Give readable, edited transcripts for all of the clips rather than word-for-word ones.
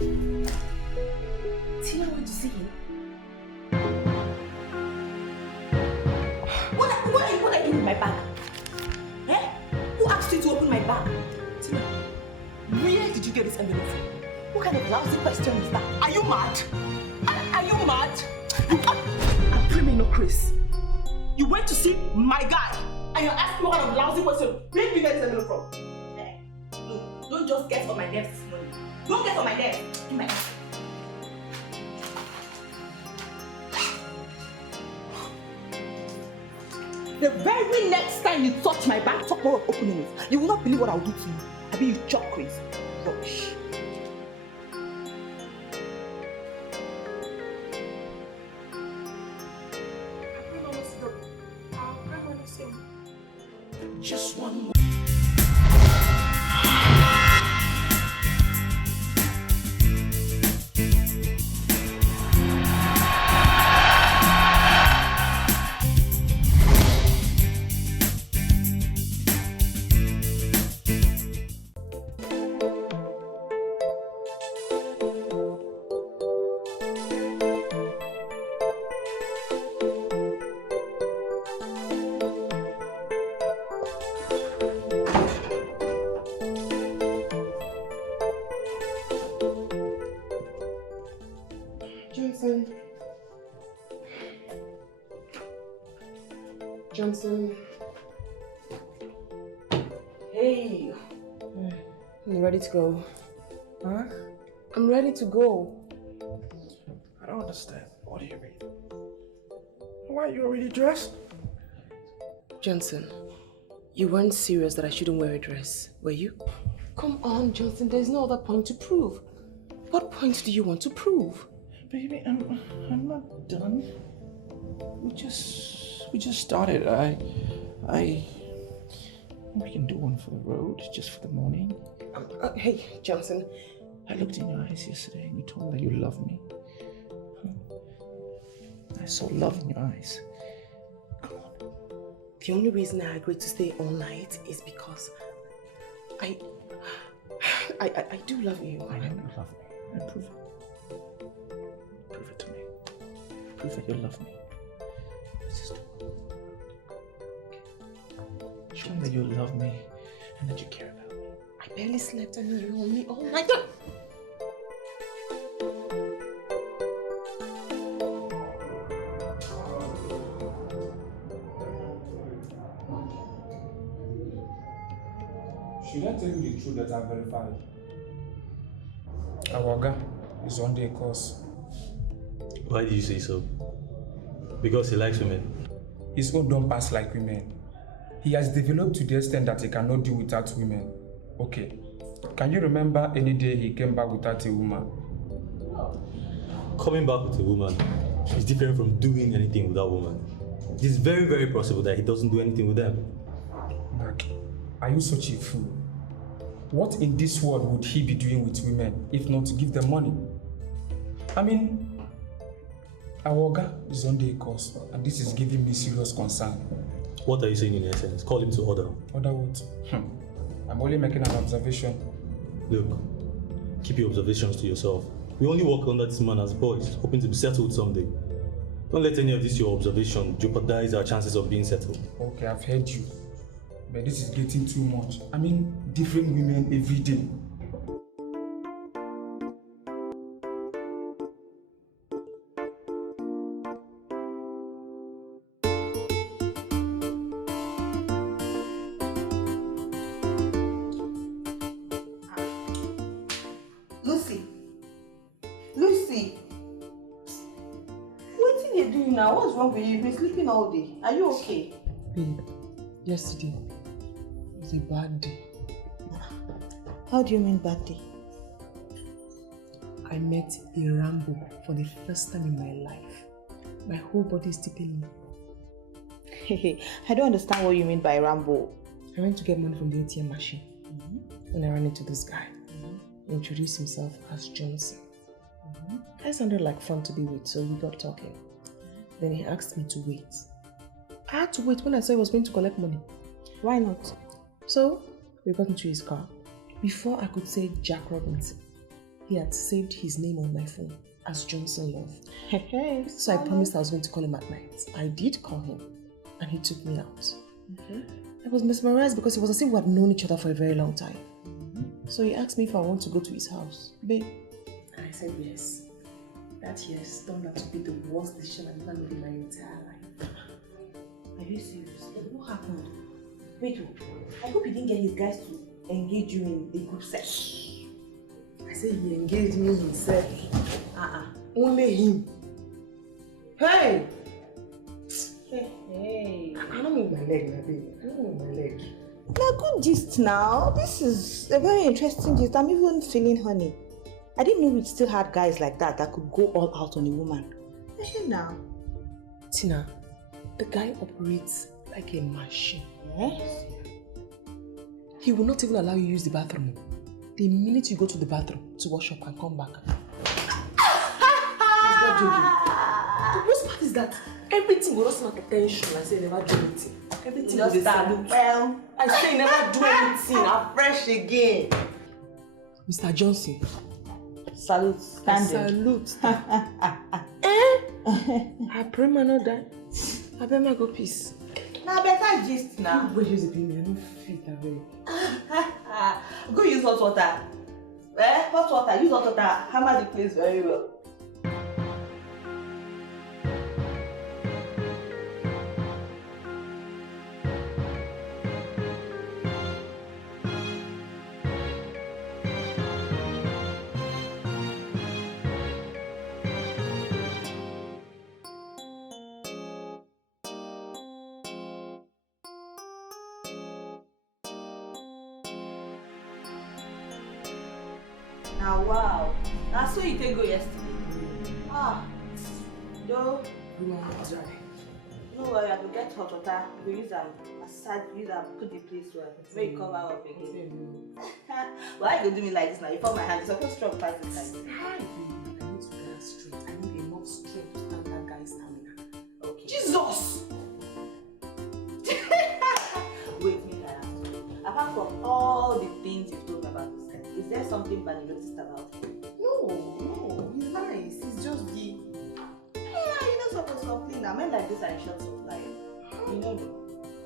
Tina went to see him. What are you doing with my bag? Eh? Who asked you to open my bag? Tina, where did you get this envelope from? What kind of lousy question is that? Are you mad? Are you mad? I'm criminal, Chris. You went to see my guy and you're asking what kind of lousy question. Where did you get this envelope from? Eh? No, don't just get on my nerves this morning. Don't get on my nerves. In my nerves. The very next time you touch my bag, talk more of opening it. You will not believe what I'll do to you. I mean, you chop crazy. Rubbish. Just one. Johnson. Hey. You ready to go? Huh? I'm ready to go. I don't understand. What do you mean? Why are you already dressed? Johnson, you weren't serious that I shouldn't wear a dress, were you? Come on, Johnson, there's no other point to prove. What point do you want to prove? Baby, I'm not done. We just started. We can do one for the road, just for the morning. Hey, Johnson. I looked in your eyes yesterday and you told me that you love me. I saw love in your eyes. Come on. The only reason I agreed to stay all night is because I do love you. I know you love me. And prove it. Prove it to me. Prove that you love me. Let's just do it. Show me that you love me and that you care about me. I barely slept and you on me all night. Should I tell you the truth that I verified? Awaga is on the course. Why did you say so? Because he likes women. His own don't pass like women. He has developed to the extent that he cannot do without women. Okay. Can you remember any day he came back without a woman? Coming back with a woman is different from doing anything with that woman. It is very, very possible that he doesn't do anything with them. Like, are you such a fool? What in this world would he be doing with women if not to give them money? I mean, Awoga is on the course and this is giving me serious concern. What are you saying in essence? Call him to order. Order what? I'm only making an observation. Look, keep your observations to yourself. We only work under this man as boys, hoping to be settled someday. Don't let any of this your observation jeopardize our chances of being settled. Okay, I've heard you. But this is getting too much. I mean, different women every day. Lucy, what are you doing now? What's wrong with you? You've been sleeping all day. Are you okay? Babe, yesterday was a bad day. How do you mean bad day? I met a Rambo for the first time in my life. My whole body is tickling me. I don't understand what you mean by Rambo. I went to get money from the ATM machine. When I ran into this guy, he introduced himself as Johnson. I sounded like fun to be with, so we got talking. Then he asked me to wait. I had to wait when I saw he was going to collect money. Why not? So we got into his car. Before I could say Jack Robinson, he had saved his name on my phone as Johnson Love. So I promised I was going to call him at night. I did call him, and he took me out. I was mesmerized because it was as if we had known each other for a very long time. So he asked me if I want to go to his house. Babe. And I said yes. That yes turned out to be the worst decision I've ever made in my entire life. Are you serious? What happened? Wait, I hope he didn't get his guys to engage you in a group sex. I said he engaged me himself. Only him. Hey! Hey! I don't move my leg, my baby. I don't move my leg. Now, good gist now. This is a very interesting gist. I'm even feeling honey. I didn't know we still had guys like that could go all out on a woman. Now. Tina, the guy operates like a machine. Yes? He will not even allow you to use the bathroom. The minute you go to the bathroom to wash up and come back. He's not joking. The worst part is that everything will not smart attention. I say never do anything. Everything will be well. I say never do anything. I'm fresh again. Mr. Johnson. Salute. Salute. I pray man not die. I bet my go peace. Now better gist now. Go use the baby. I don't fit that way. Go use hot water. Hot water. Use hot water. Hammer the place very well. Now, wow. That's so you can go yesterday. Though. No worry, I will get hot water. We use them, massage, use them, put the place well. Make cover up again. Why you go do me like this now? You fold my hand, it's supposed to strong fight this time. I need to get straight. I need enough strength to stand that guy's stamina. Okay. Jesus! Wait, me I ask you. Apart from all the things you've told me about this guy, is there something bad you noticed about him? No, he's nice. He's just the... Yeah, you're not supposed to complain. I mean like this are in short supply. You know me.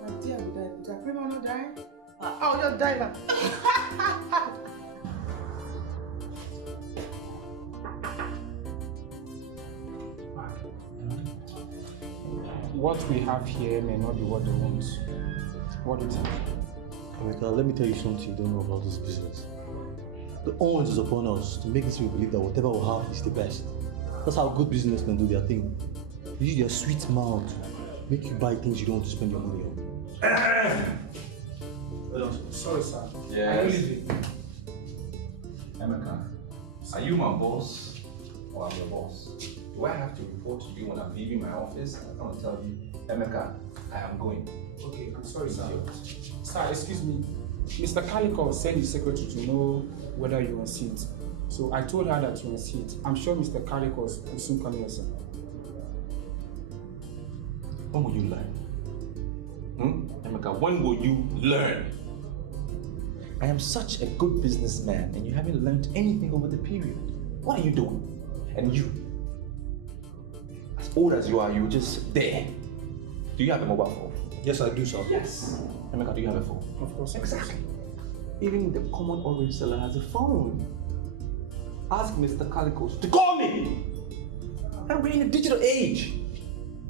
My dear, would I pray man not die? Oh, you're dying now. What we have here may not be what they want. What do you think? America, let me tell you something you don't know about this business. The onus is upon us to make these people believe that whatever we have is the best. That's how good businessmen do their thing. They use their sweet mouth to make you buy things you don't want to spend your money on. Sorry, sir. Yes. Are you leaving? Emeka, are you my boss or I'm your boss? Do I have to report to you when I'm leaving my office? I'm going to tell you, Emeka, I am going. Okay, I'm sorry, sir. Sir, excuse me. Mr. Calico sent the secretary to know whether you're on seat. So I told her that you're on seat. I'm sure Mr. Calico will soon come here, sir. When will you learn? Emeka, when will you learn? I am such a good businessman and you haven't learned anything over the period. What are you doing? And you, as old as you are, you're just there. Do you have a mobile phone? Yes, I do, sir. Yes. Emeka, do you have a phone? Of course. Exactly. Even the common orange seller has a phone. Ask Mr. Calicos to call me. And we're in a digital age.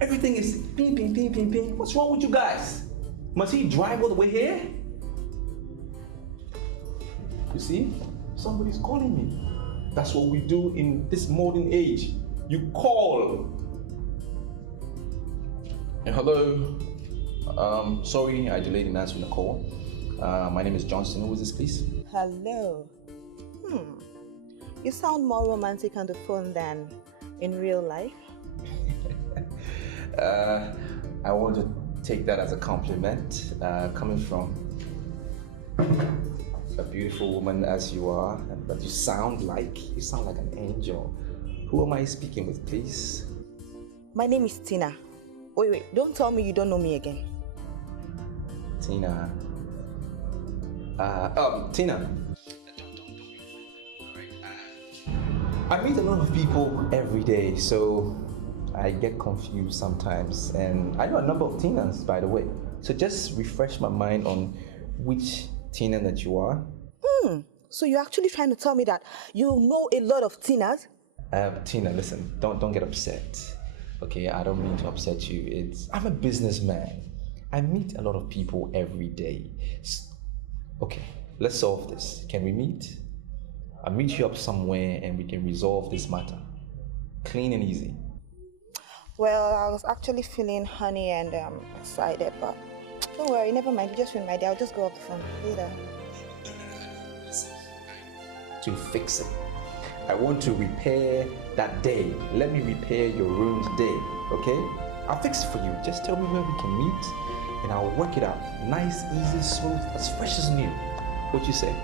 Everything is ping, ping, ping, ping, ping. What's wrong with you guys? Must he drive all the way here? You see, somebody's calling me. That's what we do in this modern age. You call. Hello. Sorry I delayed in answering the call. My name is Johnson. Who is this, please? Hello. You sound more romantic on the phone than in real life. I want to take that as a compliment, coming from a beautiful woman as you are, but you sound like an angel. Who am I speaking with, please? My name is Tina. Wait, don't tell me you don't know me again. Tina. Tina. I meet a lot of people every day, so I get confused sometimes. And I know a number of Tinas, by the way. So just refresh my mind on which Tina that you are. So you're actually trying to tell me that you know a lot of Tinas? Tina, listen, don't get upset. Okay, I don't mean to upset you. I'm a businessman. I meet a lot of people every day. Okay, let's solve this. Can we meet? I'll meet you up somewhere and we can resolve this matter. Clean and easy. Well, I was actually feeling honey and excited, but don't worry, never mind. You just ruined my day. I'll just go off the phone later. To fix it, I want to repair that day. Let me repair your ruined day, okay? I'll fix it for you. Just tell me where we can meet and I'll work it out. Nice, easy, smooth, as fresh as new. What you say?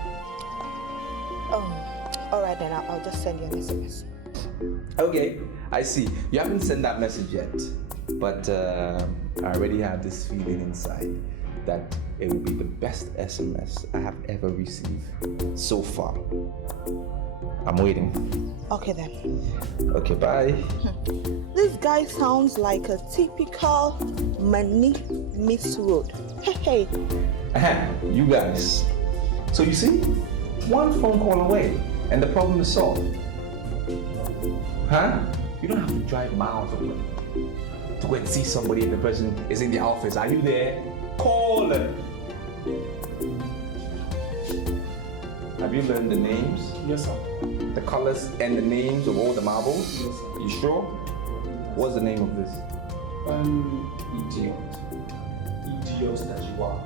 All right then, I'll just send you an SMS. Okay, I see. You haven't sent that message yet, but I already have this feeling inside that it will be the best SMS I have ever received so far. I'm waiting. Okay then. Okay, bye. This guy sounds like a typical money Miss Road. Hey. You guys. So you see, one phone call away and the problem is solved. Huh? You don't have to drive miles away to go and see somebody if the person is in the office. Are you there? Call them. Have you learned the names? Yes, sir. The colors and the names of all the marbles? Yes, sir. You sure? What's the name of this? Idiot. Idiot that you are.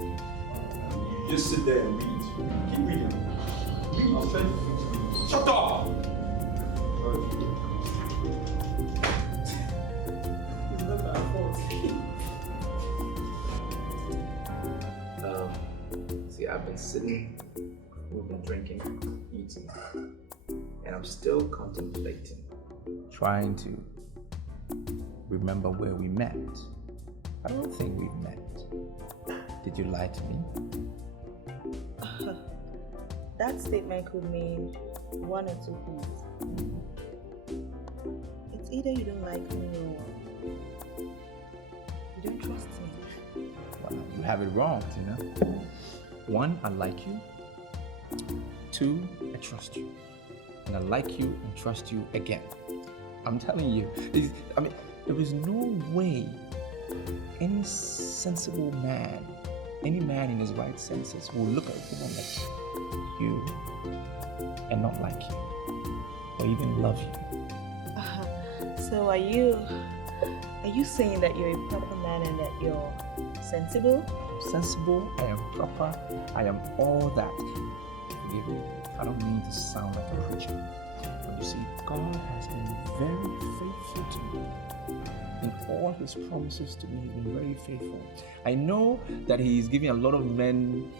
You just sit there and read. Keep reading. Read. I'll tell you. Shut up! It's not my fault. See, I've been sitting, we've been drinking, eating, and I'm still contemplating, trying to remember where we met. I don't think we've met. Did you lie to me? That statement could mean one or two things. It's either you don't like me or you don't trust me. Well, you have it wrong, Tina. 1, I like you. 2, I trust you. And I like you and trust you again. I'm telling you, there is no way any sensible man, any man in his right senses will look at a woman like you and not like you or even love you. So are you saying that you're a proper man and that you're sensible? Sensible, I am proper, I am all that. Forgive me, I don't mean to sound like a preacher. But you see, God has been very faithful to me. In all his promises to me, he's been very faithful. I know that he's giving a lot of men,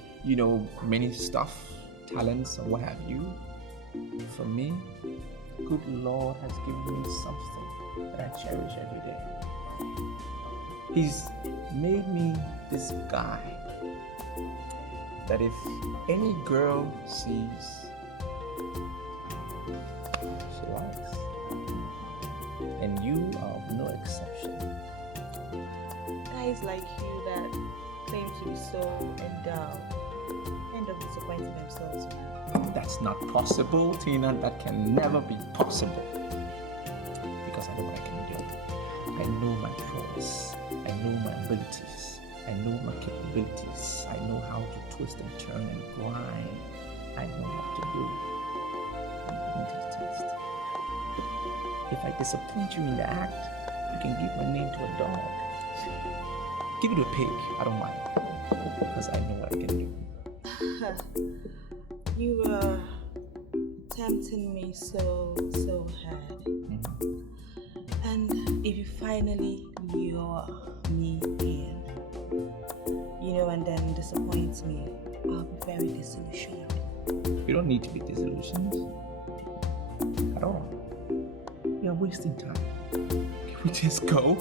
many stuff, talents and what have you. For me, good Lord has given me something that I cherish every day. He's made me this guy that if any girl sees, she likes. And you are of no exception. Guys like you that claim to be so endowed end up disappointing themselves. That's not possible, Tina. That can never be possible. Because I know what I can do. I know my prowess. I know my abilities. I know my capabilities. I know how to twist and turn and grind. I know what to do. I'm going to test. If I disappoint you in the act, you can give my name to a dog. Give it to a pig. I don't mind. Because I know what I can do. You were tempting me so hard. Mm-hmm. And if you finally lure me in, and then disappoint me, I'll be very disillusioned. You don't need to be disillusioned at all. You're wasting time. Can we just go?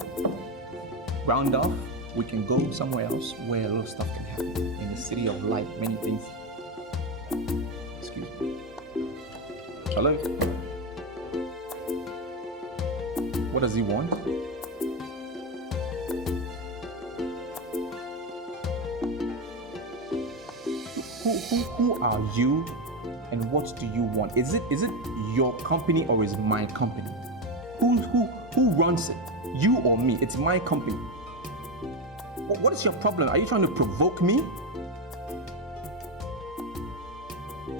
Round off, we can go somewhere else where a lot of stuff can happen. In the city of light, many things. Excuse me. Hello? What does he want? Who are you and what do you want? Is it your company or is my company? Who runs it? You or me? It's my company. What is your problem? Are you trying to provoke me?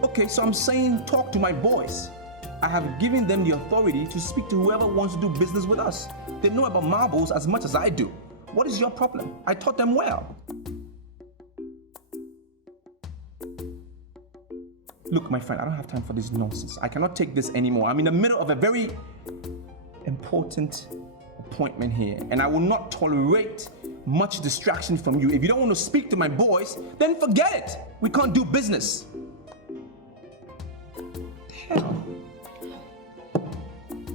Okay, so I'm saying talk to my boys. I have given them the authority to speak to whoever wants to do business with us. They know about marbles as much as I do. What is your problem? I taught them well. Look, my friend, I don't have time for this nonsense. I cannot take this anymore. I'm in the middle of a very important appointment here, and I will not tolerate much distraction from you. If you don't want to speak to my boys, then forget it. We can't do business. Hell.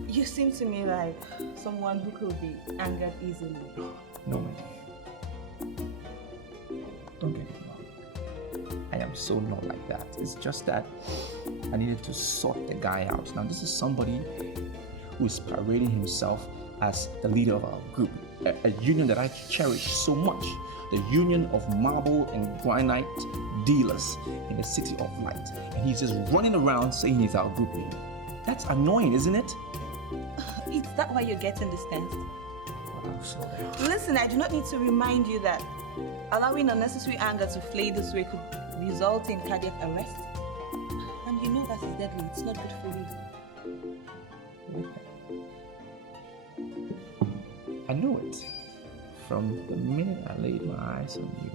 You seem to me like someone who could be angered easily. No, my dear. Don't get me wrong. I am so not like that. It's just that I needed to sort the guy out. Now, this is somebody who is parading himself as the leader of our group, a union that I cherish so much, the union of marble and granite dealers in the city of light. And he's just running around saying he's our group leader. That's annoying, isn't it? Is that why you're getting this tense? I'm sorry. Listen, I do not need to remind you that allowing unnecessary anger to flay this way could result in cardiac arrest. And you know that is deadly. It's not good for you. I knew it. From the minute I laid my eyes on you,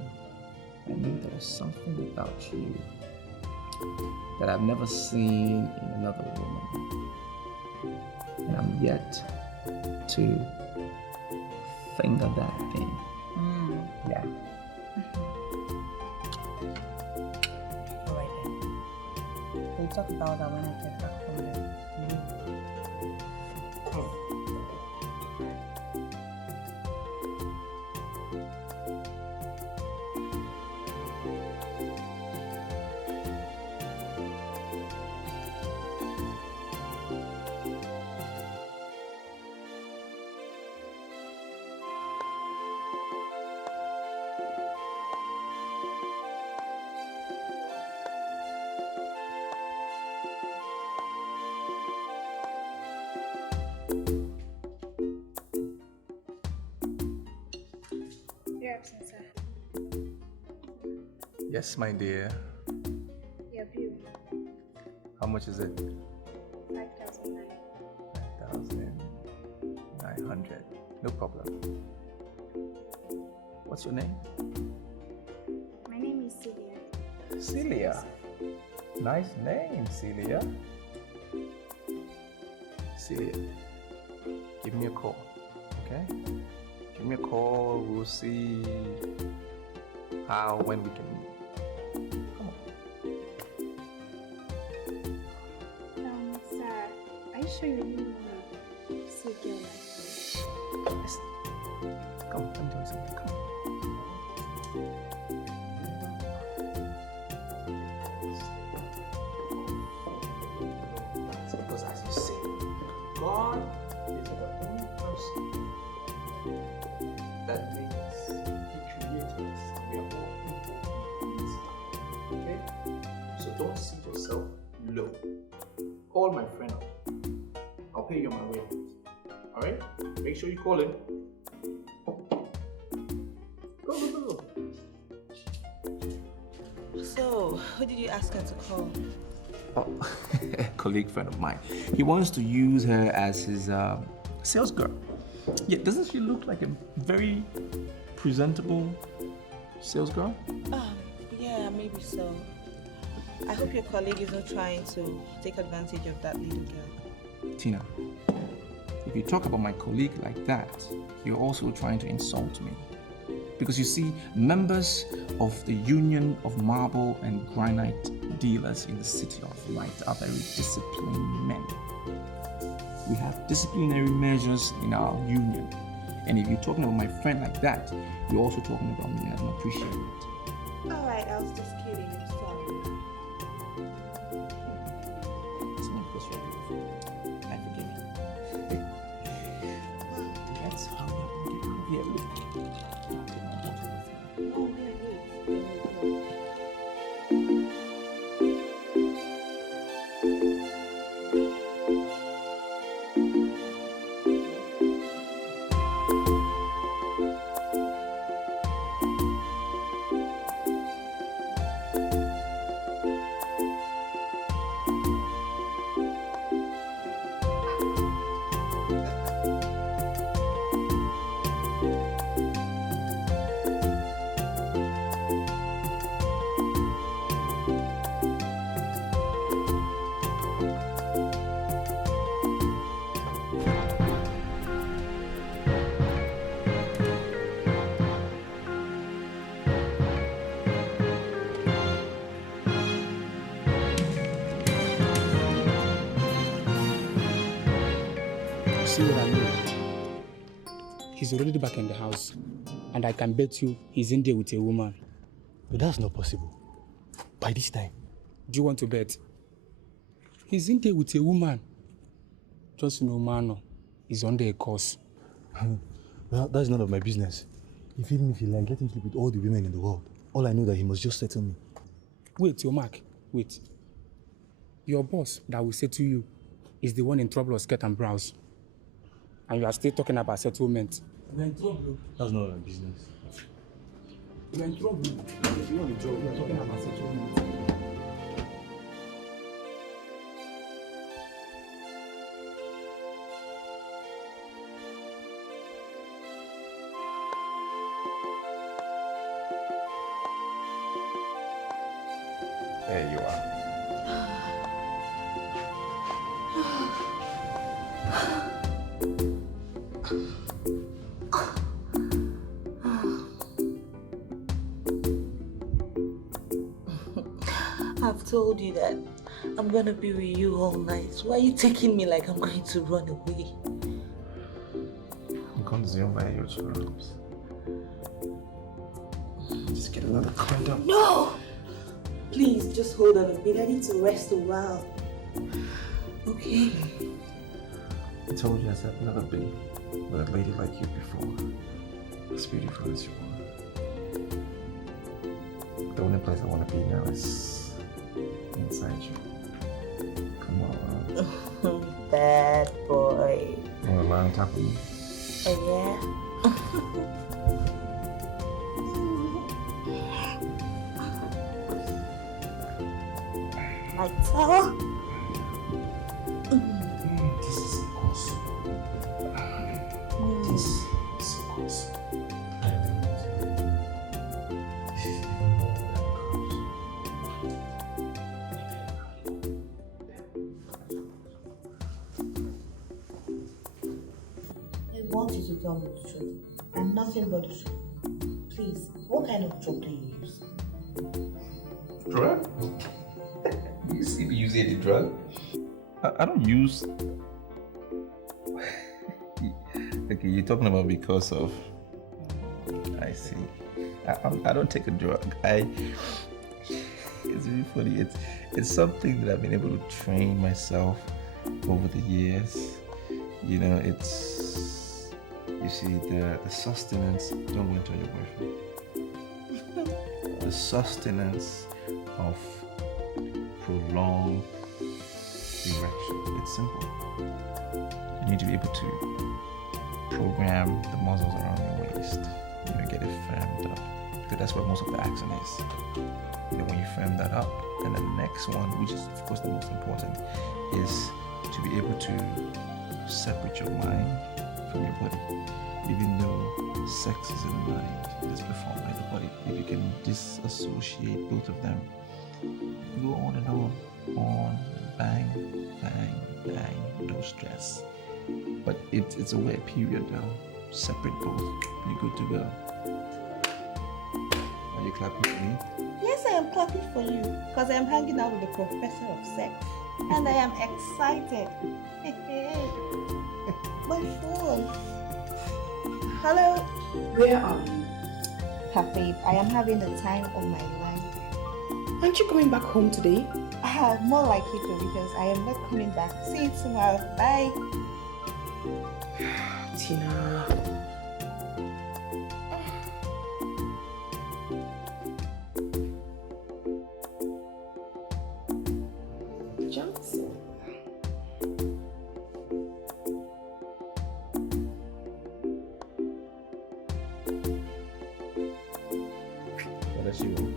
I knew there was something about you that I've never seen in another woman. And I'm yet to finger that thing. Yeah. All right then. We'll talk about that when I get back from there. Yes, my dear. Your bill. How much is it? 5,900. 5,900. No problem. What's your name? My name is Celia. Celia. Nice name, Celia. Celia, give me a call, okay? Give me a call. We'll see how, when we can meet. Come on. Sir, are you sure you really want to see a girl like this? Yes. Come on, let me tell you something. Come on. Because as you say, God is the only person that made us. He created us. We are all equal in His sight. Okay? So don't see yourself low. Call my friend up. I'll pay you my way. Alright? Make sure you call him. Go. So, who did you ask her to call? Oh, a colleague friend of mine. He wants to use her as his sales girl. Yeah, doesn't she look like a very presentable sales girl? Yeah, maybe so. I hope your colleague isn't trying to take advantage of that little girl. Tina, if you talk about my colleague like that, you're also trying to insult me. Because you see, members of the Union of Marble and Granite Dealers in the City of Light are very disciplined men. We have disciplinary measures in our union. And if you're talking about my friend like that, you're also talking about me. I don't appreciate it. Alright, I was just kidding. I'm sorry. It's not because you're See what I mean? He's already back in the house, and I can bet you he's in there with a woman. But that's not possible. By this time. Do you want to bet? He's in there with a woman. Just no man, he's under a course. Well, that's none of my business. Even if he like, let him sleep with all the women in the world. All I know that he must just settle me. Wait, your Mark, wait. Your boss that will settle you is the one in trouble of skirt and brows. And you are still talking about settlement. You're in trouble. That's not my business. You're in trouble. You're in trouble. You're talking about settlement. There you are. I've told you that I'm gonna be with you all night. Why are you taking me like I'm going to run away? I'm consumed by your charms. Just get another condom. No! Please, just hold on a bit. I need to rest a while. Okay? I told you I've never been with a lady like you before. As beautiful as you are. The only place I want to be now is inside you. Come on. Bad boy. You want to lie on top of me? Oh, yeah? My towel? This is awesome. This is awesome. I want you to tell me the truth, and nothing but the truth. Please, what kind of drug do you use? Drug? You see me use any drug? I don't use. Okay, you're talking about because of. I see. I don't take a drug. It's really funny. It's something that I've been able to train myself over the years. You know, it's. You see, the sustenance. Don't wait till your boyfriend. The sustenance of prolonged erection. It's simple. You need to be able to program the muscles around your waist. You know, get it firmed up. Because that's what most of the action is. You know, when you firm that up, then the next one, which is of course the most important, is to be able to separate your mind from your body. Even though sex is in the mind, it is performed by the body. If you can disassociate both of them, go on and on, bang, bang, bang, no stress. But it's a weird period now. Separate both, you're good to go. Are you clapping for me? Yes, I am clapping for you, because I am hanging out with the professor of sex, and I am excited. My phone. Hello. Where are you? Babe, I am having the time of my life. Aren't you coming back home today? More like it though, because I am not coming back. See you tomorrow. Bye. Tina. Johnson. What does she want?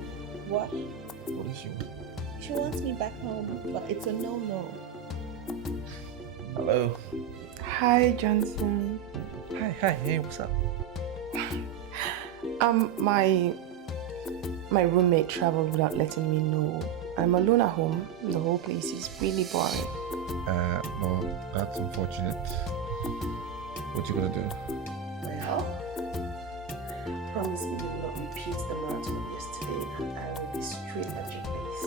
What? What does she want? She wants me back home, but it's a no-no. Hello. Hi, Johnson. Hi, hey, what's up? My roommate traveled without letting me know. I'm alone at home. The whole place is really boring. Well, that's unfortunate. What you gonna do? Well, promise me you will not repeat the marathon of yesterday, and I will be straight at your place.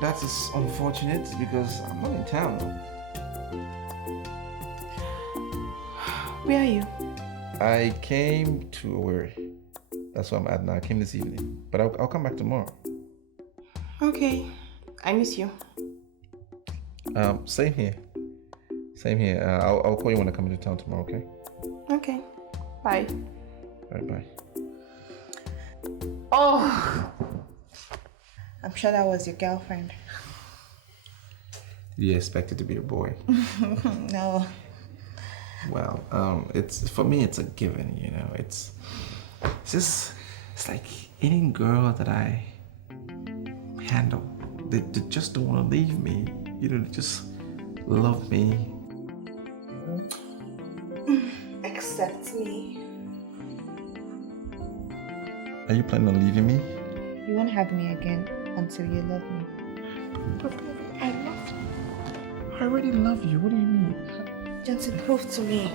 That is unfortunate because I'm not in town though. Where are you? I came to Owerri. That's where I'm at now. I came this evening, but I'll come back tomorrow. Okay, I miss you. Same here. Same here. I'll call you when I come into town tomorrow. Okay. Okay, bye. All right, bye. Oh! I'm sure that was your girlfriend. Did you expect it to be a boy? No. Well, it's for me. It's a given, you know. It's like any girl that I handle. They just don't want to leave me. You know, they just love me. Except me. Are you planning on leaving me? You won't have me again until you love me. But I love you. I already love you. What do you mean? Johnson, prove to me.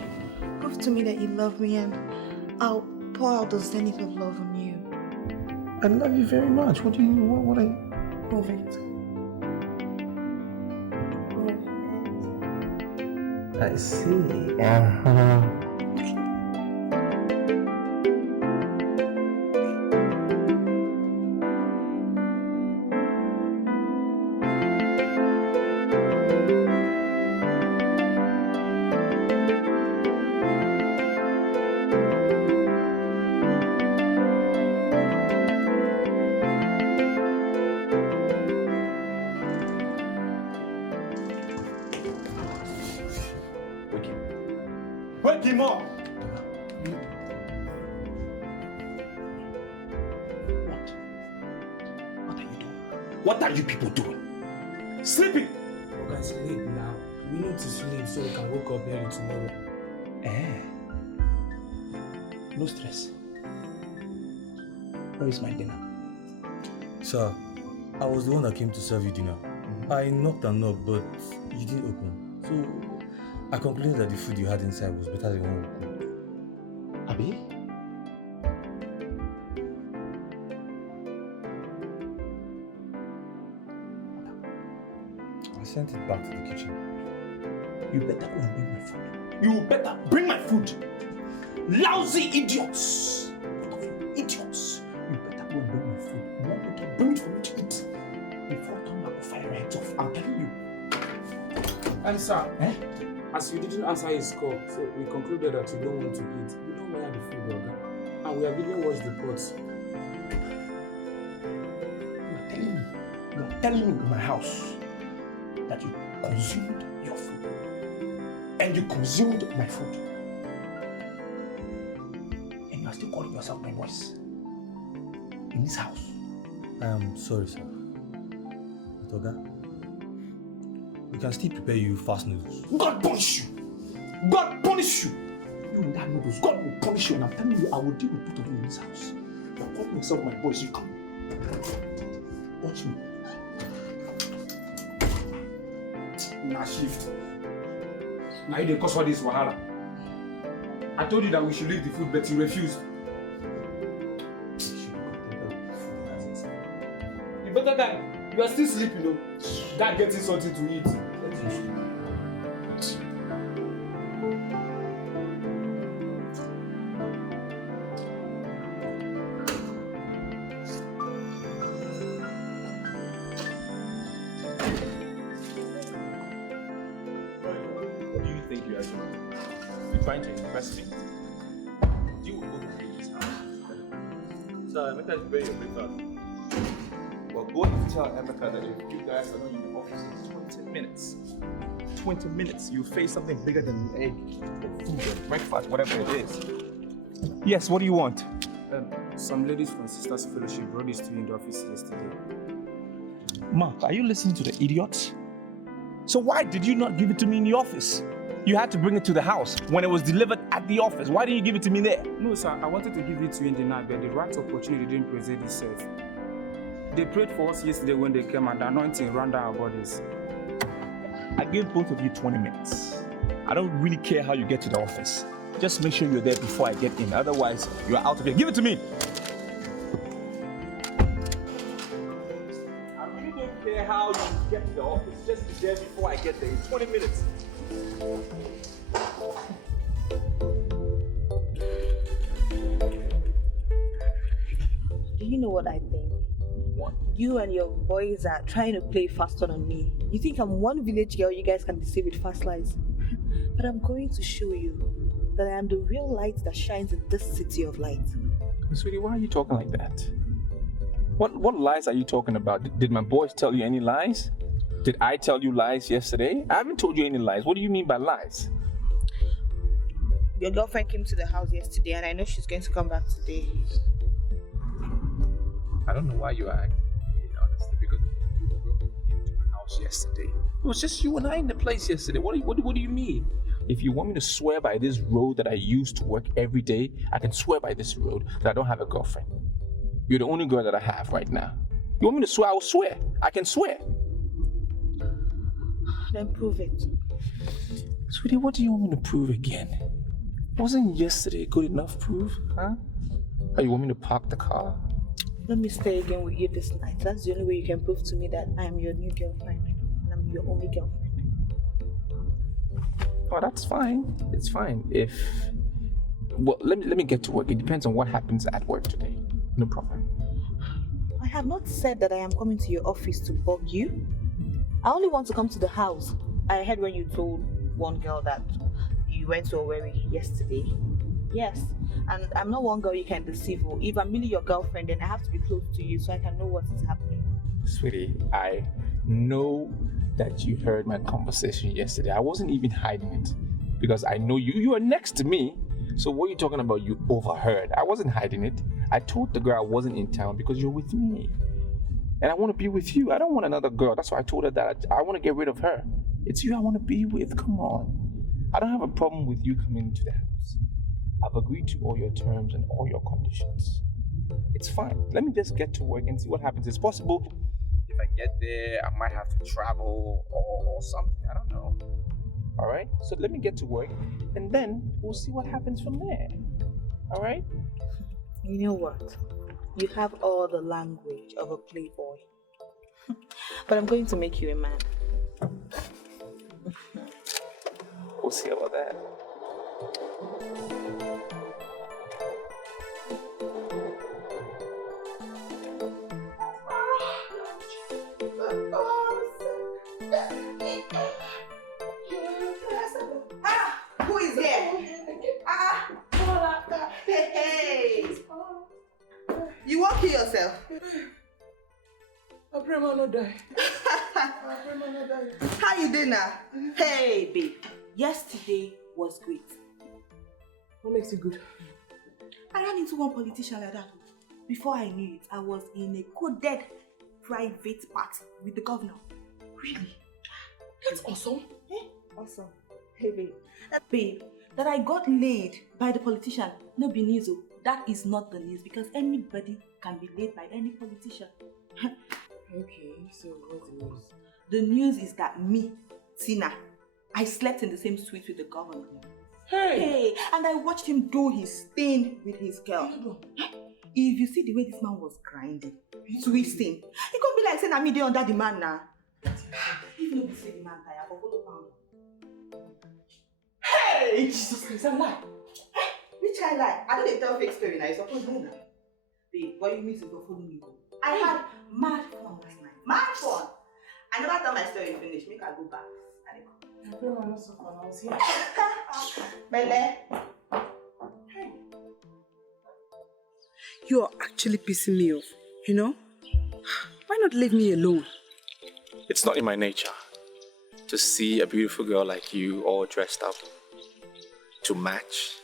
Prove to me that you love me and I'll pour out the zenith of love on you. I love you very much. What do you mean? What I... Prove it. I see. Wake him up! What? What are you doing? What are you people doing? Sleeping! Oh, guys, late now. We need to sleep so we can wake up early tomorrow. No stress. Where is my dinner? Sir, I was the one that came to serve you dinner. I knocked and knocked, but you didn't open. So I concluded that the food you had inside was better than what we cooked. Abi? I sent it back to the kitchen. You better go and bring my food. You better bring my food! Lousy idiots! What of you idiots? You better go and bring my food. You want me to bring it for me to eat? Before Tom will fire your heads off, I'm telling you. And sir, as you didn't answer his call, so we concluded that you don't want to eat. We don't mind the food, okay? And we have even washed the pots. You are telling me in my house that you consumed your food. And you consumed my food. And you are still calling yourself my boss. In this house. I am sorry, sir. But Oga, we can still prepare you fast noodles. God punish you! God punish you! You and that noodles, God will punish you, and I'm telling you, I will deal with both of you in this house. You are calling yourself my boys, you come. Watch me. Now shift. Now you dey cause all this wahala. I told you that we should leave the food, but you refused. You better guy, you are still sleeping though. Guy getting something to eat. Let him sleep. What do you think you are doing? You trying to impress me? You will go back to this house. Sir, make us prepare your breakfast. Well, go going to tell Emeka that if you guys are not in the office in 20 minutes, 20 minutes, you face something bigger than egg, or food, or breakfast, whatever it is. Yes, what do you want? Some ladies from Sisters Fellowship brought this to you in the office yesterday. Mark, are you listening to the idiots? So why did you not give it to me in the office? You had to bring it to the house when it was delivered at the office. Why didn't you give it to me there? No, sir, I wanted to give it to you in the night, but the right opportunity didn't present itself. They prayed for us yesterday when they came and the anointing ran down our bodies. I gave both of you 20 minutes. I don't really care how you get to the office. Just make sure you're there before I get in. Otherwise, you're out of here. Give it to me. I really don't care how you get to the office. Just be there before I get there in 20 minutes. Do you know what I think? What? You and your boys are trying to play fast on me. You think I'm one village girl you guys can deceive with fast lies. But I'm going to show you that I am the real light that shines in this city of light. Sweetie, why are you talking like that? What lies are you talking about? Did my boys tell you any lies? Did I tell you lies yesterday? I haven't told you any lies. What do you mean by lies? Your girlfriend came to the house yesterday and I know she's going to come back today. I don't know why you are acting weird, honestly, because the girl came to my house yesterday. It was just you and I in the place yesterday. What do you mean? If you want me to swear by this road that I use to work every day, I can swear by this road that I don't have a girlfriend. You're the only girl that I have right now. You want me to swear? I will swear. I can swear. Then prove it. Sweetie, what do you want me to prove again? Wasn't yesterday good enough proof, huh? Or you want me to park the car? Let me stay again with you this night. That's the only way you can prove to me that I am your new girlfriend and I'm your only girlfriend. Oh, that's fine. It's fine. Well, let me get to work. It depends on what happens at work today. No problem. I have not said that I am coming to your office to bug you. I only want to come to the house. I heard when you told one girl that you went to Owerri yesterday. Yes, and I'm not one girl you can deceive. If I'm really your girlfriend, then I have to be close to you so I can know what is happening. Sweetie, I know that you heard my conversation yesterday. I wasn't even hiding it because I know you are next to me. So what are you talking about? You overheard. I wasn't hiding it. I told the girl I wasn't in town because you're with me. And I want to be with you. I don't want another girl. That's why I told her that I want to get rid of her. It's you I want to be with. Come on. I don't have a problem with you coming into the house. I've agreed to all your terms and all your conditions. It's fine. Let me just get to work and see what happens. It's possible if I get there, I might have to travel or something. I don't know. All right? So let me get to work and then we'll see what happens from there. All right? You know what? You have all the language of a playboy. But I'm going to make you a man. We'll see about that. Who is there? Hey! You won't kill yourself. I pray man not die. How you doing now? Hey, babe. Yesterday was great. What makes it good? I ran into one politician like that. Before I knew it, I was in a coded private party with the governor. Really? That's awesome. Awesome. Hey, babe. That I got laid by the politician, no be news. That is not the news because anybody can be laid by any politician. Okay, so what's the news? The news is that me, Tina, I slept in the same suite with the governor. Hey! And I watched him do his thing with his girl. If you see the way this man was grinding, twisting, it can't be like saying I'm me under the man now. If you say the man tired, I'll follow pound. Hey! Jesus Christ, I'm lying. Which I lie? I don't tell fake story now, you're supposed to know now. Babe, what you miss is not following me. I had mad fun last night. Mad fun! I never tell my story finish. Make I go back. I pray man not so fun. I was here. Bele. Hey. You are actually pissing me off, you know? Why not leave me alone? It's not in my nature to see a beautiful girl like you all dressed up to match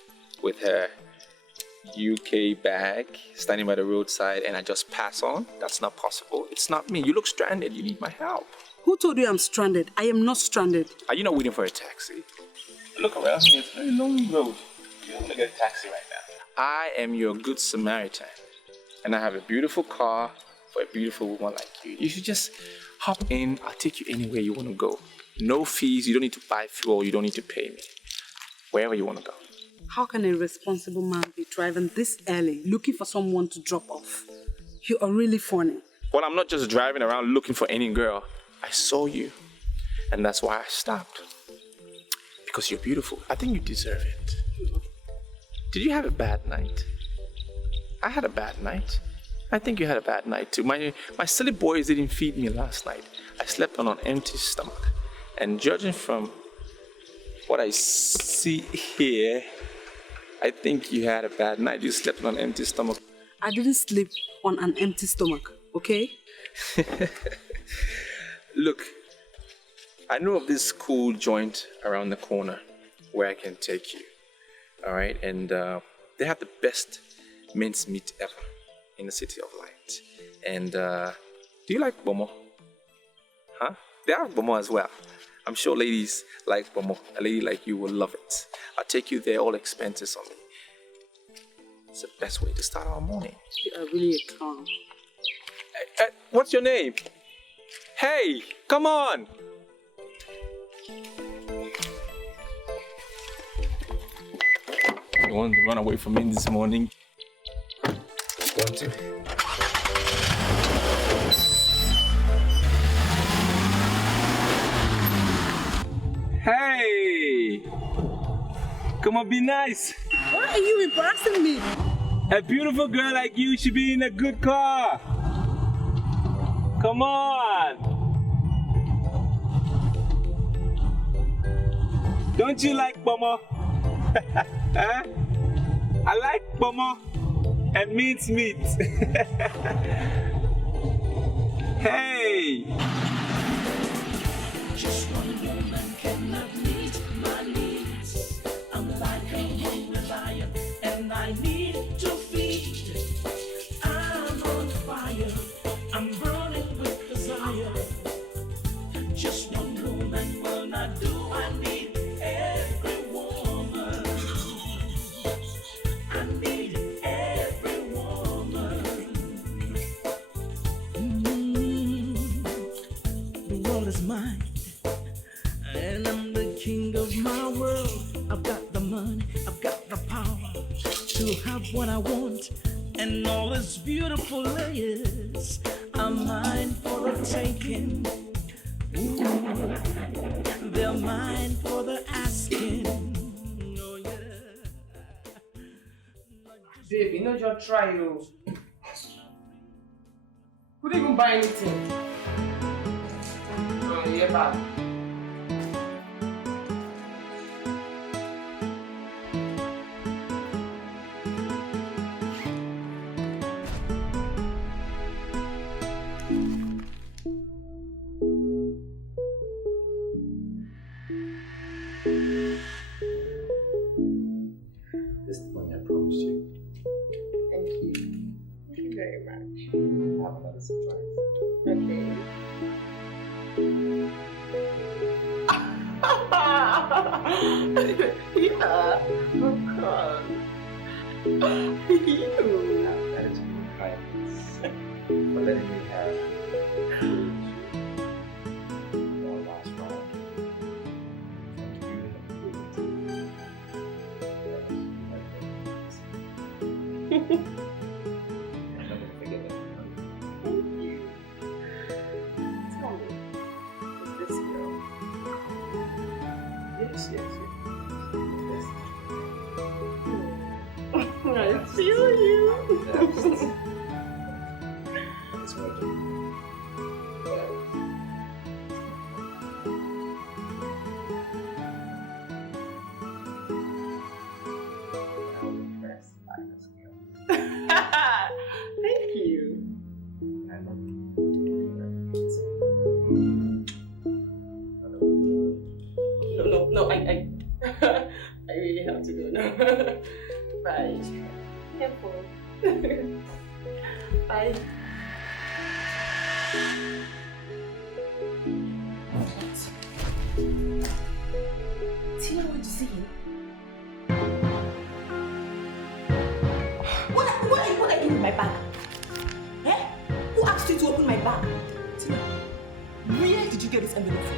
with her UK bag standing by the roadside and I just pass on. That's not possible. It's not me. You look stranded. You need my help. Who told you I'm stranded? I am not stranded. Are you not waiting for a taxi? Look around me. It's a very long road. You don't want to get a taxi right now. I am your good Samaritan. And I have a beautiful car for a beautiful woman like you. You should just hop in. I'll take you anywhere you want to go. No fees. You don't need to buy fuel. You don't need to pay me. Wherever you want to go. How can a responsible man be driving this early, looking for someone to drop off? You are really funny. Well, I'm not just driving around looking for any girl. I saw you. And that's why I stopped. Because you're beautiful. I think you deserve it. Did you have a bad night? I had a bad night. I think you had a bad night too. My silly boys didn't feed me last night. I slept on an empty stomach. And judging from what I see here, I think you had a bad night. You slept on an empty stomach. I didn't sleep on an empty stomach, okay? Look, I know of this cool joint around the corner where I can take you. All right? And they have the best mince meat ever in the City of Light. And do you like Bomo? Huh? They have Bomo as well. I'm sure ladies like Bomo. A lady like you will love it. I'll take you there, all expenses on me. It's the best way to start our morning. You are really a clown. What's your name? Hey, come on! You want to run away from me this morning? Want to? Hey! Come on, be nice. Why are you embarrassing me? A beautiful girl like you should be in a good car. Come on. Don't you like Bomo? Huh? I like Bomo and mince meat. Hey! Just one woman cannot meet my needs. I'm like a hungry lion and I need to feed. I'm on fire, I'm burning with desire. Just one woman will not do, I need every woman. I need every woman. The world is mine. And I'm the king of my world. I've got the money, I've got the power to have what I want. And all its beautiful layers are mine for the taking. Ooh, they're mine for the asking. Oh yeah. Babe, you know your trial. Couldn't even buy anything. Oh, yeah, bad. This is the money I promised you. Thank you. Thank you very much. I have another surprise. Okay. Yeah, of course. You. That is your kindness for letting me have one last round. Thank you and the I'm not going to forget that. Thank you. Tell me, is this girl? Yes, yes, yes. I feel you. That's what I do. I'm impressed by this girl. Thank you. I love you. Bye. Careful. Bye. Tina went to see him. What are you doing with my bag? Eh? Who asked you to open my bag? Tina, where did you get this envelope from?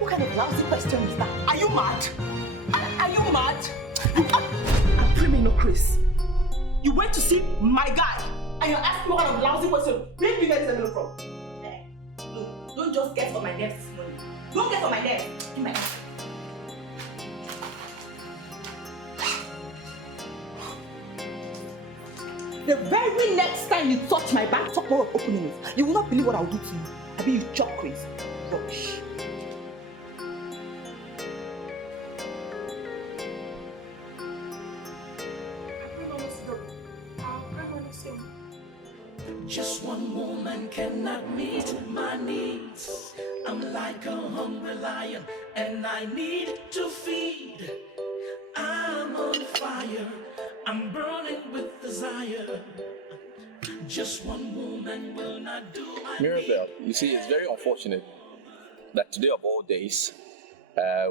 What kind of lousy question is that? Are you mad? Are you mad? I'm criminal, Chris. You went to see my guy and you're asking what kind of lousy question? Where did you get this envelope from? Hey, no, don't just get on my nerves this morning. Don't get on my nerves. In my house. The very next time you touch my bag, talk more of opening it. You will not believe what I'll do to you. I mean, you chop crazy. Rubbish. Just one woman cannot meet my needs. I'm like a hungry lion and I need to feed. I'm on fire, I'm burning with desire. Just one woman will not do my Mirabelle, you see, it's very unfortunate that today of all days,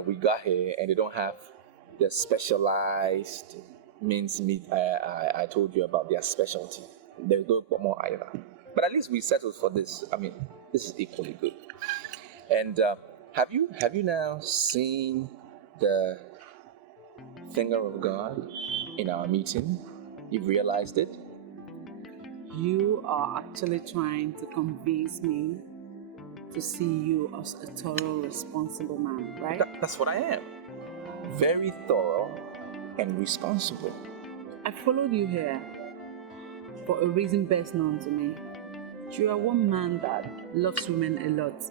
we got here and they don't have the specialized mincemeat I told you about, their specialty. There's no more either. But at least we settled for this. I mean, this is equally good. And have you now seen the finger of God in our meeting? You've realized it? You are actually trying to convince me to see you as a thorough, responsible man, right? That's what I am. Very thorough and responsible. I followed you here for a reason best known to me. You are one man that loves women a lot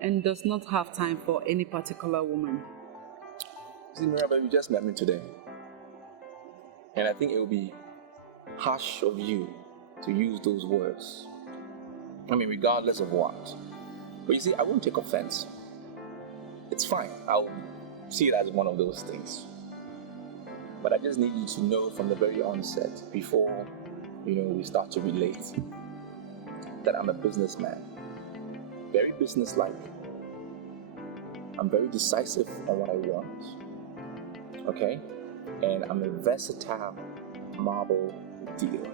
and does not have time for any particular woman. See, Mirabelle, you just met me today. And I think it would be harsh of you to use those words. I mean, regardless of what. But you see, I won't take offense. It's fine. I'll see it as one of those things. But I just need you to know from the very onset, before, we start to relate, that I'm a businessman. Very businesslike. I'm very decisive on what I want. Okay? And I'm a versatile marble dealer.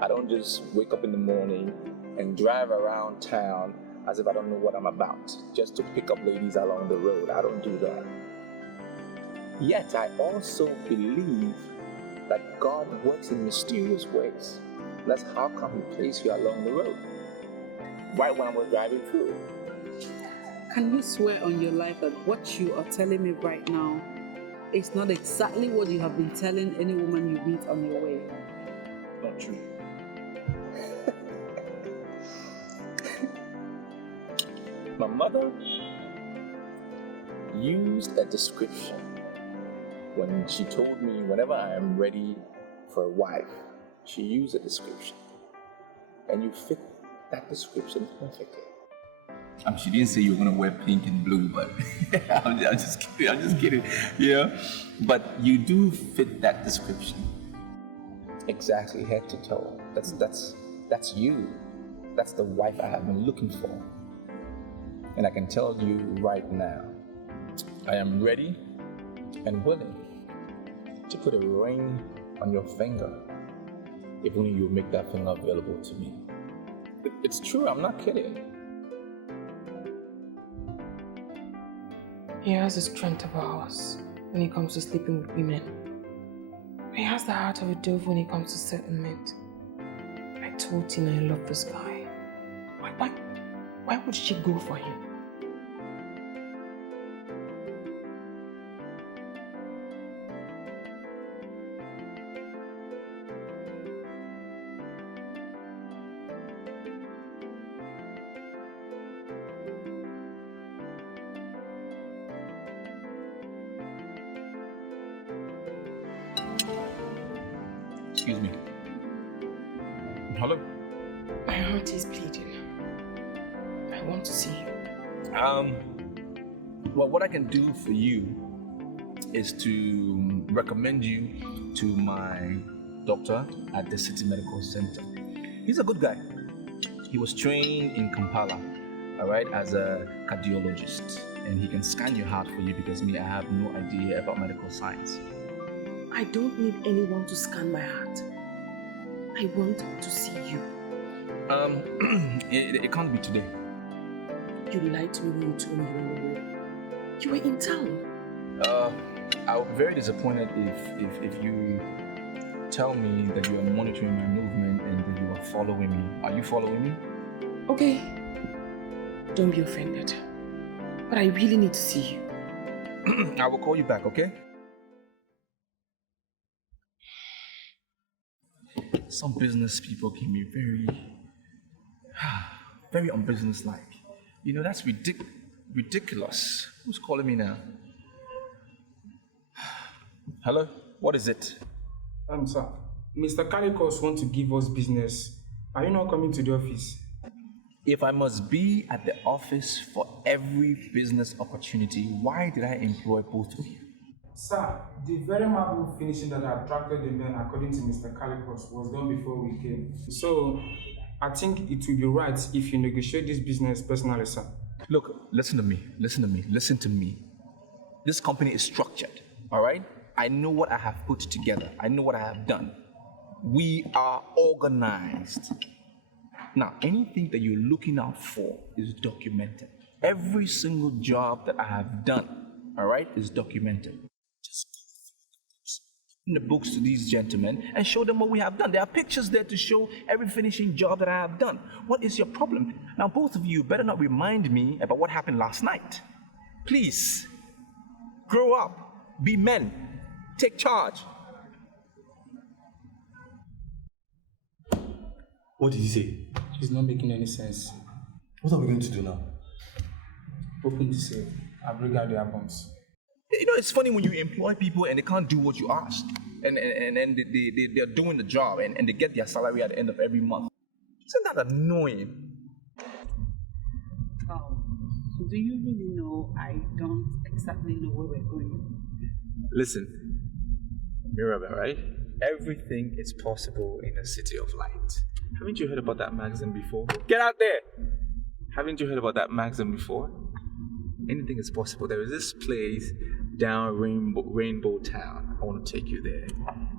I don't just wake up in the morning and drive around town as if I don't know what I'm about, just to pick up ladies along the road. I don't do that. Yet I also believe that God works in mysterious ways. That's how come He placed you along the road, right when I was driving through. Can you swear on your life that what you are telling me right now is not exactly what you have been telling any woman you meet on your way? Not true. My mother used a description when she told me whenever I am ready for a wife. She used a description, and you fit that description perfectly. She didn't say you were gonna wear pink and blue, but I'm just kidding. Yeah, but you do fit that description exactly, head to toe. That's you. That's the wife I have been looking for. And I can tell you right now, I am ready and willing to put a ring on your finger if only you make that finger available to me. It's true, I'm not kidding. He has the strength of a horse when it comes to sleeping with women. He has the heart of a dove when it comes to settlement. I told Tina I love this guy. Why would she go for him? Excuse me. Hello? My heart is bleeding. I want to see you. Well, what I can do for you is to recommend you to my doctor at the City Medical Center. He's a good guy. He was trained in Kampala, all right, as a cardiologist, and he can scan your heart for you because I have no idea about medical science. I don't need anyone to scan my heart. I want to see you. It can't be today. You lied to me when you told me you were away. You were in town. I'll be very disappointed if you tell me that you are monitoring my movement and that you are following me. Are you following me? Okay. Don't be offended. But I really need to see you. I will call you back, okay? Some business people can be very unbusinesslike. You know, that's ridiculous. Who's calling me now? Hello? What is it? Sir, Mr. Calicos wants to give us business. Are you not coming to the office? If I must be at the office for every business opportunity, why did I employ both of you? Sir, the very marble finishing that attracted the men, according to Mr. Calicos, was done before we came. So, I think it will be right if you negotiate this business personally, sir. Look, listen to me. This company is structured, all right? I know what I have put together. I know what I have done. We are organized. Now, anything that you're looking out for is documented. Every single job that I have done, all right, is documented. Just go through the books to these gentlemen and show them what we have done. There are pictures there to show every finishing job that I have done. What is your problem? Now, both of you better not remind me about what happened last night. Please, grow up, be men, take charge. What did he say? It's not making any sense. What are we going to do now? Open the safe. I'll bring out the albums. You know, it's funny when you employ people and they can't do what you ask. And they're doing the job and they get their salary at the end of every month. Isn't that annoying? Oh, so do you really know I don't exactly know where we're going? Listen, Mirabel, right? Everything is possible in a city of light. Haven't you heard about that magazine before? Get out there! Haven't you heard about that magazine before? Anything is possible. There is this place down Rainbow Town. I want to take you there.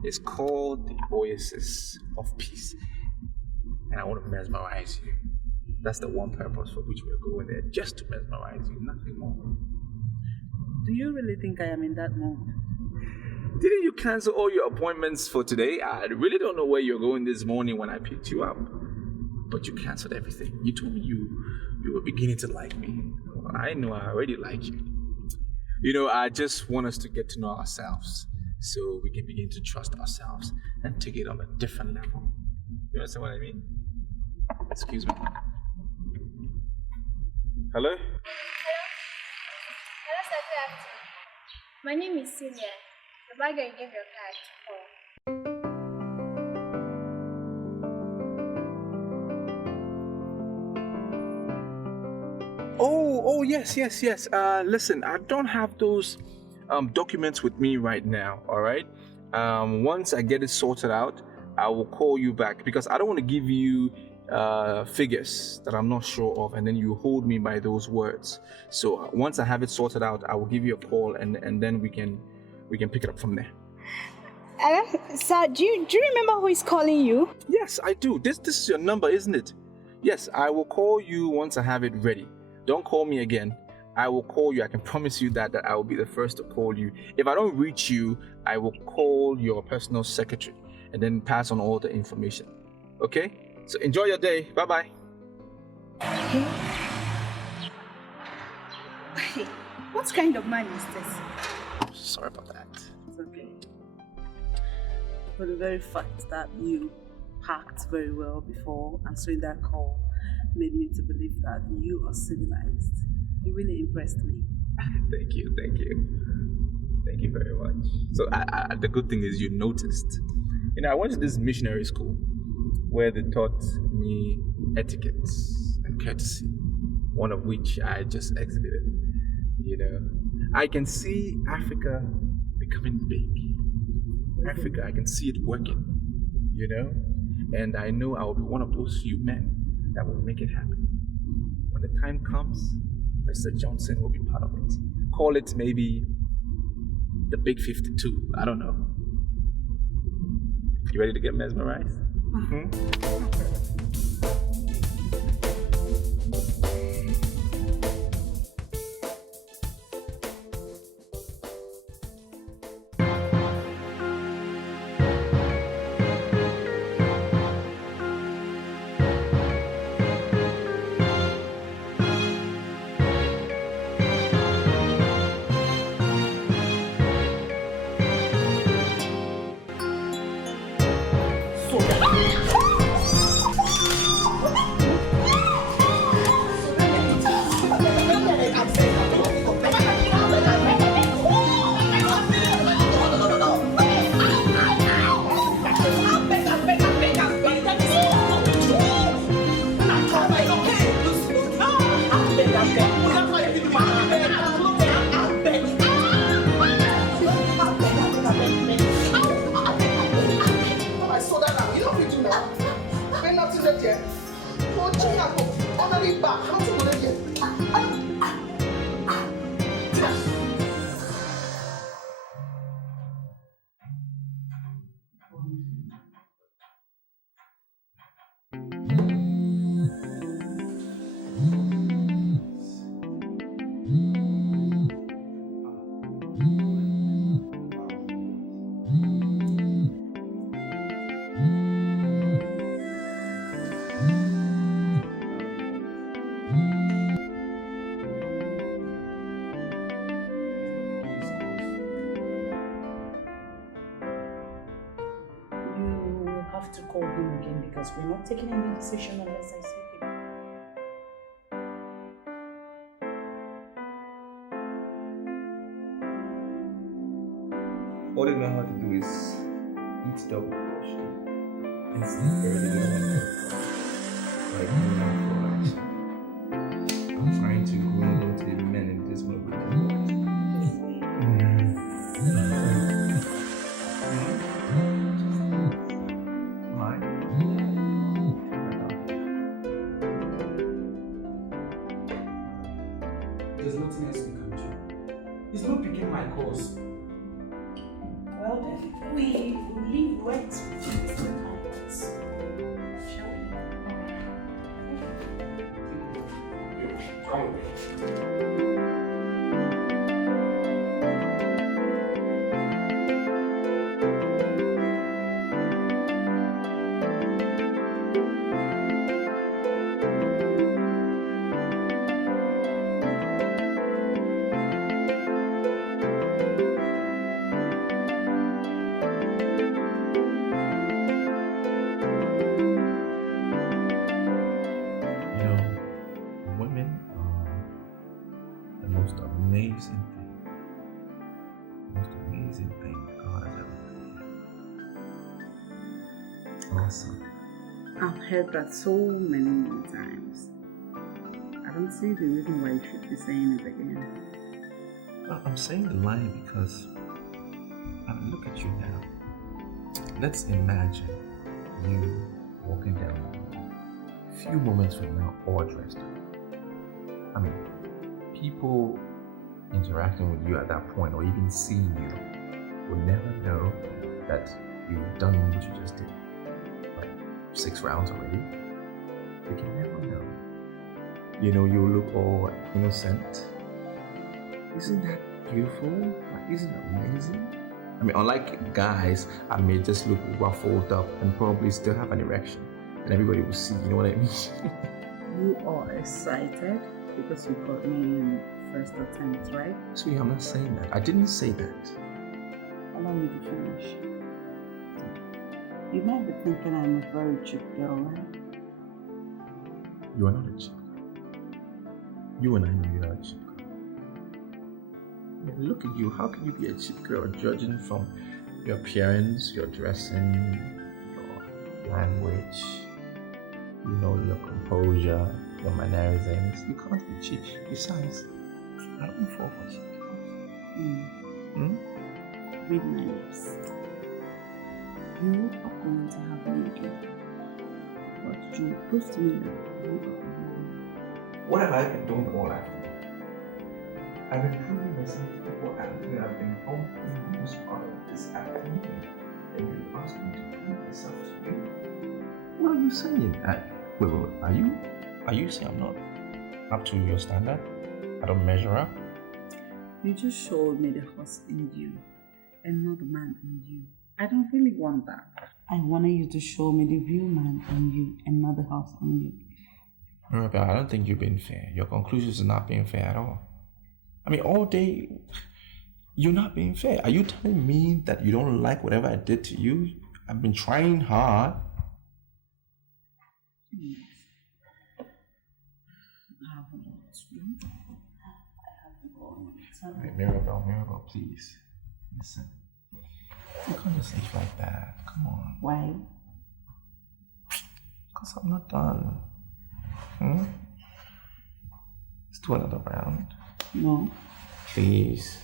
It's called the Oasis of Peace. And I want to mesmerize you. That's the one purpose for which we're going there. Just to mesmerize you, nothing more. Do you really think I am in that mood? Didn't you cancel all your appointments for today? I really don't know where you're going this morning when I picked you up. But you canceled everything. You told me you were beginning to like me. Well, I know I already like you. You know, I just want us to get to know ourselves so we can begin to trust ourselves and take it on a different level. You understand what I mean? Excuse me. Hello? Hello, sir. Good afternoon. My name is Celia. The bagger gave your card to call. Oh, yes. Listen, I don't have those documents with me right now, all right? Once I get it sorted out, I will call you back because I don't want to give you figures that I'm not sure of and then you hold me by those words. So once I have it sorted out, I will give you a call and then we can pick it up from there. Sir, do you remember who is calling you? Yes, I do. This is your number, isn't it? Yes, I will call you once I have it ready. Don't call me again. I will call you. I can promise you that I will be the first to call you. If I don't reach you, I will call your personal secretary and then pass on all the information. Okay? So enjoy your day. Bye-bye. What kind of man is this? Sorry about that. It's okay. For the very fact that you packed very well before answering that call made me to believe that you are civilized. You really impressed me. Thank you. Thank you very much. So the good thing is you noticed. You know, I went to this missionary school where they taught me etiquettes and courtesy, one of which I just exhibited. You know, I can see Africa becoming big. I figure I can see it working, you know? And I know I will be one of those few men that will make it happen. When the time comes, Mr. Johnson will be part of it. Call it maybe the Big 52. I don't know. You ready to get mesmerized? To call him again because we're not taking any decision unless I see him. All they know how to do is eat double portion and sleep early. They don't want to I'm trying to groom them to be men in this movie. There's nothing else we can do. He's not picking my calls. Well, then we leave wet with the comments. Shall we? Come on. Awesome. I've heard that so many times. I don't see the reason why you should be saying it again. Well, I'm saying the line because look at you now. Let's imagine you walking down a few moments from now, all dressed up. I mean, people interacting with you at that point or even seeing you will never know that you've done what you just did. 6 rounds already. They can never know. You know, you look all innocent. Isn't that beautiful? Like, isn't it amazing? I mean, unlike guys, I may just look ruffled up and probably still have an erection. And everybody will see, you know what I mean? You are excited because you got me in first attempt, right? Sweetie, I'm not saying that. I didn't say that. Allow me to finish. You might be thinking I'm a very cheap girl, right? You are not a cheap girl. You and I know you're not a cheap girl. I mean, look at you. How can you be a cheap girl judging from your appearance, your dressing, your language, you know, your composure, your mannerisms? You can't be cheap. Besides, I don't fall for cheap girls. read my lips. You are going to have me again. But you prove to me that you are real. What have I been doing all afternoon? I've been proving myself to people after I've been home for the most part of this afternoon. And you ask me to prove myself to you. What are you saying? Wait. Are you saying I'm not up to your standard? I don't measure up? You just showed me the horse in you and not the man in you. I don't really want that. I wanted you to show me the real man in you and not the horse in you. Mirabelle, I don't think you're being fair. Your conclusions are not being fair at all. I mean, all day, you're not being fair. Are you telling me that you don't like whatever I did to you? I've been trying hard. Yes. I have a lot to do. I have to go on my time. Mirabelle, please. Listen. You can't just leave like that. Come on. Why? Because I'm not done. Let's do another round. No. Please.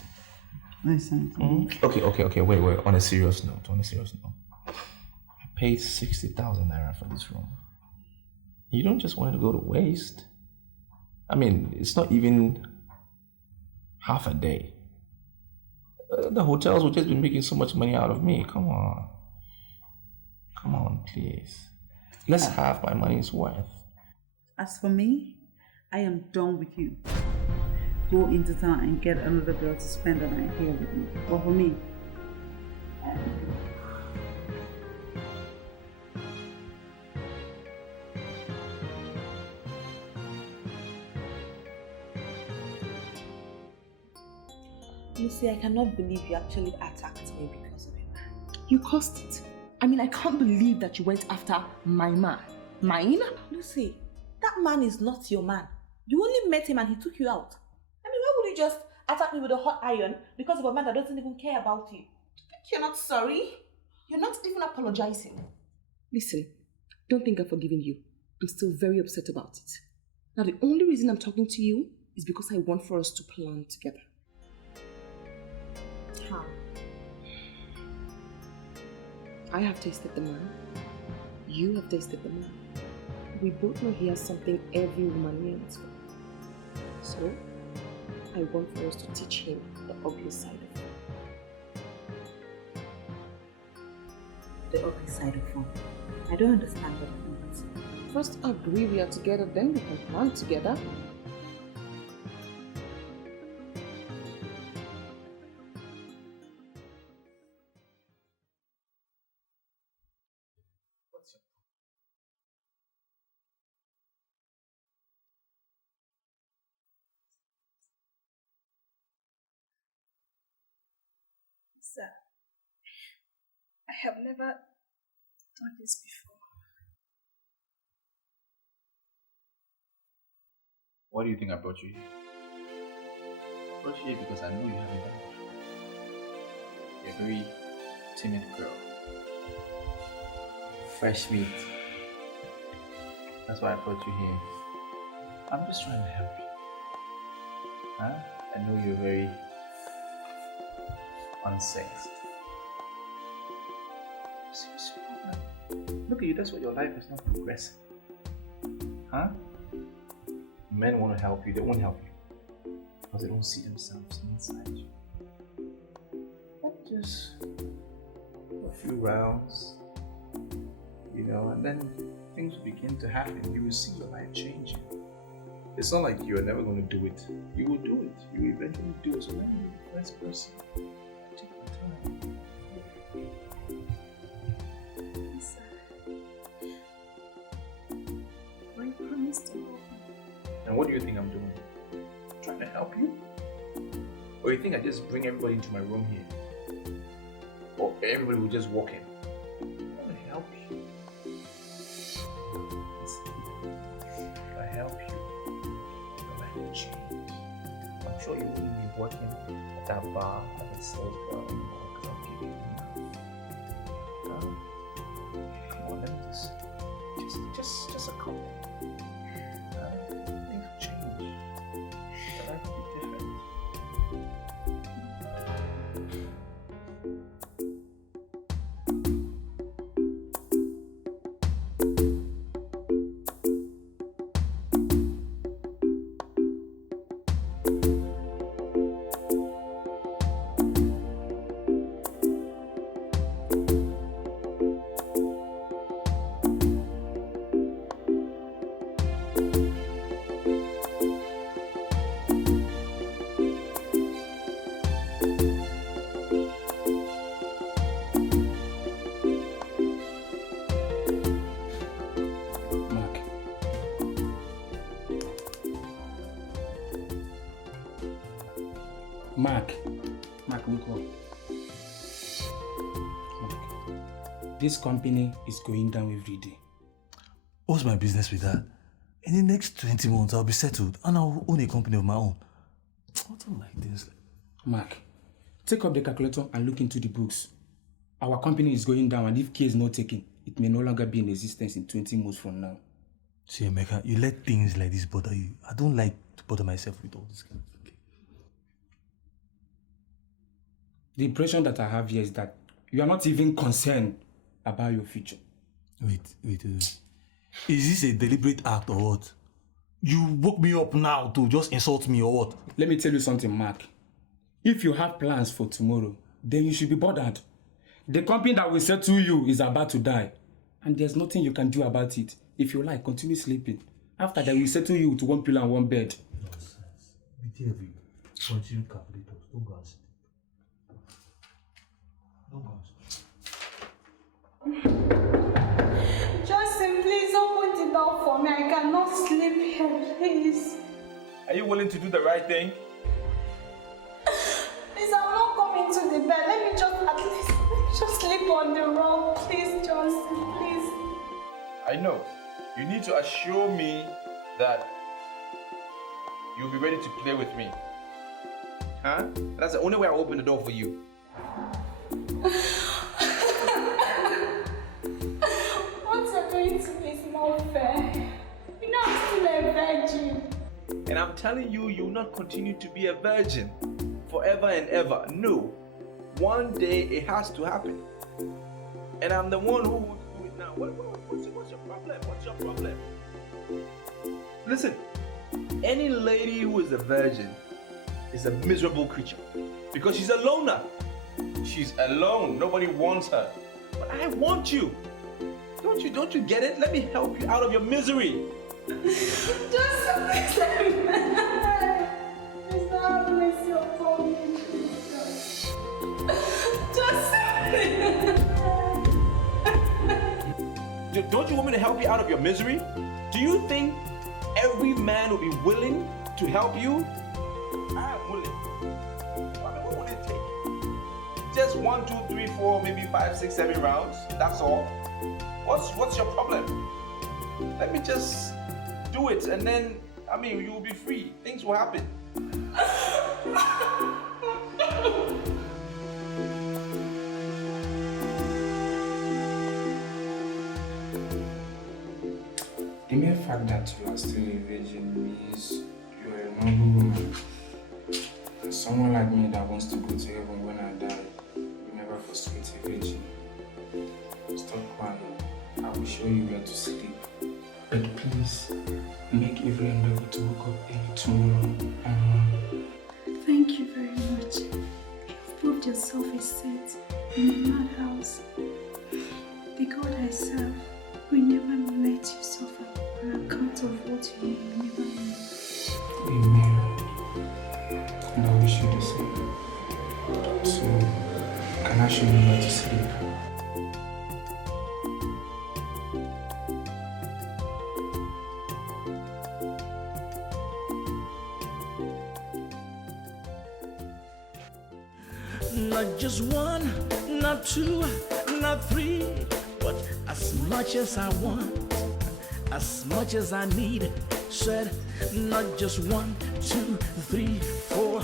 Listen to me. Okay. Wait. On a serious note. I paid 60,000 naira for this room. You don't just want it to go to waste. I mean, it's not even half a day. The hotels would just be making so much money out of me. Come on, please. Let's have my money's worth. As for me, I am done with you. Go into town and get another girl to spend the night here with me. But for me, I am done. Lucy, I cannot believe you actually attacked me because of him. You caused it. I mean, I can't believe that you went after my man. Mine? Lucy, that man is not your man. You only met him and he took you out. I mean, why would you just attack me with a hot iron because of a man that doesn't even care about you? You're not sorry? You're not even apologizing. Listen, don't think I've forgiven you. I'm still very upset about it. Now, the only reason I'm talking to you is because I want for us to plan together. How? I have tasted the man. You have tasted the man. We both know he has something every woman yearns for. So, I want for us to teach him the ugly side of him. The ugly side of him? I don't understand what you mean. First agree we are together, then we can plan together. Sir, I have never done this before. Why do you think I brought you here? I brought you here because I know you haven't done it. You're a very timid girl. Fresh meat. That's why I brought you here. I'm just trying to help you. Huh? I know you're very unsexed. Look at you, that's why your life is not progressing. Huh? Men want to help you, they won't help you because they don't see themselves inside you. Just a few rounds, and then things will begin to happen. You will see your life changing. It's not like you're never going to do it. You will do it. You will eventually do it. So let me be the first person. Take your time. Yes, sir. I promise to help you. And what do you think I'm doing? Trying to help you? Or you think I just bring everybody into my room here? Or everybody will just walk in? I want to help you. If I help you, your life will change. I'm sure you wouldn't be working at that bar as a sales girl anymore because I'm giving you enough. Come on, let me just a couple. Things will change. Your life will be different. Mark, wake up. Mark, this company is going down every day. What's my business with that? In the next 20 months, I'll be settled and I'll own a company of my own. I don't like this. Mark, take up the calculator and look into the books. Our company is going down, and if care is not taken, it may no longer be in existence in 20 months from now. See, Emeka, you let things like this bother you. I don't like to bother myself with all this kind of thing. The impression that I have here is that you are not even concerned about your future. Wait. Is this a deliberate act or what? You woke me up now to just insult me or what? Let me tell you something, Mark. If you have plans for tomorrow, then you should be bothered. The company that will settle you is about to die, and there's nothing you can do about it. If you like, continue sleeping. After that, we settle you to one pillow and one bed. Nonsense. Be there, continue calculators. Don't go and sleep. Don't go and sleep. Justin, please open the door for me. I cannot sleep here, please. Are you willing to do the right thing? Please, I'm not coming to the bed. Let me just sleep on the rug. Please, Justin, please. I know. You need to assure me that you'll be ready to play with me. Huh? That's the only way I'll open the door for you. What you're doing to me is not fair. You know I'm still a virgin. And I'm telling you, you'll not continue to be a virgin forever and ever. No. One day it has to happen. And I'm the one who will do it now. What's your problem? What's your problem? Listen, any lady who is a virgin is a miserable creature because she's a loner. She's alone. Nobody wants her. But I want you. Don't you get it? Let me help you out of your misery. Just please have mercy upon me, Jesus. Don't you want me to help you out of your misery? Do you think every man will be willing to help you? I am willing. What would it take? Just 1, 2, 3, 4, maybe 5, 6, 7 rounds. That's all. What's your problem? Let me just do it, and then you will be free. Things will happen. The mere fact that you are still a virgin means you are a noble woman. And someone like me that wants to go to heaven when I die will never frustrate a virgin. Stop crying. I will show you where to sleep. But please, make every endeavor to wake up early tomorrow. Thank you very much. You've proved yourself a saint in a madhouse. The God I serve will never let you suffer on account of what you never know. Amen. And I wish you the same. So, can I show you where to sleep? Not just one, not two, not three, but as much as I want, as much as I need. Said, not just 1, 2, 3, 4,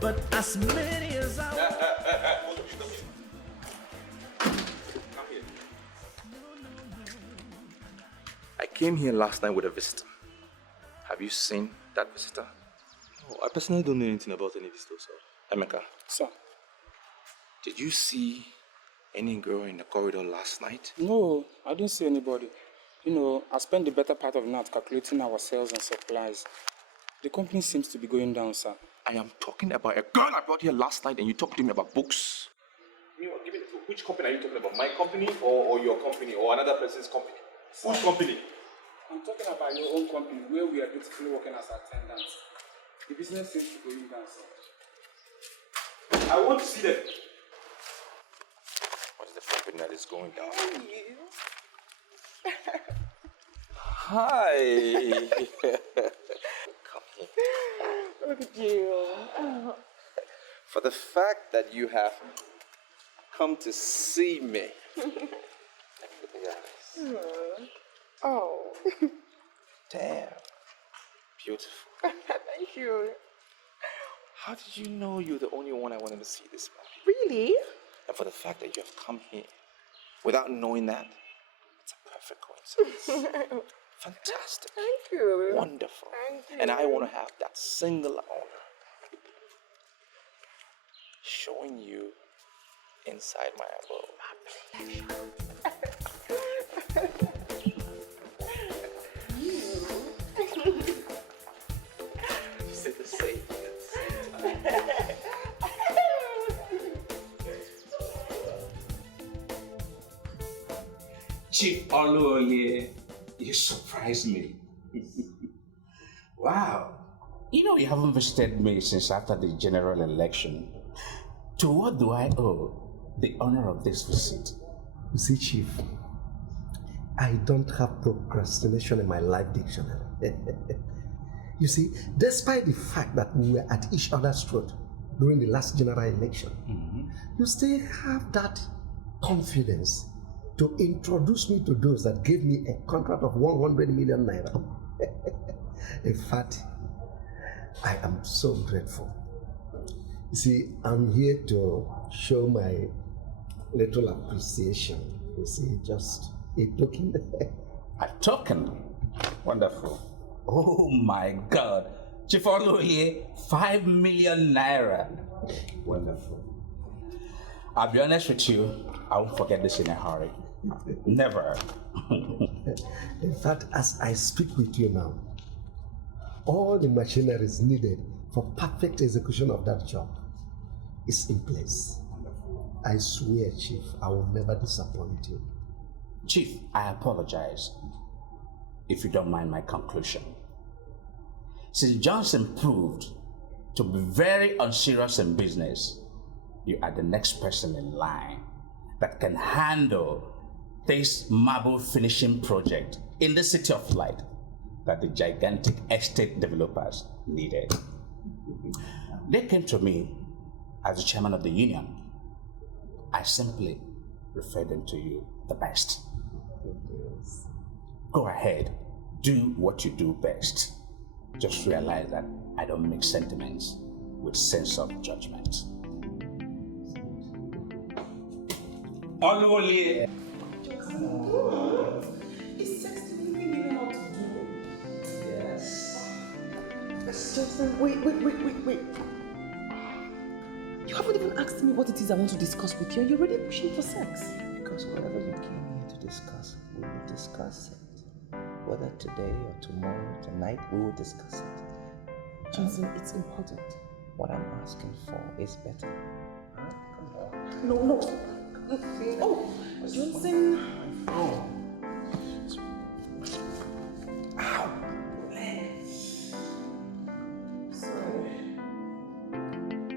but as many as I want. I came here last night with a visitor. Have you seen that visitor? Oh, I personally don't know anything about any visitors, sir. Emeka, Sir? did you see any girl in the corridor last night? No, I didn't see anybody. I spent the better part of the night calculating our sales and supplies. The company seems to be going down, sir. I am talking about a girl I brought here last night and you talked to me about books. Which company are you talking about? My company or your company or another person's company? Which company? I'm talking about your own company where we are basically working as attendants. The business seems to be going down, sir. I want to see them. What's the company that is going down? Hi. Come here. Look at you. for the fact that you have come to see me. Oh. Damn. Beautiful. Thank you. How did you know you're the only one I wanted to see this morning? Really? And for the fact that you have come here without knowing that, it's a perfect coincidence. Fantastic. Thank you. Wonderful. Thank you. And I want to have that singular honor showing you inside my abode. You said the same thing at the same time. Chief Oluoye, you surprised me. Wow. You know, you haven't visited me since after the general election. To what do I owe the honor of this visit? You see, Chief, I don't have procrastination in my life dictionary. You see, despite the fact that we were at each other's throat during the last general election, you still have that confidence to introduce me to those that gave me a contract of 100 million naira. In fact, I am so grateful. You see, I'm here to show my little appreciation. You see, just a token. A token? Wonderful. Oh my God. Chief Oluoye, 5 million naira. Wonderful. I'll be honest with you, I won't forget this in a hurry. Never. In fact, as I speak with you now, all the machinery is needed for perfect execution of that job is in place. I swear, Chief, I will never disappoint you. Chief, I apologize if you don't mind my conclusion. Since Johnson proved to be very unserious in business, you are the next person in line that can handle this marble finishing project in the City of Light that the gigantic estate developers needed. They came to me as the chairman of the union. I simply referred them to you the best. Go ahead, do what you do best. Just realize that I don't mix sentiments with sense of judgment. Oluoye. It's sexy, you really know how to do. Yes. Justin, wait. You haven't even asked me what it is I want to discuss with you, and you're already pushing for sex. Because whatever you came here to discuss, we will discuss it. Whether today or tomorrow, tonight, we will discuss it. Johnson, it's important. What I'm asking for is better. Huh? Come on. No. Oh, Johnson. Oh. Ow. Sorry.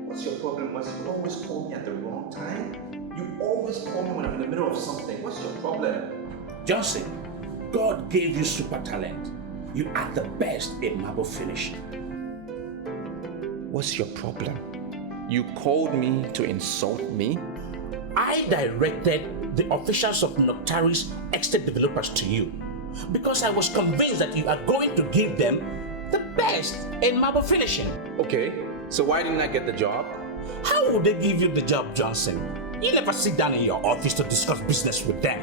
What's your problem? Was you always call me at the wrong time? You always call me when I'm in the middle of something. What's your problem? Johnson, God gave you super talent. You are the best in marble finishing. What's your problem? You called me to insult me? I directed the officials of Noctaris estate developers to you because I was convinced that you are going to give them the best in marble finishing. Okay, so why didn't I get the job? How would they give you the job, Johnson? You never sit down in your office to discuss business with them.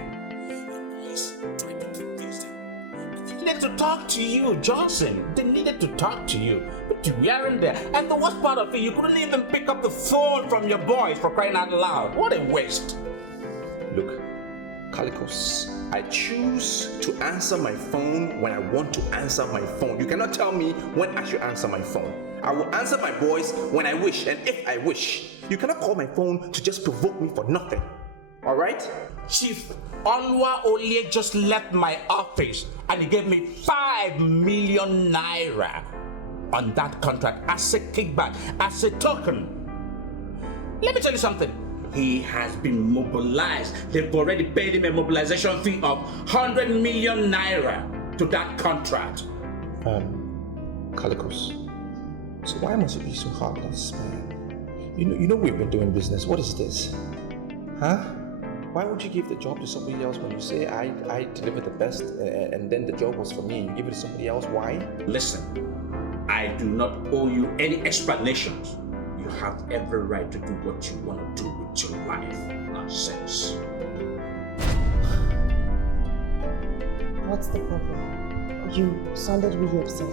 They needed to talk to you, Johnson. They needed to talk to you. But you weren't there. And the worst part of it, you couldn't even pick up the phone from your boys, for crying out loud. What a waste. Look, Calicos, I choose to answer my phone when I want to answer my phone. You cannot tell me when I should answer my phone. I will answer my voice when I wish and if I wish. You cannot call my phone to just provoke me for nothing. All right? Chief Oluoye just left my office and he gave me 5 million naira on that contract as a kickback, as a token. Let me tell you something. He has been mobilized. They've already paid him a mobilization fee of 100 million naira to that contract. Calicos, so why must you be so heartless, man? You know we've been doing business. What is this? Huh? Why would you give the job to somebody else when you say I deliver the best and then the job was for me and you give it to somebody else? Why? Listen, I do not owe you any explanations. You have every right to do what you want to do with your life. Nonsense. What's the problem? You sounded really upset.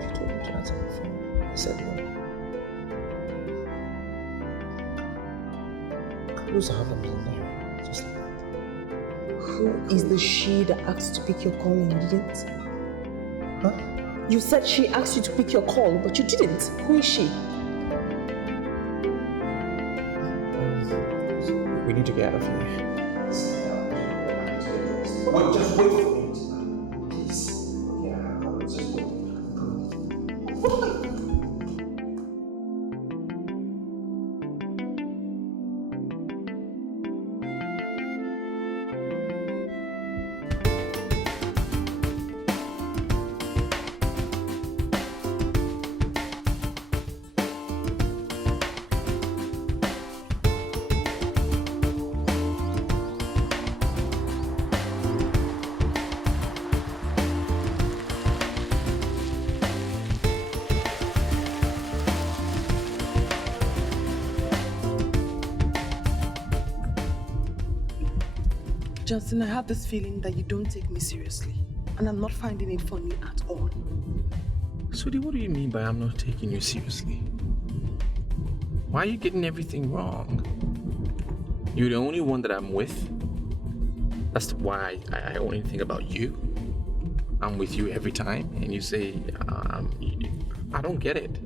You told me to answer the phone. I said no. Lose half a million naira, just like that. Who is the she that asked to pick your call and you didn't? Huh? You said she asked you to pick your call, but you didn't. Who is she? We need to get out of here. Wait, just wait for me. Please. Yeah, just wait. Johnson, I have this feeling that you don't take me seriously, and I'm not finding it funny at all. Sweetie, what do you mean by I'm not taking you seriously? Why are you getting everything wrong? You're the only one that I'm with. That's why I only think about you. I'm with you every time, and you say, I don't get it.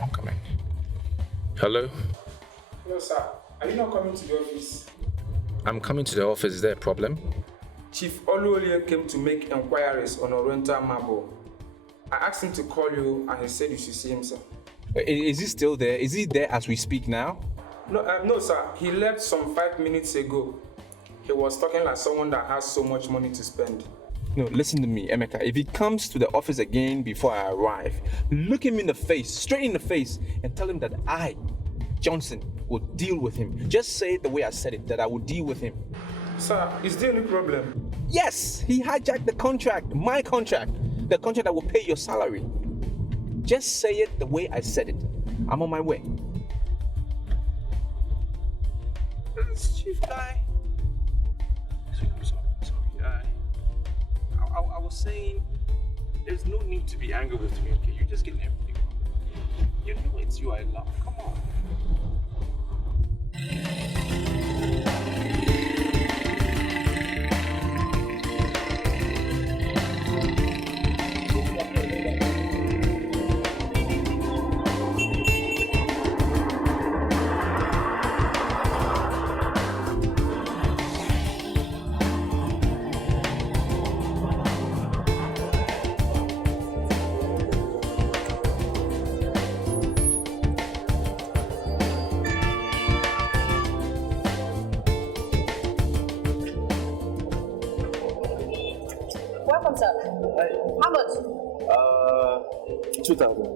I'm coming. Hello? Hello, sir. Are you not coming to the office? I'm coming to the office. Is there a problem? Chief Oluolie came to make inquiries on Oriental Marble. I asked him to call you and he said you should see him, sir. Is he still there? Is he there as we speak now? No, sir. He left some 5 minutes ago. He was talking like someone that has so much money to spend. No, listen to me, Emeka. If he comes to the office again before I arrive, look him in the face, straight in the face, and tell him that I, Johnson, will deal with him. Just say it the way I said it, that I will deal with him. Sir, is there any problem? Yes, he hijacked the contract, my contract, the contract that will pay your salary. Just say it the way I said it. I'm on my way. That's Chief Guy. I'm sorry. I was saying, there's no need to be angry with me, okay? You're just getting everything wrong. You know it's you I love. Come on. Welcome, sir. How much? 2,000.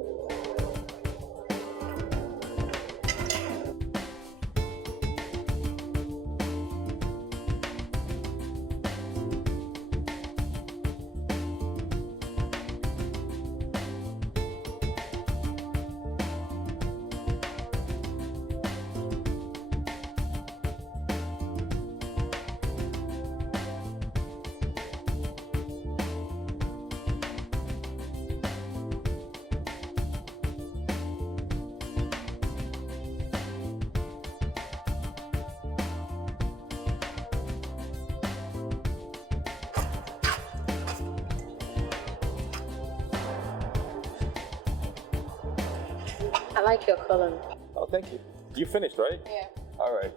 I like your color. Oh, thank you. You finished, right? Yeah. All right.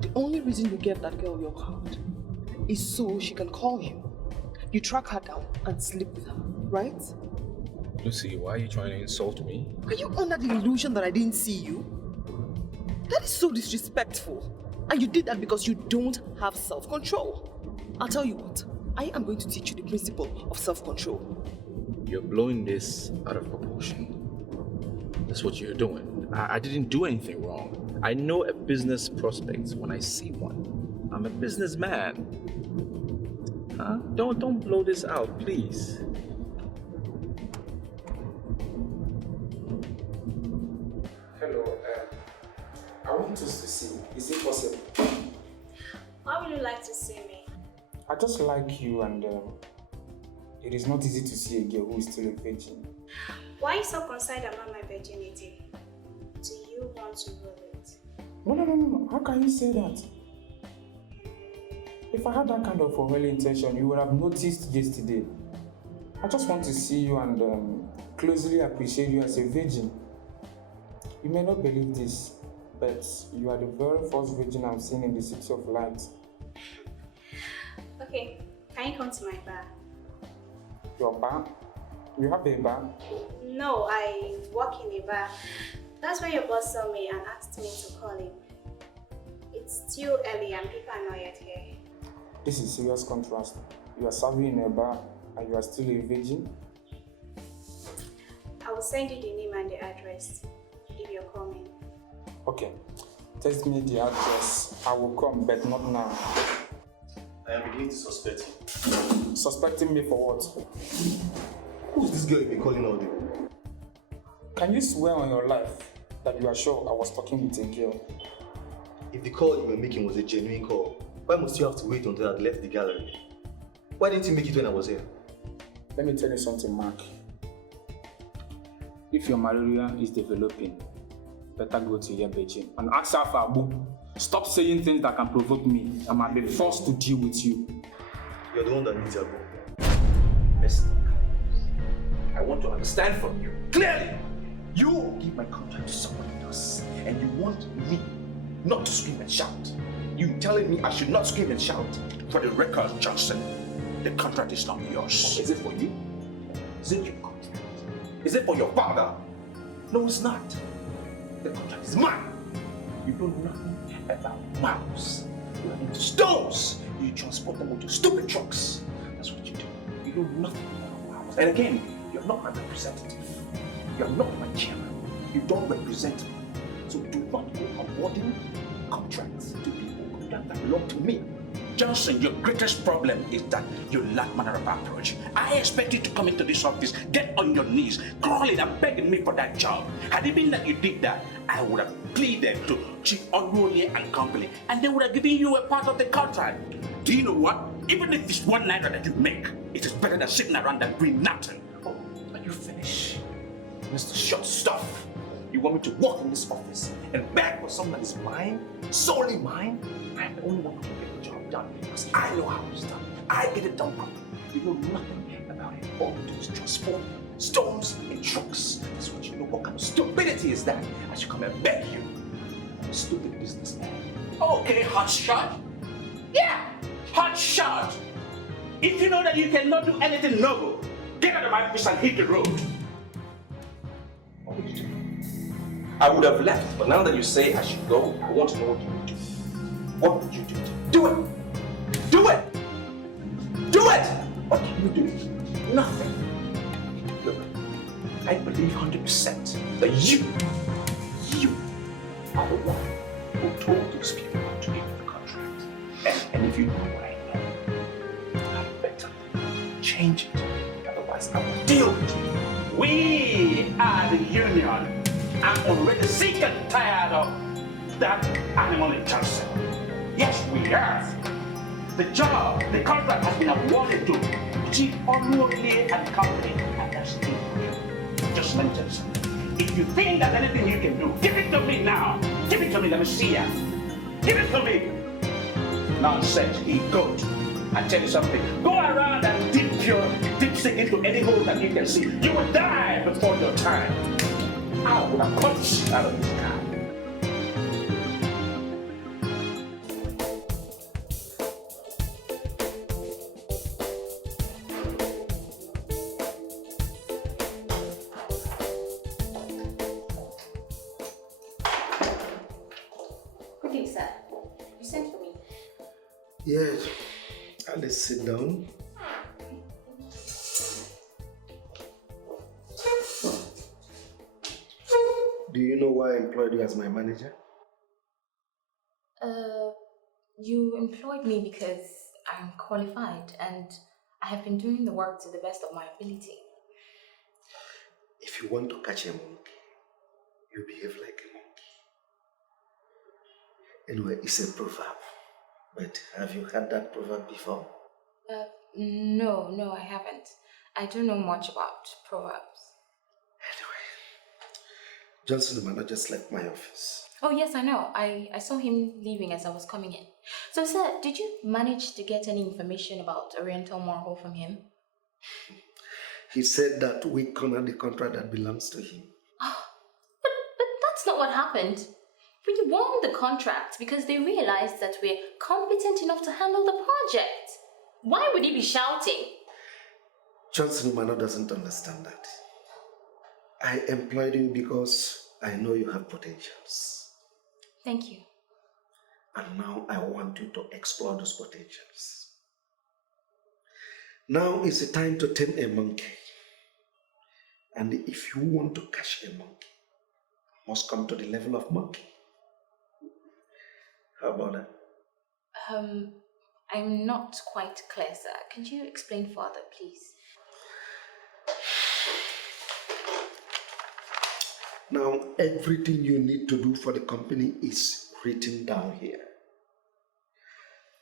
The only reason you gave that girl your card is so she can call you. You track her down and sleep with her, right? Lucy, why are you trying to insult me? Are you under the illusion that I didn't see you? That is so disrespectful. And you did that because you don't have self-control. I'll tell you what, I am going to teach you the principle of self-control. You're blowing this out of proportion. That's what you're doing. I didn't do anything wrong. I know a business prospect when I see one. I'm a businessman. Huh? Don't blow this out, please. Hello, I want us to see. Is it possible? Why would you like to see me? I just like you, and it is not easy to see a girl who is still a virgin. Why are you so concerned about my virginity? Do you want to rule it? No. How can you say that? If I had that kind of unholy intention, you would have noticed yesterday. I just want to see you and closely appreciate you as a virgin. You may not believe this, but you are the very first virgin I'm seeing in the City of Light. Okay, can you come to my bar? Your bar? You have a bar? No, I work in a bar. That's why your boss saw me and asked me to call him. It's still early and people are not yet here. This is serious contrast. You are serving in a bar and you are still a virgin? I will send you the name and the address if you're coming. Okay, text me the address. I will come, but not now. I am beginning to suspect you. Suspecting me for what? Who's this girl you've been calling all day? Can you swear on your life that you are sure I was talking with a girl? If the call you were making was a genuine call, why must you have to wait until I left the gallery? Why didn't you make it when I was here? Let me tell you something, Mark. If your malaria is developing, better go to your bedroom and ask her for a book. Stop saying things that can provoke me. I might be forced to deal with you. You're the one that needs a book. Mr. I want to understand from you clearly. You give my contract to someone else, and you want me not to scream and shout. You telling me I should not scream and shout? For the record, Johnson, the contract is not yours. Is it for you? Is it your contract? Is it for your father? No, it's not. The contract is mine. You know nothing about mouse. You are into stones. You transport them into stupid trucks. That's what you do. You know nothing about mouse. And again, you're not my representative. You're not my chairman. You don't represent me. So do not go awarding contracts to people that belong to me. Johnson, your greatest problem is that you lack manner of approach. I expect you to come into this office, get on your knees, crawling and begging me for that job. Had it been that you did that, I would have pleaded to Chief Unruly and Company, and they would have given you a part of the contract. Do you know what? Even if it's one night that you make, it is better than sitting around and doing nothing. Oh, are you finished? Mr. Short Stuff, you want me to walk in this office and beg for something that is mine, solely mine? I'm the only one who can get the job done because I know how it's done. I get it done properly. You know nothing about it. All you do is transport stones in trucks. That's what you know. What kind of stupidity is that? I should come and beg you. I'm a stupid businessman. Okay, hot shot. Yeah, hot shot. If you know that you cannot do anything noble, get out of my office and hit the road. What would you do? I would have left, but now that you say I should go, I want to know what you would do. What would you do? Do it! Do it! Do it! What can you do? Nothing. Look, I believe 100% that you are the one who told those people not to give you the contract. And if you know what I know, I better change it. Otherwise, I will deal with you. We are the union. I'm already sick and tired of that animal injustice. Yes, we have. The job, the contract has been awarded to Chief Onwardly and Company, and that's it. Just let me tell you something. If you think there's anything you can do, give it to me now. Give it to me, let me see ya. Give it to me. Nonsense, he goes. I tell you something, go around and dip your dipstick into any hole that you can see. You will die before your time. I will have punched out of this guy. Yes. Let's sit down. Do you know why I employed you as my manager? You employed me because I'm qualified and I have been doing the work to the best of my ability. If you want to catch a monkey, you behave like a monkey. Anyway, it's a proverb. But have you heard that proverb before? No, I haven't. I don't know much about proverbs. Johnson, the manager, just left my office. Oh yes, I know. I saw him leaving as I was coming in. So sir, did you manage to get any information about Oriental Morho from him? He said that we cornered the contract that belongs to him. Oh, but that's not what happened. We won the contract because they realized that we're competent enough to handle the project. Why would he be shouting? Johnson Umano doesn't understand that. I employed you because I know you have potentials. Thank you. And now I want you to explore those potentials. Now is the time to tame a monkey. And if you want to catch a monkey, you must come to the level of monkey. How about that? I'm not quite clear, sir. Can you explain further, please? Now, everything you need to do for the company is written down here.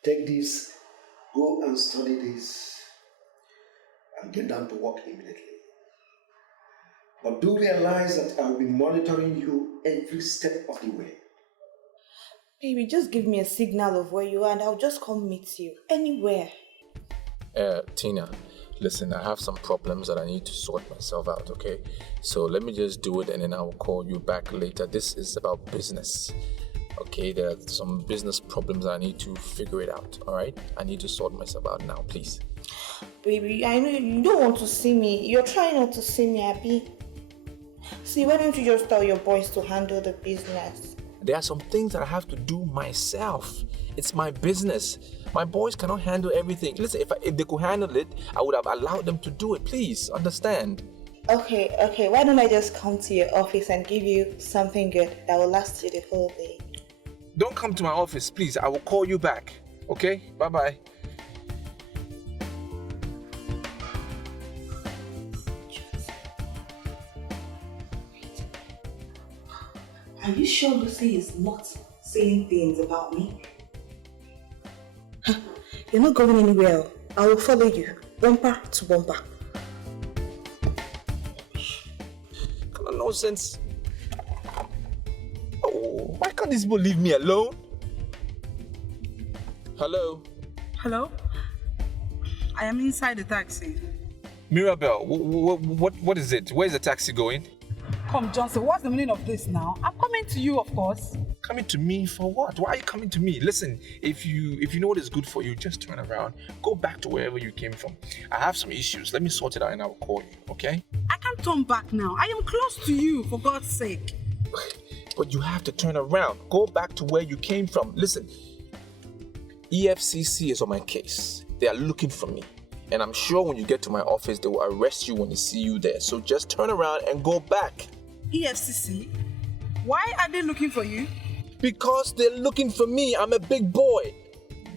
Take this, go and study this, and get down to work immediately. But do realize that I'll be monitoring you every step of the way. Baby, just give me a signal of where you are and I'll just come meet you. Anywhere. Tina, listen, I have some problems that I need to sort myself out, okay? So let me just do it and then I will call you back later. This is about business, okay? There are some business problems that I need to figure it out, all right? I need to sort myself out now, please. Baby, I know you don't want to see me. You're trying not to see me, Abby. See, why don't you just tell your boys to handle the business? There are some things that I have to do myself. It's my business. My boys cannot handle everything. Listen, if they could handle it, I would have allowed them to do it. Please, understand. Okay. Why don't I just come to your office and give you something good that will last you the whole day? Don't come to my office, please. I will call you back. Okay? Bye-bye. Are you sure Lucy is not saying things about me? You're not going anywhere. I will follow you, bumper to bumper. Come on, nonsense. Oh, why can't these people leave me alone? Hello? Hello? I am inside the taxi. Mirabelle, what is it? Where's the taxi going? Come, Johnson, what's the meaning of this now? I'm coming to you, of course. Coming to me for what? Why are you coming to me? Listen, if you know what is good for you, just turn around. Go back to wherever you came from. I have some issues. Let me sort it out and I will call you, okay? I can't turn back now. I am close to you, for God's sake. But you have to turn around. Go back to where you came from. Listen, EFCC is on my case. They are looking for me. And I'm sure when you get to my office, they will arrest you when they see you there. So just turn around and go back. EFCC? Why are they looking for you? Because they're looking for me. I'm a big boy.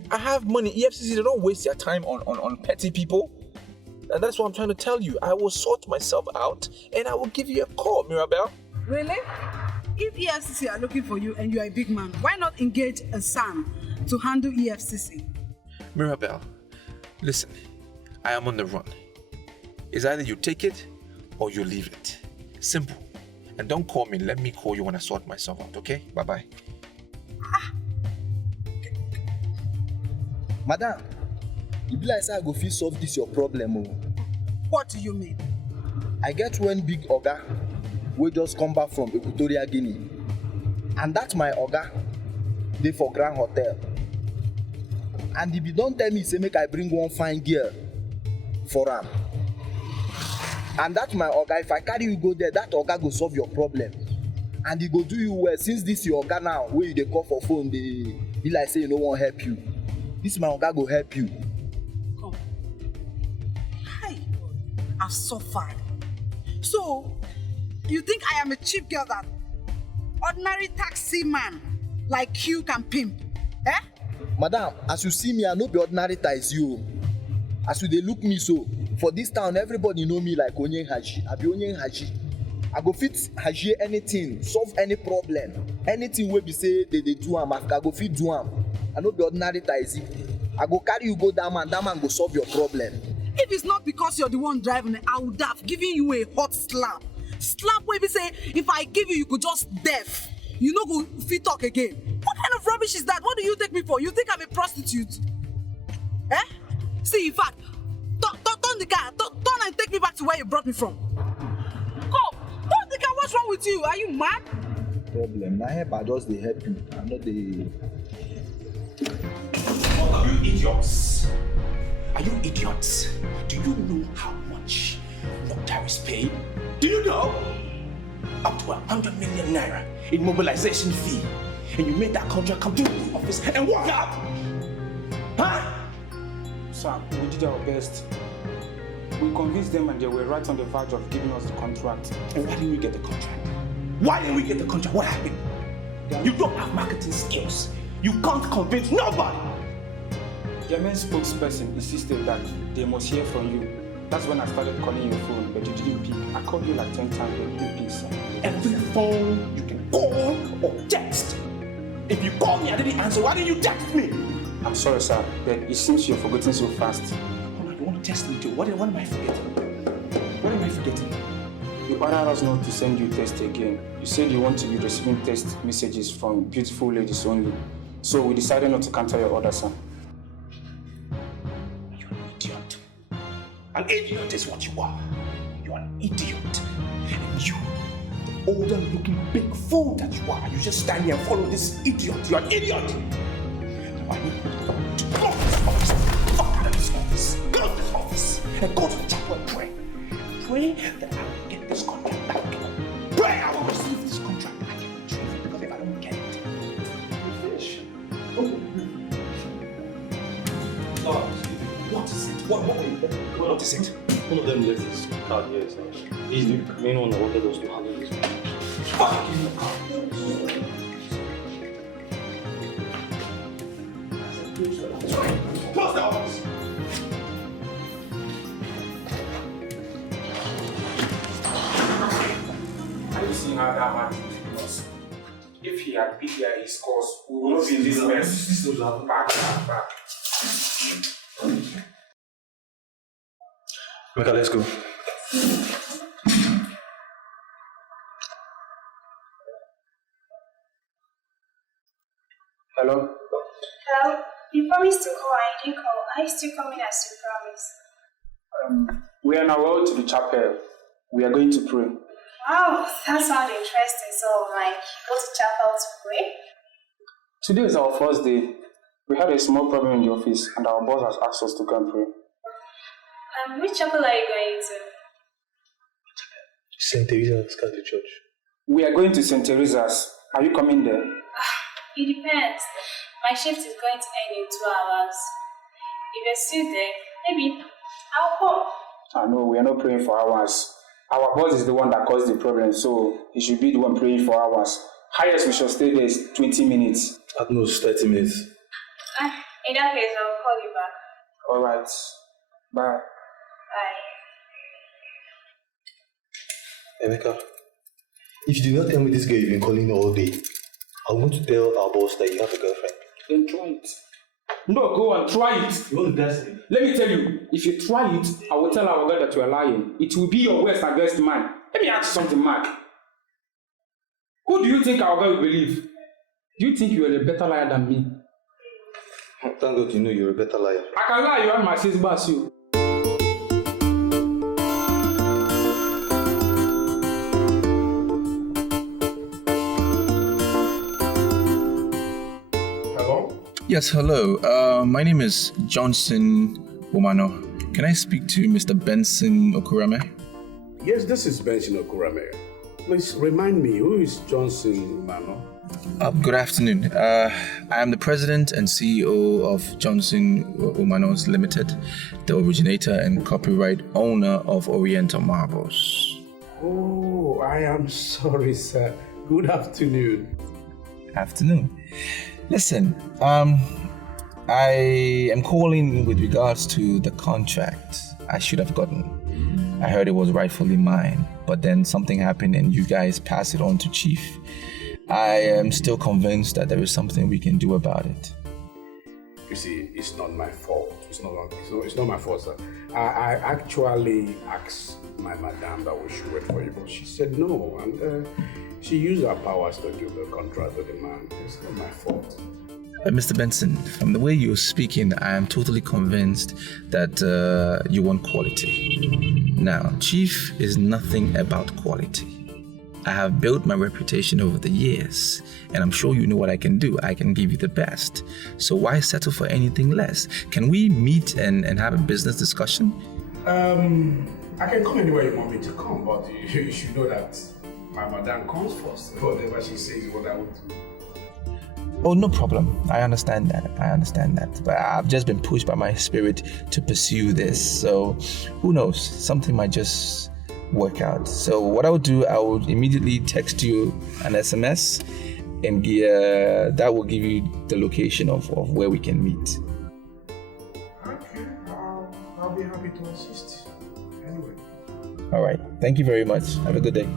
I have money. EFCC, they don't waste their time on petty people. And that's what I'm trying to tell you. I will sort myself out and I will give you a call, Mirabelle. Really? If EFCC are looking for you and you are a big man, why not engage a son to handle EFCC? Mirabelle, listen, I am on the run. It's either you take it or you leave it. Simple. And don't call me. Let me call you when I sort myself out, okay? Bye-bye. Madam, you be like say I go fit solve this your problem. Oh. What do you mean? I get one big oga wey just come back from Equatorial Guinea. And that's my oga. Dey for Grand Hotel. And if you don't tell me, say make I bring one fine girl for am. And that's my oga. If I carry you go there, that oga go solve your problem. And he go do you well. Since this your oga now, where you dey call for phone, they be like say you no wan help you. This my oga go help you. Come. Hi. I've suffered. So, you think I am a cheap girl that ordinary taxi man like you can pimp? Eh? Madam, as you see me, I no be ordinary ties you. As you dey look me so, for this town, everybody know me like Onye Haji. I be Onye Haji. I go fit Haji anything, solve any problem. Anything wey be say they do am, I go fit do am. I no be ordinary ties. I go carry you go that man go solve your problem. If it's not because you're the one driving it, I would have given you a hot slap. Slap where we say, if I give you, you could just deaf. You no go fit talk again. What kind of rubbish is that? What do you take me for? You think I'm a prostitute? Eh? See, in fact, turn the car. Turn and take me back to where you brought me from. Come, turn the car. What's wrong with you? Are you mad? Problem. My help, I just dey help you. I'm not the. What are you idiots? Are you idiots? Do you know how much Mokhtar is paid? Do you know? Up to 100 million naira in mobilization fee. And you made that contract come to the office and walk out. Huh? Sir, we did our best. We convinced them and they were right on the verge of giving us the contract. And why didn't we get the contract? Why didn't we get the contract? What happened? You don't have marketing skills. You can't convince nobody. Their main spokesperson insisted that they must hear from you. That's when I started calling your phone, but you didn't pick. I called you like 10 times, but you didn't pick, sir. Every phone you can call or text. If you call me, I didn't answer. Why didn't you text me? I'm sorry, sir, but it seems you're forgetting so fast. Oh, you want to test me too? What am I forgetting? What am I forgetting? You ordered us not to send you text again. You said you want to be receiving text messages from beautiful ladies only. So we decided not to cancel your order, sir. You're an idiot. An idiot is what you are. You're an idiot. And you, the older looking big fool that you are, you just stand here and follow this idiot. You're an idiot. Now I need you to close this office. Fuck out of this office. Close this office. And go to the chapel and pray. Pray that I will get this contract back. Pray I will receive this contract back in retrieve, because if I don't get it, we'll finish. What is it? What is it? One of them left his card here, so he's the main one that wanted us to handle this. Fuck, give me the card. Close the office. Are you seeing how that man treated us? If he had been there his cause, we would not be in this mess. This is not Back. Mika, let's go. Hello? Hello? You promised to call and you didn't call. Are you still coming as you promised? We are on our way to the chapel. We are going to pray. Wow, that sounds interesting. So, go to chapel to pray? Today is our first day. We had a small problem in the office and our boss has asked us to go and pray. Which chapel are you going to? St. Teresa's Catholic Church. We are going to St. Teresa's. Are you coming there? It depends. My shift is going to end in 2 hours. If you're still there, maybe I'll come. No, we are not praying for hours. Our boss is the one that caused the problem, so he should be the one praying for hours. Highest we shall stay there is 20 minutes. At most 30 minutes. In that case, I'll call you back. Alright. Bye. Bye. Emeka, if you do not tell me this girl you've been calling all day, I want to tell our boss that you have a girlfriend. Then try it. No, go on, try it. You want to dance me? Let me tell you, if you try it, I will tell our girl that you are lying. It will be your worst against mine. Let me ask you something, Mark. Who do you think our girl will believe? Do you think you are a better liar than me? Thank God you know you're a better liar. I can lie, you are my sis Basu. Yes, hello. My name is Johnson Omano. Can I speak to Mr. Benson Okurame? Yes, this is Benson Okurame. Please remind me, who is Johnson Omano? Good afternoon. I am the president and CEO of Johnson Umanos Limited, the originator and copyright owner of Oriental Marbles. Oh, I am sorry, sir. Good afternoon. Afternoon. Listen, I am calling with regards to the contract I should have gotten. I heard it was rightfully mine, but then something happened and you guys passed it on to Chief. I am still convinced that there is something we can do about it. You see, it's not my fault. It's not my fault, sir. I actually asked my madam that we should wait for you, but she said no, and she used her powers to give the contract to the man. It's not my fault. Mr. Benson, from the way you're speaking, I am totally convinced that you want quality. Now, Chief is nothing about quality. I have built my reputation over the years, and I'm sure you know what I can do. I can give you the best. So why settle for anything less? Can we meet and have a business discussion? I can come anywhere you want me to come, but you should know that my madam comes first. Whatever she says is what I would do. Oh, no problem. I understand that. But I've just been pushed by my spirit to pursue this. So who knows? Something might just work out. So what I would do, I would immediately text you an SMS, and that will give you the location of where we can meet. Okay, I'll be happy to assist. Anyway. All right. Thank you very much. Have a good day.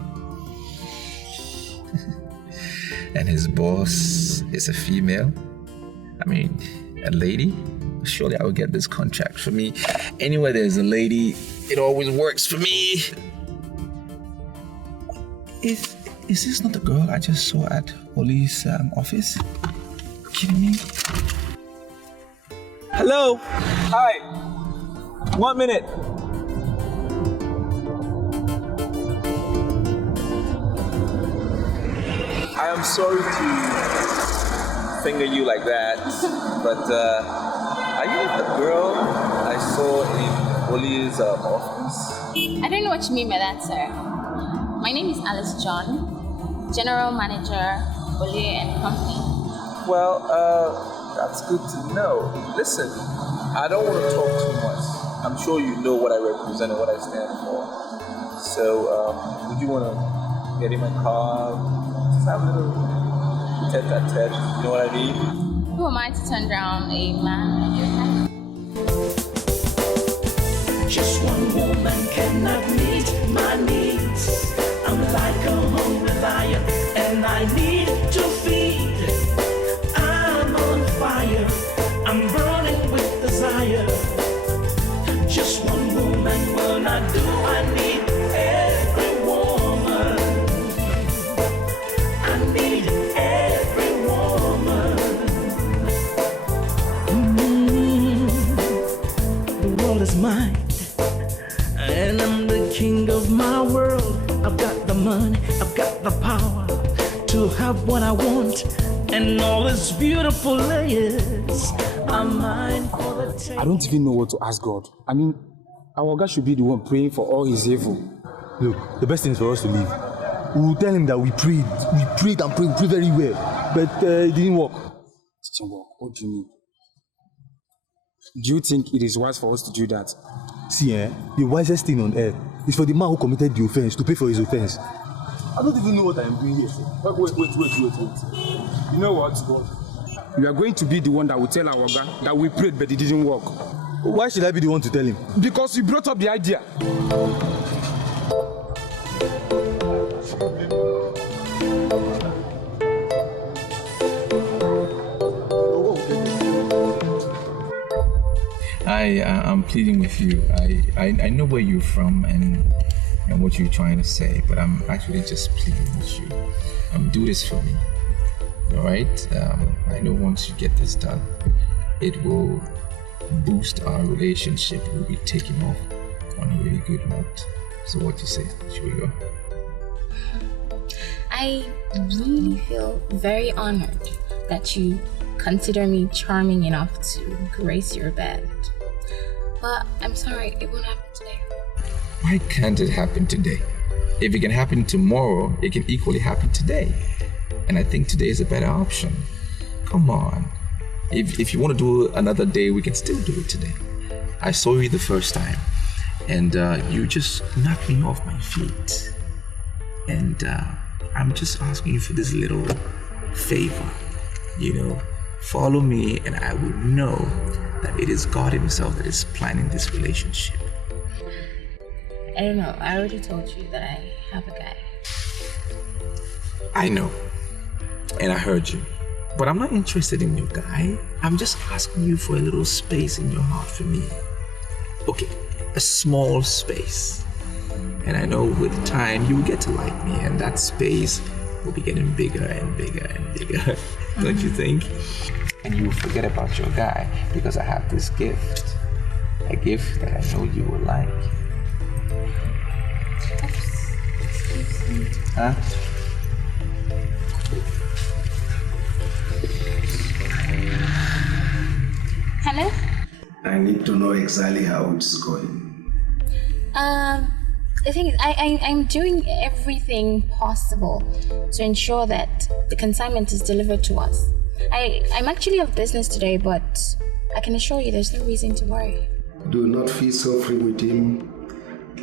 And his boss is a female. I mean, a lady. Surely I will get this contract. For me, anywhere there's a lady, it always works for me. Is this not the girl I just saw at Oli's office? Kidding me? Hello. Hi. 1 minute. I am sorry to finger you like that, but are you the girl I saw in Oli's office? I don't know what you mean by that, sir. My name is Alice John, General Manager, Oli and Company. Well, that's good to know. Listen, I don't want to talk too much. I'm sure you know what I represent and what I stand for. So, would you want to get in my car? Just have a little tete-a-tete, you know what I mean? Who am I to turn down a man of your kind? Just one woman cannot meet my needs. I'm like a hungry lion and I need to feed. I'm on fire, I'm burning with desire. Just one woman will not do, I need every woman. I need every woman. The world is mine, and I'm the king of my world. I've got the money, I've got the power to have what I want, and all its beautiful layers are mine for the taking. I don't even know what to ask God. I mean, our God should be the one praying for all his evil. Look, the best thing is for us to leave. We will tell him that we prayed and prayed very well, but it didn't work. It didn't work? What do you mean? Do you think it is wise for us to do that? See, the wisest thing on earth is for the man who committed the offense to pay for his offense. I don't even know what I am doing here, sir. Wait. You know what, God? You are going to be the one that will tell our God that we prayed but it didn't work. Why should I be the one to tell him? Because you brought up the idea. I'm pleading with you. I know where you're from and what you're trying to say, but I'm actually just pleading with you. Do this for me. All right? I know once you get this done, it will boost our relationship. We'll be taking off on a really good note. So what do you say? Should we go? I really feel very honored that you consider me charming enough to grace your bed. But I'm sorry, it won't happen today. Why can't it happen today? If it can happen tomorrow, it can equally happen today. And I think today is a better option. Come on. If you want to do another day, we can still do it today. I saw you the first time, and you just knocked me off my feet. And I'm just asking you for this little favor. Follow me, and I will know that it is God Himself that is planning this relationship. I don't know. I already told you that I have a guy. I know, and I heard you. But I'm not interested in your guy. I'm just asking you for a little space in your heart for me. Okay, a small space. And I know with time you will get to like me, and that space will be getting bigger and bigger and bigger. Don't you think? And you will forget about your guy because I have this gift. A gift that I know you will like. Huh? Hello? I need to know exactly how it's going. The thing is, I'm doing everything possible to ensure that the consignment is delivered to us. I'm actually off business today, but I can assure you there's no reason to worry. Do not feel so free with him,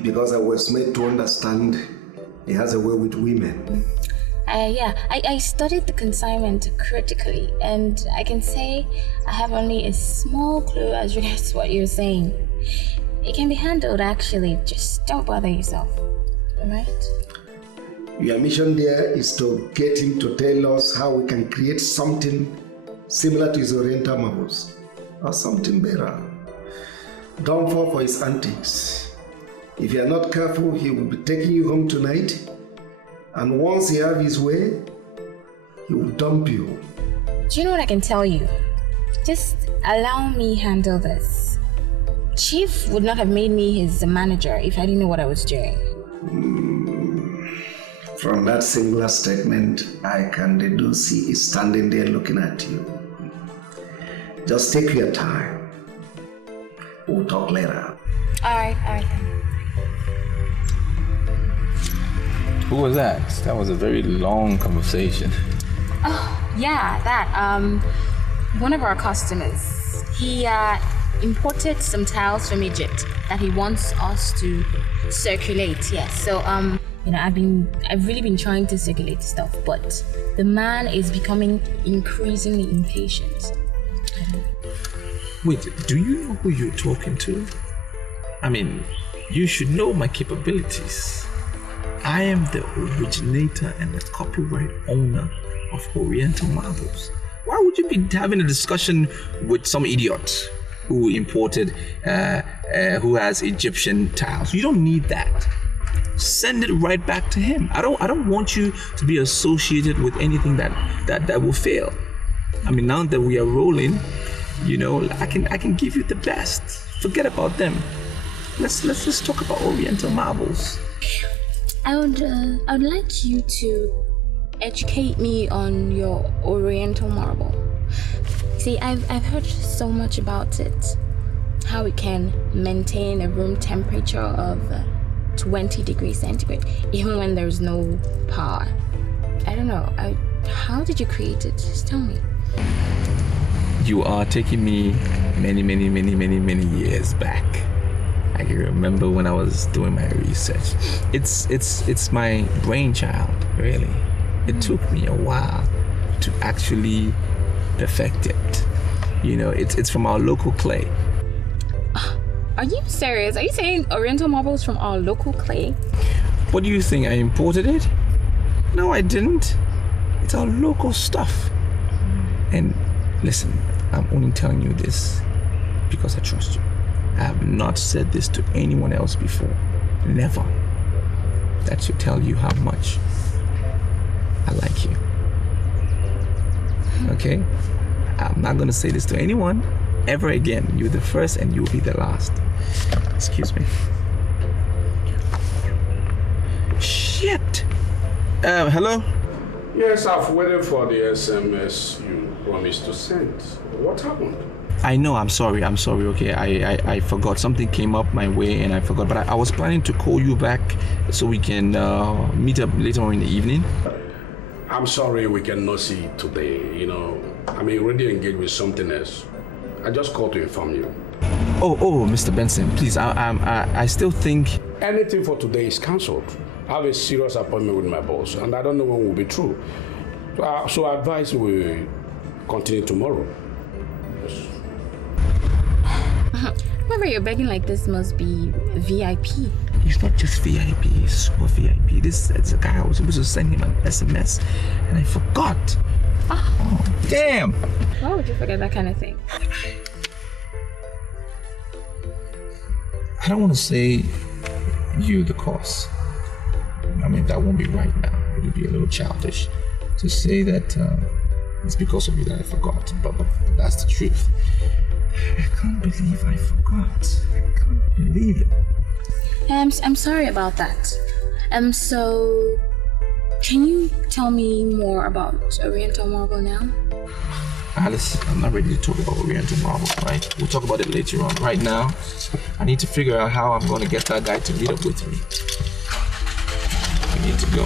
because I was made to understand he has a way with women. I studied the consignment critically, and I can say I have only a small clue as regards to what you're saying. It can be handled, actually. Just don't bother yourself. Alright? Your mission there is to get him to tell us how we can create something similar to his Oriental marbles, or something better. Don't fall for his antics. If you are not careful, he will be taking you home tonight, and once he has his way, he will dump you. Do you know what I can tell you? Just allow me handle this. Chief would not have made me his manager if I didn't know what I was doing. From that singular statement, I can deduce he is standing there looking at you. Just take your time. We'll talk later. Alright. Who was that? That was a very long conversation. Oh, yeah, that. One of our customers. He imported some tiles from Egypt that he wants us to circulate. Yes. So I've really been trying to circulate stuff, but the man is becoming increasingly impatient. Wait, do you know who you're talking to? I mean, you should know my capabilities. I am the originator and the copyright owner of Oriental Marbles. Why would you be having a discussion with some idiot who imported, who has Egyptian tiles? You don't need that. Send it right back to him. I don't want you to be associated with anything that will fail. I mean, now that we are rolling, I can give you the best. Forget about them. Let's just talk about Oriental Marbles. I would like you to educate me on your Oriental marble. See, I've heard so much about it. How it can maintain a room temperature of 20 degrees centigrade, even when there's no power. I don't know. How did you create it? Just tell me. You are taking me many years back. I can remember when I was doing my research. It's my brainchild, really. It took me a while to actually perfect it. It's from our local clay. Are you serious? Are you saying Oriental marbles from our local clay? What do you think? I imported it? No, I didn't. It's our local stuff. And listen, I'm only telling you this because I trust you. I have not said this to anyone else before. Never. That should tell you how much I like you. Okay? I'm not gonna say this to anyone ever again. You're the first and you'll be the last. Excuse me. Shit! Hello? Yes, I've waited for the SMS you promised to send. What happened? I know, I'm sorry, okay? I forgot. Something came up my way and I forgot. But I was planning to call you back so we can meet up later on in the evening. I'm sorry we cannot see today. You know, I'm already engaged with something else. I just called to inform you. Oh, Mr. Benson, please, I still think... Anything for today is cancelled. I have a serious appointment with my boss, and I don't know when will be true. So I advise we continue tomorrow. Yes. Whoever you're begging like this must be VIP. He's not just VIP, he's super VIP. It's a guy I was supposed to send him an SMS, and I forgot. Oh, damn! Why would you forget that kind of thing? I don't want to say you the cause. I mean, that won't be right now. It would be a little childish to say that it's because of you that I forgot, but that's the truth. I can't believe I forgot. I can't believe it. I'm sorry about that. So can you tell me more about Oriental Marble now? Alice, I'm not ready to talk about Oriental Marble, right? We'll talk about it later on. Right now, I need to figure out how I'm going to get that guy to meet up with me. I need to go.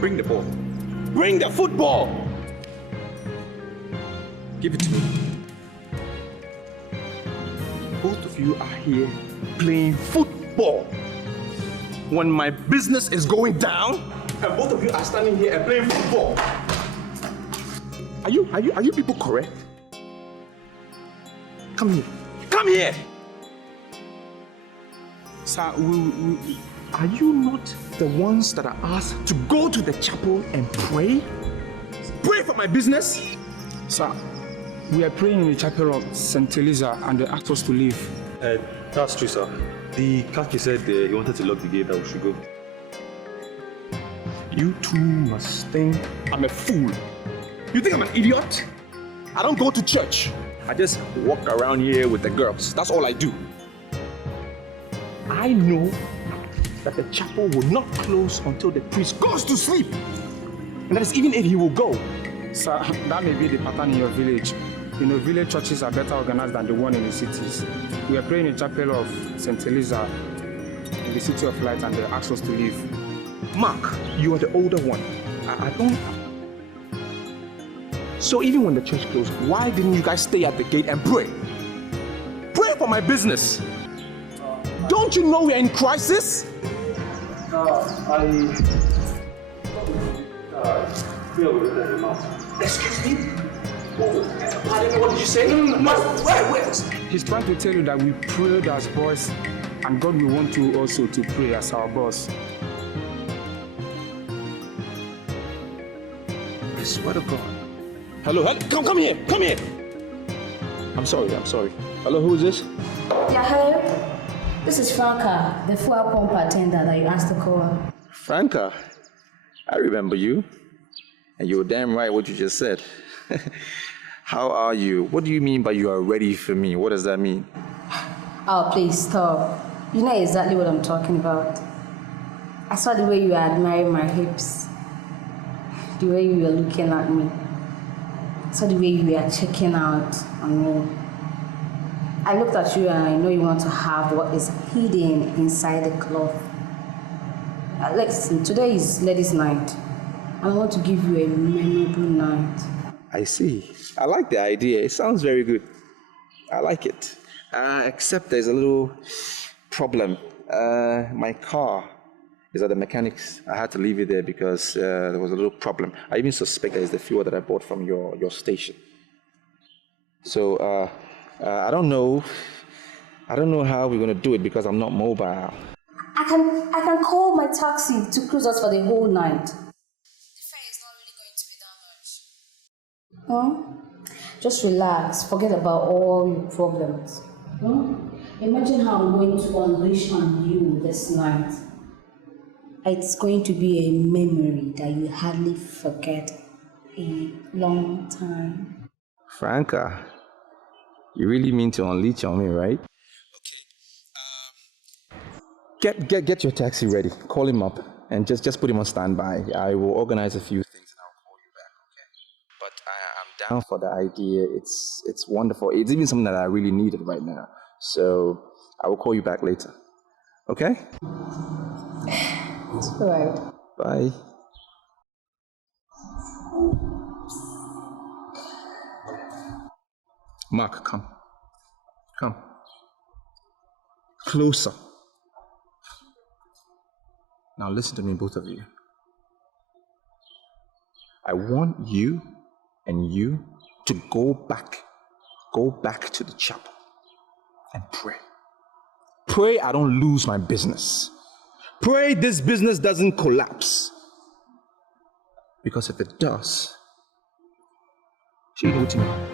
Bring the ball. Bring the football! Give it to me. Both of you are here playing football when my business is going down, and both of you are standing here and playing football. Are you people correct? Come here. Come here! Sir, are you not the ones that are asked to go to the chapel and pray? Pray for my business? Sir, we are praying in the chapel of St. Eliza and they asked us to leave. That's true, sir. The Kaki said he wanted to lock the gate that we should go. You two must think I'm a fool. You think I'm an idiot? I don't go to church. I just walk around here with the girls. That's all I do. I know that the chapel will not close until the priest goes to sleep. And that is even if he will go. Sir, that may be the pattern in your village. You know, village churches are better organized than the one in the cities. We are praying in the chapel of St. Eliza in the City of Light and they asked us to leave. Mark, you are the older one. I don't... So even when the church closed, why didn't you guys stay at the gate and pray? Pray for my business. Don't you know we're in crisis? Excuse me? What did you say? Wait. He's trying to tell you that we prayed as boys and God will want you also to pray as our boss. I swear to God. Hello, come here. I'm sorry. Hello, who is this? Yeah, hello. This is Franca, the fuel pump attendant that you asked to call. Franca, I remember you. And you were damn right what you just said. How are you? What do you mean by you are ready for me? What does that mean? Oh, please stop. You know exactly what I'm talking about. I saw the way you were admiring my hips. The way you were looking at me. I saw the way you were checking out on me. I looked at you and I know you want to have what is hidden inside the cloth. Listen, today is ladies' night. I want to give you a memorable night. I see. I like the idea. It sounds very good. I like it. Except there's a little problem. My car is at the mechanics. I had to leave it there because there was a little problem. I even suspect that it's the fuel that I bought from your station. So, I don't know how we're going to do it because I'm not mobile. I can call my taxi to cruise us for the whole night. The fare is not really going to be that much. Just relax. Forget about all your problems. Imagine how I'm going to unleash on you this night. It's going to be a memory that you hardly forget a long time. Franca, you really mean to unleash on me, right? Okay. Get your taxi ready. Call him up and just put him on standby. I will organize a few things and I'll call you back, okay? But I'm down for the idea. It's wonderful. It's even something that I really needed right now. So I will call you back later. Okay? It's all right. Bye. Mark, come. Come. Closer. Now listen to me, both of you. I want you and you to go back to the chapel and pray. Pray I don't lose my business. Pray this business doesn't collapse. Because if it does, she know what you mean.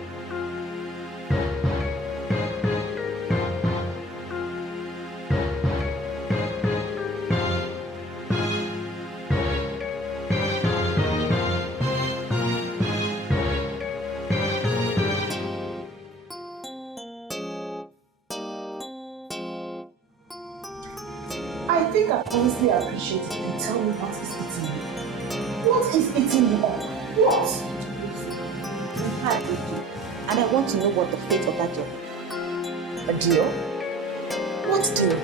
I think I honestly appreciate it if you tell me what is eating you. What is eating you up? What? We had a deal, and I want to know what the fate of that deal. A deal? What deal?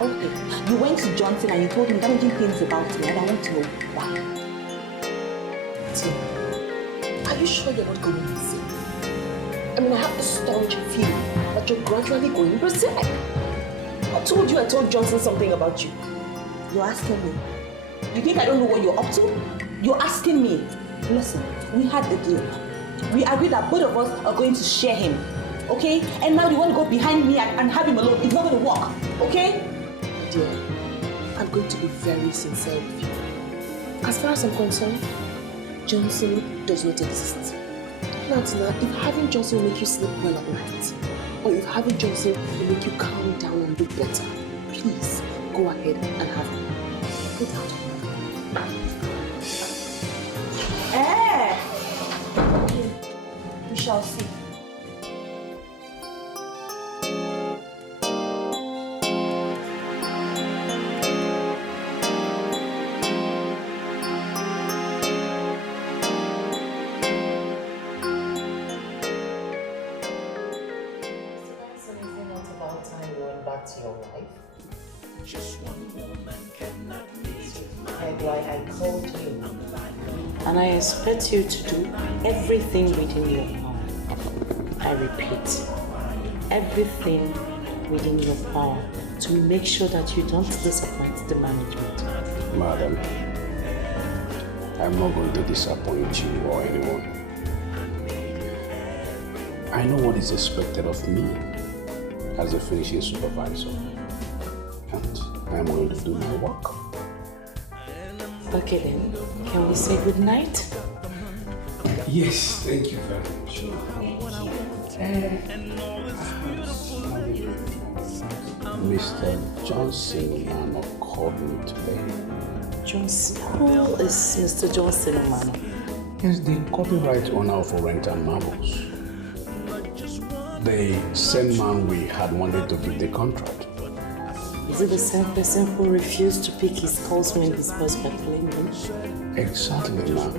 Okay, you went to Johnson and you told him damaging things about me, and I want to know why. Tim, are you sure you're not going insane? I mean, I have a staunch feeling that you're gradually going berserk. I told you I told Johnson something about you. You're asking me? You think I don't know what you're up to? You're asking me. Listen, we had the deal. We agreed that both of us are going to share him. Okay? And now you want to go behind me and have him alone. It's not going to work. Okay? Dear, I'm going to be very sincere with you. As far as I'm concerned, Johnson does not exist. Now, Tina, if having Johnson will make you sleep well at night, or if having Johnson will make you calm down and look better, please go ahead and have him. Get out. Okay. We shall see. To your life. Just one woman cannot and why I called you. And I expect you to do everything within your power. I repeat, everything within your power to make sure that you don't disappoint the management. Madam, I'm not going to disappoint you or anyone. I know what is expected of me as a finishing supervisor, and I'm going to do my work. Okay then, can we say good night? Yes, thank you very much. Mr. Johnson Umano called me today. Johnson? Who is Mr. Johnson Umano? He's the copyright owner of Oriental Marbles. The same man we had wanted to give the contract. Is it the same person who refused to pick his calls when dispersed by claimant? Exactly, ma'am.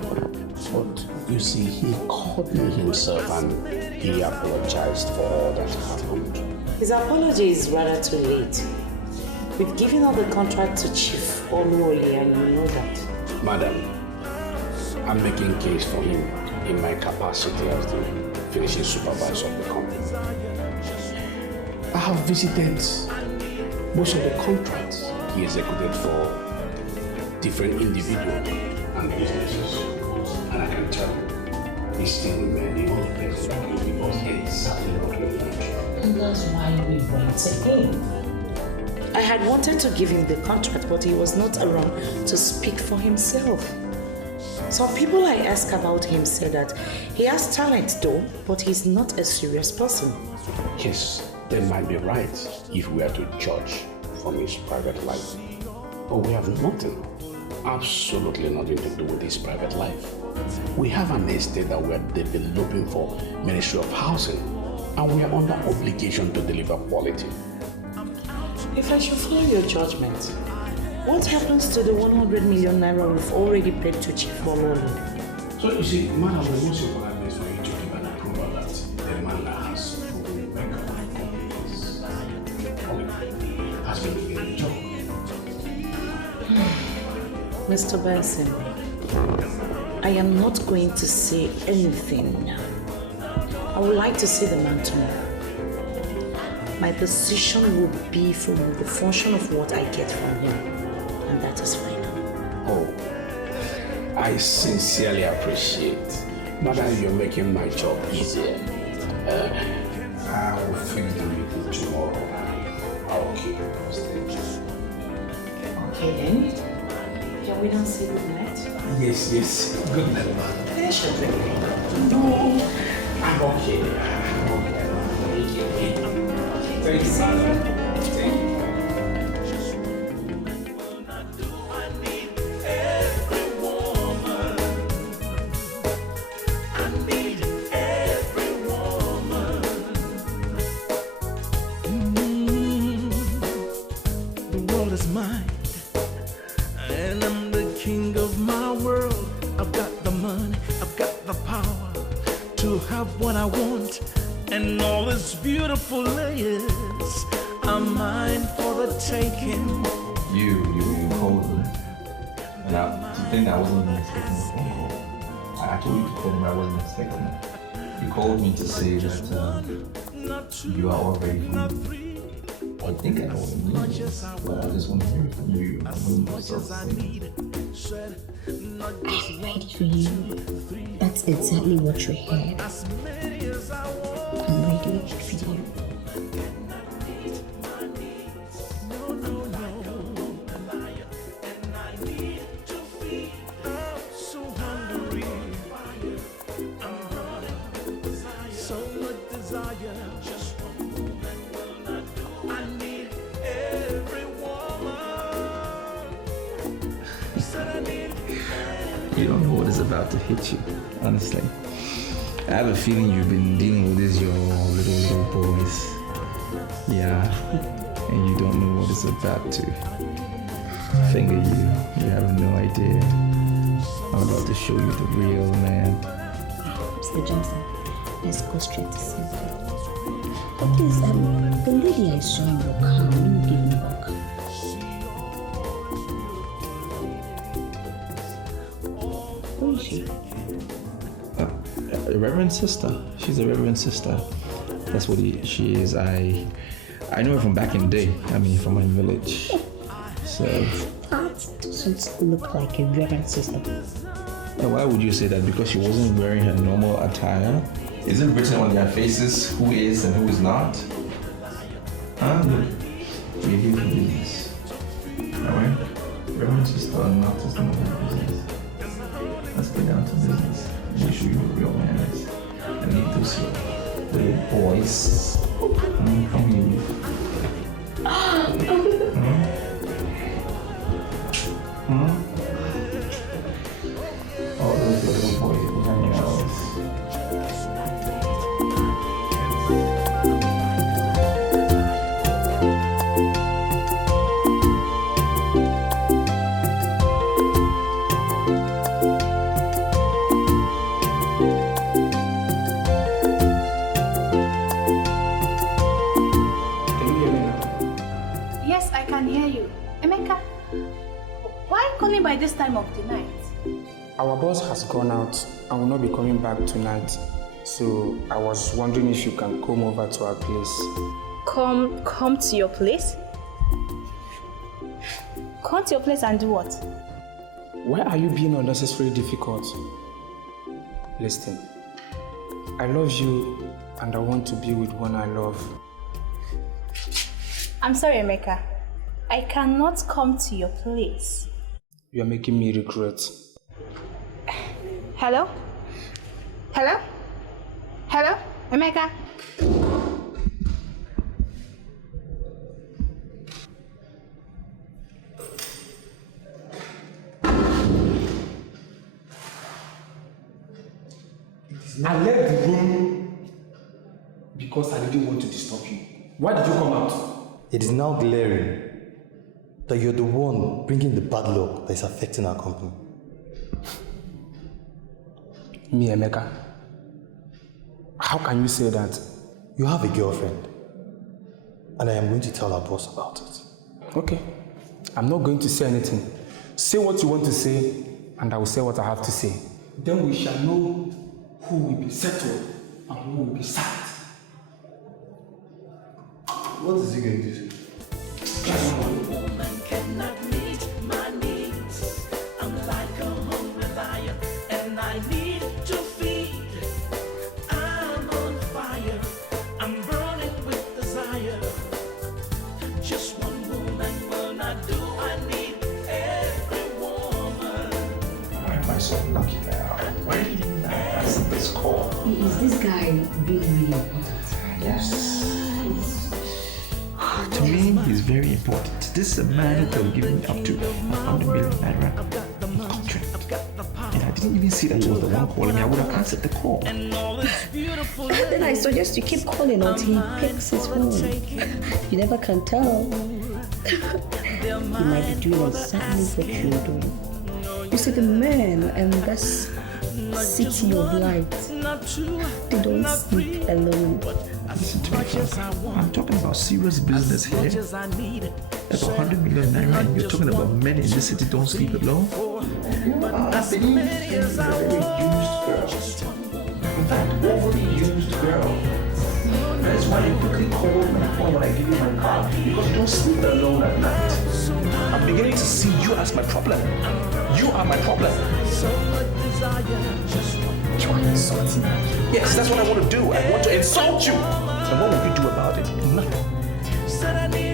But you see, he called me himself and he apologized for all that happened. His apology is rather too late. We've given all the contract to Chief Oluoye and you know that. Madam, I'm making case for him in my capacity as the finishing supervisor of the company. I have visited most of the contracts he executed for different individuals and businesses. And I can tell you, he's still remaining on the place because exactly what we want. And that's why we went to him. I had wanted to give him the contract, but he was not around to speak for himself. Some people I asked about him said that he has talent though, but he's not a serious person. Yes, they might be right if we are to judge from his private life. But we have nothing, absolutely nothing to do with his private life. We have an estate that we are developing for Ministry of Housing, and we are under obligation to deliver quality. If I should follow your judgment, what happens to the 100 million naira we've already paid to Chief Olori? So you see, madam, the most important is for you to give an approval that the man that has proven record has been doing the job. Mr. Benson, I am not going to say anything now. I would like to see the man tomorrow. My decision will be from the function of what I get from him, and that is final. Oh, I sincerely appreciate. Madam, you're making my job easier. I will finish the meeting tomorrow. I'll keep you posted. Okay then. Can we now say good night? Yes. Good night, man. Finish your drink. No, I'm okay. Thank you, madam. Thank you. The world is mine, and I'm the king of my world. I've got the money, I've got the power to have what I want, and all its beautiful layers are mine for the taking. You called me. And to think I wasn't even expecting the phone call. I told you to call me, I wasn't expecting it. You called me to say that you are already home. I think I know what you mean, but I just want to hear it from you. I'm ready for you. That's exactly what you heard. I'm ready for you. You don't know what is about to hit you, honestly. I have a feeling you've been dealing with this your little boys. Yeah, and you don't know what is about to finger you. You have no idea. I'm about to show you the real man. Mr. Johnson, let's go straight to something. But please, the lady I saw in your car, will you give me back? Who is she? A reverend sister. She's a reverend sister. That's what she is. I know her from back in the day. I mean, from my village. So. That doesn't look like a reverend sister. Now, why would you say that? Because she wasn't wearing her normal attire? Is it written on their faces who is and who is not? Huh? Look, we're here for business. Alright? Reverend sister or not is none of my business. Let's get down to business. Let me show you what real man is. And leave those little boys. Come here. All those little boys behind your house. Yes, I can hear you. Emeka, why calling by this time of the night? Our boss has gone out and will not be coming back tonight. So I was wondering if you can come over to our place. Come to your place? Come to your place and do what? Why are you being unnecessarily difficult? Listen, I love you and I want to be with one I love. I'm sorry, Emeka. I cannot come to your place. You are making me regret. Hello? Hello? Hello? Emeka? I left the room because I didn't want to disturb you. Why did you come out? It is now glaring that you're the one bringing the bad luck that is affecting our company. Me, Emeka? How can you say that? You have a girlfriend, and I am going to tell our boss about it. Okay. I'm not going to say anything. Say what you want to say, and I will say what I have to say. Then we shall know who will be settled and who will be sacked. What is he going to say? Cannot meet my needs. I'm like a hungry lion, and I need to feed. I'm on fire, I'm burning with desire. Just one woman will not do. I need every woman. Why am I so lucky now? Why didn't I answer this call? Is this guy really, really important? Yes. To me, he's very important. This is a man who can give me up to 100 million naira contract. And I didn't even see that he was the one calling me. I would have answered the call. Then I suggest you keep calling until he picks his phone. You never can tell. He might be doing exactly what you're doing. You see, the men in this city of light, they don't sleep alone. Listen to me, I'm talking about serious business here. Like 100 million naira, and you're talking about men in this city don't sleep alone? I believe he's a very used girl. In fact, overly used girl. That is why you quickly call my phone when I give you my car, because you don't sleep alone at night. I'm beginning to see you as my problem. You are my problem. You are insulting me. Yes, that's what I want to do. I want to insult you. And what will you do about it? Nothing.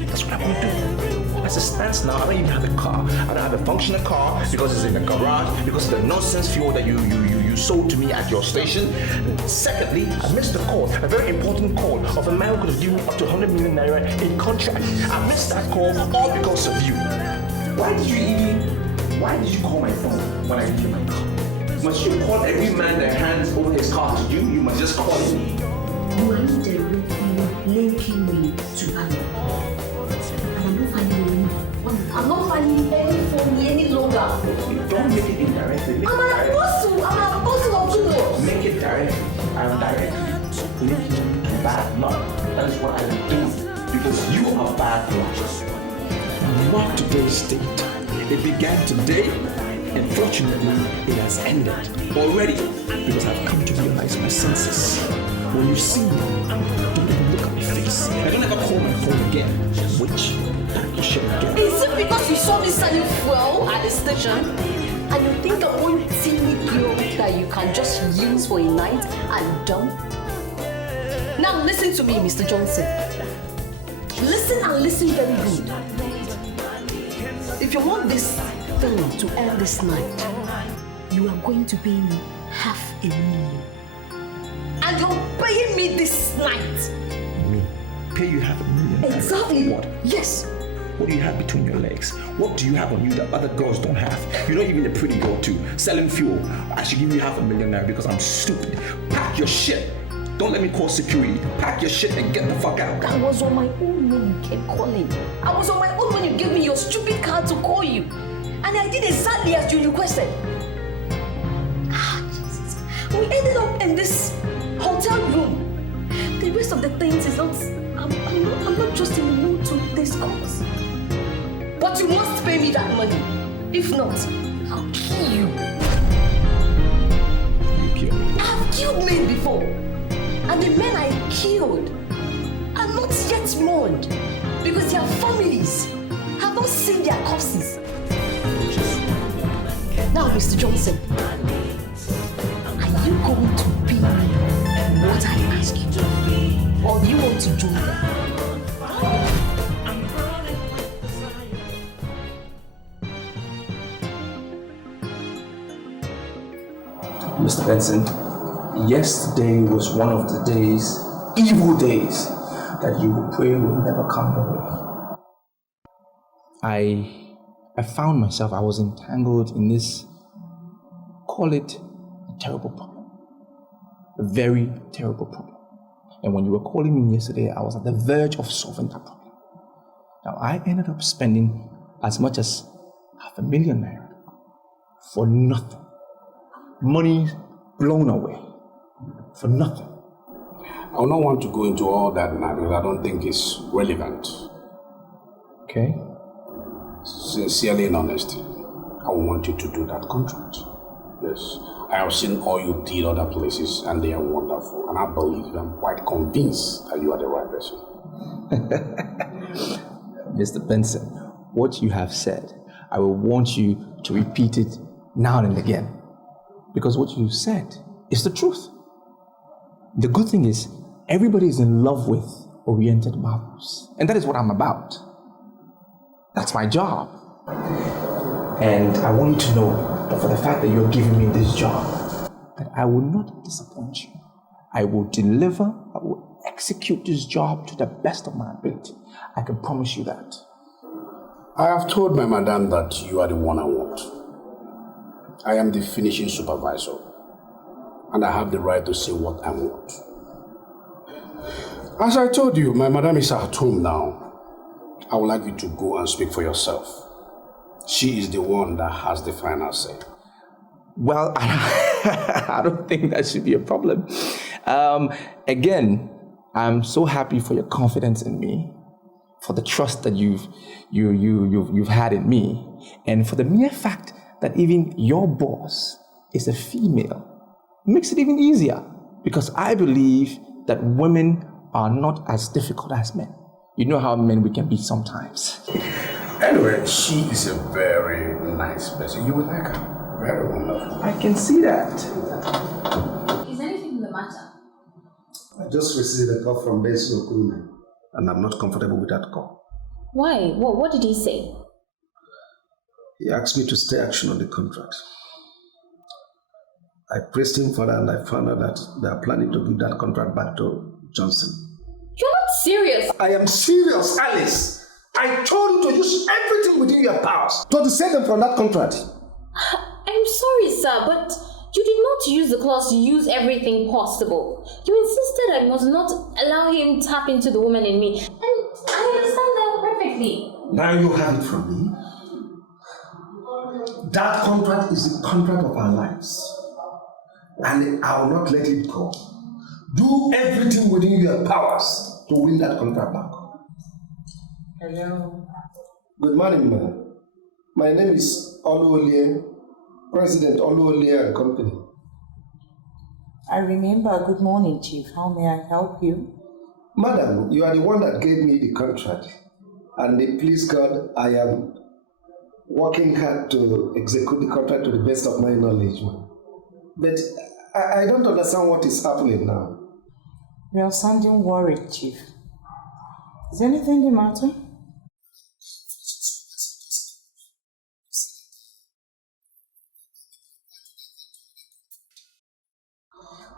That's what I want to do. As it stands now, I don't even have a car. I don't have a functional car because it's in the garage, because of the nonsense fuel that you sold to me at your station. Secondly, I missed a call, a very important call of a man who could have given up to 100 million naira in contract. I missed that call all because of you. Why did you call my phone when I gave you my car? Must you call every man that hands over his car to you? You must just call me. You are indirectly linking me to Ali. I'm not finding any phone any longer. Don't make it indirectly. I'm an apostle of God. Make it direct. I'm directly linking you to bad luck. That is what I will do. Because you are bad luck. Mark today's date. It began today. And fortunately, it has ended already because I've come to realize my senses. When you see me, don't even look at my face. I don't ever call my phone again. Which you should again. Is it because you saw me selling fuel at the station? And you think I'm one teeny girl that you can just use for a night and dump? Now listen to me, Mr. Johnson. Listen and listen very good. If you want this thing to end this night, you are going to pay me 500,000. And you're paying me this night. Me? Pay you 500,000? Exactly. What? Yes. What do you have between your legs? What do you have on you that other girls don't have? You're not even a pretty girl too. Selling fuel. I should give you 500,000 naira because I'm stupid. Pack your shit. Don't let me call security. Pack your shit and get the fuck out. I was on my own when you kept calling. I was on my own when you gave me your stupid card to call you. And I did exactly as you requested. Jesus. We ended up in this hotel room. The rest of the things is not... I'm not just in the mood to discuss. But you must pay me that money. If not, I'll kill you. You kill me? I've killed men before. And the men I killed are not yet mourned because their families have not seen their corpses. Now, Mr. Johnson, are you going to be what I ask you to be? Or do you want to join them? Mr. Benson, yesterday was one of the days, evil days, that you will pray will never come your way. I found myself, I was entangled in this, call it a terrible problem. A very terrible problem. And when you were calling me yesterday, I was at the verge of solving that problem. Now, I ended up spending as much as 500,000 naira for nothing. Money blown away for nothing. I will not want to go into all that now because I don't think it's relevant. Okay. Sincerely and honestly, I want you to do that contract. Yes. I have seen all you did other places and they are wonderful. And I believe you. I'm quite convinced that you are the right person. Mr. Benson, what you have said, I will want you to repeat it now and again. Because what you said is the truth. The good thing is, everybody is in love with oriented marbles. And that is what I'm about. That's my job. And I want you to know that for the fact that you're giving me this job, that I will not disappoint you. I will deliver, I will execute this job to the best of my ability. I can promise you that. I have told my madam that you are the one I want. I am the finishing supervisor. And I have the right to say what I want. As I told you, my madam is at home now. I would like you to go and speak for yourself. She is the one that has the final say. Well, I don't think that should be a problem. Again, I'm so happy for your confidence in me, for the trust that you've had in me, and for the mere fact that even your boss is a female. Makes it even easier, because I believe that women are not as difficult as men. You know how men we can be sometimes. Anyway, she is a very nice person. You will like her. Very wonderful. I can see that. Is anything the matter? I just received a call from Benson Okurume, and I'm not comfortable with that call. Why? What did he say? He asked me to stay action on the contract. I pressed him further and I found out that they are planning to give that contract back to Johnson. You're not serious! I am serious, Alice! I told you to use everything within your powers to dissuade them from that contract. I'm sorry, sir, but you did not use the clause to use everything possible. You insisted I must not allow him tap into the woman in me. And I understand that perfectly. Now you have it from me. That contract is the contract of our lives. And I will not let it go. Do everything within your powers to win that contract back. Hello. Good morning, ma'am. My name is Oluolie, President Oluolie and Company. I remember. Good morning, Chief. How may I help you? Madam, you are the one that gave me the contract. And please God, I am working hard to execute the contract to the best of my knowledge, ma'am. But I don't understand what is happening now. You are sounding worried, Chief. Is anything the matter?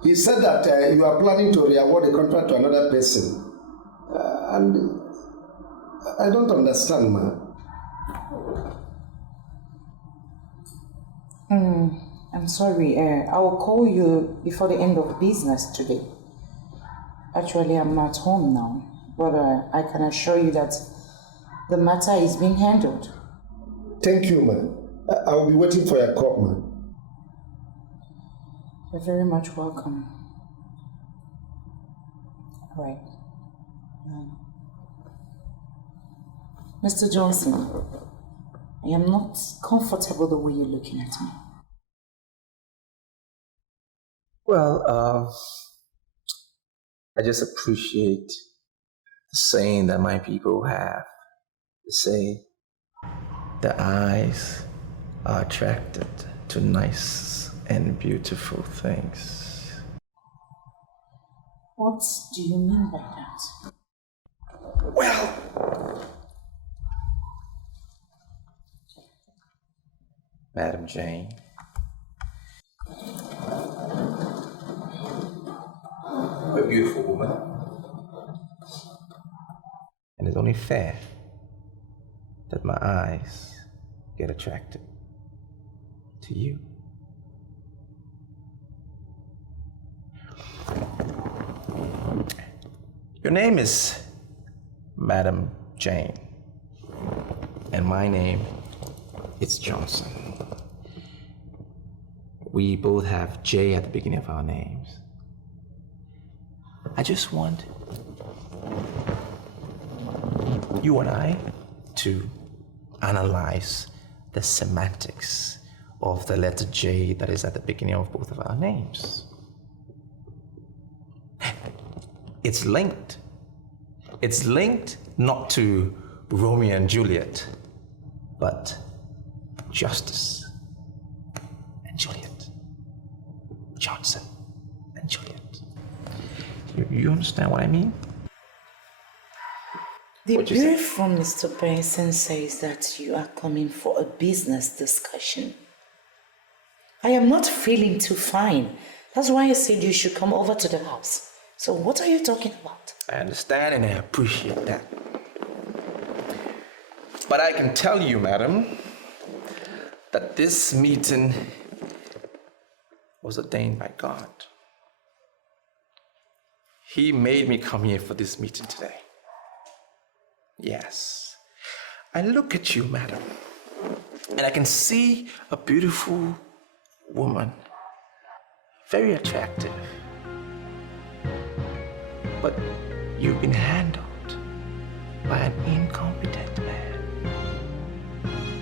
He said that you are planning to re-award the contract to another person. And I don't understand, ma'am. I'm sorry. I will call you before the end of business today. Actually, I'm not home now, but I can assure you that the matter is being handled. Thank you, ma'am. I will be waiting for your call, ma'am. You're very much welcome. All right. Mr. Johnson, I am not comfortable the way you're looking at me. Well, I just appreciate the saying that my people have. They say, the eyes are attracted to nice and beautiful things. What do you mean by that? Well, Madam Jane, you're a beautiful woman, and it's only fair that my eyes get attracted to you. Your name is Madam Jane, and my name is Johnson. We both have J at the beginning of our names. I just want you and I to analyze the semantics of the letter J that is at the beginning of both of our names. It's linked. It's linked not to Romeo and Juliet, but Justice and Juliet. Johnson and Juliet. You understand what I mean? The brief from Mr. Benson says that you are coming for a business discussion. I am not feeling too fine. That's why I said you should come over to the house. So what are you talking about? I understand and I appreciate that. But I can tell you, madam, that this meeting was ordained by God. He made me come here for this meeting today. Yes. I look at you, madam, and I can see a beautiful woman, very attractive. But you've been handled by an incompetent man.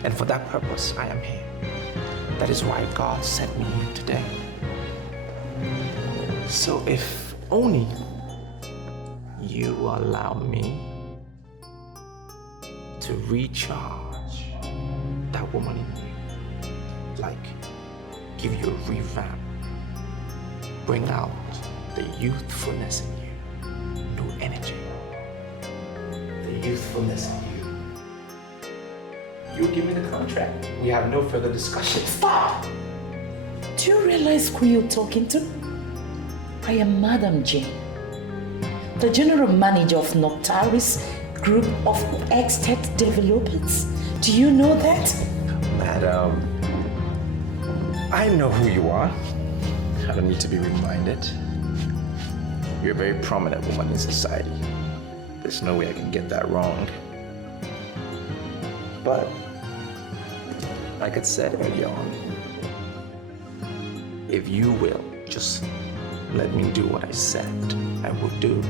And for that purpose, I am here. That is why God sent me here today. So if only you allow me to recharge that woman in you, like give you a revamp, bring out the youthfulness in you, new energy, the youthfulness in you. You give me the contract. We have no further discussion. Stop! Do you realize who you're talking to? I am Madam Jane, the general manager of Noctaris Group of Estate Developers. Do you know that? Madam, I know who you are. I don't need to be reminded. You're a very prominent woman in society. There's no way I can get that wrong. But, like I said earlier on, if you will just let me do what I said I would do,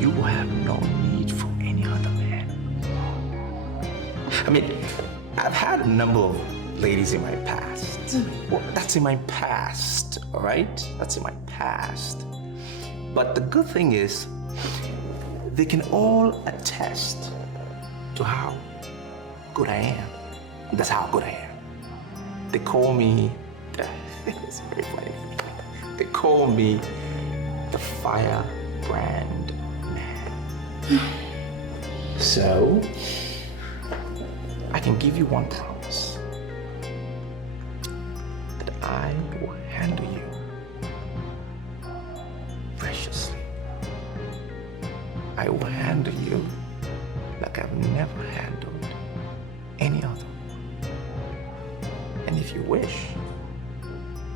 you will have no need for any other man. I mean, I've had a number of ladies in my past. Well, that's in my past, all right? That's in my past. But the good thing is, they can all attest to how good I am. That's how good I am. They call me, it's very funny. They call me the firebrand man. So, I can give you one promise, that I will handle you preciously. I will handle you like I've never handled any other. And if you wish,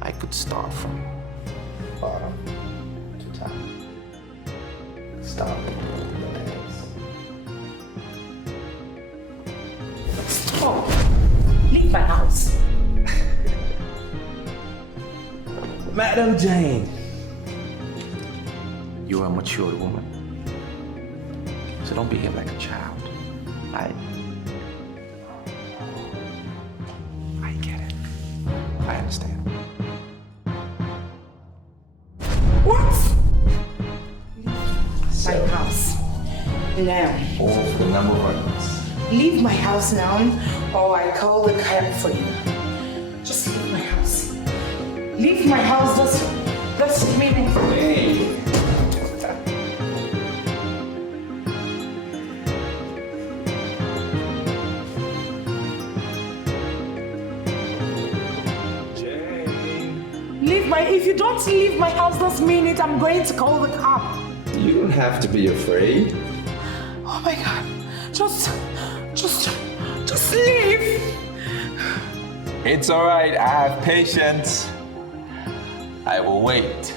I could start from bottom to top. Stop the legs. Stop! Leave my house. Madam Jane, you are a mature woman, so don't behave like a child. I get it. I understand. What? My house. Now. All for the number of arguments. Leave my house now, or I call the cab for you. Just leave my house. Leave my house this minute. Hey. If you don't leave my house this minute, I'm going to call the cop. You don't have to be afraid. Oh my God. Just leave. It's all right. I have patience. I will wait.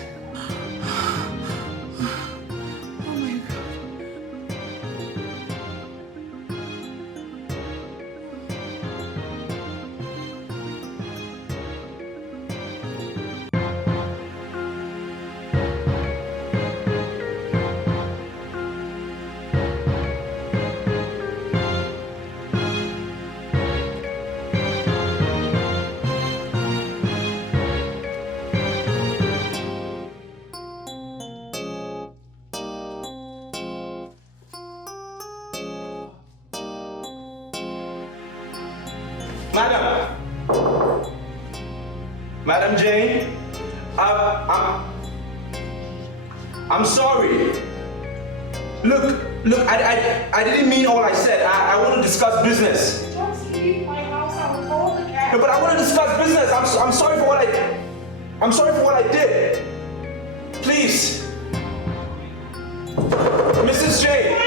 Madam! Madam Jane? I'm sorry. Look, I didn't mean all I said. I want to discuss business. Just leave my house, I will call the cab. No, but I want to discuss business. I'm sorry for what I did. I'm sorry for what I did. Please. Mrs. J.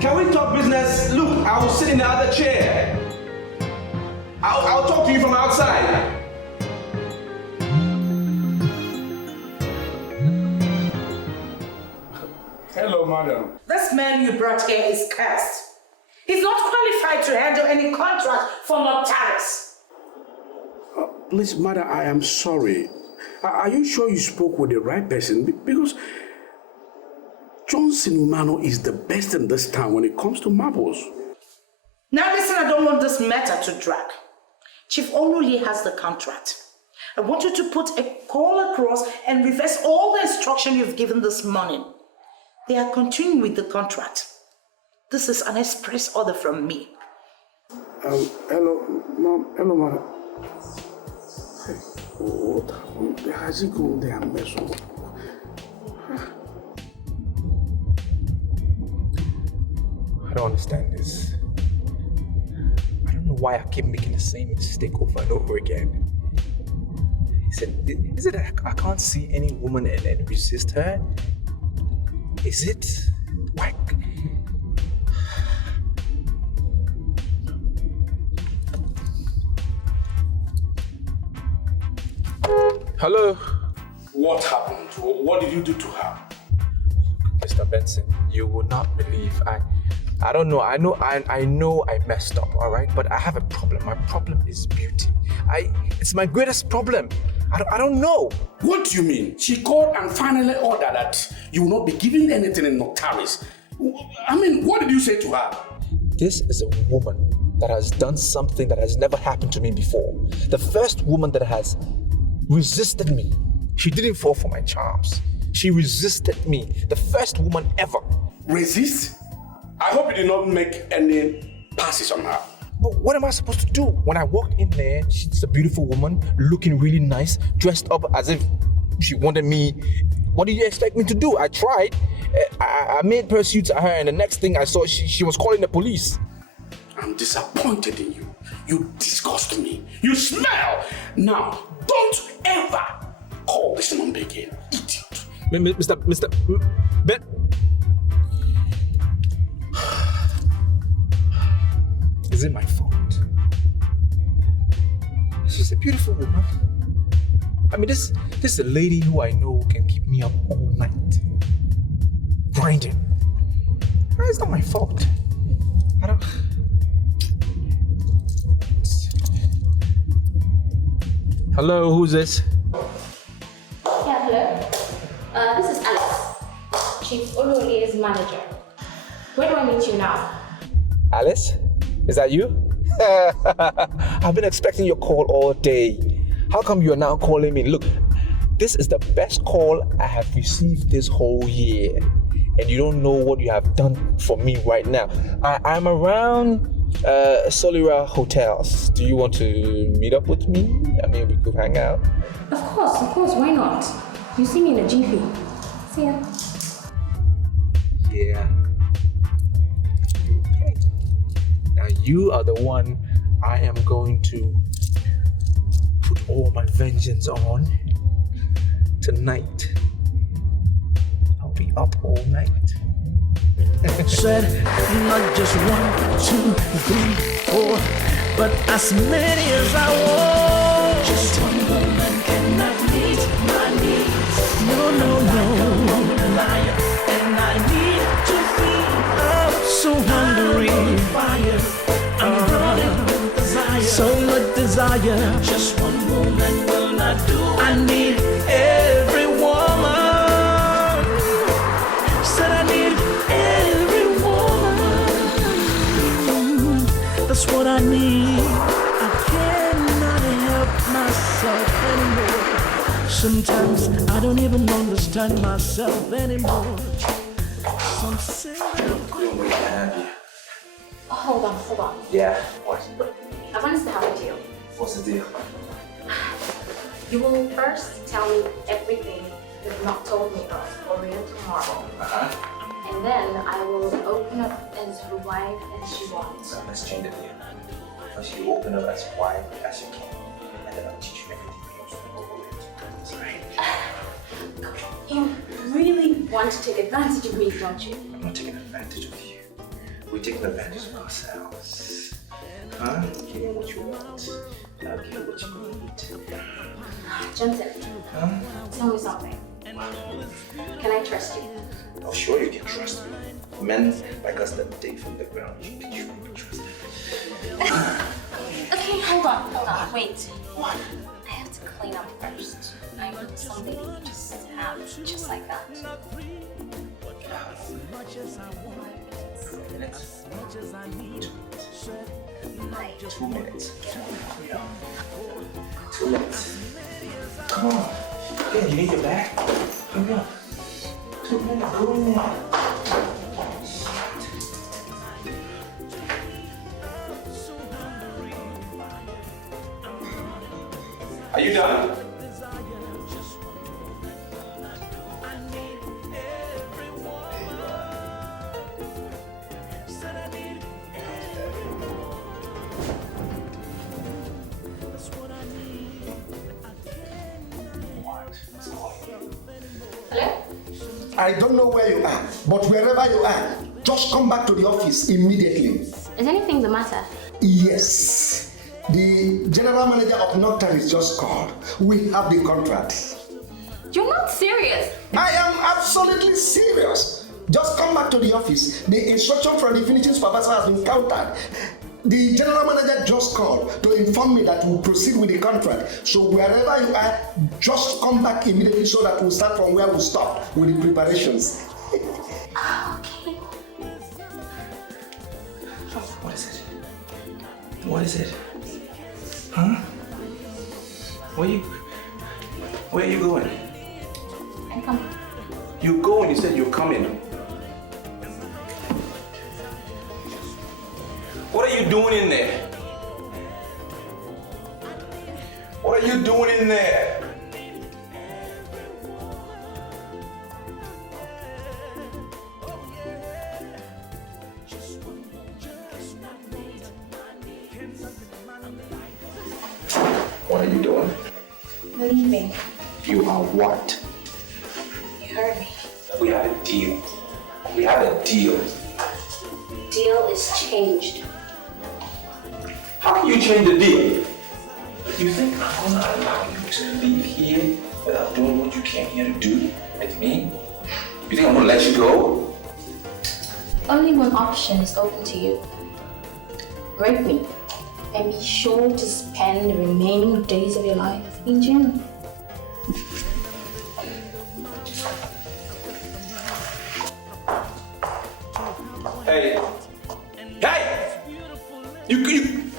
Can we talk business? Look, I will sit in the other chair. I'll talk to you from outside. Hello, madam. This man you brought here is cursed. He's not qualified to handle any contract for Noctaris. Please, madam, I am sorry. Are you sure you spoke with the right person? Because Johnson Umano is the best in this town when it comes to marbles. Now listen, I don't want this matter to drag. Chief Oluli has the contract. I want you to put a call across and reverse all the instruction you've given this morning. They are continuing with the contract. This is an express order from me. Hello, ma'am. Hello, madam. Hey, what happened? Has he gone there and messed up? I don't understand this. I don't know why I keep making the same mistake over and over again. Is it that I can't see any woman and resist her? Is it? Why? Hello? What happened? What did you do to her? Mr. Benson, you will not believe. I don't know. I know I messed up, all right? But I have a problem. My problem is beauty. It's my greatest problem. I don't know. What do you mean? She called and finally ordered that you will not be giving anything in Noctaris. I mean, what did you say to her? This is a woman that has done something that has never happened to me before. The first woman that has resisted me. She didn't fall for my charms. She resisted me. The first woman ever. Resist? I hope you did not make any passes on her. But what am I supposed to do? When I walked in there, she's a beautiful woman, looking really nice, dressed up as if she wanted me. What do you expect me to do? I tried. I made pursuits at her, and the next thing I saw, she was calling the police. I'm disappointed in you. You disgust me. You smell. Now, don't ever call this number again. Idiot. Mr. Ben. Is it my fault? She's a beautiful woman. I mean, this is a lady who I know can keep me up all night. Grinding. It's not my fault. I don't... Hello, who's this? Yeah, hello. This is Alice, Chief Oluli's manager. Where do I meet you now? Alice? Is that you? I've been expecting your call all day. How come you are now calling me? Look, this is the best call I have received this whole year. And you don't know what you have done for me right now. I'm around Solera Hotels. Do you want to meet up with me? I mean, we could hang out. Of course, why not? You see me in a GP. See ya. Yeah. Okay. Now you are the one I am going to put all my vengeance on tonight. I'll be up all night. Said not just 1, 2, 3, 4, but as many as I want. Just one woman cannot meet my needs. No. I'm a liar, and I need to be. I'm so hungry. I'm burning with desire. So much desire. Just one woman will not do. I need every woman. Said I need every woman. That's what I need. I cannot help myself anymore. Sometimes I don't even understand myself anymore. Hold on. Yeah, what? I want us to have a deal. What's the deal? You will first tell me everything you've not told me about Oriental Marble. And then I will open up as her wife as she wants. So let's change the deal. First you open up as wide as you can, and then I'll teach you everything you know about Oriental. You really want to take advantage of me, don't you? I'm not taking advantage of you. We're taking advantage of ourselves. Huh? Give me what you want. I'll give you what you need. Johnson, Huh? tell me something. Can I trust you? Oh, sure you can trust me. Men like us that dig from the ground, you can trust me. Okay, hold on, wait. What? I have to clean up first. I want something you just have, just like that. 2 minutes. 2 minutes. Come on. Yeah, you need your bag? Hurry up. 2 minutes, go in there. Are you done? I don't know where you are, but wherever you are, just come back to the office immediately. Is anything the matter? Yes. The general manager of Nocturne is just called. We have the contract. You're not serious. I am absolutely serious. Just come back to the office. The instruction from the finishing supervisor has been countered. The general manager just called to inform me that we'll proceed with the contract. So wherever you are, just come back immediately so that we'll start from where we stopped with the preparations. Okay. What is it? What is it? Huh? Where are you going? I'm coming. You go and you said you're coming. What are you doing in there? What are you doing in there? What are you doing? Leaving. You are what? You heard me. We had a deal. We had a deal. Deal is changed. How can you change the deal? You think I'm gonna allow you to leave here without doing what you came here to do with me? You think I'm gonna let you go? Only one option is open to you. Rape me, and be sure to spend the remaining days of your life in jail. Hey! Hey!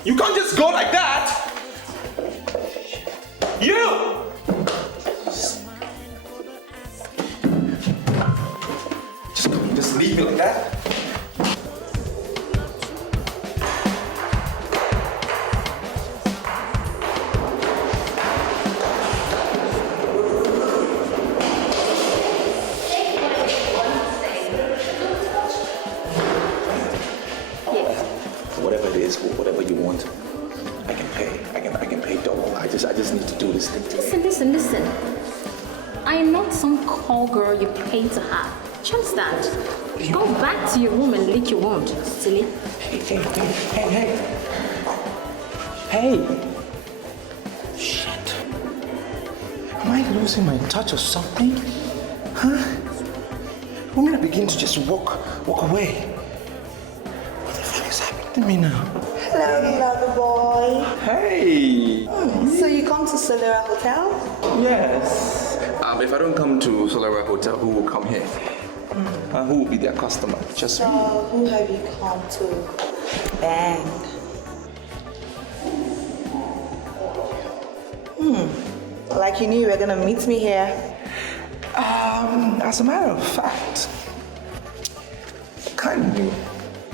You can't just go like that! You! Just leave me like that? Whatever it is, whatever you want, I can pay. I can pay double. I just need to do this thing today. Listen. I am not some call girl you pay to have. Do you understand? Go back to your room and lick your wound, silly. Hey! Shit. Am I losing my touch or something? Huh? I'm gonna begin to just walk away. What the fuck is happening to me now? Hello, lover boy. Hey! So you come to Solera Hotel? Yes. If I don't come to Solera Hotel, who will come here? Who will be their customer? Just me. So who have you come to bang? Like you knew you were gonna meet me here. As a matter of fact, kind of new.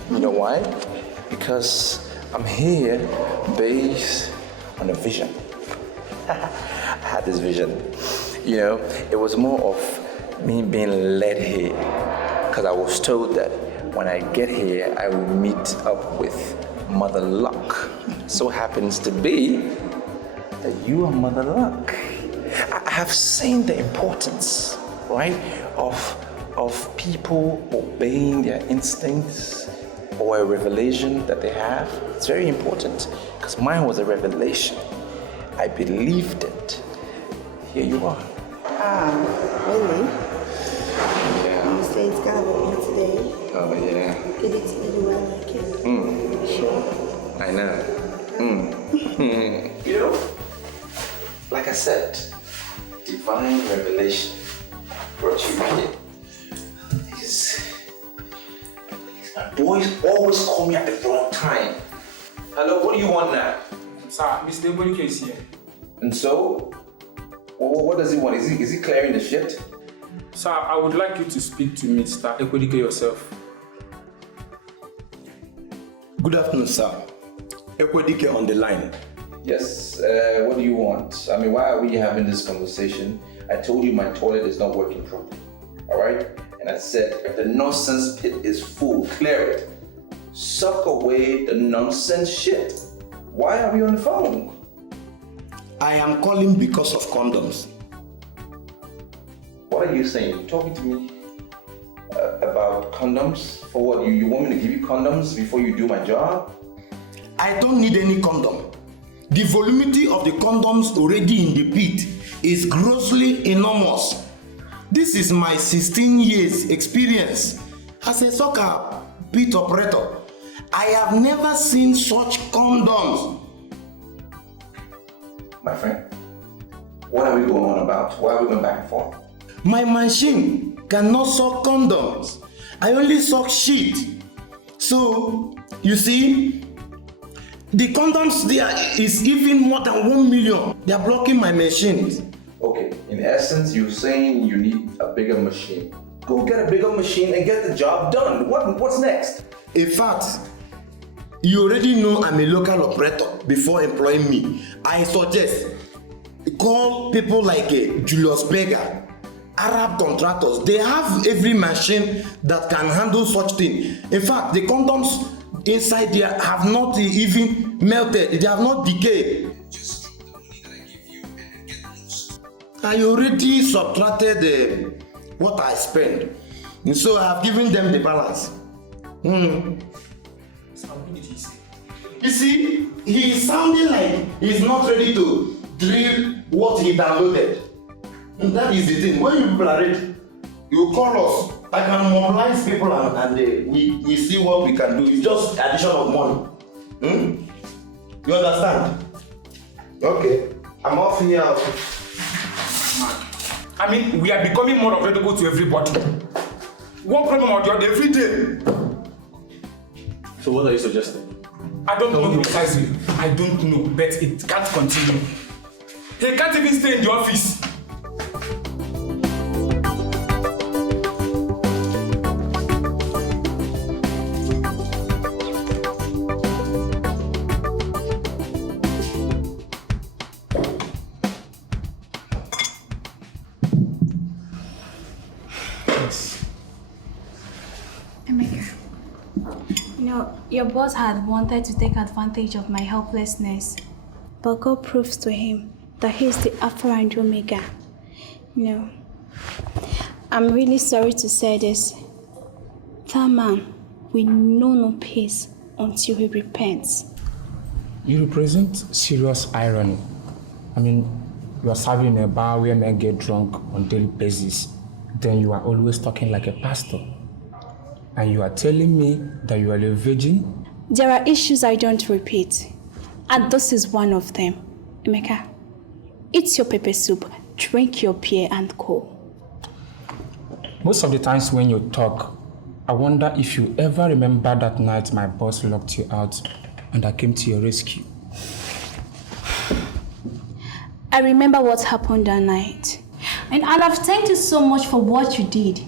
You know why? Because I'm here based on a vision. I had this vision. You know, it was more of me being led here. Because I was told that when I get here, I will meet up with Mother Luck. So happens to be that you are Mother Luck. I have seen the importance, right, of people obeying their instincts or a revelation that they have. It's very important because mine was a revelation. I believed it. Here you are. Really? Yeah. You say it's gonna be today? Oh, yeah. Give it to me the way I like it. Sure. I know. You know, like I said, divine revelation brought you here. My boys always call me at the wrong time. Hello, what do you want now? Sir, Mr. Dikeh is here. And so, what does he want? Is he clearing the shit? Sir, I would like you to speak to Mr. Dikeh yourself. Good afternoon, sir. Dikeh on the line. Yes, what do you want? I mean, why are we having this conversation? I told you my toilet is not working properly, all right? And I said, if the nonsense pit is full, clear it. Suck away the nonsense shit. Why are we on the phone? I am calling because of condoms. What are you saying? You talking to me about condoms? For what? You want me to give you condoms before you do my job? I don't need any condom. The voluminity of the condoms already in the pit is grossly enormous. This is my 16 years experience as a soccer pit operator. I have never seen such condoms. My friend, what are we going on about? Why are we going back and forth? My machine cannot suck condoms. I only suck shit. So, you see, the condoms there is even more than 1 million. They are blocking my machines. Okay, in essence, you're saying you need a bigger machine. Go get a bigger machine and get the job done. What's next? In fact, you already know I'm a local operator before employing me. I suggest call people like Julius Berger, Arab contractors. They have every machine that can handle such thing. In fact, the condoms inside there have not even melted. They have not decayed. I already subtracted what I spent, and so I have given them the balance. You see, he is sounding like he's not ready to drill what he downloaded. And that is the thing. When you people are ready, you call us. I can mobilize people and we see what we can do. It's just addition of money. You understand? Okay. I'm off here. I mean, we are becoming more available to everybody. One problem or the other every day. So what are you suggesting? I don't know precisely. I don't know, but it can't continue. He can't even stay in the office. Your boss had wanted to take advantage of my helplessness, but God proves to him that he is the Alpha and Omega. I'm really sorry to say this. That man will know no peace until he repents. You represent serious irony. I mean, you are serving in a bar where men get drunk on daily basis. Then you are always talking like a pastor. And you are telling me that you are a virgin? There are issues I don't repeat. And this is one of them. Emeka, eat your pepper soup, drink your beer and go. Most of the times when you talk, I wonder if you ever remember that night my boss locked you out and I came to your rescue. I remember what happened that night. And I've thanked you so much for what you did.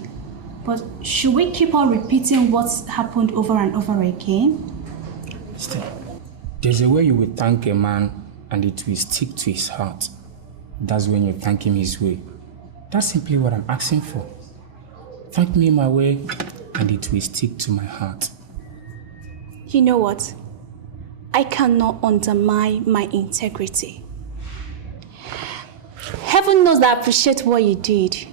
But should we keep on repeating what's happened over and over again? Still, there's a way you will thank a man and it will stick to his heart. That's when you thank him his way. That's simply what I'm asking for. Thank me my way and it will stick to my heart. You know what? I cannot undermine my integrity. Heaven knows that I appreciate what you did.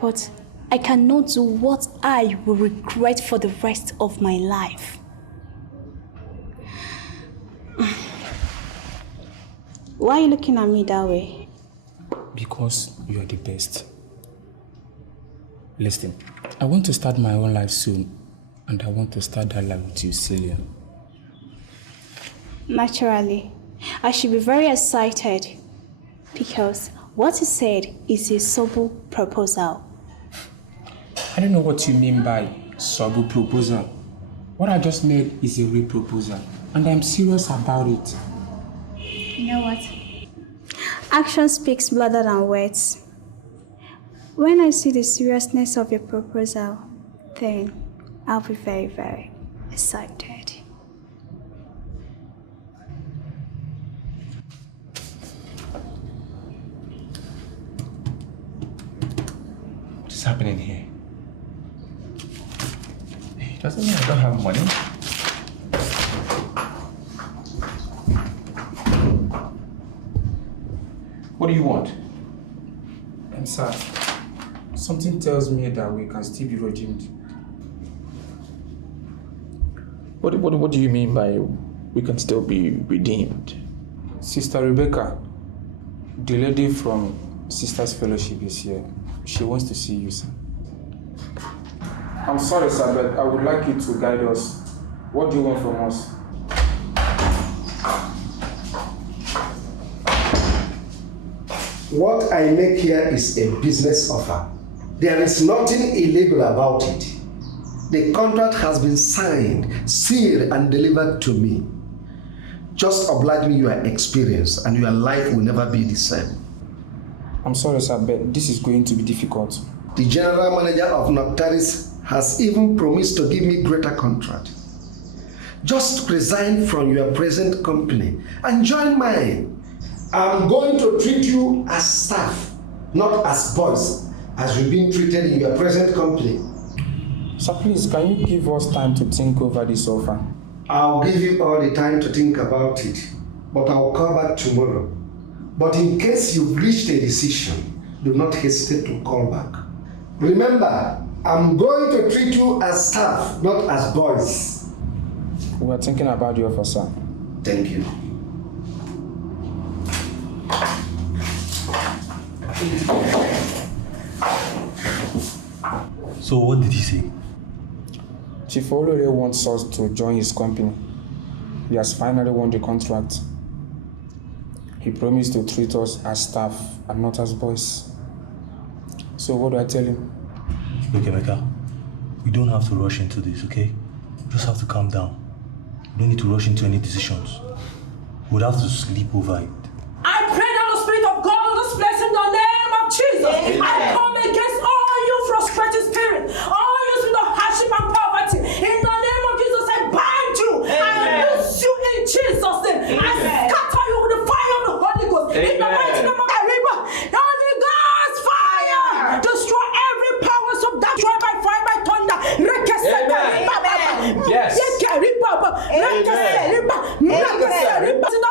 But I cannot do what I will regret for the rest of my life. Why are you looking at me that way? Because you are the best. Listen, I want to start my own life soon, and I want to start that life with you, Celia. Naturally, I should be very excited because what you said is a sober proposal. I don't know what you mean by sober proposal. What I just made is a real proposal, and I'm serious about it. You know what? Action speaks louder than words. When I see the seriousness of your proposal, then I'll be very, very excited. What's happening here? It doesn't mean I don't have money. What do you want? I'm sorry. Something tells me that we can still be redeemed. What do you mean by we can still be redeemed? Sister Rebecca, the lady from Sisters Fellowship is here. She wants to see you, sir. I'm sorry, sir, but I would like you to guide us. What do you want from us? What I make here is a business offer. There is nothing illegal about it. The contract has been signed, sealed, and delivered to me. Just oblige me your experience, and your life will never be the same. I'm sorry, sir, but this is going to be difficult. The general manager of Noctaris has even promised to give me greater contract. Just resign from your present company and join mine. I'm going to treat you as staff, not as boys, as you've been treated in your present company. Sir, please, can you give us time to think over this offer? I'll give you all the time to think about it, but I'll call back tomorrow. But in case you've reached a decision, do not hesitate to call back. Remember, I'm going to treat you as staff, not as boys. We are thinking about the offer, sir. Thank you. So what did he say? Chief Olore wants us to join his company. He has finally won the contract. He promised to treat us as staff and not as boys. So what do I tell him? Look, Emeka, we don't have to rush into this, okay? We just have to calm down. We don't need to rush into any decisions. We'll have to sleep over it. I pray that the Spirit of God will displace in the name of Jesus. Amen. I come against all you frustrated spirits, all you in the hardship and poverty. In the name of Jesus, I bind you. Amen. I loose you in Jesus' name. Amen. I scatter you with the fire of the Holy Ghost. Amen. In the mighty name of the Holy Ghost fire. Destroy every powers of that. Destroy by fire, by thunder. Yes. In the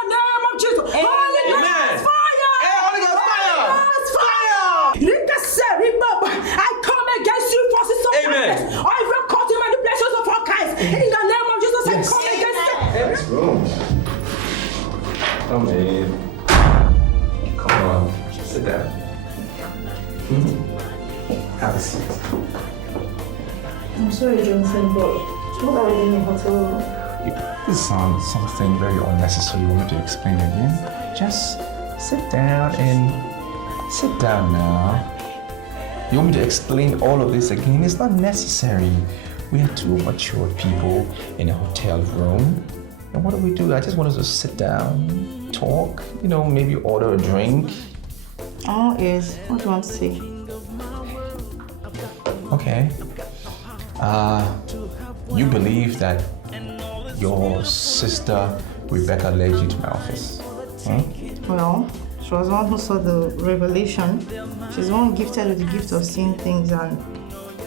name of Jesus. Holy Ghost fire. Holy Ghost fire. I come against you forces of darkness. Every cult in manipulations of all kinds. In the name of Jesus, I come against it. What's wrong? Come in. Come on. Sit down. Have a seat. I'm sorry, Johnson, but what are we doing in the hotel room? This sounds something very unnecessary. You want me to explain again? Just sit down now. You want me to explain all of this again? It's not necessary. We are two mature people in a hotel room. And what do? I just want us to sit down, talk, maybe order a drink. Oh, yes. What do you want to say? Okay. You believe that your sister Rebecca led you to my office? Huh? Well, she was the one who saw the revelation. She's the one gifted with the gift of seeing things, and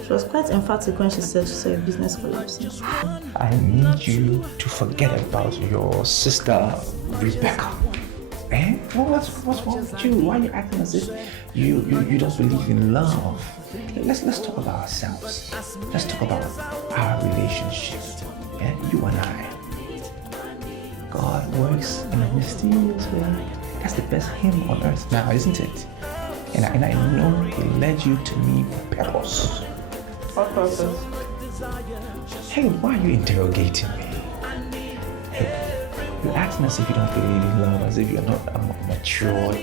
she was quite emphatic when she said she saw your business collapsing. I need you to forget about your sister Rebecca. Eh? What's wrong with you? Why are you acting as if you don't believe in love? Let's talk about ourselves. Let's talk about our relationship. Yeah? You and I. God works in a mysterious way. That's the best hymn on earth now, isn't it? And I know He led you to me for purpose. What purpose? Hey, why are you interrogating me? Hey, you're acting as if you don't believe in love, as if you're not a matured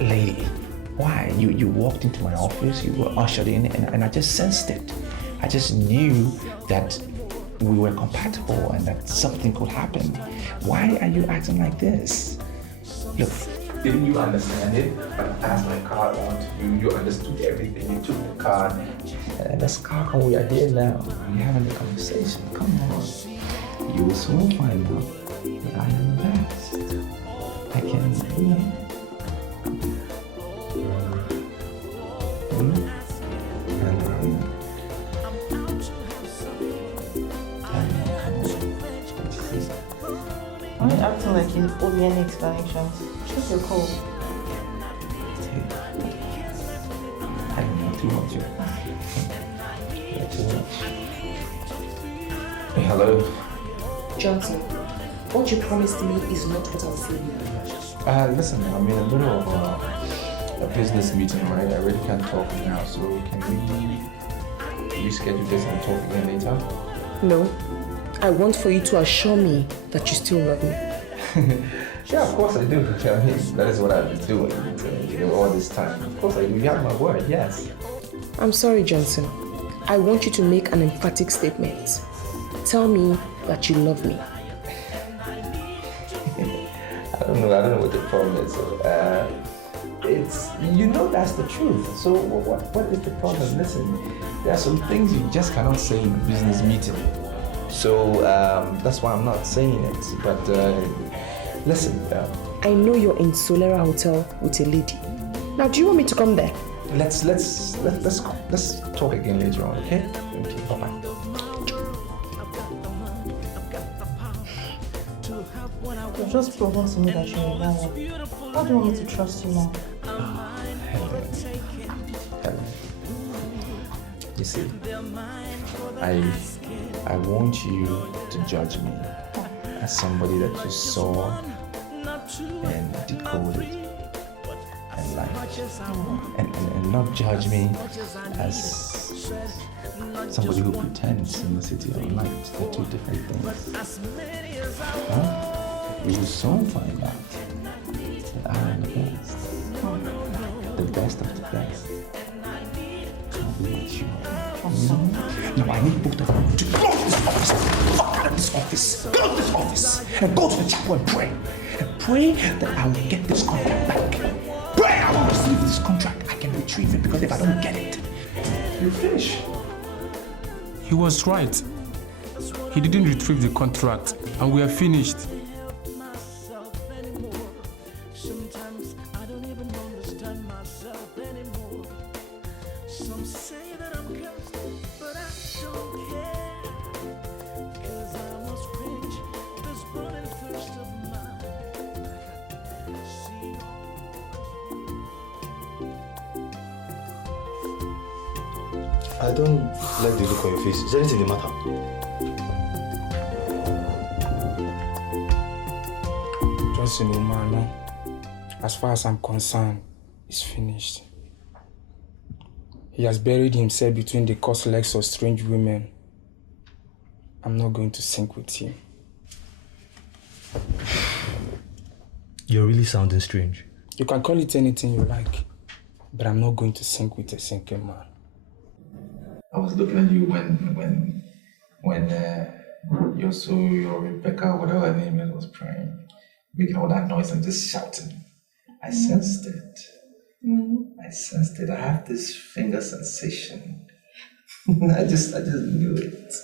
lady. Why? You walked into my office, you were ushered in, and I just sensed it. I just knew that we were compatible and that something could happen. Why are you acting like this? Look, didn't you understand it? When I passed my card on to you, you understood everything. You took the card. And let's talk. We are here now. We're having the conversation. Come on. You will soon find out that I am the best. I can, you know. Why are you acting like you owe me any explanations? Just your call. I don't know too much. Hey, hello. Johnson, what you promised me is not what I'll see you. Listen, I'm in the middle of a business meeting, right? I really can't talk now, so can we reschedule this and talk again later? No. I want for you to assure me that you still love me. Yeah, of course I do. I mean, that is what I've been doing all this time. Of course I do. You have my word, yes. I'm sorry, Johnson. I want you to make an emphatic statement. Tell me that you love me. I don't know what the problem is. It's, that's the truth. So what is the problem? Listen, there are some things you just cannot say in a business meeting. So that's why I'm not saying it. But listen. I know you're in Solera Hotel with a lady. Now, do you want me to come there? Let's talk again later on, okay? Okay, bye-bye. You're just proving to me that you're a liar. How do you want me to trust you now? Helen. You see, I want you to judge me as somebody that you saw and decoded and liked. And not judge me as somebody who pretends in the city of light. They're two different things. Huh? You will soon find out that I am the best of the best. I'll be with you. Now I need both of you to go to this office. Fuck out of this office. Go to this office and go to the chapel and pray. And pray that I will get this contract back. Pray I will receive this contract. I can retrieve it, because if I don't get it, you finish. He was right. He didn't retrieve the contract, and we are finished. I don't like the look on your face. Is there anything the matter? Johnson Umano, as far as I'm concerned, is finished. He has buried himself between the crossed legs of strange women. I'm not going to sink with him. You're really sounding strange. You can call it anything you like, but I'm not going to sink with a sinking man. I was looking at you when your Rebecca, whatever her name is, was praying, making all that noise and just shouting. I sensed it. Mm-hmm. I sensed it. I have this finger sensation. I just knew it.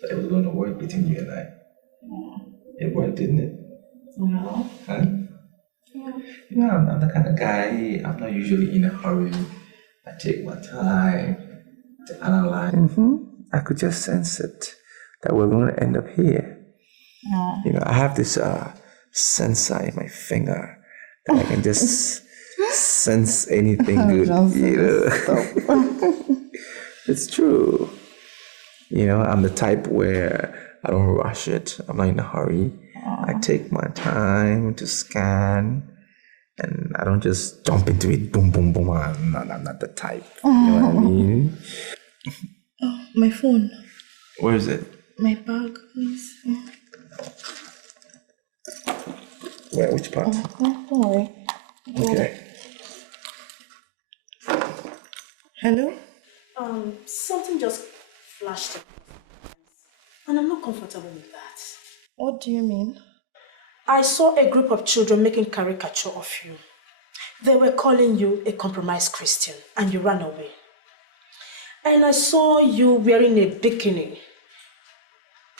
That it was going to work between you and I. It worked, didn't it? No. Huh? Yeah. You know, I'm the kind of guy, I'm not usually in a hurry. I take my time to analyze. I could just sense it, that we're going to end up here. Yeah. You know, I have this sensor in my finger that I can just sense anything good. You know, it's true. You know, I'm the type where I don't rush it. I'm not in a hurry. I take my time to scan, and I don't just jump into it. Boom, boom, boom. I'm not the type. You know what I mean? Oh, my phone. Where is it? My bag, please. Where? Which part? Don't worry. Okay. Hello? Something just flashed up. And I'm not comfortable with that. What do you mean? I saw a group of children making caricature of you. They were calling you a compromised Christian, and you ran away. And I saw you wearing a bikini,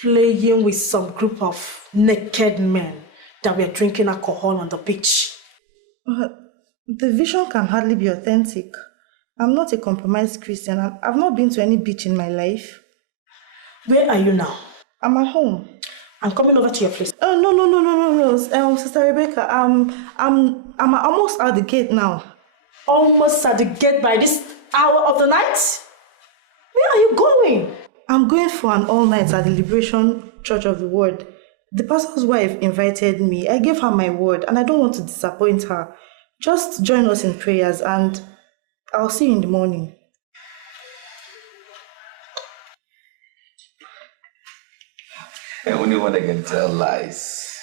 playing with some group of naked men that were drinking alcohol on the beach. The vision can hardly be authentic. I'm not a compromised Christian. I've not been to any beach in my life. Where are you now? I'm at home. I'm coming over to your place. Oh, no. Sister Rebecca, I'm almost at the gate now. Almost at the gate by this hour of the night? Where are you going? I'm going for an all-night at the Liberation Church of the Word. The pastor's wife invited me. I gave her my word, and I don't want to disappoint her. Just join us in prayers, and I'll see you in the morning. I only want to can tell lies.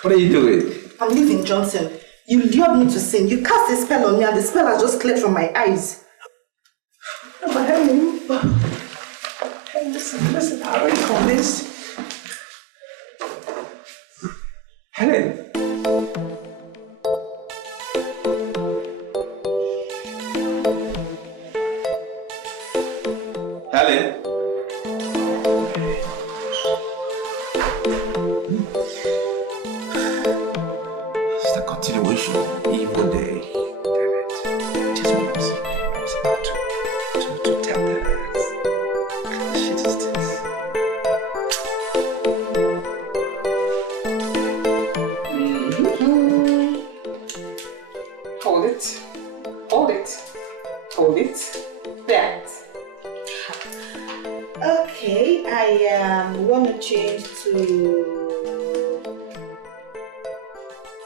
What are you doing? I'm leaving, Johnson. You lured me to sin. You cast a spell on me, and the spell has just cleared from my eyes. Hey, listen, I already convinced. Helen. Helen. It's the continuation of evil day. Damn it. Just when I was about to tell them. What kind of shit is this? Hold it. Hold it. Hold it. That. Okay, I want to change to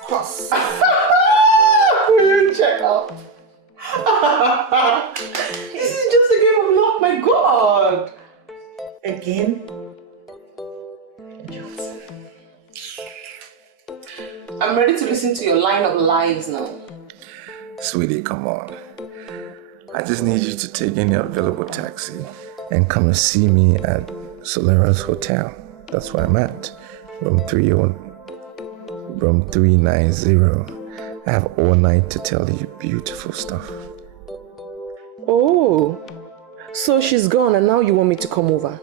cross. Will you check out? This is just a game of luck, my God. Again? Johnson. I'm ready to listen to your line of lies now. Sweetie, come on. I just need you to take any available taxi and come and see me at Solera's Hotel. That's where I'm at. Room 390. I have all night to tell you beautiful stuff. Oh, so she's gone and now you want me to come over?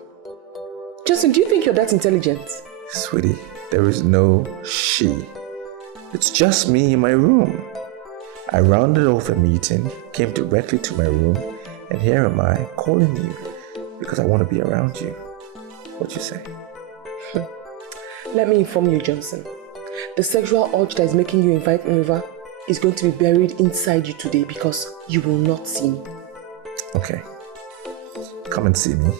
Justin, do you think you're that intelligent? Sweetie, there is no she. It's just me in my room. I rounded off a meeting, came directly to my room, and here am I calling you because I want to be around you. What you say? Let me inform you, Johnson. The sexual urge that is making you invite me over is going to be buried inside you today because you will not see me. Okay. Come and see me,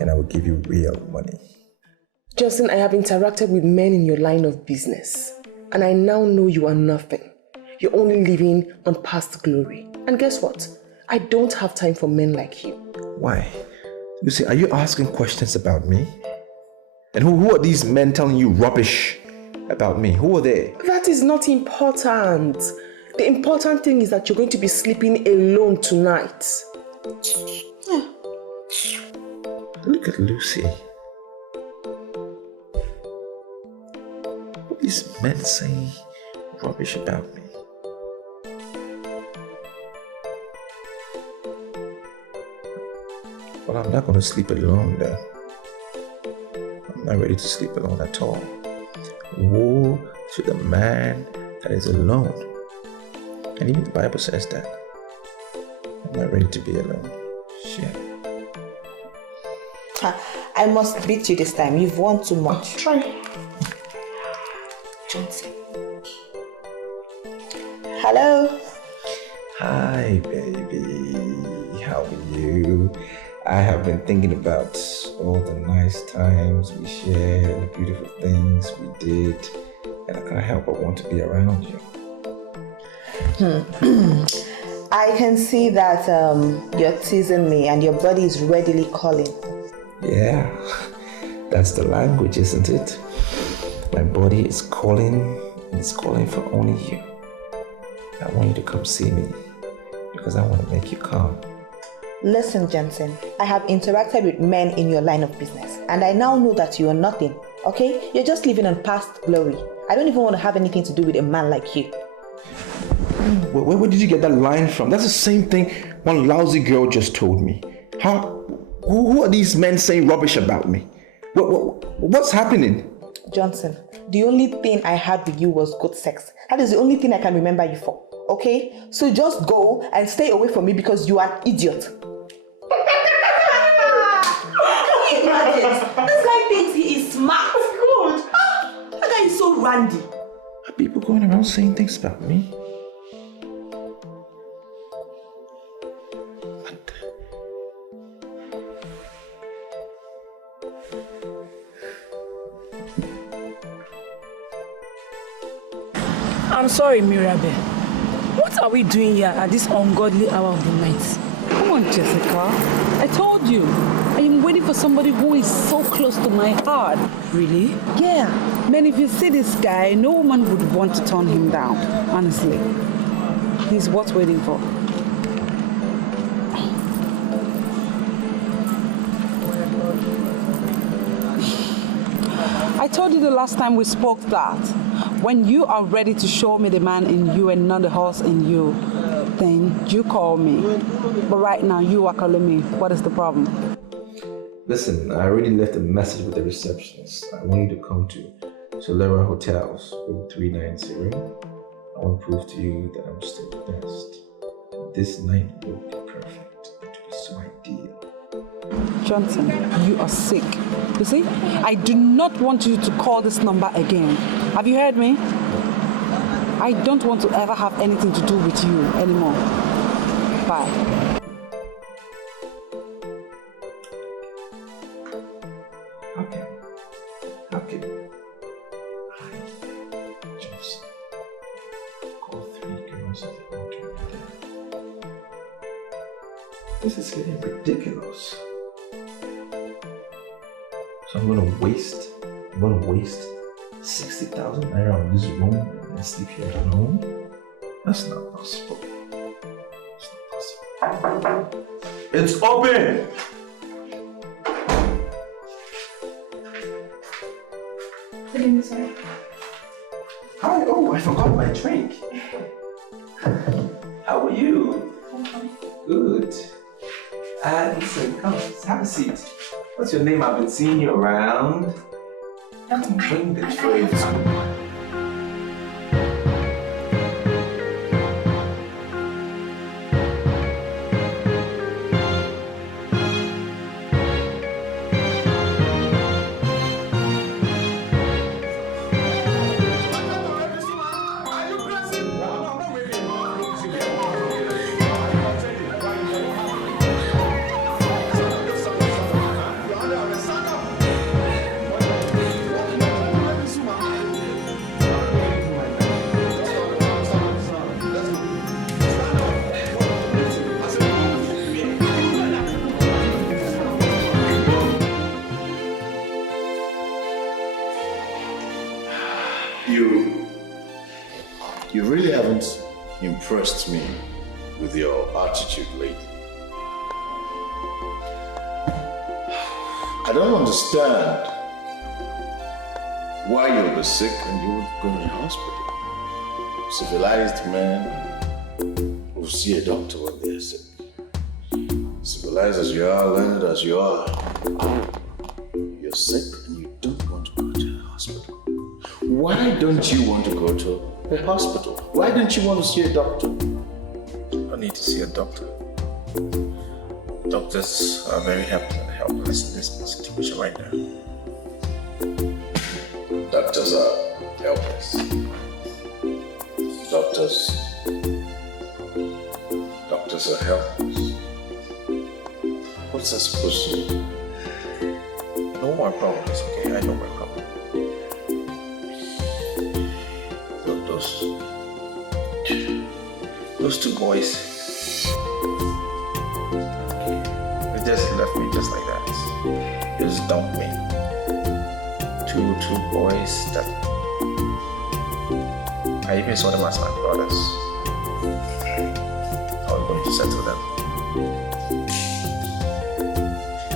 and I will give you real money. Johnson, I have interacted with men in your line of business, and I now know you are nothing. You're only living on past glory. And guess what? I don't have time for men like you. Why? Lucy, are you asking questions about me? And who are these men telling you rubbish about me? Who are they? That is not important. The important thing is that you're going to be sleeping alone tonight. Look at Lucy. What are these men saying rubbish about me? But I'm not going to sleep alone then. I'm not ready to sleep alone at all. Woe to the man that is alone. And even the Bible says that. I'm not ready to be alone. Shit. I must beat you this time. You've won too much. Try. Johnson. Hello. Hi, baby. How are you? I have been thinking about all the nice times we shared, the beautiful things we did, and I can't help but want to be around you. I can see that you're teasing me and your body is readily calling. Yeah, that's the language, isn't it? My body is calling, and it's calling for only you. I want you to come see me because I want to make you calm. Listen, Jensen, I have interacted with men in your line of business and I now know that you are nothing, okay? You're just living on past glory. I don't even want to have anything to do with a man like you. Where did you get that line from? That's the same thing one lousy girl just told me. Who are these men saying rubbish about me? What's happening? Johnson, the only thing I had with you was good sex. That is the only thing I can remember you for, okay? So just go and stay away from me because you are an idiot. Can you imagine? This guy thinks he is smart. Good. That guy is so randy. Are people going around saying things about me? I'm sorry, Mirabel. What are we doing here at this ungodly hour of the night? Come on, Jessica. I told you. I am waiting for somebody who is so close to my heart. Really? Yeah. Man, if you see this guy, no woman would want to turn him down. Honestly. He's worth waiting for. I told you the last time we spoke that when you are ready to show me the man in you and not the horse in you, then you call me. But right now, you are calling me. What is the problem? Listen, I already left a message with the receptionist. I want you to come to Solera Hotels, room 390. I want to prove to you that I'm still the best. This night will be perfect. It will be so ideal. Johnson, you are sick. You see, I do not want you to call this number again. Have you heard me? I don't want to ever have anything to do with you anymore. Bye. Okay. Just call 3 girls of the hotel. This is getting ridiculous. So I'm gonna waste 60,000 naira on this room and sleep here alone? That's not possible. It's open! Hi, oh, I forgot my drink. How are you? Good. Listen, come, have a seat. What's your name? I've been seeing you around. Bring the tray down. You really haven't impressed me with your attitude lately. I don't understand why you'll be sick and you would go to the hospital. Civilized men will see a doctor when they're sick. Civilized Civilized as you are, learned as you are, you're sick and you don't want to go to the hospital. Why don't you want to go to a hospital? Why don't you want to see a doctor? I need to see a doctor. Doctors are very helpless in this situation right now. Doctors are helpless. Doctors are helpless. What's that supposed to mean? I know my problem is, okay? I know my problem. Look, those two boys, they just left me just like that. They just dumped me. Two boys that I even saw them as my brothers. I was going to settle them.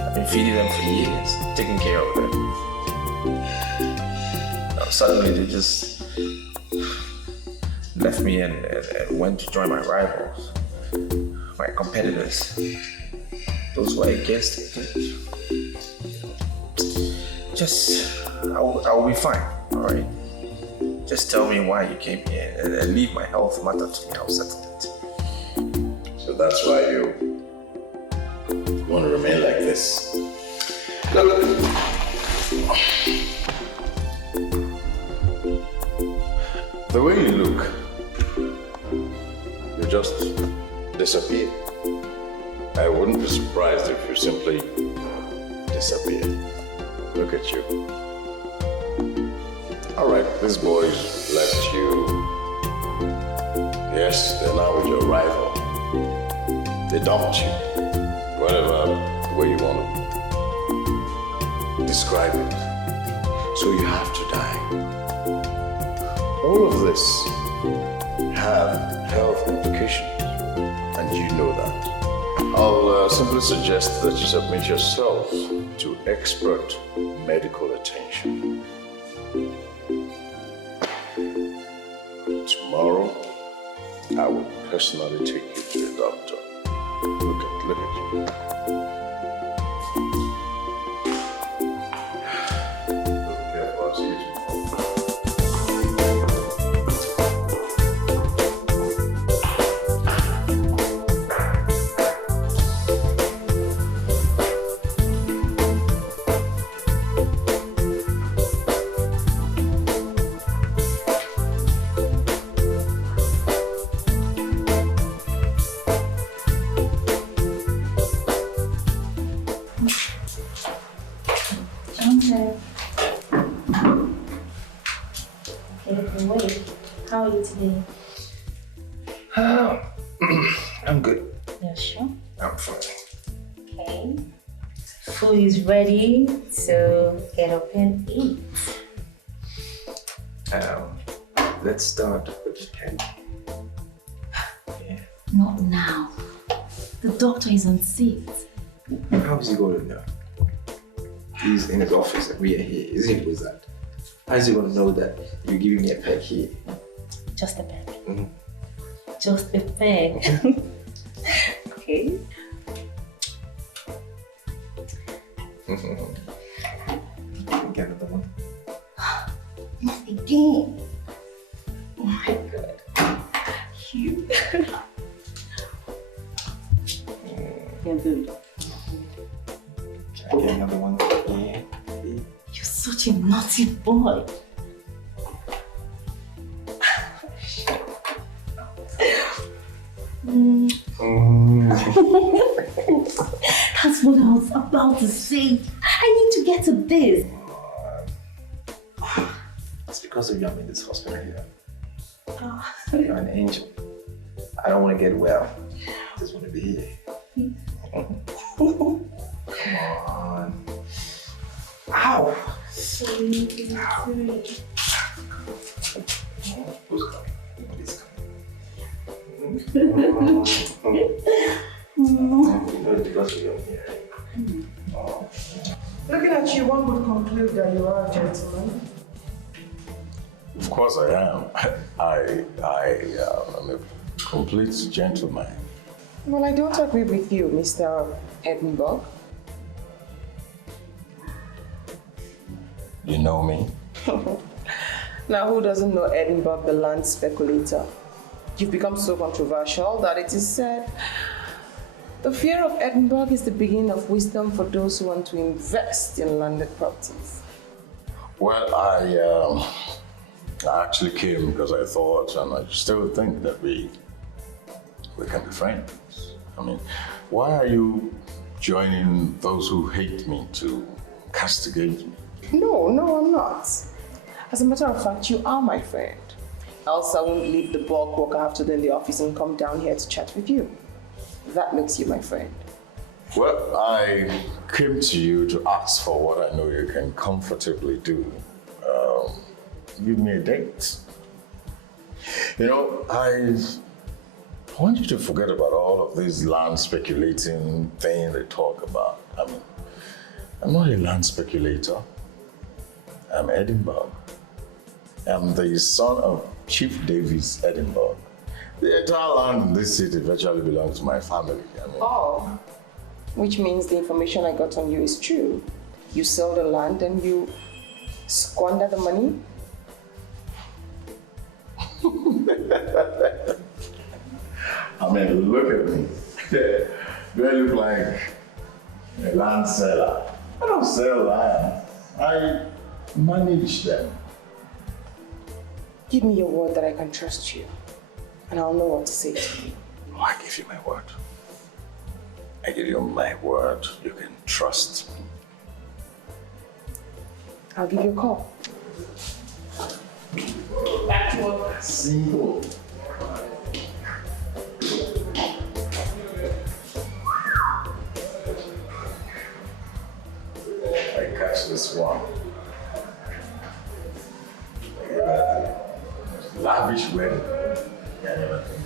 I've been feeding them for years, taking care of them. Now suddenly they just left me and went to join my rivals, my competitors, those who are against me. I'll be fine, all right? Just tell me why you came here and leave my health matter to me. I'll settle it. So that's why you want to remain like this. Look. The way you look, you just disappear. I wouldn't be surprised if you simply disappeared. Look at you. All right, these boys left you. Yes, they're now with your rival. They dumped you. Whatever way you want to describe it. So you have to die. All of this have health implications, and you know that. I'll simply suggest that you submit yourself to expert medical attention. Tomorrow, I will personally take you to a doctor. Look at you. Look careful, I'll see you How are you today? I'm good. Yeah, sure. I'm fine. Okay. Food is ready, so get up and eat. Let's start with candy. Yeah. Not now. The doctor is on seat. How is he going to know? He's in his office and we are here. Is it with that? How is he going to know that you're giving me a peck here? Just a peck. Mm-hmm. Just a peck. Okay. Get another one. Not again. Oh my god. You. You're good. Can I get another one? Yeah. You're such a naughty boy. That's what I was about to say. I need to get to this. It's because of you I'm in this hospital here. You're an angel. I don't want to get well. I just want to be here. Come on. Ow! Sorry. Who's coming? Nobody's coming. You know it's because of you I'm here. Looking at you, one would conclude that you are a gentleman. Of course I am. I am a complete gentleman. Well, I don't agree with you, Mr. Edinburgh. You know me? Now, who doesn't know Edinburgh, the land speculator? You've become so controversial that it is said the fear of Edinburgh is the beginning of wisdom for those who want to invest in landed properties. Well, I actually came because I thought, and I still think, that we can be friends. I mean, why are you joining those who hate me to castigate me? No, I'm not. As a matter of fact, you are my friend. Else I won't leave the bulk work I have to do in the office and come down here to chat with you. That makes you my friend. Well, I came to you to ask for what I know you can comfortably do. Give me a date. You know, I want you to forget about all of this land speculating thing they talk about. I mean, I'm not a land speculator. I'm Edinburgh. I'm the son of Chief Davis Edinburgh. The entire land in this city virtually belongs to my family. Oh, which means the information I got on you is true. You sell the land and you squander the money? I mean, look at me. Do I look like a land seller? I don't sell land. I manage them. Give me your word that I can trust you, and I'll know what to say to you. Oh, I give you my word. I give you my word. You can trust me. I'll give you a call. Simple. I catch this one. Lavish wedding. I never think.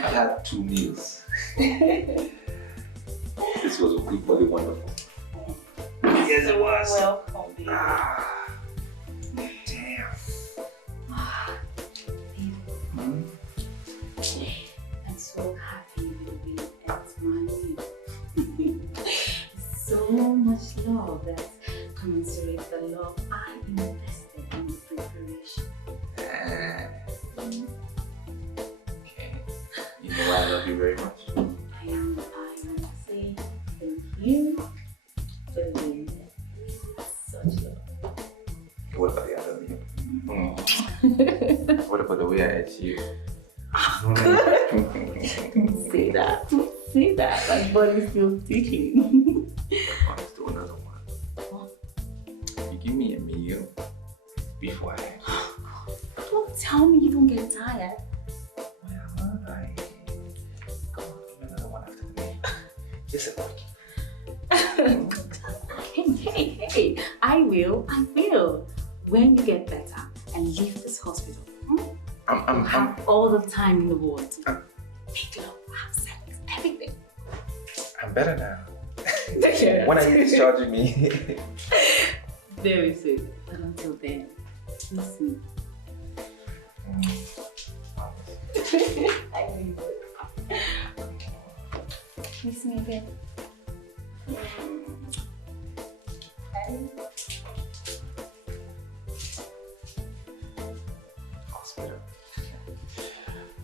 I had 2 meals. This was equally wonderful. Yes, it was. Welcome, baby. Damn. I'm so happy you'll be at my so much love that commensurates the love I invested in the preparation. Okay. You know I love you very much. I want to say thank you for the way that such love. What about the other you? What about the way I ate you? Say that. Say that. My body's still ticking. Let's do another one. You give me a meal before I. Don't tell me you don't get tired. Come on, give me another one after the meal. Just a quick. Hey. I will. When you get better and leave this hospital, have all the time in the world. Make love, have sex, everything. I'm better now. When are you discharging me? Very soon. But until then, miss me. I need it. Miss me again.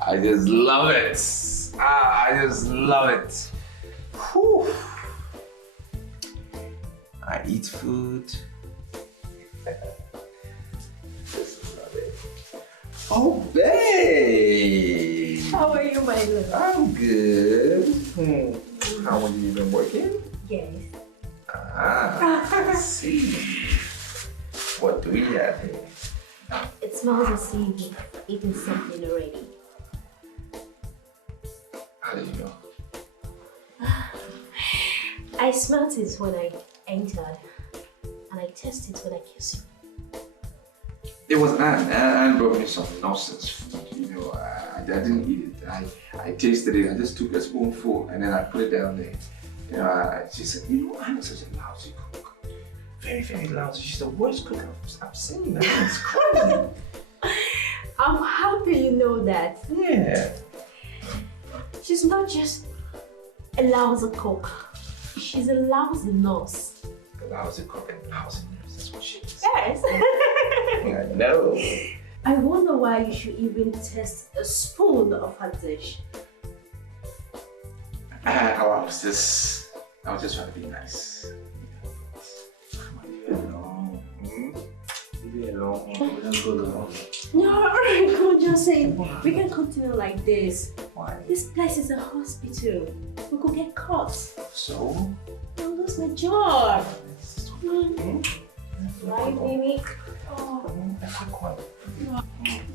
I just love it. I just love it. Whew. I eat food. Oh, babe. How are you, my love? I'm good. How long have you been working? Yes. I see. What do we have here? It smells as if you've eaten something already. How do you know? I smelled it when I entered, and I tasted it when I kissed you. It was Anne. Anne brought me some nonsense food. You know, I didn't eat it. I tasted it. I just took a spoonful and then I put it down there. You know, she said, you know, Anne is such a lousy cook. very, very loud. She's the worst cook I've seen. That. It's crazy. How do you know that? Yeah. She's not just a lousy cook. She's a lousy nurse. A lousy cook and lousy nurse. That's what she is. Yes. I know. I wonder why you should even test a spoon of her dish. I was just trying to be nice. Come on, leave it alone. Leave it alone. Let's go along. No, come on, Johnson. We can continue like this. Why? This place is a hospital. We could get caught. So? I'll lose my job. Right, baby? Oh.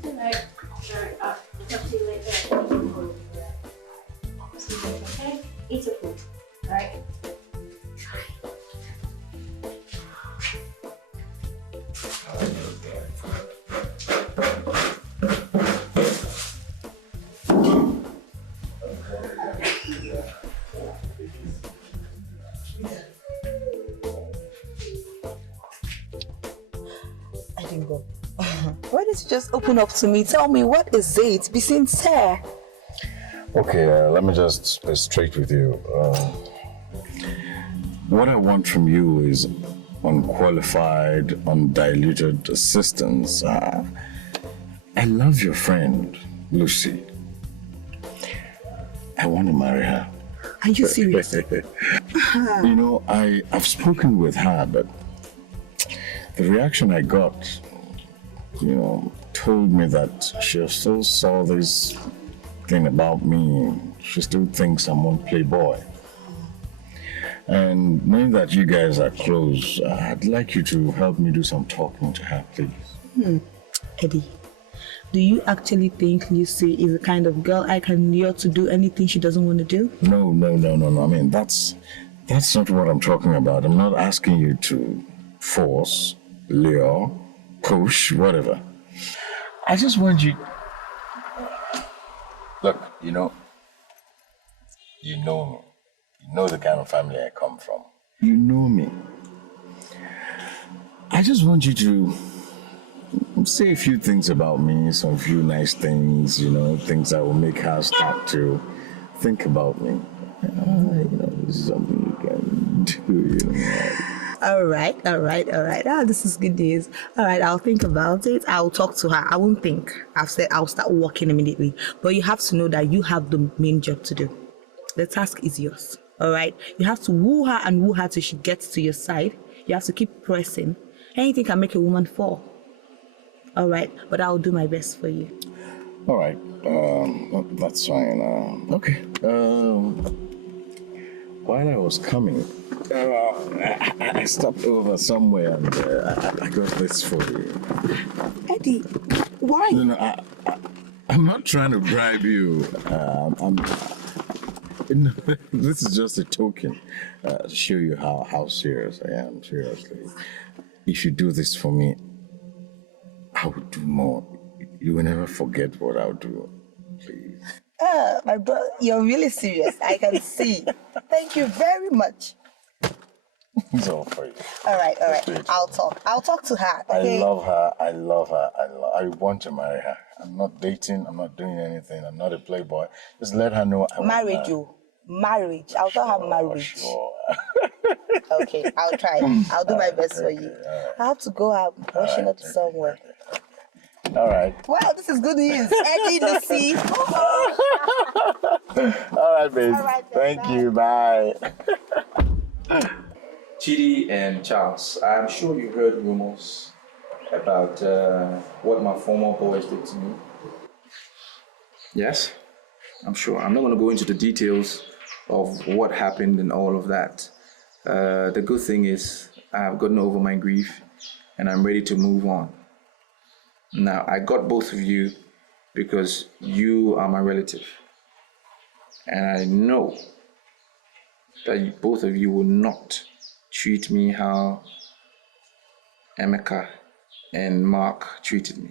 Alright. I'll talk to you later. Okay? Eat your food. Alright? I didn't go. Why did you just open up to me? Tell me, what is it? Be sincere. Okay, let me just be straight with you. What I want from you is unqualified, undiluted assistance. I love your friend, Lucy. I want to marry her. Are you serious? You know, I've spoken with her, but the reaction I got, you know, told me that she still saw this thing about me. She still thinks I'm one playboy. And knowing that you guys are close, I'd like you to help me do some talking to her, please. Eddie, do you actually think Lucy is the kind of girl I can lure to do anything she doesn't want to do? No. I mean, that's not what I'm talking about. I'm not asking you to force, lure, push, whatever. I just want you... Look, you know me. You know the kind of family I come from. You know me. I just want you to say a few things about me, some few nice things, you know, things that will make her start to think about me. You know, this is something you can do, you know. All right. This is good news. All right, I'll think about it. I'll talk to her. I won't think. I've said I'll start working immediately. But you have to know that you have the main job to do. The task is yours. All right? You have to woo her till she gets to your side. You have to keep pressing. Anything can make a woman fall. All right? But I'll do my best for you. All right. That's fine. Okay. While I was coming, I stopped over somewhere and I got this for you. Eddie, why? No, I'm not trying to bribe you. This is just a token to show you how serious I am, seriously. If you do this for me, I will do more. You will never forget what I'll do, please. My brother, you're really serious. I can see. Thank you very much. It's all for you. All right. I'll talk to her. Okay? I love her. I want to marry her. I'm not dating. I'm not doing anything. I'm not a playboy. Just let her know. Marriage. I'll tell her marriage. Sure. Okay, I'll try. I'll do my best for you. I have to go out. Rushing up somewhere. All right. Wow, this is good news. Eddie, Lucy. All right, babe. All right, thank you. Bye. Chidi and Charles, I'm sure you heard rumors about what my former boys did to me. Yes, I'm sure. I'm not going to go into the details of what happened and all of that. The good thing is I've gotten over my grief and I'm ready to move on. Now, I got both of you because you are my relative. And I know that both of you will not treat me how Emeka and Mark treated me.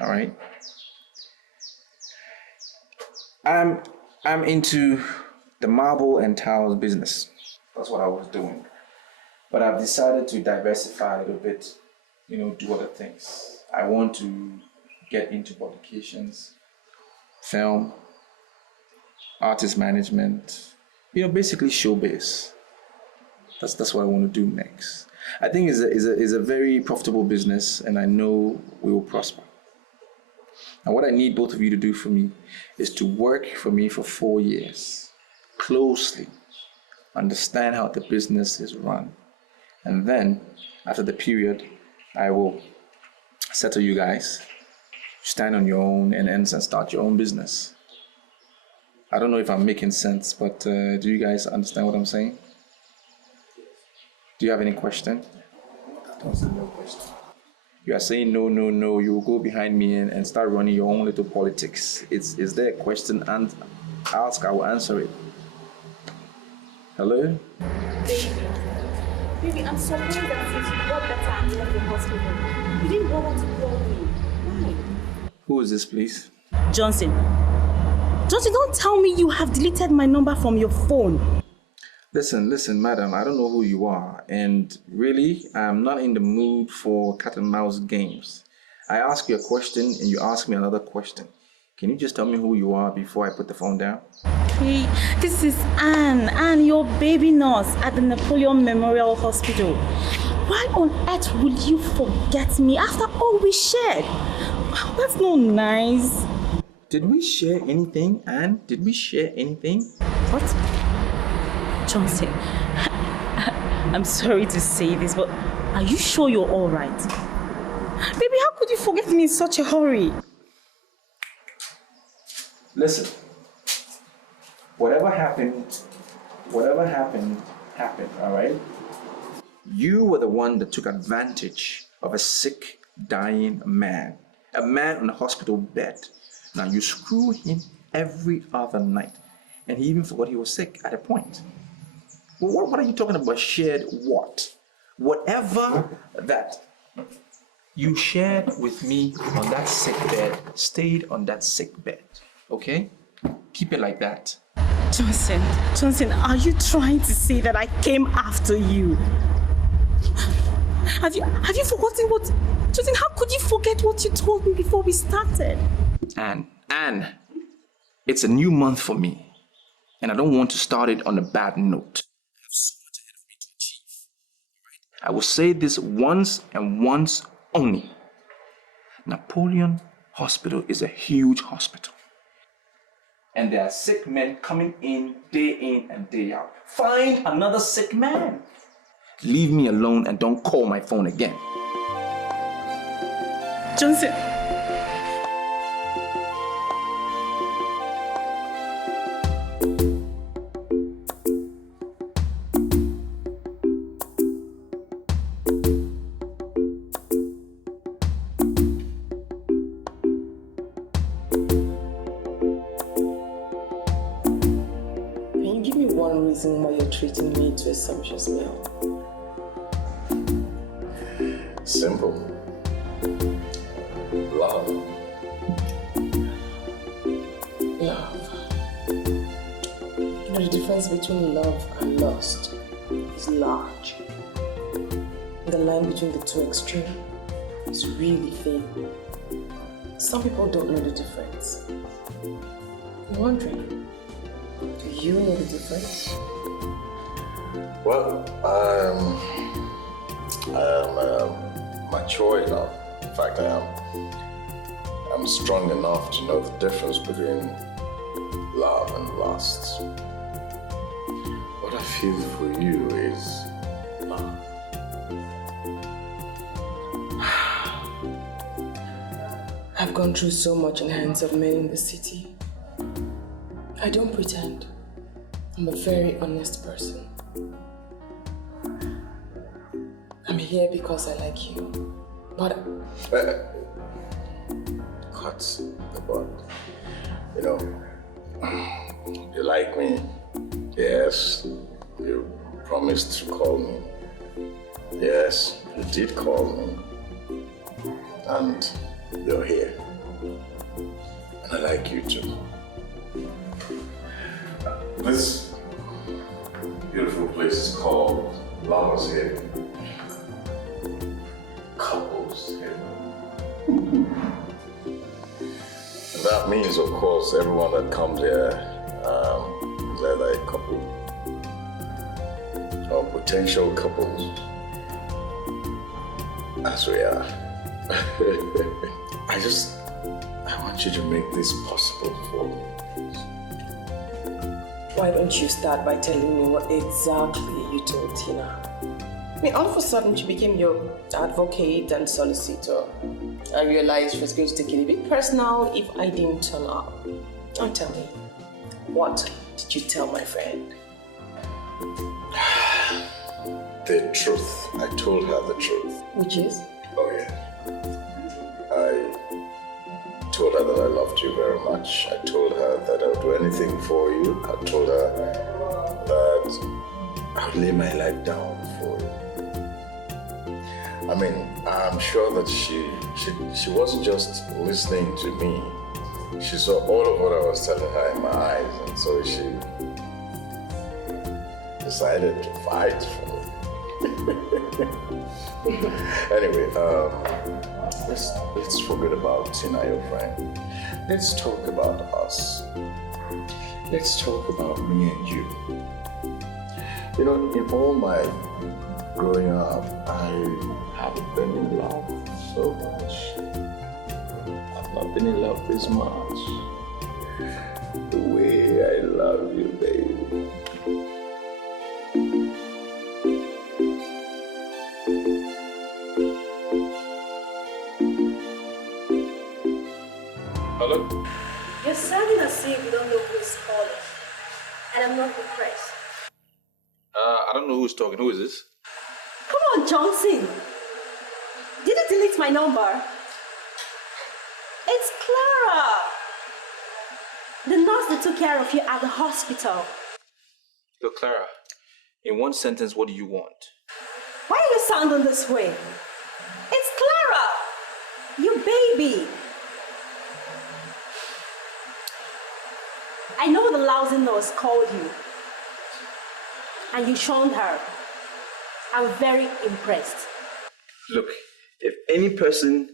All right? I'm into the marble and tiles business. That's what I was doing. But I've decided to diversify a little bit, do other things. I want to get into publications, film, artist management, basically showbiz. That's what I want to do next. I think it's a very profitable business, and I know we will prosper. And what I need both of you to do for me is to work for me for 4 years, closely, understand how the business is run. And then, after the period, I will settle you guys, stand on your own ends and start your own business. I don't know if I'm making sense, but do you guys understand what I'm saying? Do you have any question? Don't say no question. You are saying no, you will go behind me and start running your own little politics. Is there a question and ask, I will answer it. Hello? Baby, I'm surprised that since you got better and left the hospital, you didn't bother to call me. Why? Who is this, please? Johnson, don't tell me you have deleted my number from your phone. Listen, madam, I don't know who you are, and really, I'm not in the mood for cat and mouse games. I ask you a question and you ask me another question. Can you just tell me who you are before I put the phone down? Hey, this is Anne, your baby nurse at the Napoleon Memorial Hospital. Why on earth would you forget me after all we shared? That's not nice. Did we share anything, Anne? Did we share anything? What? Johnson, I'm sorry to say this, but are you sure you're all right? Baby, how could you forget me in such a hurry? Listen, whatever happened, all right? You were the one that took advantage of a sick, dying man, a man on a hospital bed. Now you screw him every other night, and he even forgot he was sick at a point. Well, what are you talking about? Shared what? Whatever that you shared with me on that sick bed stayed on that sick bed. Okay? Keep it like that. Johnson, are you trying to say that I came after you? Have you forgotten what... Johnson, how could you forget what you told me before we started? Anne, it's a new month for me, and I don't want to start it on a bad note. I have so much ahead of me to achieve. Right? I will say this once and once only. Napoleon Hospital is a huge hospital. And there are sick men coming in and day out. Find another sick man. Leave me alone and don't call my phone again. Johnson. Why you're treating me to a sumptuous meal? Simple. Love. The difference between love and lust is large. The line between the two extremes is really thin. Some people don't know the difference. I'm wondering, do you know the difference? Well, I'm mature enough. In fact, I'm strong enough to know the difference between love and lust. What I feel for you is love. I've gone through so much in the hands of men in the city. I don't pretend. I'm a very honest person. I'm here because I like you, but... Cut the bud. You know, you like me. Yes, you promised to call me. Yes, you did call me. And you're here. And I like you too. This beautiful place is called Lovers here. Couples here. That means, of course, everyone that comes here is either a couple or potential couples, as we are. I want you to make this possible for me. Why don't you start by telling me what exactly you told Tina? I mean, all of a sudden she became your advocate and solicitor. I realized she was going to take it a bit personal if I didn't turn up. Now tell me, what did you tell my friend? The truth. I told her the truth. Which is? Oh yeah. I told her that I loved you very much. I told her that I would do anything for you. I told her that I would lay my life down for you. I mean, I'm sure that she wasn't just listening to me. She saw all of what I was telling her in my eyes, and so she decided to fight for me. Anyway, let's forget about Tina, your friend. Let's talk about us. Let's talk about me and you. You know, in all my growing up, I haven't been in love so much. I've not been in love this much. The way I love you, baby. Hello? You're sounding as if you don't know who is calling. And I'm not impressed. I don't know who's talking. Who is this? Come on, Johnson. Did you delete my number? It's Clara. The nurse that took care of you at the hospital. Look, Clara, in one sentence, what do you want? Why are you sounding this way? It's Clara. Your baby. I know the lousy nurse called you. And you shunned her. I'm very impressed. Look, if any person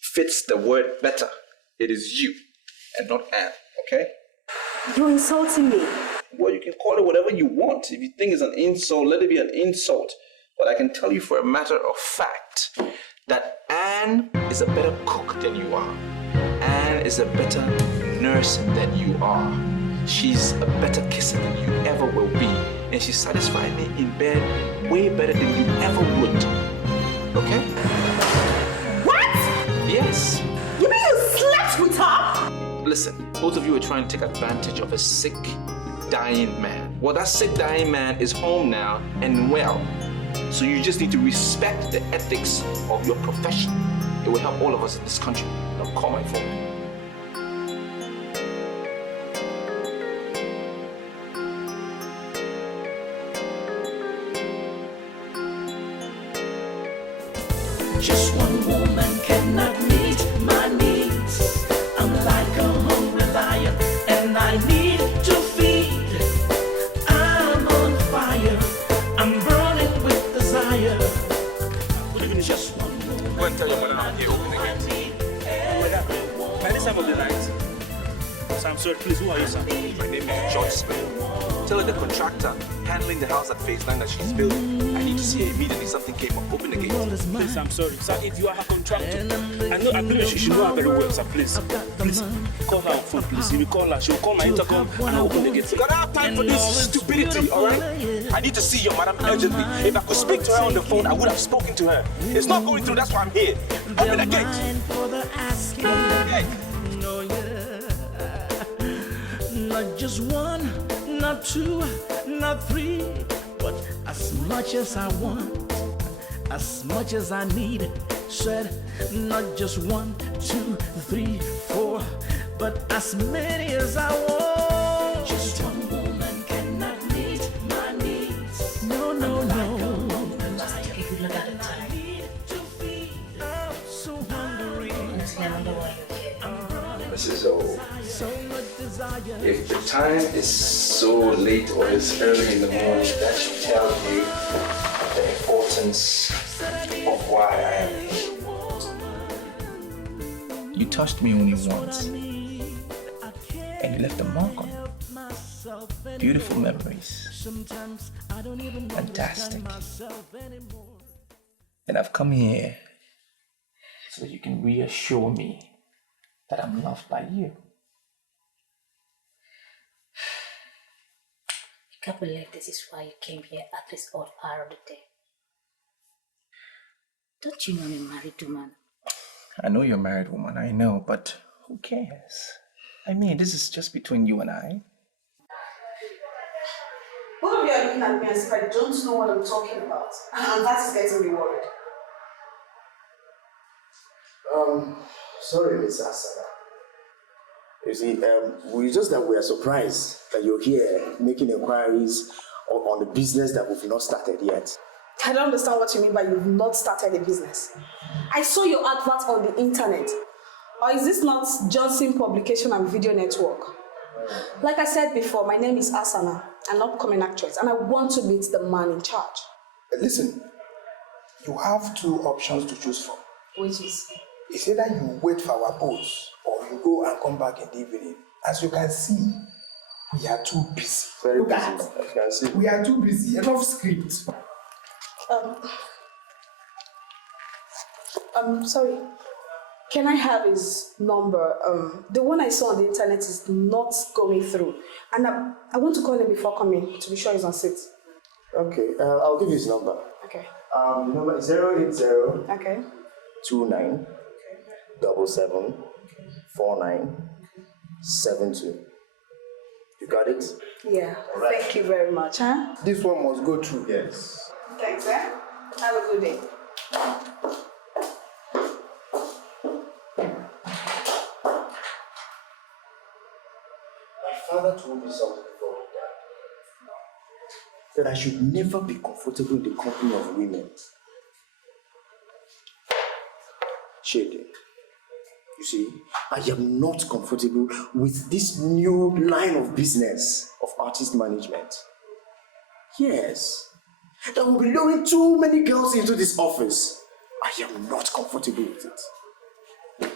fits the word better, it is you and not Anne, okay? You're insulting me. Well, you can call it whatever you want. If you think it's an insult, let it be an insult. But I can tell you for a matter of fact that Anne is a better cook than you are. Anne is a better nurse than you are. She's a better kisser than you ever will be. And she satisfied me in bed way better than you ever would. Okay? What? Yes. You mean you slept with her? Listen, both of you are trying to take advantage of a sick, dying man. Well, that sick, dying man is home now and well. So you just need to respect the ethics of your profession. It will help all of us in this country. Now call my phone. Just one woman cannot meet my needs. I'm like a hungry lion, and I need to feed. I'm on fire, I'm burning with desire. Just one woman. Go and tell your mother I'm here. Open the gate. By this time of the night. So I'm sorry, please, who are you, sir? My name is George Smith. Tell her the contractor handling the house at phase 9 that she's building. I need to see her immediately. Something came up. Open the gate. Please, I'm sorry. Sir, if you are her contractor, I believe she should know her very well, sir. Please, call her on phone, please. If you call her, she'll call my intercom and I'll open the gate. You gotta have time for this stupidity, alright? I need to see your madam urgently. If I could speak to her on the phone, I would have spoken to her. It's not going through, that's why I'm here. Open the gate. Open the gate. Not just one, not two, not three, but as much as I want, as much as I need. Said not just 1, 2, 3, 4, but as many as I want. Just one woman cannot meet my needs. No, no, no. Take a good look at the time. I'm so hungry. Honestly, I wonder why you're here. Mrs. O, if the time is so late or it's early in the morning, that should tell you the importance of why I am here. You touched me only once, and you left a mark on me. Beautiful memories. Fantastic. And I've come here so you can reassure me that I'm loved by you. I can't believe this is why you came here at this odd hour of the day. Don't you know I'm a married woman? I know you're a married woman, I know, but who cares? I mean, this is just between you and I. Both of you are looking at me as if I don't know what I'm talking about. And that is getting me worried. Sorry, Miss Asana. You see, we are surprised that you're here making inquiries on the business that we've not started yet. I don't understand what you mean by you've not started a business. I saw your advert on the internet. Or is this not Johnson Publication and Video Network? Like I said before, my name is Asana, an upcoming actress, and I want to meet the man in charge. Listen, you have two options to choose from. Which is? It's either you wait for our post or you go and come back in the evening. As you can see, we are too busy. Very Look busy, at as you can see. We are too busy. Enough script. Sorry. Can I have his number? The one I saw on the internet is not going through. And I want to call him before coming to be sure he's on set. Okay, I'll give you his number. Okay. Number is 080 Okay. 29 77 49 72. You got it? Yeah. Right. Thank you very much, huh? This one must go through. Yes. Thanks, eh? Have a good day. My father told me something before he died. That I should never be comfortable in the company of women. Shady. You see, I am not comfortable with this new line of business of artist management. Yes. That will be luring too many girls into this office. I am not comfortable with it.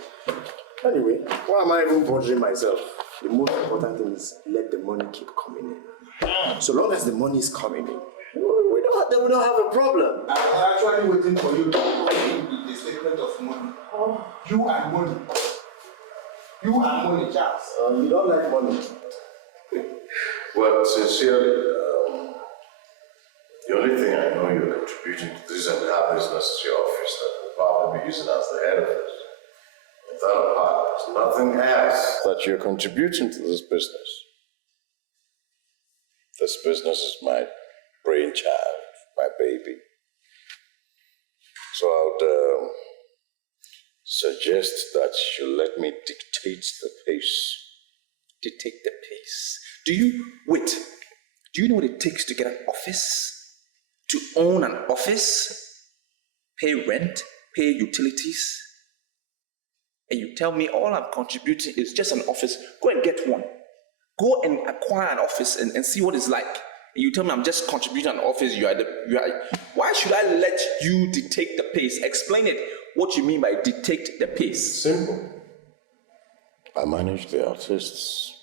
Anyway, why am I even bothering myself? The most important thing is let the money keep coming in. So long as the money is coming in, we don't have a problem. I'm actually waiting for you to come in with the statement of money. You and money. You and money, Charles. You don't like money. Well, sincerely, the only thing I know you're contributing to this entire business is your office that will probably be using as the head of it. With that apart, there's nothing else that you're contributing to this business. This business is my brainchild, my baby. So I would suggest that you let me dictate the pace. Dictate the pace. Do you know what it takes to get an office? To own an office? Pay rent? Pay utilities? And you tell me all I'm contributing is just an office. Go and get one. Go and acquire an office and see what it's like. And you tell me I'm just contributing an office. Why should I let you dictate the pace? Explain it. What you mean by dictate the pace? Simple. I manage the artists.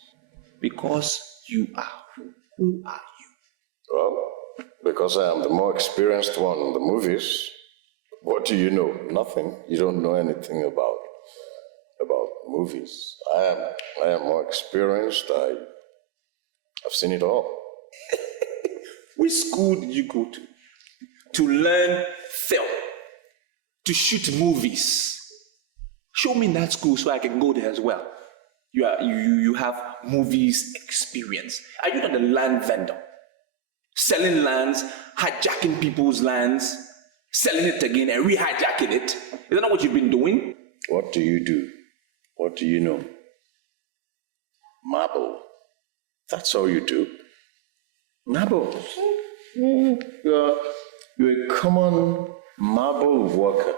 Because you are who are you? Well, because I am the more experienced one in the movies. What do you know? Nothing. You don't know anything about movies. I am more experienced. I've seen it all. Which school did you go to? To learn film? To shoot movies? Show me that school so I can go there as well. You have movies experience. Are you not a land vendor? Selling lands, hijacking people's lands, selling it again and re-hijacking it? Is that not what you've been doing? What do you do? What do you know? Marble. That's all you do. Marble. You're a common marble worker.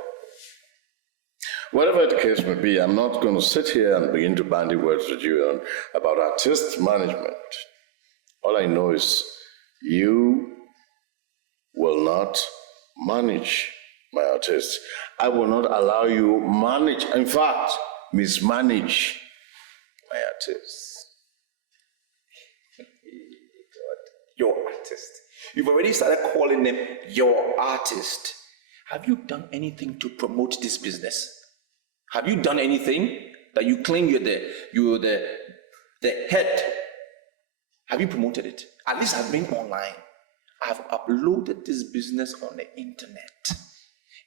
Whatever the case may be, I'm not going to sit here and begin to bandy words with you about artist management. All I know is you will not manage my artists. I will not allow you manage, in fact, mismanage my artists. Your artist. You've already started calling them your artist. Have you done anything to promote this business? Have you done anything that you claim you're the head? Have you promoted it? At least I've been online. I've uploaded this business on the internet.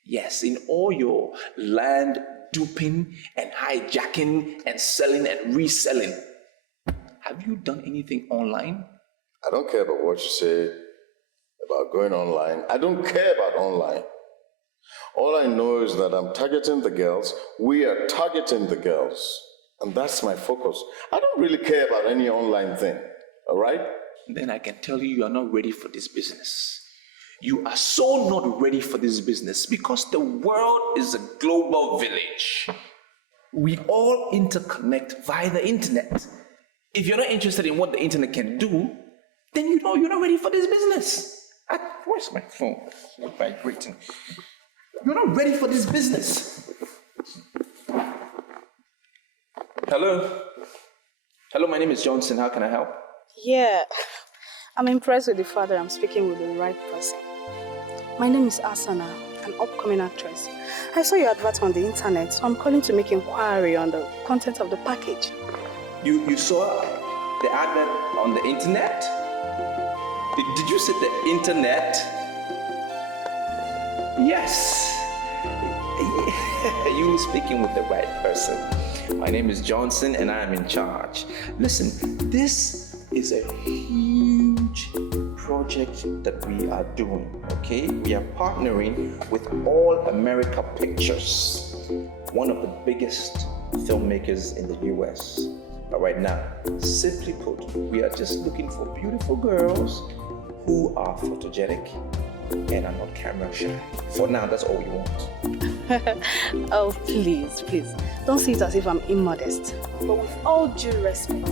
Yes, in all your land duping and hijacking and selling and reselling. Have you done anything online? I don't care about what you say about going online. I don't care about online. All I know is that I'm targeting the girls. We are targeting the girls. And that's my focus. I don't really care about any online thing. All right? Then I can tell you are not ready for this business. You are so not ready for this business because the world is a global village. We all interconnect via the internet. If you're not interested in what the internet can do, then you know you're not ready for this business. Where's my phone? It's vibrating. You're not ready for this business. Hello? Hello, my name is Johnson. How can I help? Yeah, I'm impressed with the father. I'm speaking with the right person. My name is Asana, an upcoming actress. I saw your advert on the internet, so I'm calling to make inquiry on the content of the package. You saw the advert on the internet? Did you say the internet? Yes. You're speaking with the right person. My name is Johnson and I am in charge. Listen, this is a huge project that we are doing, okay? We are partnering with All America Pictures, one of the biggest filmmakers in the US. But right now, simply put, we are just looking for beautiful girls who are photogenic and are not camera shy. For now, that's all we want. Oh, please. Don't see it as if I'm immodest. But with all due respect,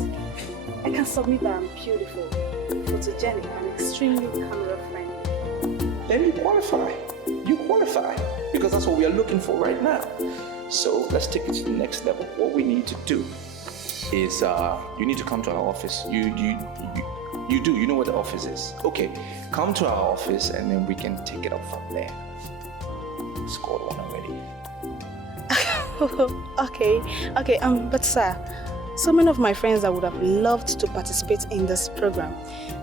I can submit that I'm beautiful, photogenic, and extremely camera friendly. Then you qualify. Because that's what we are looking for right now. So let's take it to the next level. What we need to do is you need to come to our office. You do. You know what the office is. Okay, come to our office and then we can take it up from there. Scored one already. Okay. But sir, so many of my friends that would have loved to participate in this program,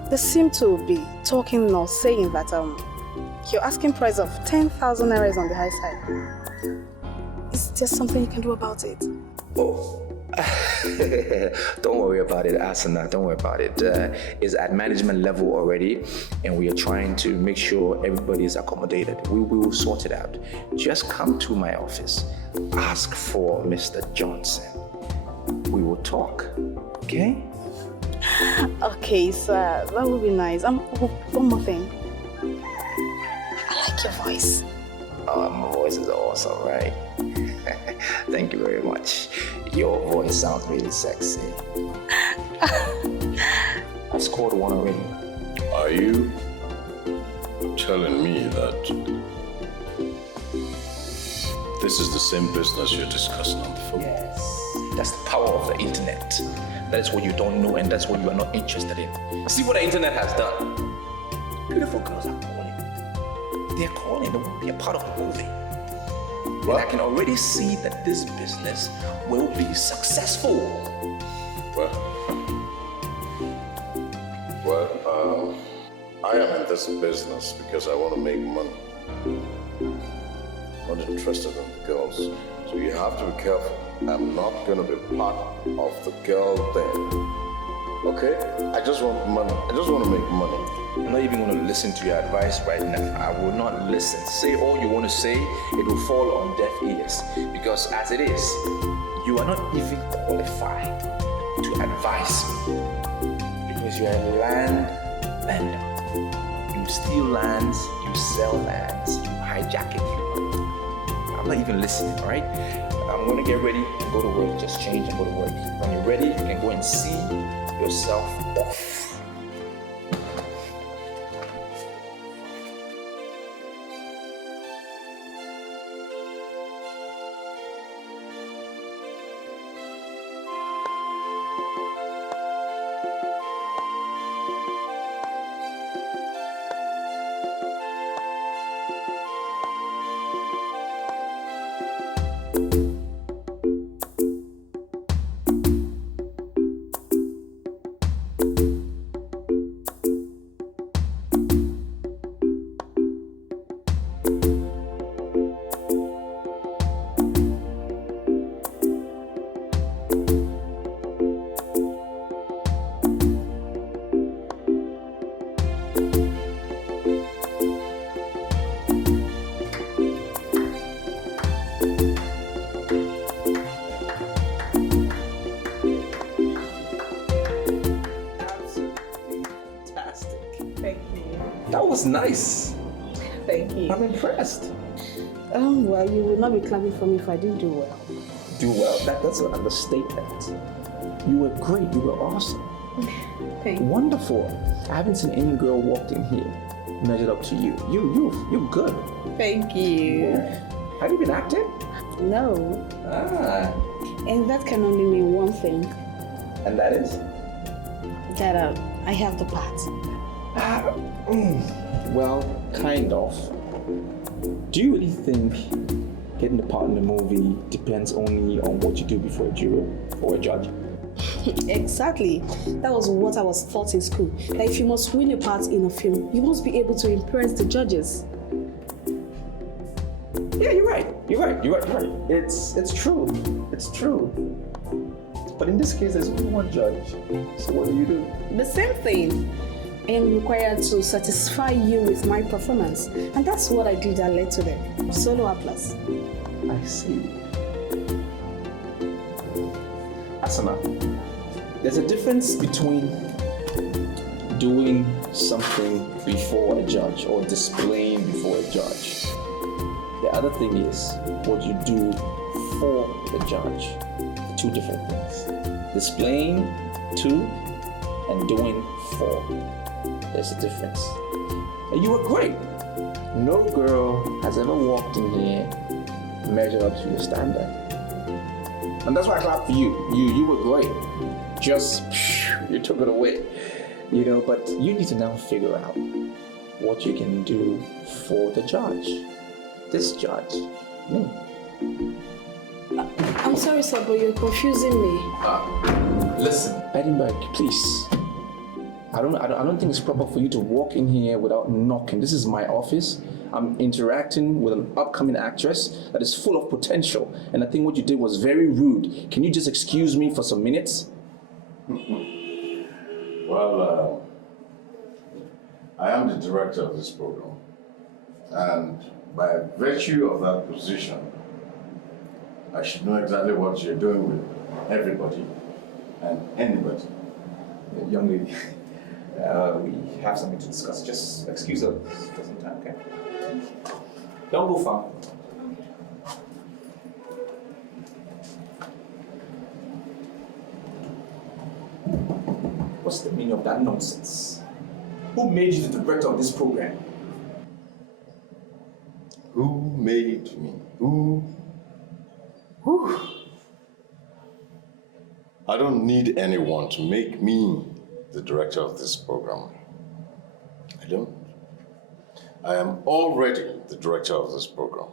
they seem to be talking or saying that you're asking price of 10,000 naira is on the high side. Is there something you can do about it? Oh. Don't worry about it, Asana. Don't worry about it. It's at management level already, and we are trying to make sure everybody is accommodated. We will sort it out. Just come to my office. Ask for Mr. Johnson. We will talk. Okay? Okay, sir. That would be nice. One more thing. I like your voice. Oh, my voice is awesome, right? Thank you very much. Your voice sounds really sexy. I've scored one already. Are you telling me that this is the same business you're discussing on the phone? Yes. That's the power of the internet. That is what you don't know and that's what you are not interested in. See what the internet has done. Beautiful girls are calling. They're calling. They want to be a part of the movie. Well, and I can already see that this business will be successful. Well, I am in this business because I want to make money. I'm not interested in the girls. So you have to be careful. I'm not going to be part of the girl thing. Okay? I just want money. I just want to make money. I'm not even going to listen to your advice right now. I will not listen. Say all you want to say, it will fall on deaf ears. Because as it is, you are not even qualified to advise me. Because you are a land lender. You steal lands, you sell lands, you hijack it. I'm not even listening, alright? I'm going to get ready and go to work. Just change and go to work. When you're ready, you can go and see yourself off. That was nice. Thank you. I'm impressed. Well, you would not be clapping for me if I didn't do well. Do well. That's an understatement. You were great. You were awesome. Thank you. Wonderful. I haven't seen any girl walked in here measured up to you. You're good. Thank you. Yeah. Have you been acting? No. Ah. And that can only mean one thing. And that is? That I have the part. Well, kind of. Do you really think getting the part in the movie depends only on what you do before a jury or a judge? Exactly. That was what I was taught in school. That if you must win a part in a film, you must be able to impress the judges. Yeah, you're right. It's true. It's true. But in this case, there's only one judge. So what do? The same thing. I am required to satisfy you with my performance. And that's what I did that led to the solo applause. I see. Asana, there's a difference between doing something before a judge or displaying before a judge. The other thing is what you do for the judge. Two different things. Displaying to and doing for. There's a difference. And you were great. No girl has ever walked in here measured up to your standard. And that's why I clap for you. You were great. Just, you took it away. You know, but you need to now figure out what you can do for the judge. This judge, me. I'm sorry, sir, but you're confusing me. Listen, Edinburgh, please. I don't think it's proper for you to walk in here without knocking. This is my office. I'm interacting with an upcoming actress that is full of potential. And I think what you did was very rude. Can you just excuse me for some minutes? Well, I am the director of this program. And by virtue of that position, I should know exactly what you're doing with everybody and anybody. Young lady, we have something to discuss. Just excuse us for some time, okay? Don't go far. What's the meaning of that nonsense? Who made you the director of this program? Who made me? Who? I don't need anyone to make me the director of this program. I don't. I am already the director of this program.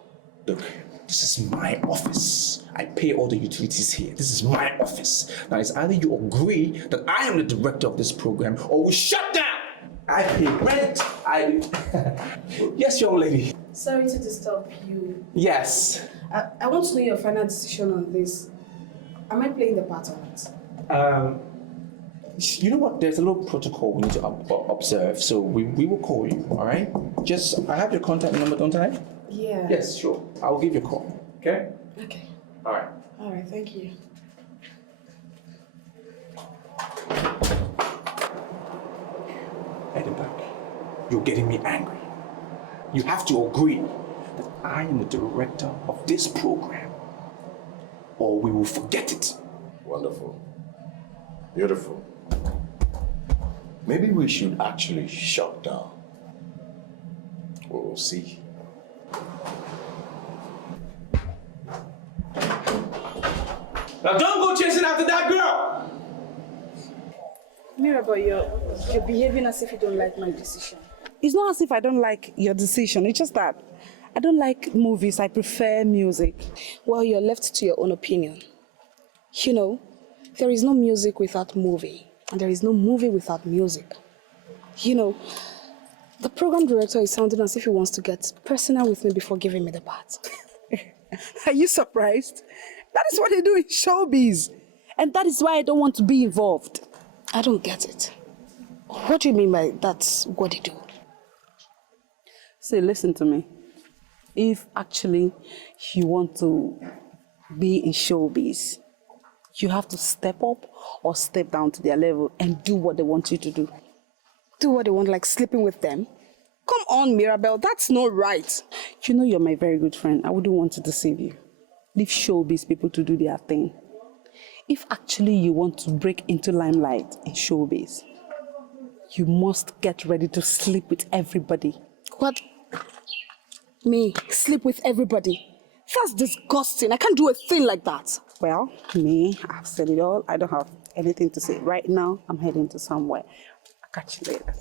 Look, this is my office. I pay all the utilities here. This is my office. Now, it's either you agree that I am the director of this program or we shut down. I pay rent. Yes, young lady. Sorry to disturb you. Yes. I want to know your final decision on this. Am I playing the part or not? You know what? There's a little protocol we need to observe, so we will call you, all right? Just, I have your contact number, don't I? Yeah. Yes, sure. I will give you a call, okay? Okay. All right. All right, thank you. Edinburgh, you're getting me angry. You have to agree that I am the director of this program, or we will forget it. Wonderful. Beautiful. Maybe we should actually shut down. We'll see. Now don't go chasing after that girl! Mirabel, you're behaving as if you don't like my decision. It's not as if I don't like your decision. It's just that I don't like movies. I prefer music. Well, you're left to your own opinion. You know, there is no music without movie, and there is no movie without music. You know, the program director is sounding as if he wants to get personal with me before giving me the part. Are you surprised? That is what they do in showbiz. And that is why I don't want to be involved. I don't get it. What do you mean by that's what they do? See, listen to me. If actually you want to be in showbiz, you have to step up or step down to their level and do what they want you to do. do what they want, like sleeping with them? Come on, Mirabel, that's not right. You know you're my very good friend. I wouldn't want to deceive you. Leave showbiz people to do their thing. If actually you want to break into limelight in showbiz, you must get ready to sleep with everybody. What? Me? Sleep with everybody? That's disgusting. I can't do a thing like that. Well, me, I've said it all. I don't have anything to say. Right now, I'm heading to somewhere. I'll catch you later.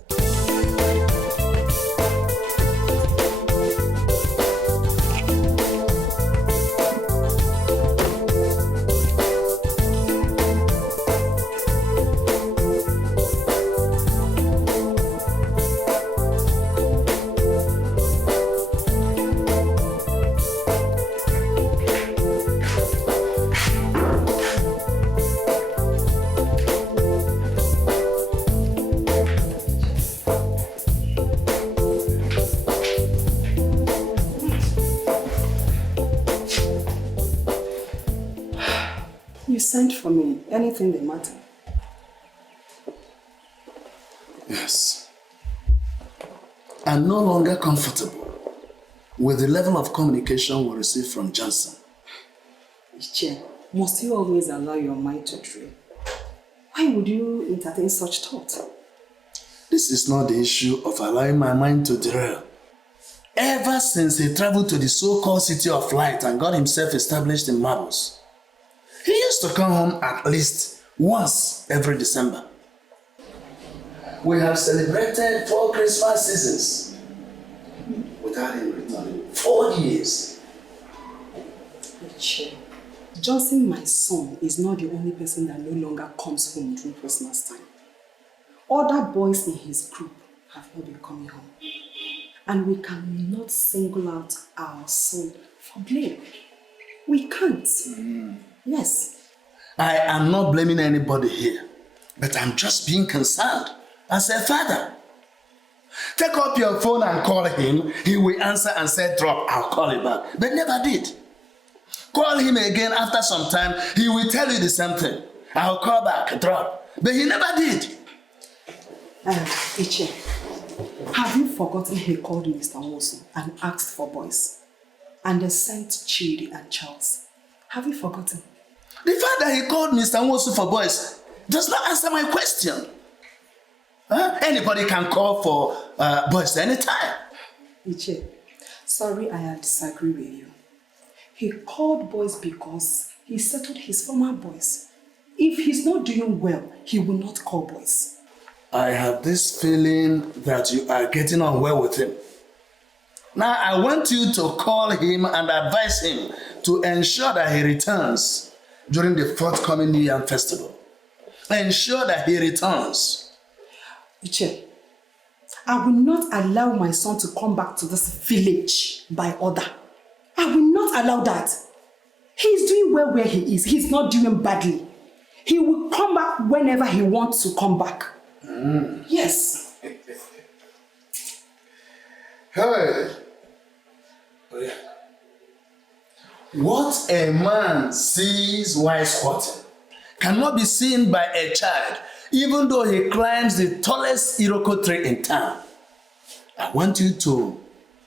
You sent for me. Anything that matter? Yes. I'm no longer comfortable with the level of communication we receive from Johnson. Iche, must you always allow your mind to dream? Why would you entertain such thoughts? This is not the issue of allowing my mind to derail. Ever since he traveled to the so-called City of Light and got himself established in Marbles, he used to come home at least once every December. We have celebrated 4 Christmas seasons without him returning. 4 years. Iche, Johnson, my son, is not the only person that no longer comes home during Christmas time. Other boys in his group have not been coming home. And we cannot single out our son for blame. We can't. Yes. I am not blaming anybody here, but I'm just being concerned as a father. Take up your phone and call him. He will answer and say, drop, I'll call you back. But never did. Call him again after some time, he will tell you the same thing. I'll call back, drop. But he never did. Iche, have you forgotten he called Mr. Wilson and asked for boys? And they sent Chidi and Charles. Have you forgotten? The fact that he called Mr. Nwosu for boys does not answer my question. Anybody can call for boys anytime. Iche, sorry I disagree with you. He called boys because he settled his former boys. If he's not doing well, he will not call boys. I have this feeling that you are getting on well with him. Now I want you to call him and advise him to ensure that he returns during the forthcoming New Year festival. Ensure that he returns. Iche, I will not allow my son to come back to this village by order. I will not allow that. He is doing well where he is. He's not doing badly. He will come back whenever he wants to come back. Yes. Hey. What a man sees while squatting cannot be seen by a child, even though he climbs the tallest Iroko tree in town. I want you to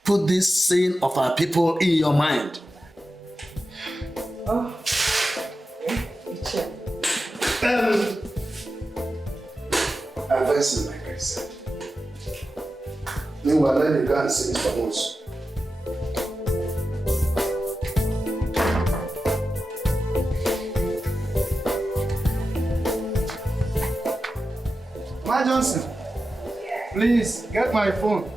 put this saying of our people in your mind. Oh. Advice is like I said. Meanwhile, let me go and see Mr. Moose. Ma Johnson, please get my phone.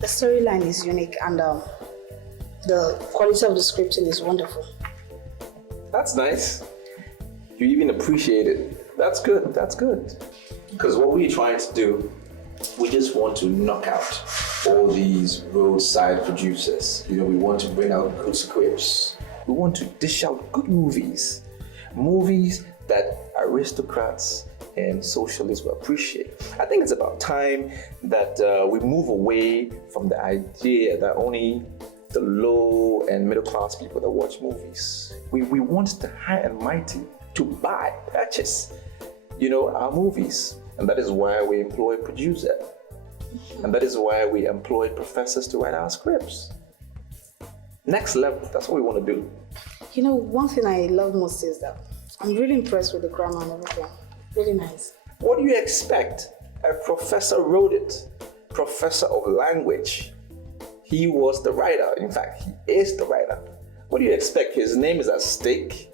The storyline is unique and the quality of the scripting is wonderful. That's nice. You even appreciate it. That's good. That's good. Because what we're trying to do We just want to knock out all these roadside producers. We want to bring out good scripts. We want to dish out good movies. Movies that aristocrats and socialists will appreciate. I think it's about time that we move away from the idea that only the low and middle class people that watch movies. We want the high and mighty to purchase, our movies. And that is why we employ producers. And that is why we employ professors to write our scripts. Next level, that's what we want to do. One thing I love most is that I'm really impressed with the grammar and everything. Really nice. What do you expect? A professor wrote it. Professor of language. He was the writer. In fact, he is the writer. What do you expect? His name is at stake.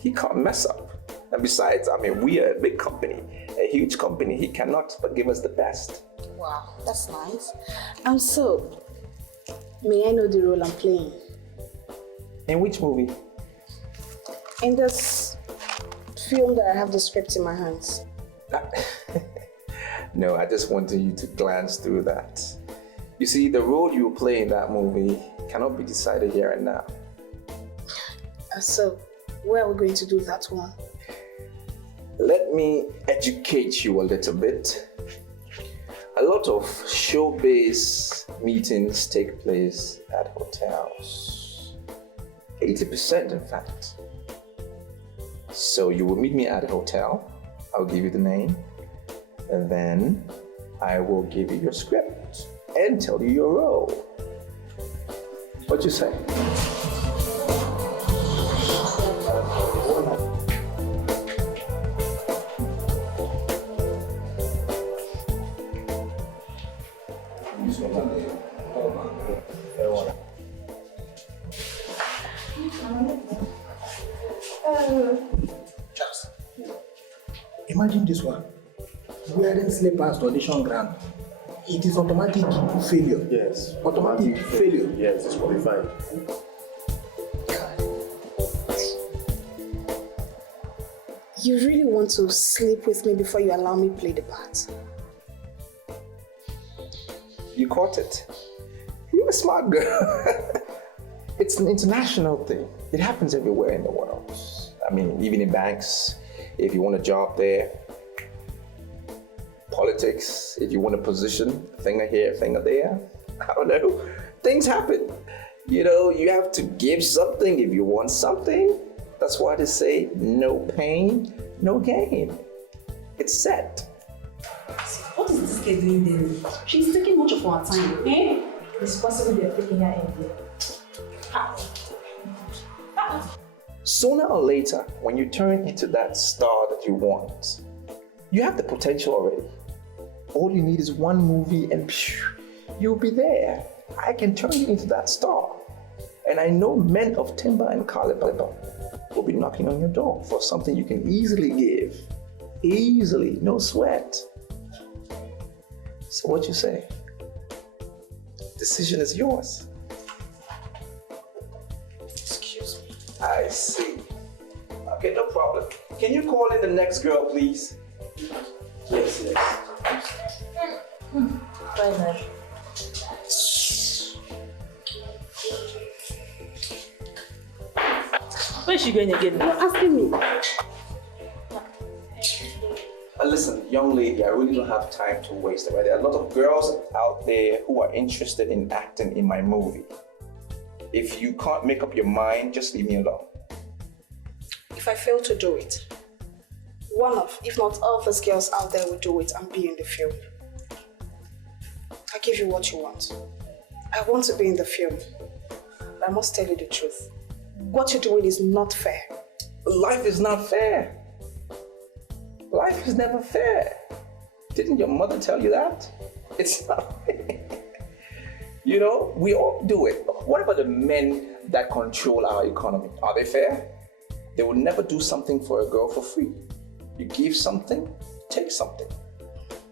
He can't mess up. And besides, we are a big company, a huge company. He cannot but give us the best. Wow, that's nice. So, may I know the role I'm playing? In which movie? In this film that I have the script in my hands. No, I just wanted you to glance through that. You see, the role you play in that movie cannot be decided here and now. So, where are we going to do that one? Let me educate you a little bit. A lot of showbiz meetings take place at hotels. 80%, in fact. So you will meet me at a hotel. I'll give you the name. And then I will give you your script and tell you your role. What you say? Imagine this one. Wearing slippers to audition ground. It is automatic failure. Yes. Automatic failure. Yes, it's qualified. You really want to sleep with me before you allow me to play the part? You caught it. You're a smart girl. It's an international thing. It happens everywhere in the world. Even in banks, if you want a job there. Politics, if you want a position, finger here, finger there. I don't know. Things happen. You have to give something if you want something. That's why they say no pain, no gain. It's set. What is this girl doing there? She's taking much of our time. It's possible they're taking her in there. Sooner or later, when you turn into that star that you want, you have the potential already. All you need is one movie and you'll be there. I can turn you into that star. And I know men of timber and caliber will be knocking on your door for something you can easily give. Easily, no sweat. So what you say? Decision is yours. Excuse me. I see. Okay, no problem. Can you call in the next girl, please? Yes. Why not? Where is she going again? You're asking me. Listen, young lady, I really don't have time to waste. Right? There are a lot of girls out there who are interested in acting in my movie. If you can't make up your mind, just leave me alone. If I fail to do it, one of, if not all of these girls out there will do it and be in the film. I give you what you want. I want to be in the film. But I must tell you the truth. What you're doing is not fair. Life is not fair. Life is never fair. Didn't your mother tell you that? It's not fair. We all do it. What about the men that control our economy? Are they fair? They will never do something for a girl for free. You give something, take something.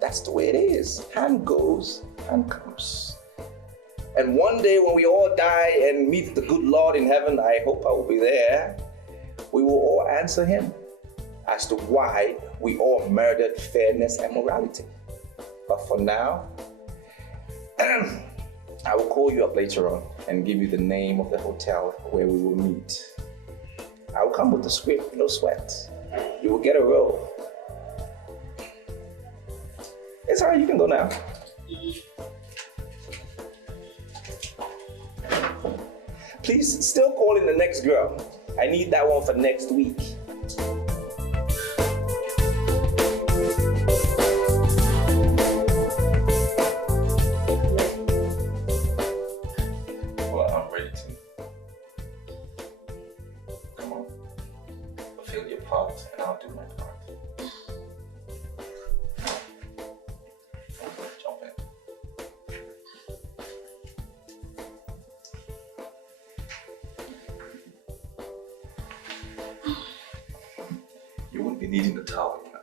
That's the way it is. Hand goes, hand comes. And one day when we all die and meet the good Lord in heaven, I hope I will be there, we will all answer him as to why we all murdered fairness and morality. But for now, I will call you up later on and give you the name of the hotel where we will meet. I will come with the script, no sweat. You will get a role. It's alright, you can go now. Please, still calling the next girl. I need that one for next week. Well, I'm ready to. Come on. Fulfill your part and I'll do my part. Jump in. You won't be needing the towel, you know.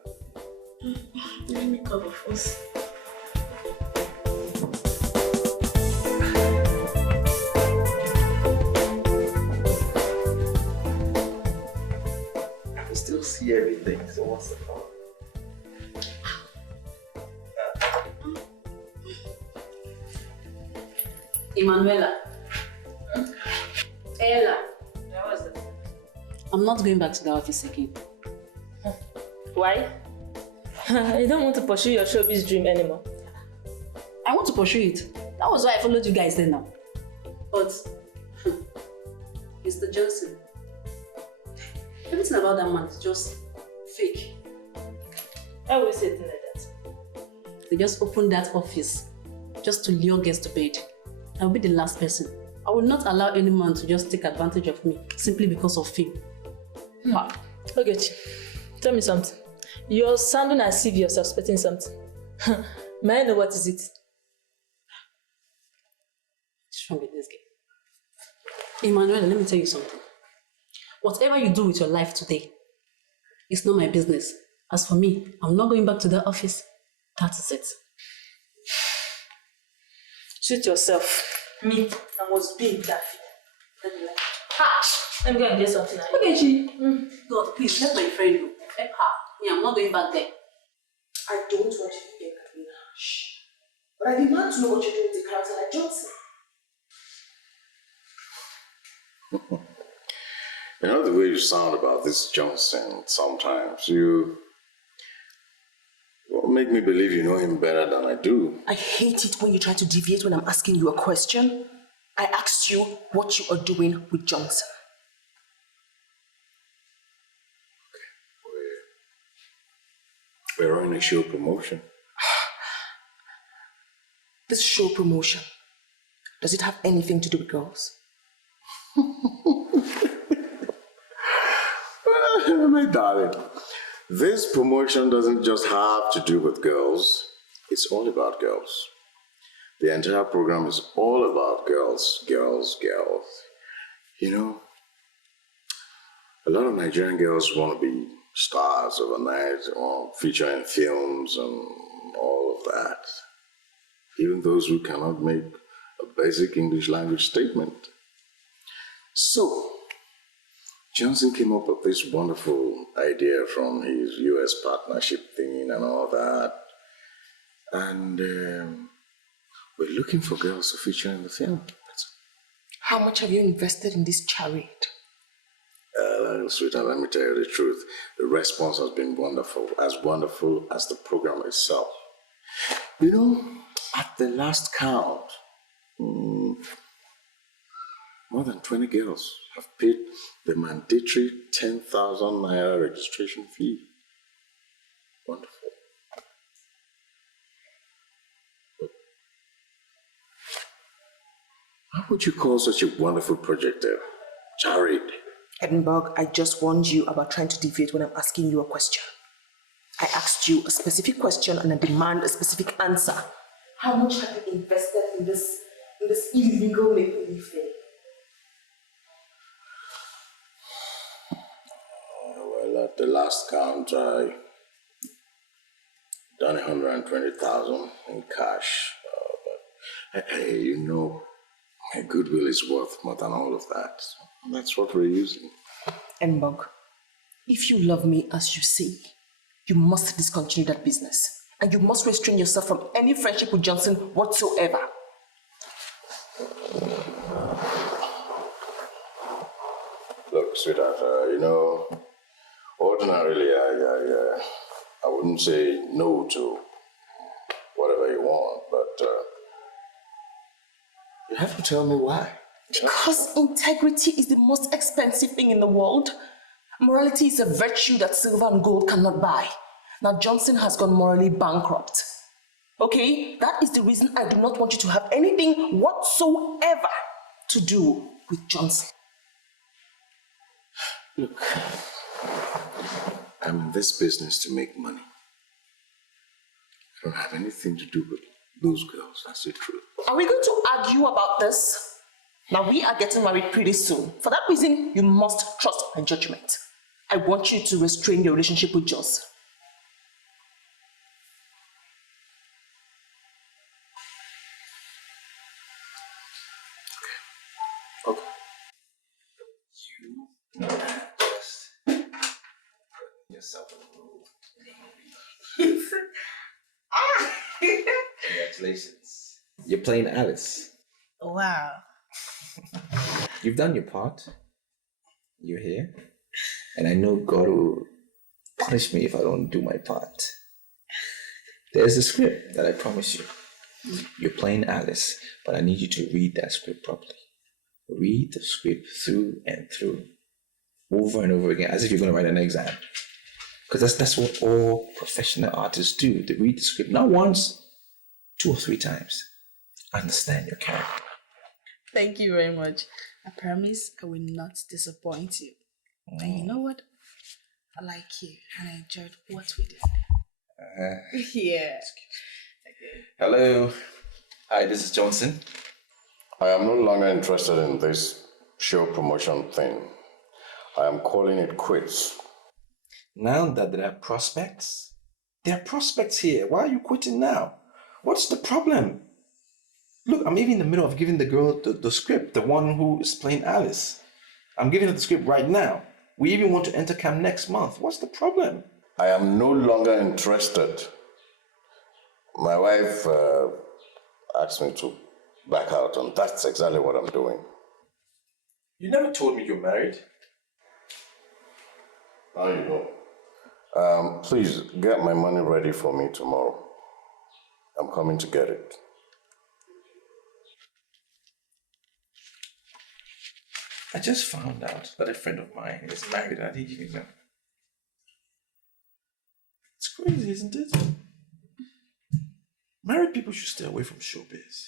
Let me cover first. I can still see everything, so what's the problem? Emanuela. Ella. I'm not going back to the office again. Why? You don't want to pursue your showbiz dream anymore. I want to pursue it. That was why I followed you guys then now. But, Mr. Johnson, everything about that man is just fake. Why would you say things like that? They just opened that office just to lure guests to bed. I will be the last person. I will not allow any man to just take advantage of me simply because of fame. Okay, tell me something. You're sounding as if you're suspecting something. May I know what is it? What's wrong with this guy? Emmanuel, let me tell you something. Whatever you do with your life today, it's not my business. As for me, I'm not going back to the office. That is it. Suit yourself. Me, I must be in that field. Let me go and get something. Okay, Chi. God, please, let my friend know. Help her. Me, I'm not going back there. I don't want you to get Karina. Shh. But I demand to know what you're doing with a character like Johnson. You know the way you sound about this Johnson sometimes, you make me believe you know him better than I do. I hate it when you try to deviate when I'm asking you a question. I asked you what you are doing with Johnson. We're running a show promotion. This show promotion, does it have anything to do with girls? My darling, this promotion doesn't just have to do with girls. It's all about girls. The entire program is all about girls, girls, girls. You know, a lot of Nigerian girls want to be stars overnight or feature in films and all of that. Even those who cannot make a basic English language statement. So, Johnson came up with this wonderful idea from his US partnership thing and all that. And we're looking for girls to feature in the film. How much have you invested in this charade? Sweetheart, let me tell you the truth. The response has been wonderful as the program itself. You know, at the last count, more than 20 girls have paid the mandatory 10,000 naira registration fee. Wonderful. But how would you call such a wonderful project a charade? Edinburgh, I just warned you about trying to deviate when I'm asking you a question. I asked you a specific question and I demand a specific answer. How much have you invested in this illegal make-believe thing? Well, at the last count, I done 120,000 in cash. But hey, you know, my goodwill is worth more than all of that. That's what we're using. Edinburgh, if you love me as you say, you must discontinue that business. And you must restrain yourself from any friendship with Johnson whatsoever. Look, sweetheart, ordinarily I wouldn't say no to whatever you want, but you have to tell me why. Because integrity is the most expensive thing in the world. Morality is a virtue that silver and gold cannot buy. Now Johnson has gone morally bankrupt. Okay? That is the reason I do not want you to have anything whatsoever to do with Johnson. Look, I'm in this business to make money. I don't have anything to do with those girls, that's the truth. Are we going to argue about this? Now we are getting married pretty soon. For that reason, you must trust my judgment. I want you to restrain your relationship with Johnson. Okay. You just put yourself in the role. Congratulations. You're playing Alice. Wow. You've done your part. You're here. And I know God will punish me if I don't do my part. There's a script that I promise you. You're playing Alice, but I need you to read that script properly. Read the script through and through, over and over again, as if you're going to write an exam. Because that's what all professional artists do. They read the script not once, 2 or 3 times. Understand your character. Thank you very much. I promise I will not disappoint you. And you know what? I like you and I enjoyed what we did. Yeah. Hello. Hi, this is Johnson. I am no longer interested in this show promotion thing. I am calling it quits. Now that there are prospects here. Why are you quitting now? What's the problem? Look, I'm even in the middle of giving the girl the script, the one who is playing Alice. I'm giving her the script right now. We even want to enter camp next month. What's the problem? I am no longer interested. My wife asked me to back out, and that's exactly what I'm doing. You never told me you're married. Now you know. Please get my money ready for me tomorrow. I'm coming to get it. I just found out that a friend of mine is married and I didn't even know. It's crazy, isn't it? Married people should stay away from showbiz.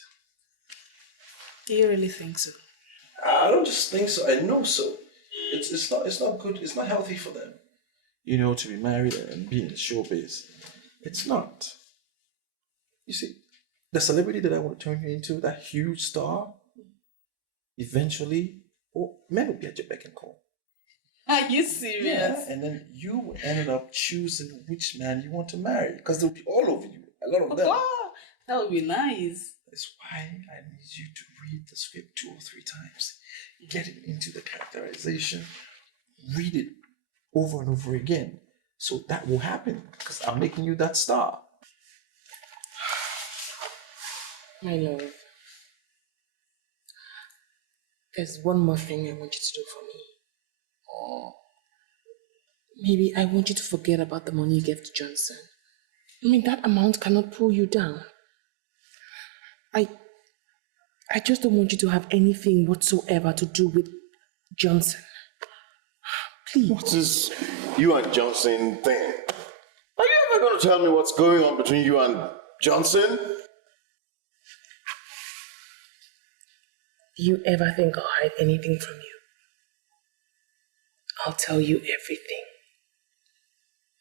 Do you really think so? I don't just think so, I know so. It's not good, it's not healthy for them. You know, to be married and be in showbiz. It's not. You see, the celebrity that I want to turn you into, that huge star, eventually, men will be at your beck and call. Are you serious? Yeah, and then you ended up choosing which man you want to marry, because they'll be all over you, a lot of them. Oh, that would be nice. That's why I need you to read the script 2 or 3 times, get into the characterization, read it over and over again. So that will happen, because I'm making you that star. My love, there's one more thing I want you to do for me. Oh. Maybe I want you to forget about the money you gave to Johnson. I mean, that amount cannot pull you down. I just don't want you to have anything whatsoever to do with Johnson. Please. What's this you and Johnson thing? Are you ever going to tell me what's going on between you and Johnson? Do you ever think I'll hide anything from you? I'll tell you everything.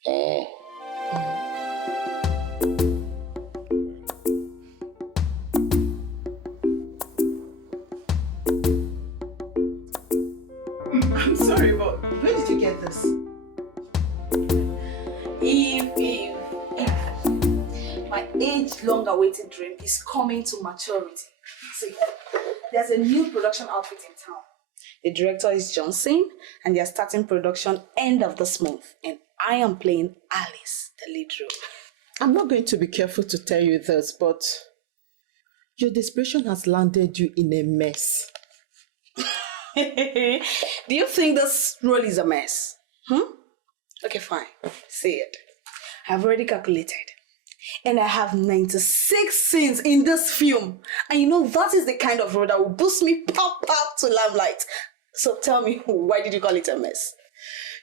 Oh. I'm sorry, but where did you get this? Eve, my age-long awaited dream is coming to maturity. See, there's a new production outfit in town. The director is Johnson, and they're starting production end of this month. And I am playing Alice, the lead role. I'm not going to be careful to tell you this, but your desperation has landed you in a mess. Do you think this role is a mess? Okay, fine. Say it. I've already calculated. And I have 96 scenes in this film. And you know, that is the kind of role that will boost me pop to limelight. So tell me, why did you call it a mess?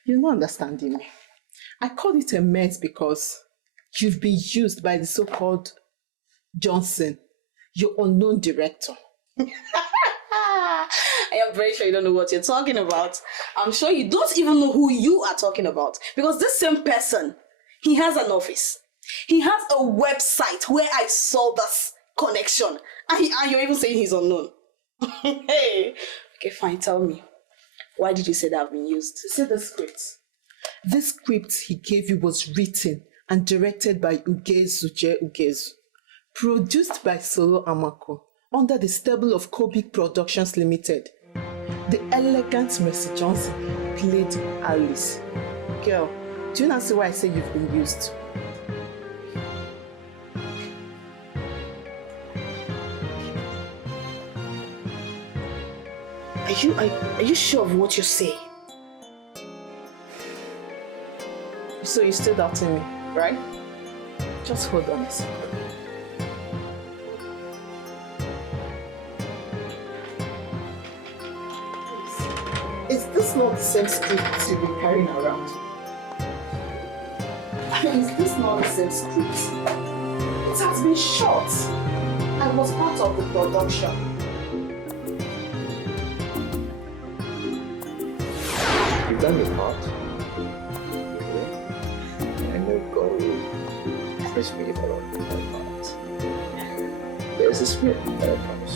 You're not understanding me. I call it a mess because you've been used by the so-called Johnson, your unknown director. I am very sure you don't know what you're talking about. I'm sure you don't even know who you are talking about. Because this same person, he has an office. He has a website where I saw this connection. And you're even saying he's unknown. Hey. Okay, fine, tell me. Why did you say that I've been used? Say the script. This script he gave you was written and directed by Ugezu, produced by Solo Amako, under the stable of Kobik Productions Limited. The elegant Mercy Johnson played Alice. Girl, do you not see why I say you've been used? Are you sure of what you say? So you're still doubting me, right? Just hold on a second. Is this not the same script you've been carrying around? Is this not the same script? It has been shot. I was part of the production. You've done your part. I know God will punish me if I don't do my part. There's a script that I promise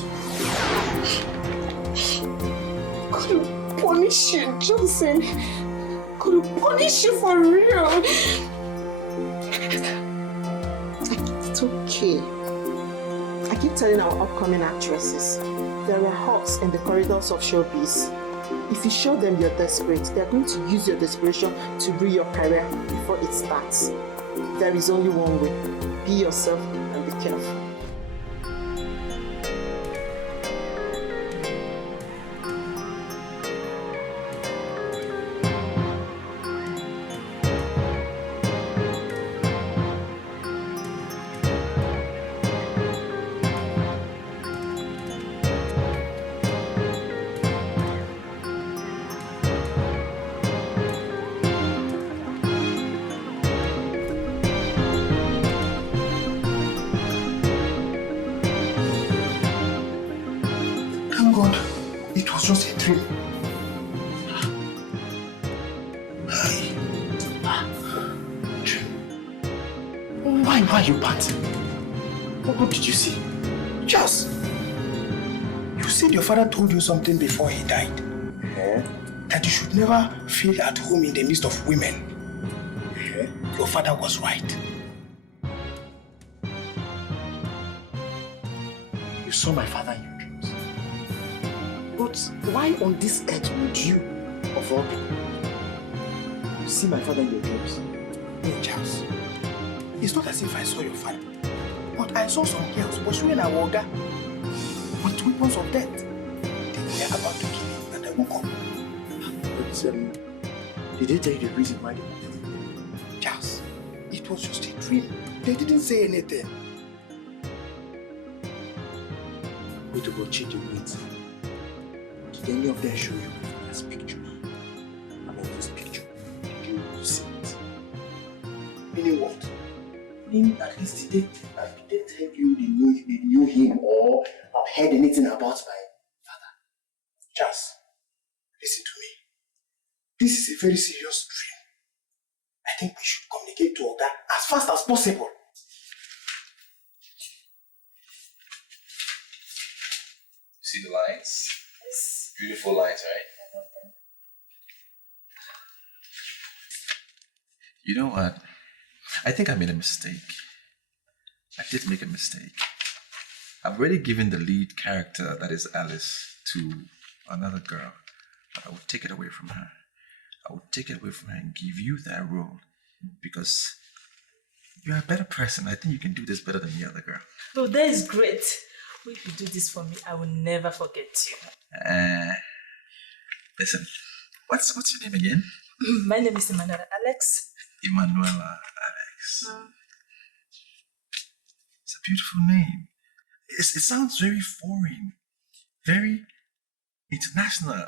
you. God will punish you, Johnson. God will punish you for real. It's okay. I keep telling our upcoming actresses, there are hawks in the corridors of showbiz. If you show them you're desperate, they're going to use your desperation to ruin your career before it starts. There is only one way. Be yourself and be careful. Just a dream. Why are you parting? What did you see? Just. You said your father told you something before he died. That you should never feel at home in the midst of women. Your father was right. You saw my father in your dreams. But why on this earth would you, of all people, see my father in your dreams? No, Charles. It's not as if I saw your father. But I saw some girls pursuing a Woga with weapons of death. They were about to kill him and I woke up. But did they tell you the reason why they wanted him? Charles, it was just a dream. They didn't say anything. Go to go change your words. Did any of them show you this picture? I mean, this picture. Did you see it? Meaning what? Meaning at least did they tell you they knew him or have heard anything about my father? Charles, listen to me. This is a very serious dream. I think we should communicate to Oga as fast as possible. See the lines? Yes. Beautiful lines, right? You know what? I think I made a mistake. I did make a mistake. I've already given the lead character, that is Alice, to another girl. But I would take it away from her. I would take it away from her and give you that role. Because You're a better person. I think you can do this better than the other girl. Oh, that is great. If you do this for me, I will never forget you. Listen, what's your name again? My name is Emanuela Alex. Emanuela Alex. It's a beautiful name. It sounds very foreign, very international.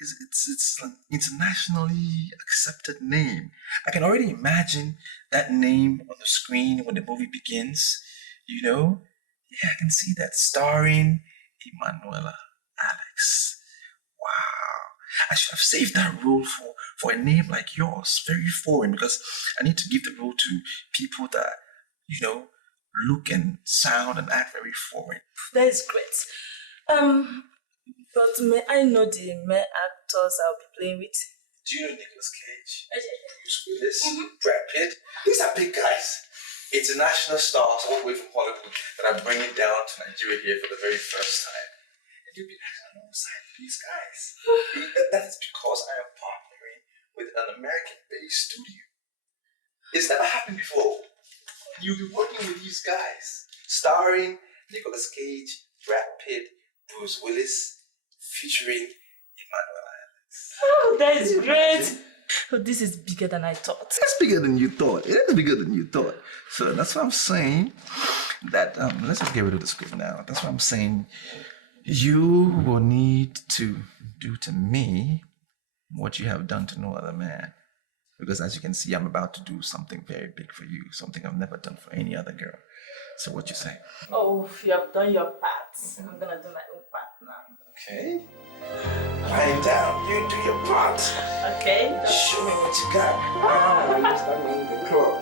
It's an internationally accepted name. I can already imagine that name on the screen when the movie begins. You know? Yeah, I can see that, starring Emanuela Alex. Wow. I should have saved that role for a name like yours. Very foreign, because I need to give the role to people that, you know, look and sound and act very foreign. That is great. But may I know the male actors I'll be playing with? Do you know Nicolas Cage? Bruce Willis, Brad Pitt? These are big guys. International stars all the way from Hollywood that are bringing down to Nigeria here for the very first time. And you'll be acting alongside these guys. That is because I am partnering with an American-based studio. It's never happened before. You'll be working with these guys, starring Nicolas Cage, Brad Pitt, Bruce Willis, featuring Emanuela Alex. Oh, that is great. Oh, this is bigger than I thought. It's bigger than you thought. It is bigger than you thought. So that's what I'm saying. That let's just get rid of the script now. That's what I'm saying. You will need to do to me what you have done to no other man. Because as you can see, I'm about to do something very big for you, something I've never done for any other girl. So what you say? Oh, you have done your part. I'm gonna do my own part now. Okay. Lying down, you do your part. Okay. Show me what you got. You're starting in the club.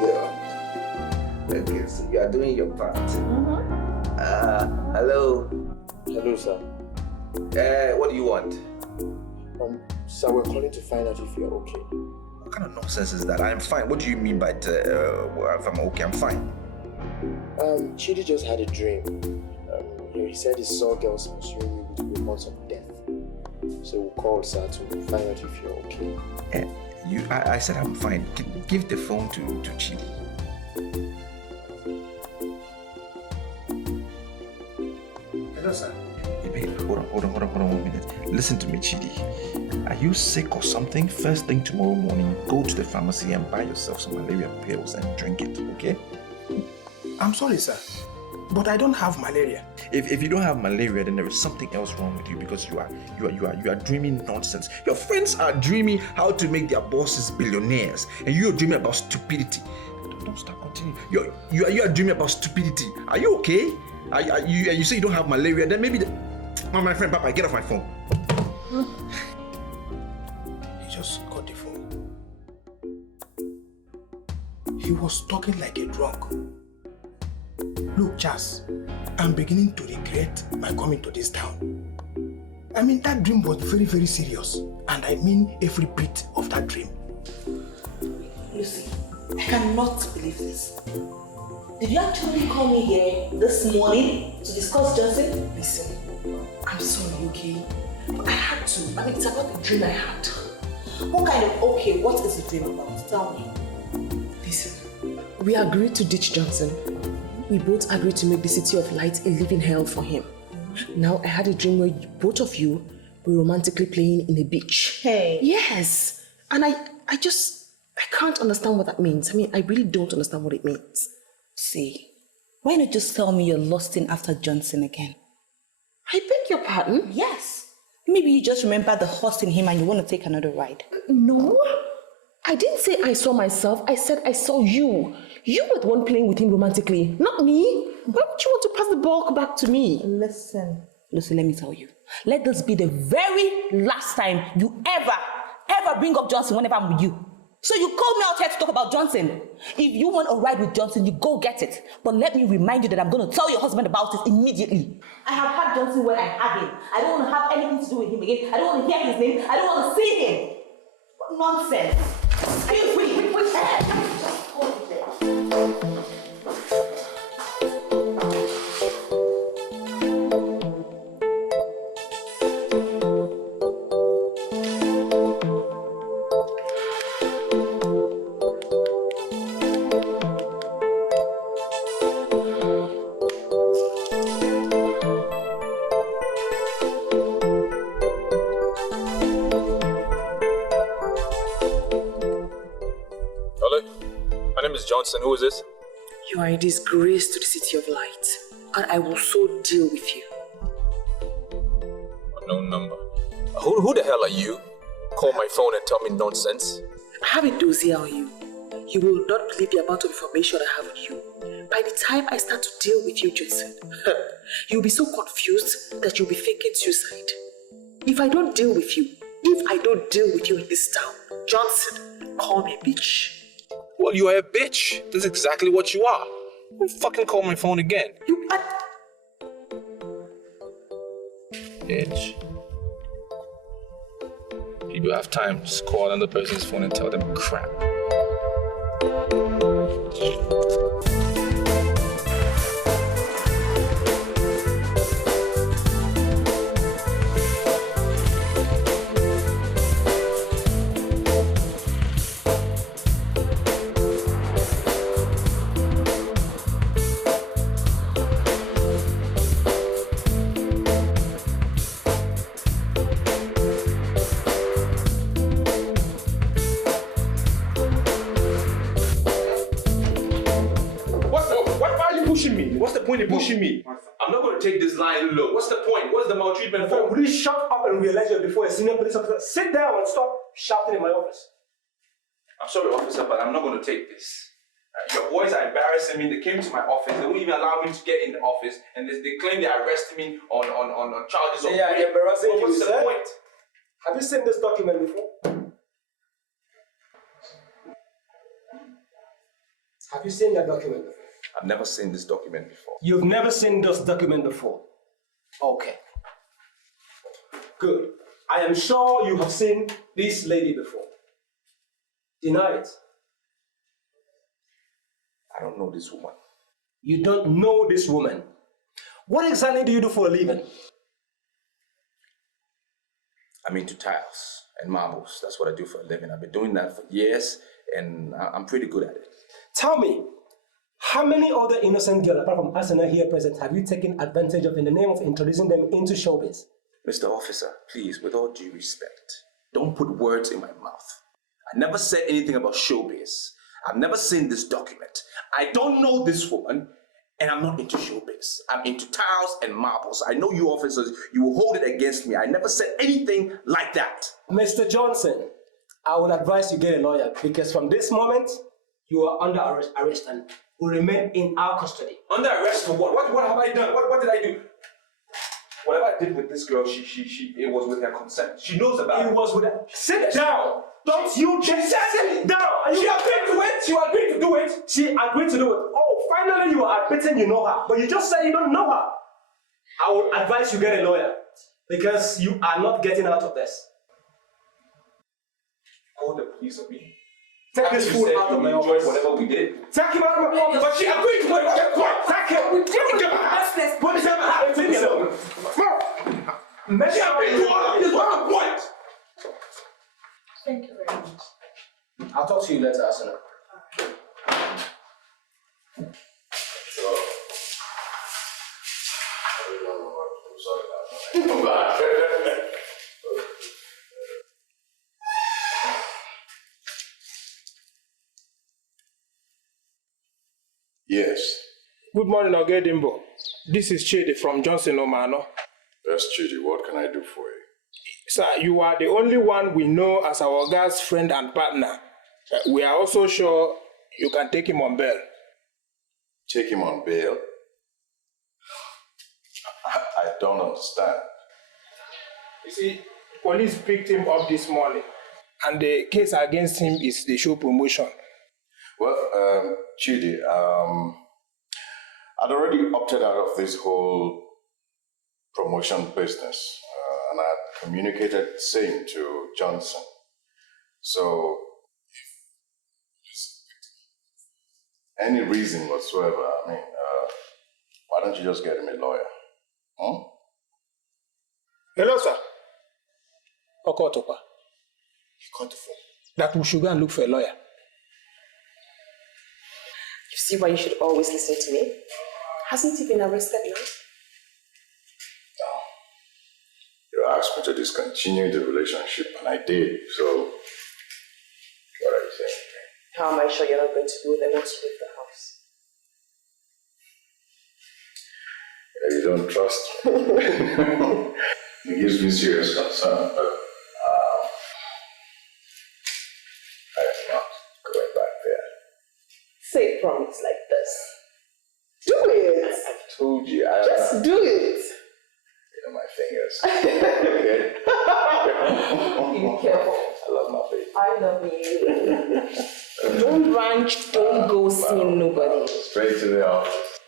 Yeah. Okay, so you are doing your part. Hello. Hello, sir. What do you want? Sir, we're calling to find out if you're okay. What kind of nonsense is that? I'm fine. What do you mean by if I'm okay? I'm fine. Chidi just had a dream. He said he saw girls pursuing you with reports of death. So we called, sir, to find out if you're okay. I said I'm fine. Give the phone to Chidi. Hello, sir. Hey, babe, hold on 1 minute. Listen to me, Chidi. Are you sick or something? First thing tomorrow morning, go to the pharmacy and buy yourself some malaria pills and drink it, okay? I'm sorry, sir, but I don't have malaria. If you don't have malaria, then there is something else wrong with you, because you are dreaming nonsense. Your friends are dreaming how to make their bosses billionaires, and you're dreaming about stupidity. Don't start continuing. You are dreaming about stupidity. Are you okay? You say you don't have malaria, then maybe my friend Papa, get off my phone. He just got the phone. He was talking like a drunk. Look, Charles, I'm beginning to regret my coming to this town. I mean, that dream was very, very serious. And I mean every bit of that dream. Lucy, I cannot believe this. Did you actually call me here this morning to discuss Johnson? Listen, I'm sorry, okay? But I had to. I mean, it's about the dream I had. What kind of what is the dream about? Tell me. Listen, we agreed to ditch Johnson. We both agreed to make the City of Light a living hell for him. Now I had a dream where both of you were romantically playing in a beach. Hey. Yes. And I can't understand what that means. I mean, I really don't understand what it means. See, why not just tell me you're lusting after Johnson again? I beg your pardon? Yes. Maybe you just remember the horse in him and you want to take another ride. No. I didn't say I saw myself. I said I saw you. You were the one playing with him romantically, not me. Why would you want to pass the ball back to me? Listen, Lucy, let me tell you. Let this be the very last time you ever bring up Johnson whenever I'm with you. So you called me out here to talk about Johnson. If you want a ride with Johnson, you go get it. But let me remind you that I'm going to tell your husband about it immediately. I have had Johnson when I had him. I don't want to have anything to do with him again. I don't want to hear his name. I don't want to see him. What nonsense. Excuse me. Just hold it there. Johnson, who is this? You are a disgrace to the city of light, and I will so deal with you. Unknown number. Who the hell are you? Call my phone and tell me nonsense. I have a dossier on you. You will not believe the amount of information I have on you. By the time I start to deal with you, Johnson, you'll be so confused that you'll be thinking suicide. If I don't deal with you in this town, Johnson, call me a bitch. Well, you are a bitch. That's exactly what you are. Don't fucking call my phone again. You are... Bitch. If you have time, just call another person's phone and tell them crap. Pushing me. I'm not going to take this line low. What's the point? What's the maltreatment for? Would you shut up and realize you're before a senior police officer? Sit down and stop shouting in my office. I'm sorry, officer, but I'm not going to take this. Your boys are embarrassing me. They came to my office. They won't even allow me to get in the office, and they claim they arrested me on charges of rape. Yeah, embarrassing you. What's the point? Have you seen this document before? Have you seen that document before? I've never seen this document before. You've never seen this document before? Okay. Good. I am sure you have seen this lady before. Deny it. I don't know this woman. You don't know this woman? What exactly do you do for a living? I'm into tiles and marbles. That's what I do for a living. I've been doing that for years, and I'm pretty good at it. Tell me, how many other innocent girls, apart from Asana here present, have you taken advantage of in the name of introducing them into showbiz? Mr. Officer, please, with all due respect, don't put words in my mouth. I never said anything about showbiz. I've never seen this document. I don't know this woman, and I'm not into showbiz. I'm into tiles and marbles. I know you officers, you will hold it against me. I never said anything like that. Mr. Johnson, I would advise you get a lawyer, because from this moment, you are under arrest and will remain in our custody. Under arrest for what? What have I done? What did I do? Whatever I did with this girl, it was with her consent. She knows about it. It was with her. Sit down! Don't you just sit down! She agreed to it! She agreed to do it! She agreed to do it. Oh, finally you are admitting you know her. But you just said you don't know her. I will advise you get a lawyer, because you are not getting out of this. Call the police on me. Take this fool out of my office. Whatever we did. Take him out of my office. But she agreed to it. Take him. What is ever happened to me? She agreed to all of this. What's the point? Thank you very much. I'll talk to you later, Asuna. Yes. Good morning, Ogedimbo. This is Chidi from Johnson Omano. Yes, Chidi, what can I do for you? Sir, you are the only one we know as our guy's friend and partner. We are also sure you can take him on bail. Take him on bail? I don't understand. You see, police picked him up this morning, and the case against him is the show promotion. Well, Chidi, I'd already opted out of this whole promotion business, and I had communicated the same to Johnson. So, if any reason whatsoever, why don't you just get him a lawyer? Huh? Hello, sir. Okotopa. You got the phone. That we should go and look for a lawyer. You see why you should always listen to me? Hasn't he been arrested now? No. You asked me to discontinue the relationship, and I did. So, what are you saying? How am I sure you're not going to do it once you leave the house? You don't trust me. It gives me serious concern, but I'm not going back there. Say promise like this. Do it! I've told you. Just do it! You know my fingers. Okay? Be careful. I love my baby. I love you. Don't ranch, don't go seeing nobody. Straight to the office.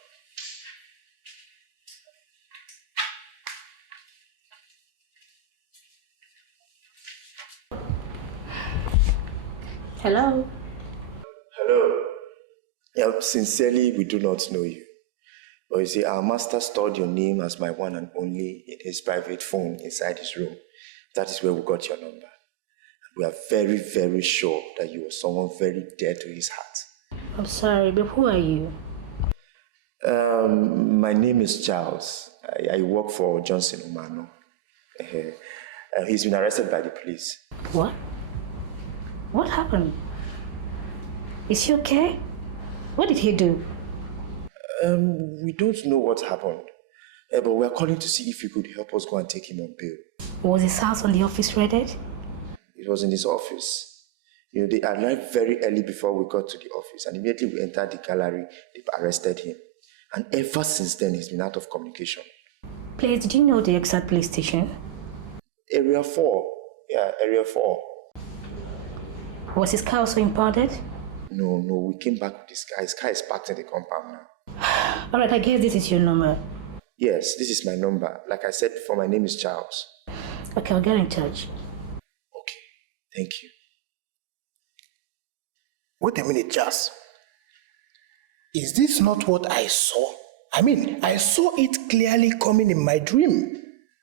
Hello. Hello. Yeah, sincerely, we do not know you. But you see, our master stored your name as my one and only in his private phone inside his room. That is where we got your number. We are very, very sure that you are someone very dear to his heart. I'm sorry, but who are you? My name is Charles. I work for Johnson Umano. He's been arrested by the police. What? What happened? Is he okay? What did he do? We don't know what happened. But we're calling to see if you could help us go and take him on bail. Was his house on the office raided? It was in his office. You know, they arrived very early before we got to the office, and immediately we entered the gallery, they've arrested him. And ever since then, he's been out of communication. Please, did you know the exact police station? Area 4. Yeah, Area 4. Was his car also impounded? No, we came back with this car. His car is parked in the compound now. Alright, I guess this is your number. Yes, this is my number. Like I said before, my name is Charles. Okay, I'll get in touch. Thank you. Wait a minute, Charles. Is this not what I saw? I mean, I saw it clearly coming in my dream.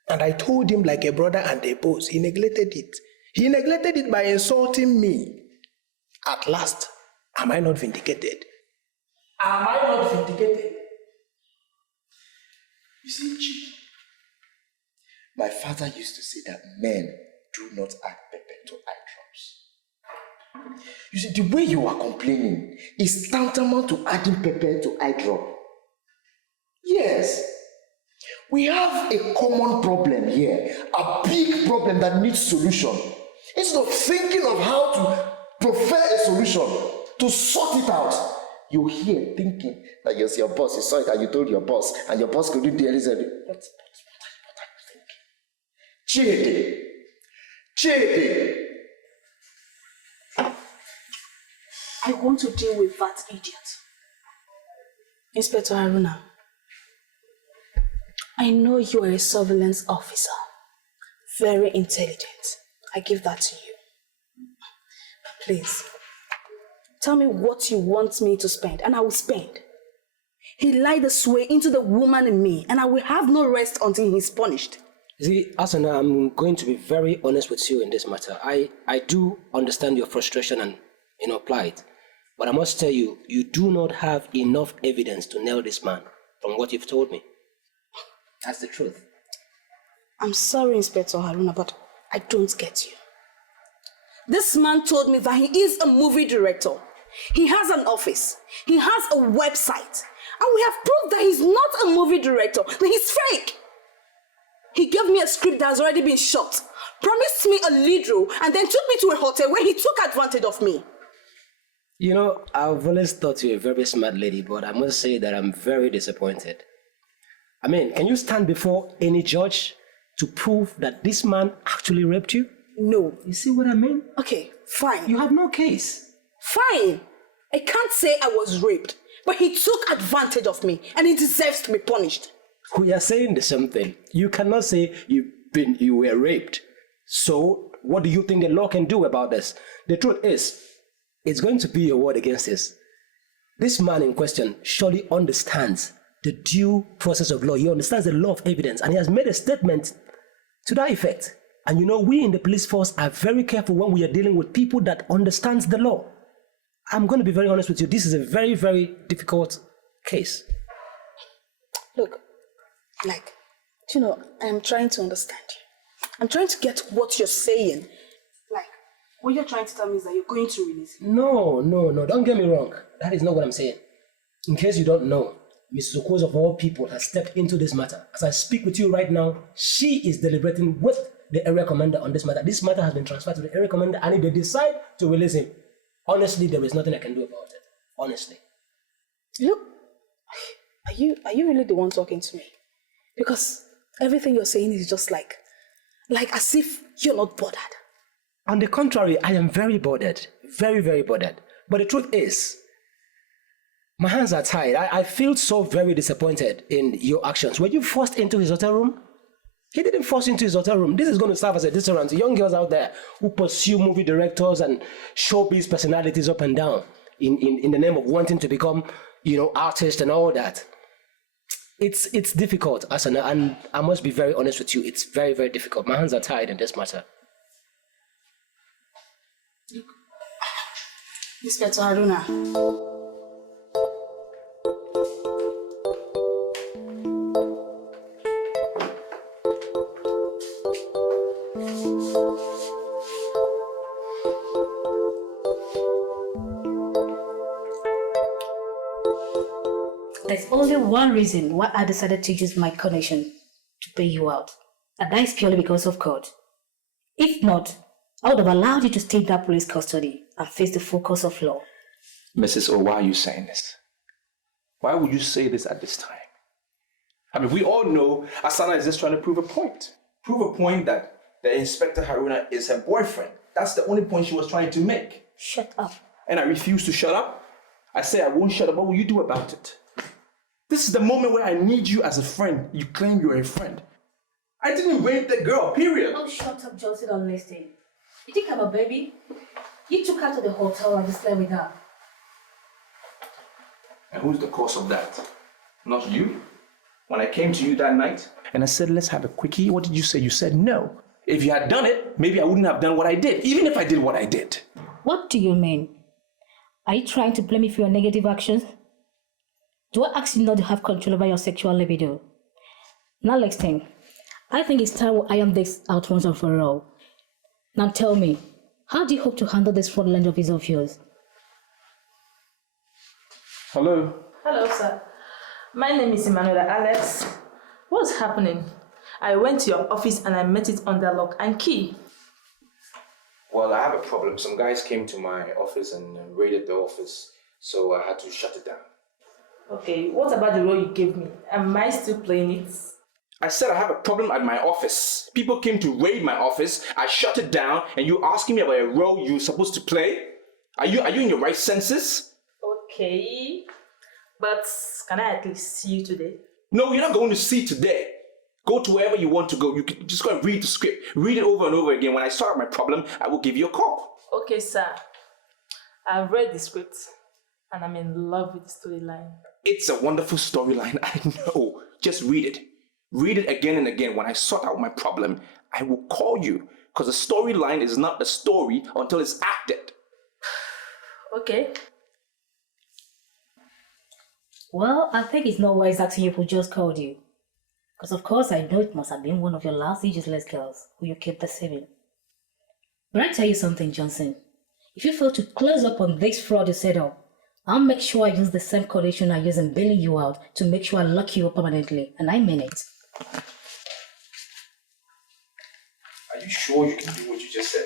And I told him like a brother and a boss. He neglected it. He neglected it by insulting me. At last, am I not vindicated? Am I not vindicated? You see, Chief, my father used to say that men do not add pepper to eye drops. You see, the way you are complaining is tantamount to adding pepper to eye drop. Yes, we have a common problem here, a big problem that needs solution. Instead of thinking of how to prefer a solution, to sort it out, you're here thinking that yes, your boss, you saw it and you told your boss, and your boss couldn't do anything. What are you thinking? Chidi! I want to deal with that idiot. Inspector Haruna, I know you are a surveillance officer. Very intelligent. I give that to you. But please, tell me what you want me to spend, and I will spend. He lied this way into the woman in me, and I will have no rest until he's punished. See, Asana, I'm going to be very honest with you in this matter. I do understand your frustration and plight, but I must tell you, you do not have enough evidence to nail this man from what you've told me. That's the truth. I'm sorry, Inspector Haruna, but I don't get you. This man told me that he is a movie director. He has an office. He has a website. And we have proved that he's not a movie director, that he's fake. He gave me a script that has already been shot, promised me a lead role, and then took me to a hotel where he took advantage of me. You know, I've always thought you a very smart lady, but I must say that I'm very disappointed. I mean, can you stand before any judge to prove that this man actually raped you? No. You see what I mean? Okay, fine. You have no case. Fine. I can't say I was raped, but he took advantage of me, and he deserves to be punished. We are saying the same thing. You cannot say you were raped. So, what do you think the law can do about this? The truth is, it's going to be your word against this. This man in question surely understands the due process of law. He understands the law of evidence, and he has made a statement to that effect. And you know, we in the police force are very careful when we are dealing with people that understands the law. I'm going to be very honest with you. This is a very, very difficult case. Look, I'm trying to understand you. I'm trying to get what you're saying. What you're trying to tell me is that you're going to release him? No, don't get me wrong. That is not what I'm saying. In case you don't know, Mrs. Okoz of all people has stepped into this matter. As I speak with you right now, she is deliberating with the area commander on this matter. This matter has been transferred to the area commander, and if they decide to release him, honestly, there is nothing I can do about it. Honestly. Look, are you really the one talking to me? Because everything you're saying is just like as if you're not bothered. On the contrary, I am very bothered. Very, very bothered. But the truth is, my hands are tied. I feel so very disappointed in your actions. Were you forced into his hotel room? He didn't force you into his hotel room. This is going to serve as a deterrent to young girls out there who pursue movie directors and showbiz personalities up and down in the name of wanting to become, artists and all that. It's difficult, Asana, and I must be very honest with you. It's very, very difficult. My hands are tied in this matter. Inspector Haruna. There's only one reason why I decided to use my connection to pay you out, and that is purely because of court. If not, I would have allowed you to stay in that police custody and face the full course of law. Mrs. O, why are you saying this? Why would you say this at this time? I mean, we all know Asana is just trying to prove a point. Prove a point that the Inspector Haruna is her boyfriend. That's the only point she was trying to make. Shut up. And I refuse to shut up. I say I won't shut up. What will you do about it? This is the moment where I need you as a friend. You claim you're a friend. I didn't rape the girl, period. Oh, shut up, Johnson, don't listen. You think I'm a baby? You took her to the hotel and you slept with her. And who's the cause of that? Not you? When I came to you that night and I said, let's have a quickie, what did you say? You said no. If you had done it, maybe I wouldn't have done what I did, even if I did what I did. What do you mean? Are you trying to blame me for your negative actions? Do I ask you not to have control over your sexual libido? Now, Lexington, I think it's time we iron this out once and for all. Now tell me, how do you hope to handle this fraudulent office of yours? Hello. Hello, sir. My name is Emmanuela Alex. What's happening? I went to your office and I met it under lock and key. Well, I have a problem. Some guys came to my office and raided the office, so I had to shut it down. Okay, what about the role you gave me? Am I still playing it? I said I have a problem at my office. People came to raid my office, I shut it down, and you asking me about a role you're supposed to play? Are you in your right senses? Okay, but can I at least see you today? No, you're not going to see today. Go to wherever you want to go. You can just go and read the script. Read it over and over again. When I start my problem, I will give you a call. Okay, sir. I've read the script and I'm in love with the storyline. It's a wonderful storyline, I know. Just read it. Read it again and again. When I sort out my problem, I will call you. Because a storyline is not a story until it's acted. Okay. Well, I think it's not wise asking you who just called you. Because of course I know it must have been one of your last ageless girls who you kept deceiving. But I tell you something, Johnson. If you fail to close up on this fraud you set up, I'll make sure I use the same condition I use in bailing you out to make sure I lock you up permanently. And I mean it. Are you sure you can do what you just said?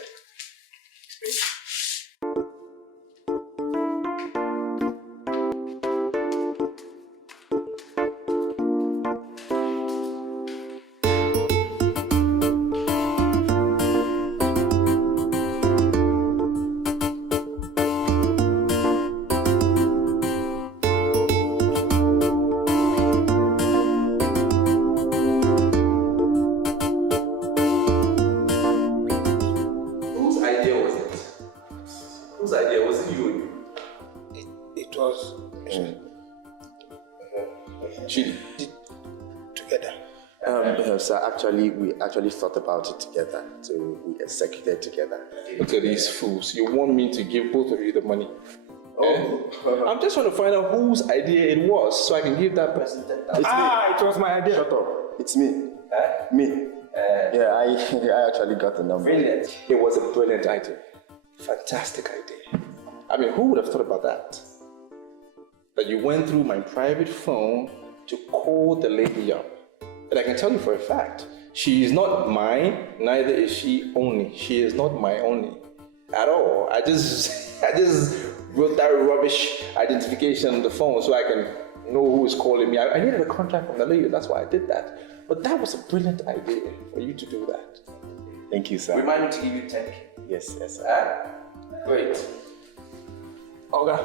We actually thought about it together, so we executed together. Look at these fools. You want me to give both of you the money? Oh, I'm just trying to find out whose idea it was, so I can give that person $10,000. It was my idea. Shut up. It's me. Me. I actually got the number. Brilliant. It was a brilliant idea. Fantastic idea. I mean, who would have thought about that? That you went through my private phone to call the lady up. And I can tell you for a fact, she is not mine, neither is she only. She is not my only at all. I just wrote that rubbish identification on the phone so I can know who is calling me. I needed a contract from the lady, that's why I did that. But that was a brilliant idea for you to do that. Thank you, sir. Remind me to give you 10K. Yes, sir. Great. Oga,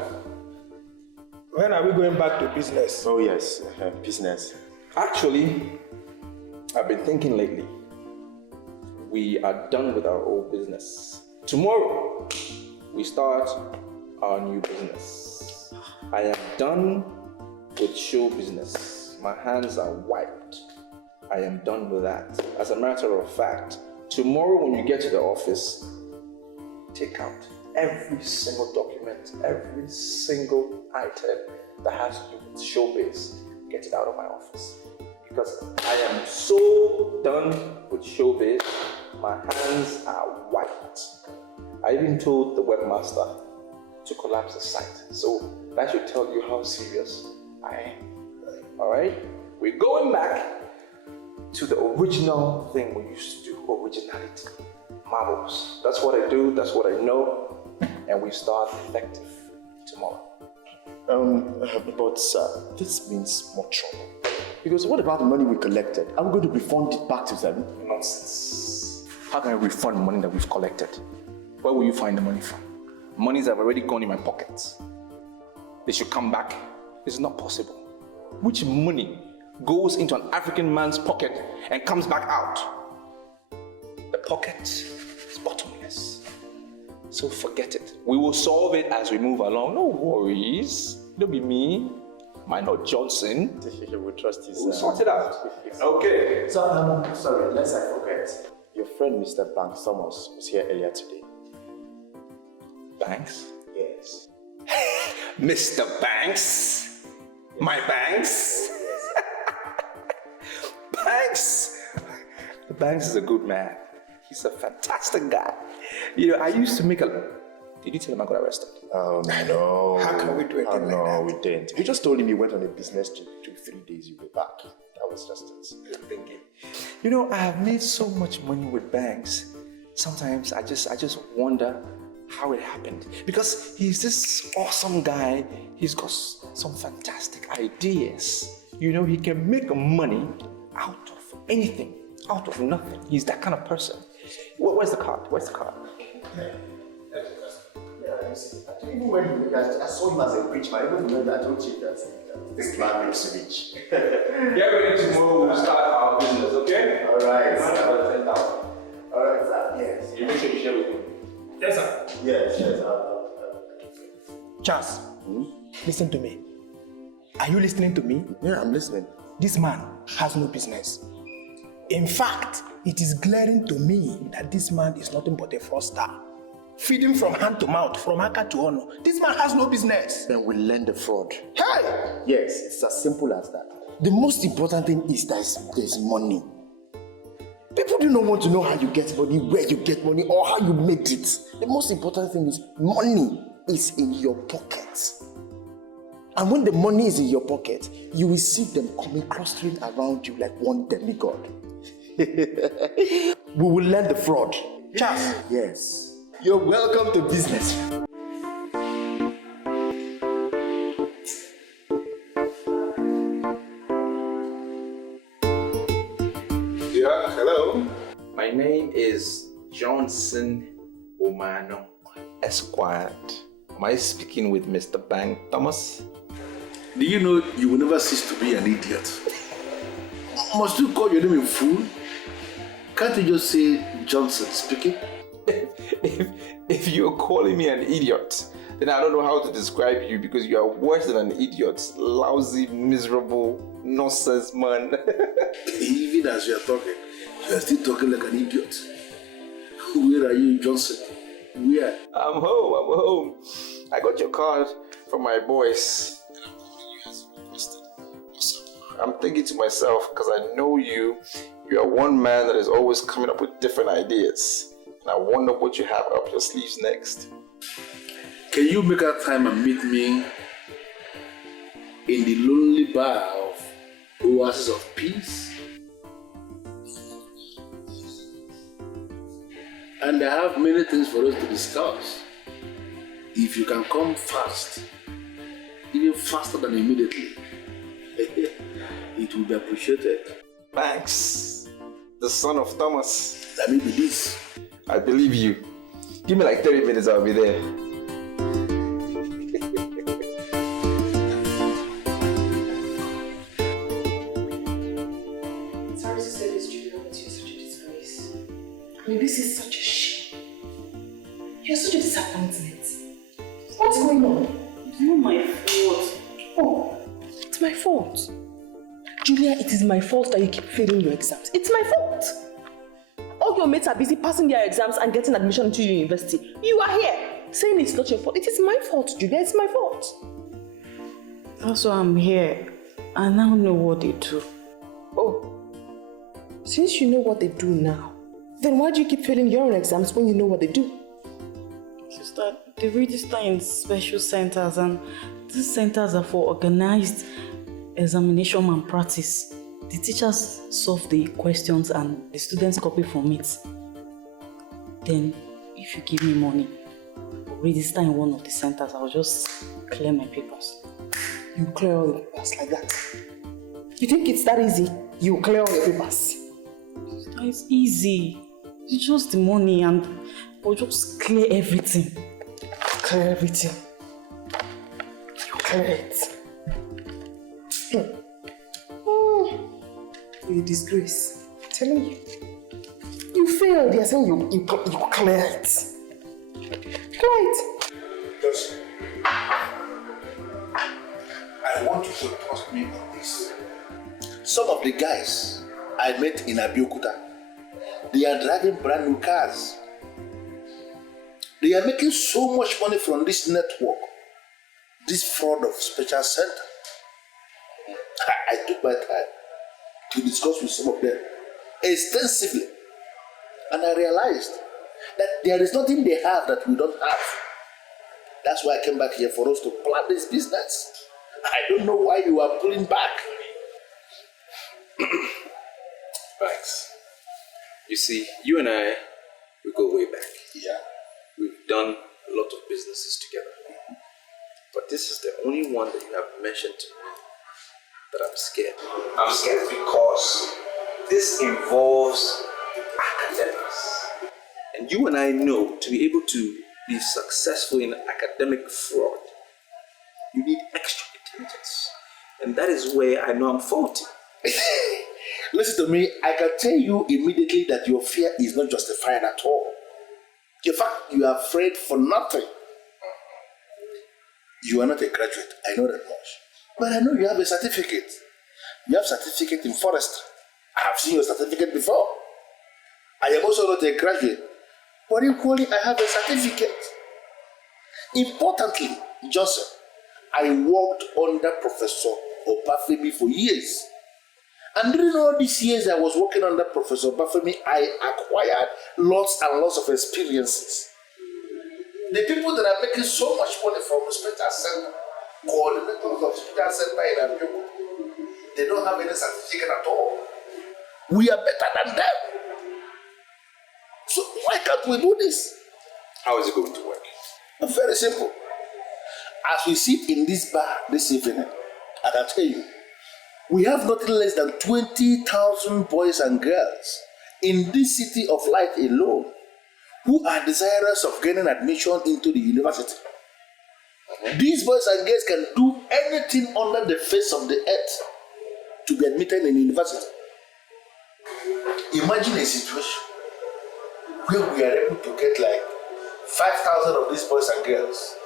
when are we going back to business? Oh, yes, business. Actually, I've been thinking lately. We are done with our old business. Tomorrow, we start our new business. I am done with show business. My hands are wiped. I am done with that. As a matter of fact, tomorrow when you get to the office, take out every single document, every single item that has to do with showbiz. Get it out of my office. Because I am so done with showbiz, my hands are wiped. I even told the webmaster to collapse the site. So that should tell you how serious I am. Alright? We're going back to the original thing we used to do, originality. Marbles. That's what I do, that's what I know, and we start effective tomorrow. But sir, this means more trouble. Because what about the money we collected? Are we going to refund it back to them? Nonsense. How can I refund money that we've collected? Where will you find the money from? Monies have already gone in my pockets. They should come back. It's not possible. Which money goes into an African man's pocket and comes back out? The pocket is bottomless. So forget it. We will solve it as we move along. No worries. Don't be me. Minor Johnson. We trust you, sir. We'll sort it out. Okay. So, sorry, lest I forget. Your friend Mr. Banks Thomas was here earlier today. Banks? Yes. Mr. Banks? My Banks? Banks? Banks is a good man. He's a fantastic guy. You know, I used to make a... Did you tell him I got arrested? Oh, no. How can we do it like No, that? we didn't. He just told him he went on a business trip. 2-3 days, you'll be back. That was just it. Thinking. You know, I have made so much money with Banks. Sometimes I just wonder how it happened. Because he's this awesome guy. He's got some fantastic ideas. You know, he can make money out of anything, out of nothing. He's that kind of person. Where's the card? Where's the card? Even when I saw him as a rich man, even when I told you that this man looks rich. Get ready tomorrow, we'll start our business, okay? Alright. Alright, sir. Yes. You make sure you share with me. Yes, sir. Yes. Charles, listen to me. Are you listening to me? Yeah, I'm listening. This man has no business. In fact, it is glaring to me that this man is nothing but a fraudster. Feeding from hand to mouth, from Aka to Ono. This man has no business. Then we learn the fraud. Hey! Yes, it's as simple as that. The most important thing is that there's money. People do not want to know how you get money, where you get money, or how you made it. The most important thing is money is in your pocket. And when the money is in your pocket, you will see them coming clustering around you like one demigod. We will learn the fraud. Charles. Yes. You're welcome to business. Yeah, hello. My name is Johnson Omano, Esquire. Am I speaking with Mr. Bank Thomas? Do you know you will never cease to be an idiot? Must you call your name in full? Can't you just say Johnson speaking? If you're calling me an idiot, then I don't know how to describe you because you are worse than an idiot. Lousy, miserable, nonsense man. Even as you are talking, you are still talking like an idiot. Where are you, Johnson? Where? I'm home. I got your card from my boys. I'm thinking to myself, because I know you are one man that is always coming up with different ideas. I wonder what you have up your sleeves next. Can you make out time and meet me in the lonely bar of Oasis of Peace? And I have many things for us to discuss. If you can come fast, even faster than immediately, it will be appreciated. Thanks. The son of Thomas. Let me be this. I believe you. Give me like 30 minutes, I'll be there. Sorry to say this, Julia, but you're such a disgrace. I mean, this is such a shame. You're such a disappointment. What's going on? It's not my fault. Oh, it's my fault. Julia, it is my fault that you keep failing your exams. It's my fault. All your mates are busy passing their exams and getting admission into your university. You are here saying it's not your fault. It is my fault, Julia. It's my fault. That's why I'm here. I now know what they do. Oh, since you know what they do now, then why do you keep failing your own exams when you know what they do? Sister, they register in special centers, and these centers are for organized examination and practice. The teachers solve the questions and the students copy from it. Then, if you give me money, I'll register in one of the centers. I'll just clear my papers. You clear all the papers like that? You think it's that easy? You clear all the papers? It's easy. It's just the money, and I'll just clear everything. Clear everything? You clear it? You're a disgrace. I'm telling you. You failed. You're saying you clear it. Clear it. Listen, I want you to trust me on this. Some of the guys I met in Abeokuta, they are driving brand new cars. They are making so much money from this network, this fraud of special center. I took my time to discuss with some of them extensively, and I realized that there is nothing they have that we don't have. That's why I came back here, for us to plan this business. I don't know why you are pulling back. Thanks. You see, you and I, we go way back. Yeah. We've done a lot of businesses together. But this is the only one that you have mentioned to me that I'm scared. I'm scared because this involves academics. And you and I know, to be able to be successful in academic fraud, you need extra intelligence. And that is where I know I'm faulty. Listen to me, I can tell you immediately that your fear is not justified at all. In fact, you are afraid for nothing. You are not a graduate, I know that much. But I know you have a certificate. You have a certificate in forestry. I have seen your certificate before. I am also not a graduate, but equally I have a certificate. Importantly, Joseph, I worked under Professor Obafemi for years. And during all these years I was working under Professor Obafemi, I acquired lots and lots of experiences. The people that are making so much money from the special center, coordinators of special center in Abeokuta, they don't have any certificate at all. We are better than them. So why can't we do this? How is it going to work? Very simple. As we sit in this bar this evening, I can tell you, we have nothing less than 20,000 boys and girls in this city of light alone who are desirous of gaining admission into the university. These boys and girls can do anything under the face of the earth to be admitted in the university. Imagine a situation where we are able to get like 5,000 of these boys and girls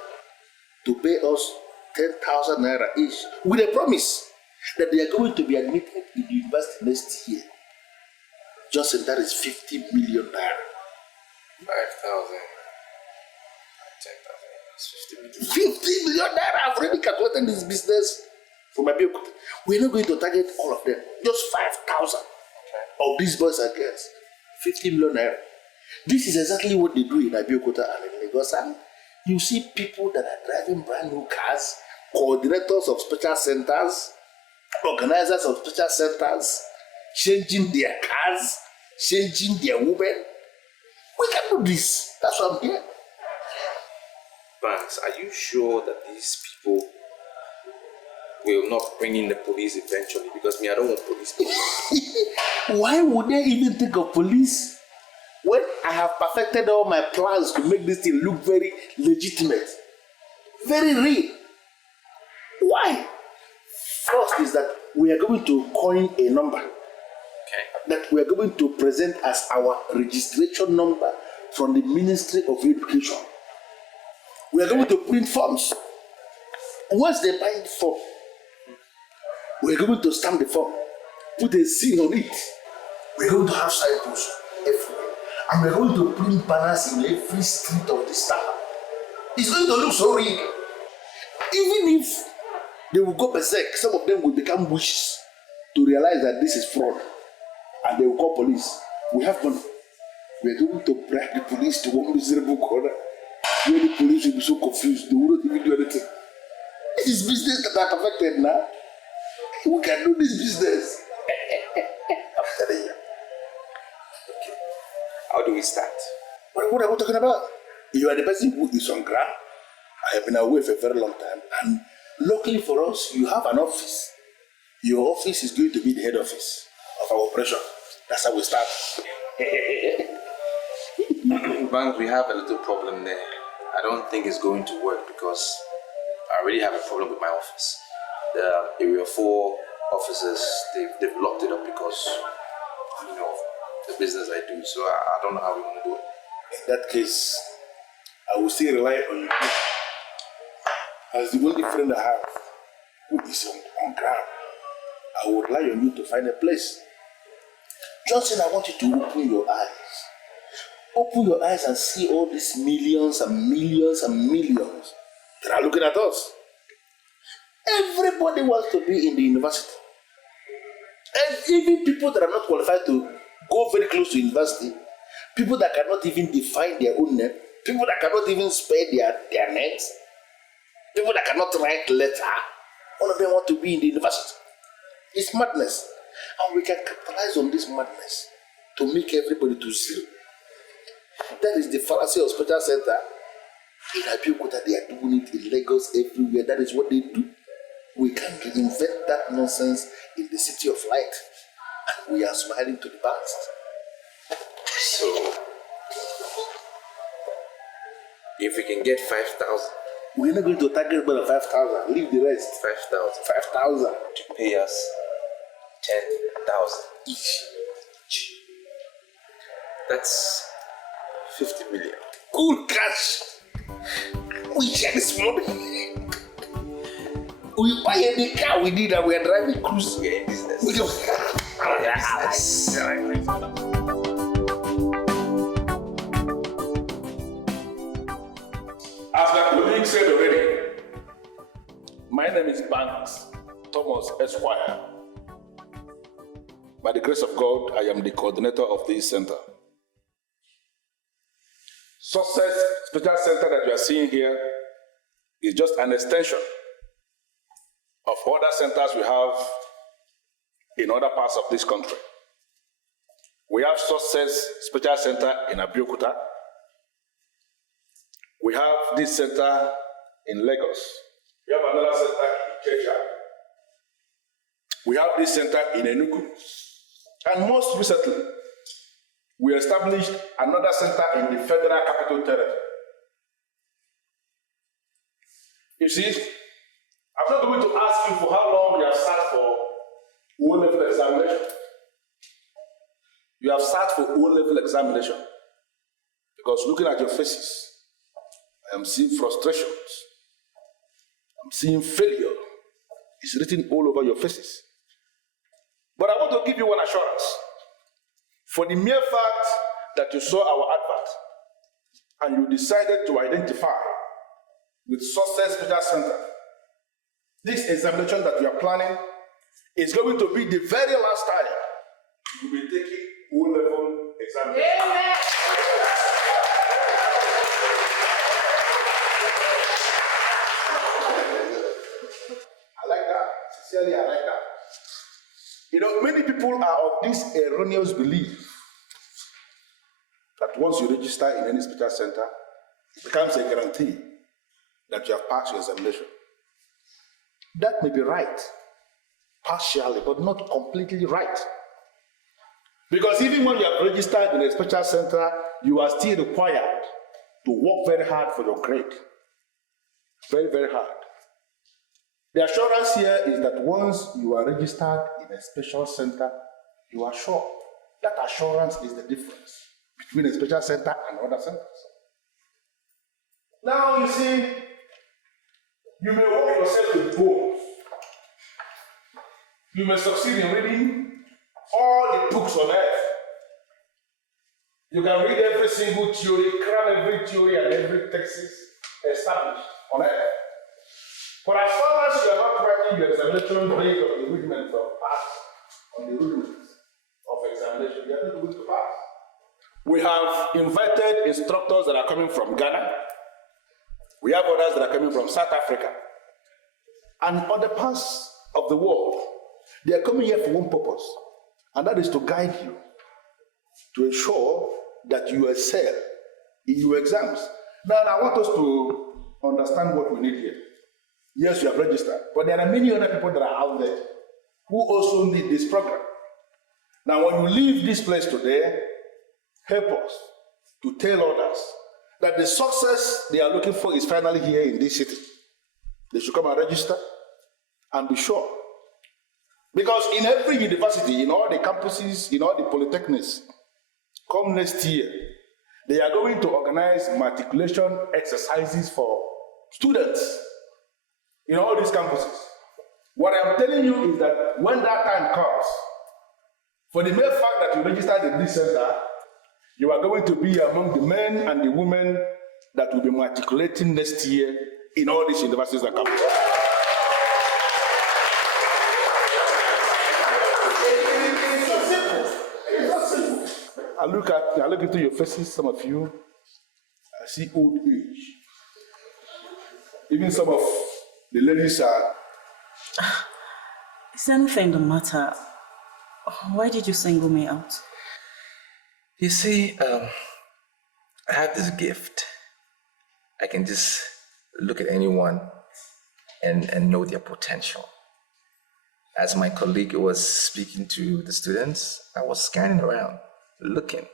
to pay us 10,000 naira each with a promise that they are going to be admitted in the university next year. Just that is 50 million naira. 5,000, 10,000, that's 50 million. 50 million naira! I've already calculated this business for my bill. We're not going to target all of them, just 5,000 of these boys and girls. 50 million naira. This is exactly what they do in Abeokuta and in Lagos. And you see people that are driving brand new cars, coordinators of special centers, organizers of special centers, changing their cars, changing their women. We can do this. That's why I'm here. Banks, are you sure that these people will not bring in the police eventually? Because me, I don't want police. Why would they even think of police when I have perfected all my plans to make this thing look very legitimate, very real? Why? First is that we are going to coin a number that we are going to present as our registration number from the Ministry of Education. We are going to print forms. Once they buy the form, we are going to stamp the form, put a seal on it. We are going to have signposts everywhere. And we are going to print banners in every street of this town. It's going to look so real. Even if they will go berserk, some of them will become witches to realize that this is fraud. And they will call police. We have money. We are going to bribe the police to one miserable corner where the police will be so confused, they will not even do anything. This is business that are perfected now. We can do this business. I'm telling you. Okay. How do we start? What are we talking about? You are the person who is on ground. I have been away for a very long time. And luckily for us, you have an office. Your office is going to be the head office of our operation. That's how we start. Bank, we have a little problem there. I don't think it's going to work because I already have a problem with my office. The Area 4 officers, they've locked it up because, you know, the business I do. So I don't know how we're going to do it. In that case, I will still rely on you as the only friend I have who is on ground. I will rely on you to find a place. Johnson, I want you to open your eyes. Open your eyes and see all these millions and millions and millions that are looking at us. Everybody wants to be in the university. And even people that are not qualified to go very close to university, people that cannot even define their own name, people that cannot even spell their names, people that cannot write letter, all of them want to be in the university. It's madness. And we can capitalize on this madness to make everybody to see. That is the fallacy of special center. In Abeokuta, they are doing it in Lagos, everywhere. That is what they do. We can reinvent that nonsense in the city of light. And we are smiling to the past. So, if we can get 5,000. We're not going to target more than 5,000. Leave the rest. 5,000. 5,000. To pay us 10,000 each. That's 50 million. Cool cash. We share this money. We buy any car we need and we are driving cruise. We are in business. We do. Business. As my colleague said already, my name is Banks Thomas Esquire. By the grace of God, I am the coordinator of this center. Success Special Center that you are seeing here is just an extension of other centers we have in other parts of this country. We have Success Special Center in Abeokuta. We have this center in Lagos. We have another center in Ikeja. We have this center in Enugu. And most recently, we established another center in the Federal Capital Territory. You see, I'm not going to ask you for how long you have sat for O-level examination. You have sat for O-level examination because looking at your faces, I am seeing frustrations. I'm seeing failure. It's written all over your faces. But I want to give you one assurance. For the mere fact that you saw our advert and you decided to identify with Success Special Center, this examination that you are planning is going to be the very last time you will be taking O-level examination. Amen. people are of this erroneous belief that once you register in any special center, it becomes a guarantee that you have passed your examination. That may be right, partially, but not completely right. Because even when you have registered in a special center, you are still required to work very hard for your grade. Very, very hard. The assurance here is that once you are registered in a special center, you are sure. That assurance is the difference between a special center and other centers. Now you see, you may work yourself with goals. You may succeed in reading all the books on earth. You can read every single theory, cram every theory and every thesis established on earth. But as far as you are not writing your examination based on the rudiments of pass, on the rudiments of examination, you are not going to pass. We have invited instructors that are coming from Ghana. We have others that are coming from South Africa. And other parts of the world. They are coming here for one purpose, and that is to guide you, to ensure that you excel in your exams. Now, I want us to understand what we need here. Yes, you have registered, but there are many other people that are out there who also need this program. Now, when you leave this place today, help us to tell others that the success they are looking for is finally here in this city. They should come and register and be sure. Because in every university, in all the campuses, in all the polytechnics, come next year, they are going to organize matriculation exercises for students in all these campuses. What I'm telling you is that when that time comes, for the mere fact that you registered in this center, you are going to be among the men and the women that will be matriculating next year in all these universities and campuses. I look into your faces, some of you, I see old age. Even some of the ladies are... Is anything the matter? Why did you single me out? You see, I have this gift. I can just look at anyone and know their potential. As my colleague was speaking to the students, I was scanning around, looking,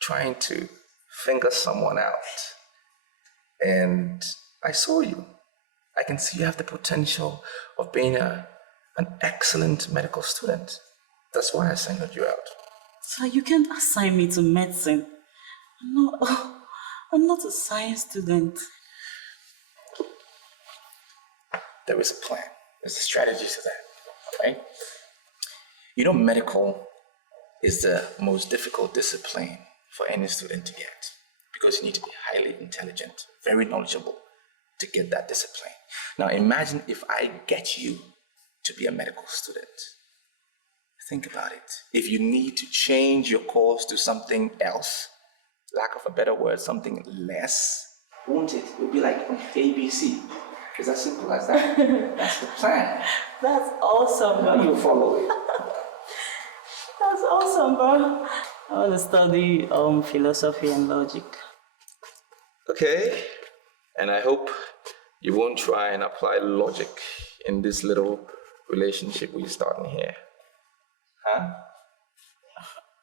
trying to finger someone out. And I saw you. I can see you have the potential of being an excellent medical student. That's why I singled you out. So you can't assign me to medicine. I'm not a science student. There is a plan. There's a strategy to that, right? You know, medical is the most difficult discipline for any student to get because you need to be highly intelligent, very knowledgeable to get that discipline. Now imagine if I get you to be a medical student. Think about it. If you need to change your course to something else, lack of a better word, something less, won't it? It would be like ABC. It's as simple as that. That's the plan. That's awesome, bro. You follow it. That's awesome, bro. I want to study philosophy and logic. Okay. And I hope you won't try and apply logic in this little relationship we're starting here. Huh?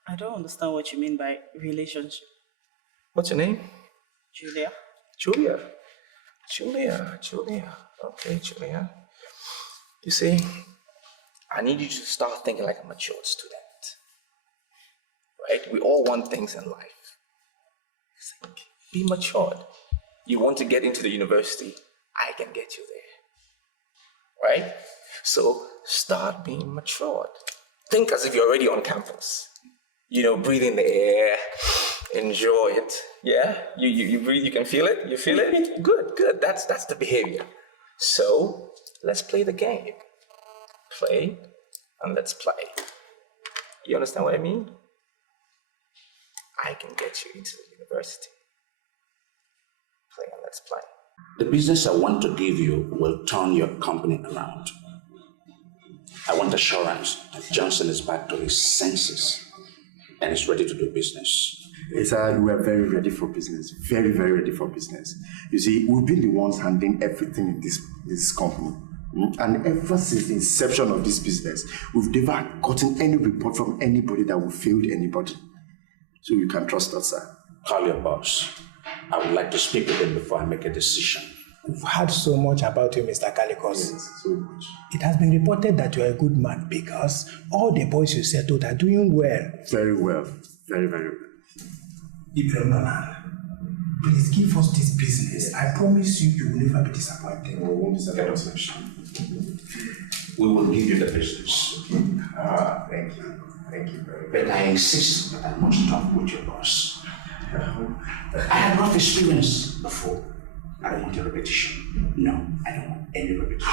I don't understand what you mean by relationship. What's your name? Julia. Julia. Julia. Okay, Julia. You see, I need you to start thinking like a matured student. Right? We all want things in life. Think, be matured. You want to get into the university, I can get you there. Right? So start being matured. Think as if you're already on campus. You know, breathe in the air, enjoy it. Yeah? You breathe, you can feel it? You feel it? Good. That's the behavior. So let's play the game. Play and let's play. You understand what I mean? I can get you into the university. Play and let's play. The business I want to give you will turn your company around. I want assurance that Johnson is back to his senses and is ready to do business. Yes, sir, we are very ready for business. Very, very ready for business. You see, we've been the ones handling everything in this company. And ever since the inception of this business, we've never gotten any report from anybody that we failed anybody. So you can trust us, sir. Call your boss. I would like to speak with him before I make a decision. We've heard so much about you, Mr. Calicos. Yes, so much. It has been reported that you are a good man because all the boys you settled are doing well. Very well. Very, very well. Ibrahim, please give us this business. I promise you, you will never be disappointed. We won't disappoint you. We will give you the business. Thank you. Thank you very much. But I insist that I must talk with your boss. I have rough experience before. I don't want a repetition. No, I don't want any repetition.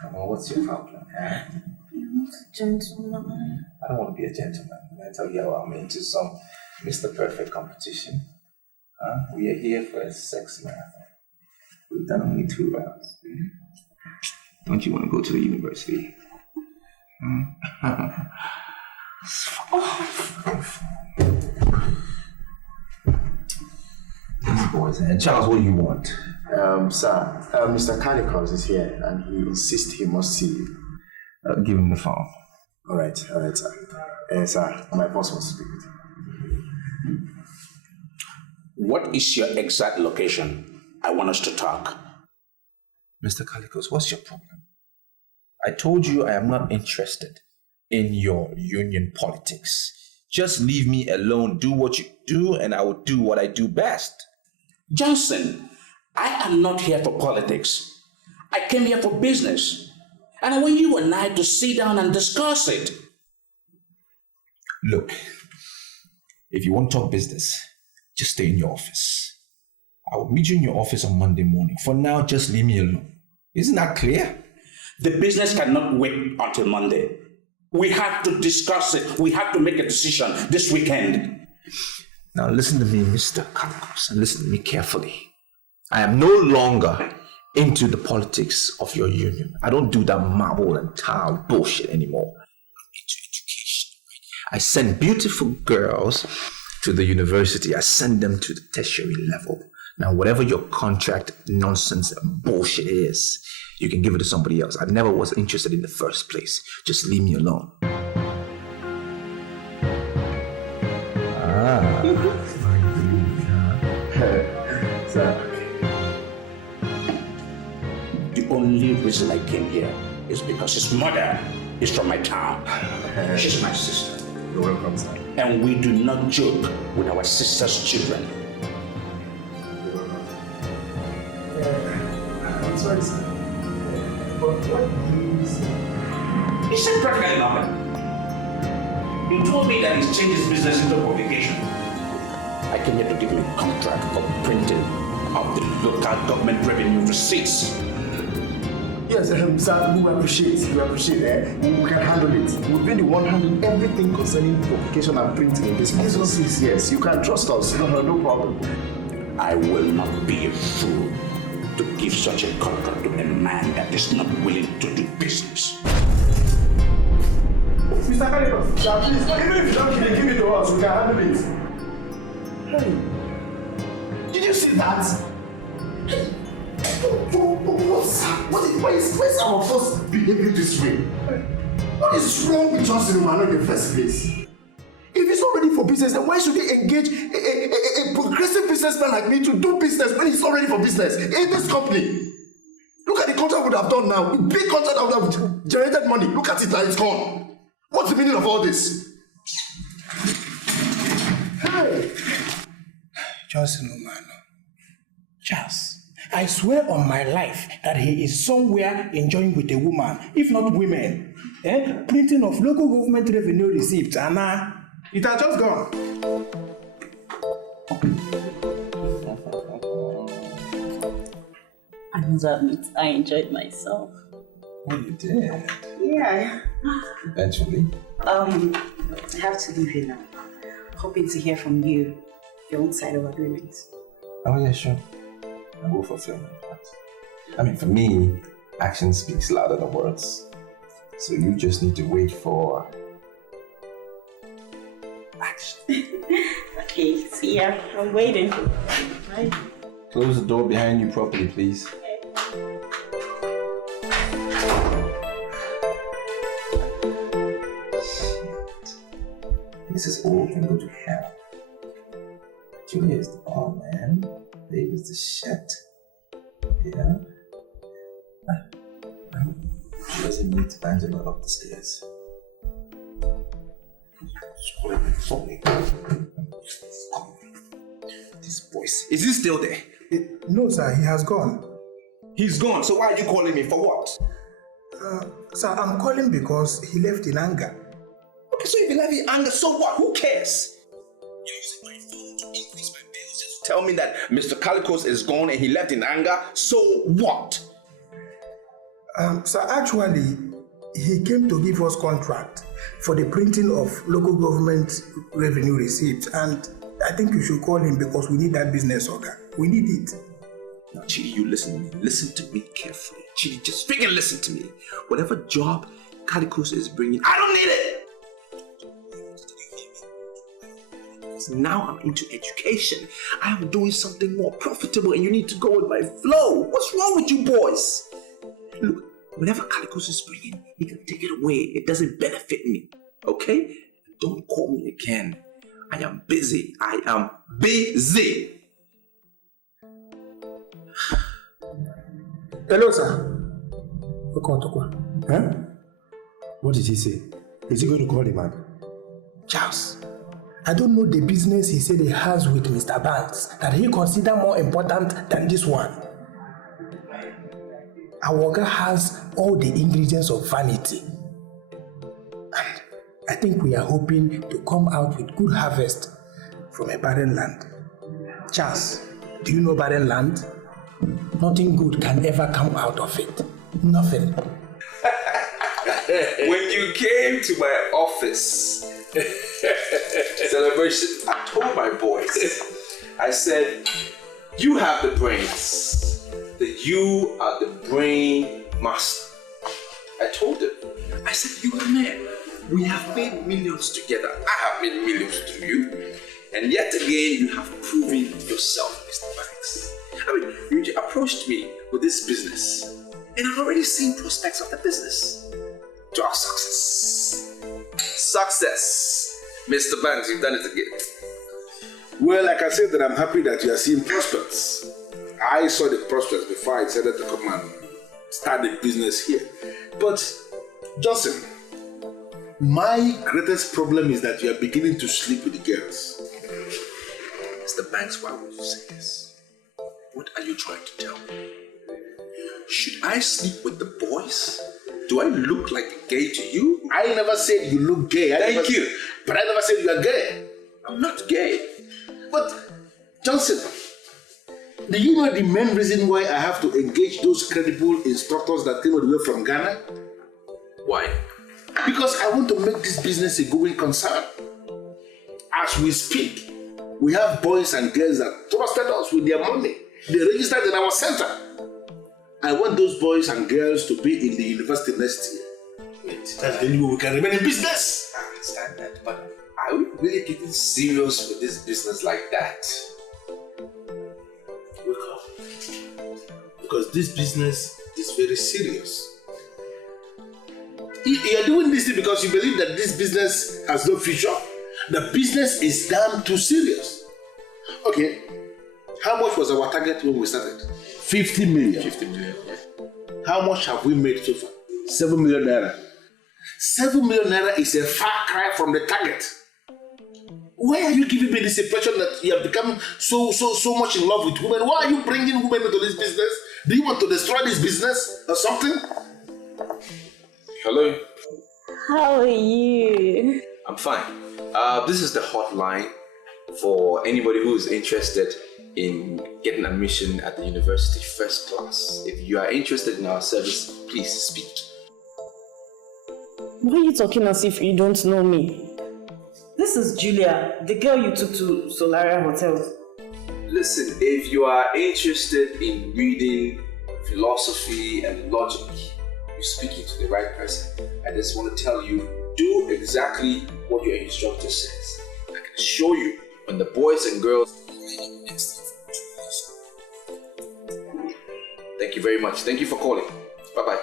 Come on, what's your problem? Huh? You're not a gentleman. I don't want to be a gentleman. I tell you how I'm into some Mr. Perfect competition. We are here for a sex marathon. We've done only 2 rounds. Don't you want to go to the university? These boys, and Charles, what do you want? Sir, Mr. Calicos is here and he insists he must see you. Give him the phone. All right, sir. Sir, my boss wants to speak with you. What is your exact location? I want us to talk. Mr. Calicos, what's your problem? I told you I am not interested in your union politics. Just leave me alone, do what you do, and I will do what I do best. Johnson, I am not here for politics. I came here for business. And I want you and I to sit down and discuss it. Look, if you want to talk business, just stay in your office. I will meet you in your office on Monday morning. For now, just leave me alone. Isn't that clear? The business cannot wait until Monday. We have to discuss it. We have to make a decision this weekend. Now listen to me, Mr. Calicos, and listen to me carefully. I am no longer into the politics of your union. I don't do that marble and tile bullshit anymore. I'm into education. I send beautiful girls to the university. I send them to the tertiary level. Now, whatever your contract nonsense and bullshit is, you can give it to somebody else. I never was interested in the first place. Just leave me alone. The only reason I came here is because his mother is from my town. She's my sister. You're welcome, sir. And we do not joke with our sister's children. I'm sorry, sir. But what do you say? He said practically nothing. He told me that he's changed his business into publication. I came here to give him a contract for printing of the local government revenue receipts. Yes, sir, we appreciate it. We can handle it. We've been the one handling everything concerning publication and printing in this office. Yes, you can trust us. No problem. I will not be a fool to give such a contract to a man that is not willing to do business. Mr. Calicos, sir, please, even if you don't give it to us, we can handle it. Hey, did you see that? Why is our boss behaving this way? What is wrong with Johnson Umano in the first place? If he's not ready for business, then why should he engage a progressive businessman like me to do business when he's not ready for business in this company? Look at the contract we would have done now. A big contract that would have generated money. Look at it now, it's gone. What's the meaning of all this? Hey! Johnson Umano. Charles. I swear on my life that he is somewhere enjoying with a woman, if not women. Printing of local government revenue receipts, and it has just gone. I must admit, I enjoyed myself. Oh, you did? Yeah. Eventually. I have to leave you now. Hoping to hear from you, your own side of agreement. Oh, yeah, sure. I will fulfill my plans. I mean, for me, Action speaks louder than words. So you just need to wait for action. Okay, see ya. I'm waiting. Bye. Close the door behind you properly, please. Mrs. O can go to hell. Julia is the bomb, man. Babe is the shit. Yeah? She doesn't need Angela up the stairs. This voice. Is he still there? No, sir, he has gone. He's gone, so why are you calling me? For what? Sir, I'm calling because he left in anger. Okay, so if he left in anger, so what? Who cares? You're using my phone to increase my bills just to tell me that Mr. Calicos is gone and he left in anger, so what? Sir, actually, he came to give us contract for the printing of local government revenue receipts, and I think you should call him because we need that business order. We need it. Now, Chidi, you listen to me. Listen to me carefully. Chidi, just freaking listen to me. Whatever job Calicos is bringing, I don't need it! Because now I'm into education. I am doing something more profitable and you need to go with my flow. What's wrong with you boys? Look, whatever Calicos is bringing, he can take it away. It doesn't benefit me, okay? Don't call me again. I am busy. I am busy. Hello, sir. Huh? What did he say? Is he going to call him man? Charles, I don't know the business he said he has with Mr. Banks that he consider more important than this one. Our guy has all the ingredients of vanity. And I think we are hoping to come out with good harvest from a barren land. Charles, do you know barren land? Nothing good can ever come out of it. Nothing. When you came to my office celebration, I told my boys, I said, you have the brains, that you are the brain master. I told them, I said, you are man. We have made millions together. I have made millions through you. And yet again, you have proven yourself, Mr. Banks. I mean, you approached me with this business, and I've already seen prospects of the business. To our success. Success. Mr. Banks, you've done it again. Well, like I said, that I'm happy that you are seeing prospects. I saw the prospects before I decided to come and start the business here. But, Johnson, my greatest problem is that you are beginning to sleep with the girls. Mr. Banks, why would you say this? What are you trying to tell me? Should I sleep with the boys? Do I look like gay to you? I never said you look gay. Thank you. But I never said you are gay. I'm not gay. But, Johnson, do you know the main reason why I have to engage those credible instructors that came all the way from Ghana? Why? Because I want to make this business a going concern. As we speak, we have boys and girls that trusted us with their money. They registered in our center. I want those boys and girls to be in the university next year. Wait, that's the only way we can remain in business. I understand that, but are we really getting serious with this business like that? Wake up. Because this business is very serious. You are doing this thing because you believe that this business has no future. The business is damn too serious. Okay, how much was our target when we started? 50 million. 50 million. How much have we made so far? 7 million naira. 7 million naira is a far cry from the target. Why are you giving me this impression that you have become so much in love with women? Why are you bringing women into this business? Do you want to destroy this business or something? Hello. How are you? I'm fine. This is the hotline for anybody who is interested in getting admission at the university first class. If you are interested in our service, please speak. Why are you talking as if you don't know me? This is Julia, the girl you took to Solaria Hotels. Listen, if you are interested in reading philosophy and logic, you're speaking to the right person. I just want to tell you, do exactly what your instructor says. I can assure you, when the boys and girls Thank you very much. Thank you for calling. Bye-bye.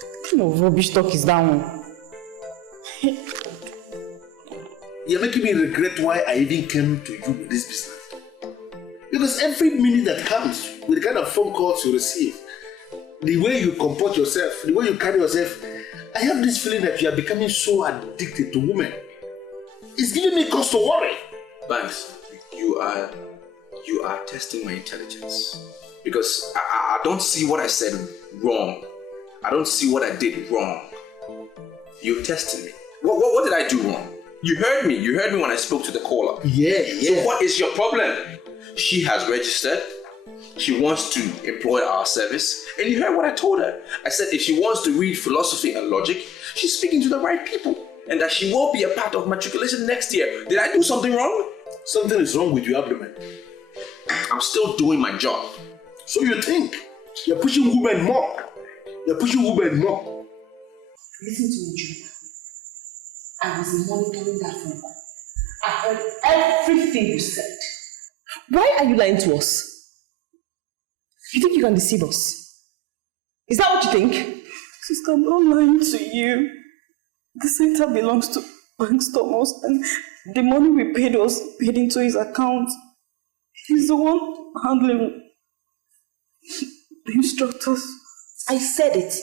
What kind of rubbish talk is that one? You're making me regret why I even came to you with this business. Because every minute that comes with the kind of phone calls you receive, the way you comport yourself, the way you carry yourself, I have this feeling that you are becoming so addicted to women. It's giving me cause to worry. Banks, you are testing my intelligence. Because I don't see what I said wrong. I don't see what I did wrong. You're testing me. What did I do wrong? You heard me. You heard me when I spoke to the caller. Yeah. So what is your problem? She has registered. She wants to employ our service. And you heard what I told her. I said if she wants to read philosophy and logic, she's speaking to the right people. And that she will be a part of matriculation next year. Did I do something wrong? Something is wrong with your abdomen. I'm still doing my job. So you think you're pushing women more? You're pushing women more. Listen to me, Julia. I was monitoring that phone call. I heard everything you said. Why are you lying to us? You think you can deceive us? Is that what you think? Sister, I'm not lying to you. The center belongs to Banks Thomas, and the money we paid was paid into his account. He's the one handling the instructors. I said it.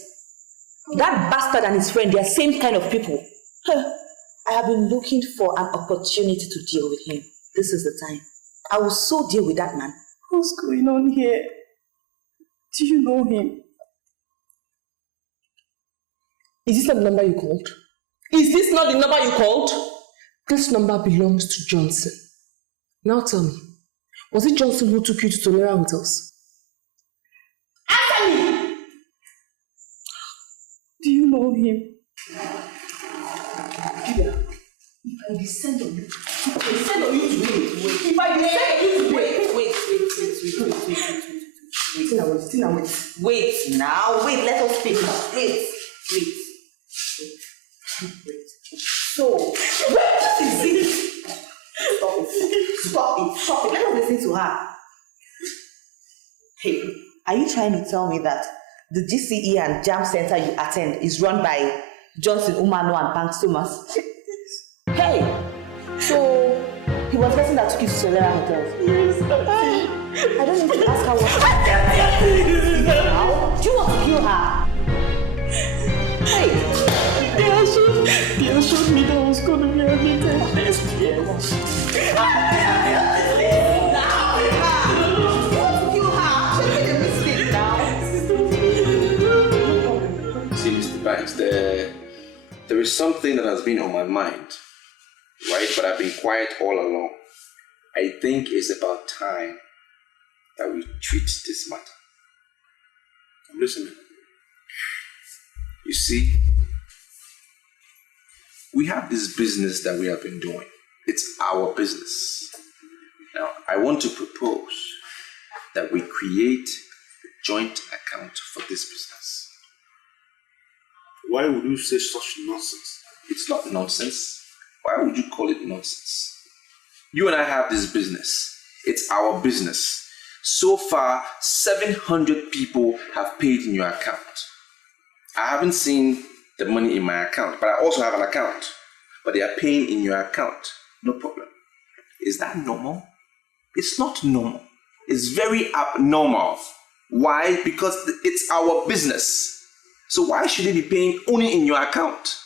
That bastard and his friend, they are same kind of people. I have been looking for an opportunity to deal with him. This is the time. I will so deal with that man. What's going on here? Do you know him? Is this not the number you called? Is this not the number you called? This number belongs to Johnson. Now tell me, was it Johnson who took you to Tolera with us? Answer me! Do you know him? Julia, if I descend on you, if I descend on you, wait, let us speak now. Wait. So, what is it? Stop it. Let us listen to her. Hey, are you trying to tell me that the GCE and JAM center you attend is run by Johnson, Umano, and Banks Thomas? Hey, so he was the person that took you to Solera Hotel? Yes, I don't need to ask her what happened now. Do you want to kill her? Hey, they assured me that I was going to be admitted next year. See, Mr. Banks, there is something that has been on my mind, right? But I've been quiet all along. I think it's about time that we treat this matter. I'm listening. You see, we have this business that we have been doing. It's our business. Now, I want to propose that we create a joint account for this business. Why would you say such nonsense? It's not nonsense. Why would you call it nonsense? You and I have this business. It's our business. So far, 700 people have paid in your account. I haven't seen the money in my account, but I also have an account. But they are paying in your account. No problem. Is that normal? It's not normal. It's very abnormal. Why? Because it's our business. So why should they be paying only in your account?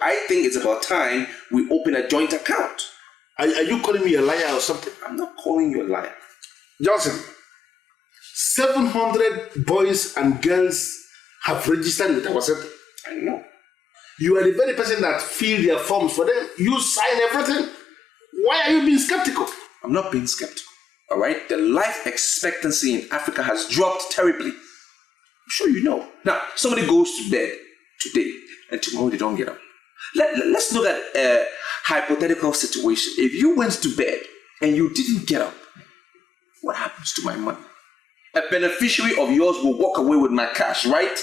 I think it's about time we open a joint account. Are you calling me a liar or something? I'm not calling you a liar. Johnson, 700 boys and girls have registered with our center. I know. You are the very person that filled their forms for them. You sign everything. Why are you being skeptical? I'm not being skeptical. All right? The life expectancy in Africa has dropped terribly. I'm sure you know. Now, somebody goes to bed today and tomorrow they don't get up. Let's look at a hypothetical situation. If you went to bed and you didn't get up, what happens to my money? A beneficiary of yours will walk away with my cash, right?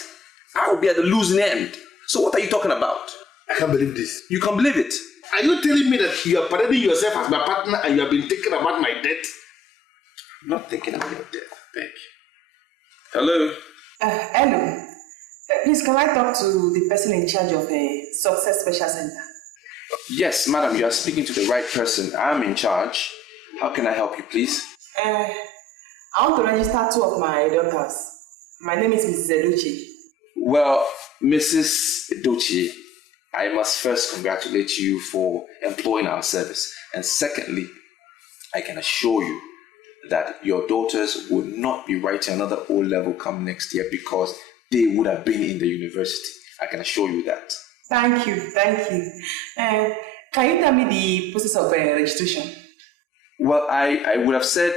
I will be at the losing end. So what are you talking about? I can't believe this. You can believe it. Are you telling me that you are parading yourself as my partner and you have been thinking about my death? I'm not thinking about your death, Beck. Hello? Hello. Please, can I talk to the person in charge of a Success Special Center? Yes, madam, you are speaking to the right person. I'm in charge. How can I help you, please? I want to register 2 of my daughters. My name is Mrs. Edochie. Well, Mrs. Edochie, I must first congratulate you for employing our service. And secondly, I can assure you that your daughters would not be writing another O-level come next year because they would have been in the university. I can assure you that. Thank you. Can you tell me the process of registration? Well, I would have said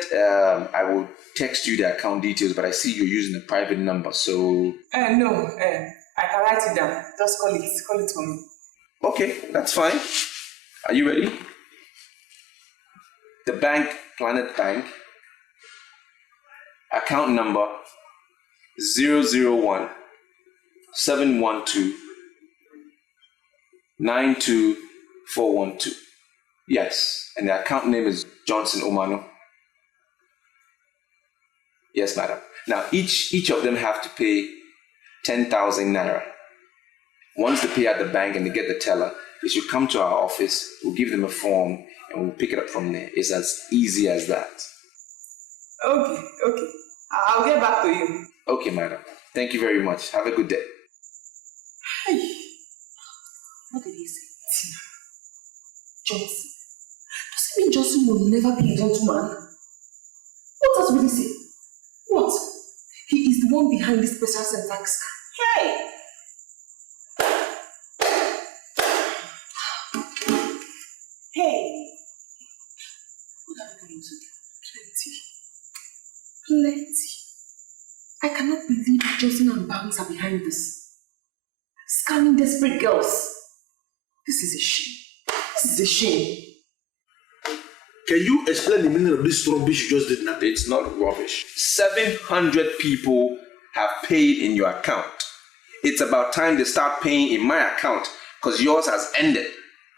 I will text you the account details, but I see you're using a private number, so... No, I can write it down. Just call it for me. Okay, that's fine. Are you ready? The bank, Planet Bank, account number 001 712 92412. Yes, and the account name is Johnson Omano. Yes, madam. Now, each of them have to pay 10,000 naira. Once they pay at the bank and they get the teller, they should come to our office. We'll give them a form and we'll pick it up from there. It's as easy as that. Okay. I'll get back to you. Okay, madam. Thank you very much. Have a good day. Hey, what did he say? Tina. Johnson. Does it mean Johnson will never be a gentleman? What else will he say? What? He is the one behind this special syntax. Hey! Hey! What are we going to do? Plenty. I cannot believe Johnson and Banks are behind this. Scamming desperate girls. This is a shame. Can you explain the meaning of this rubbish you just did now? It's not rubbish. 700 people have paid in your account. It's about time they start paying in my account because yours has ended.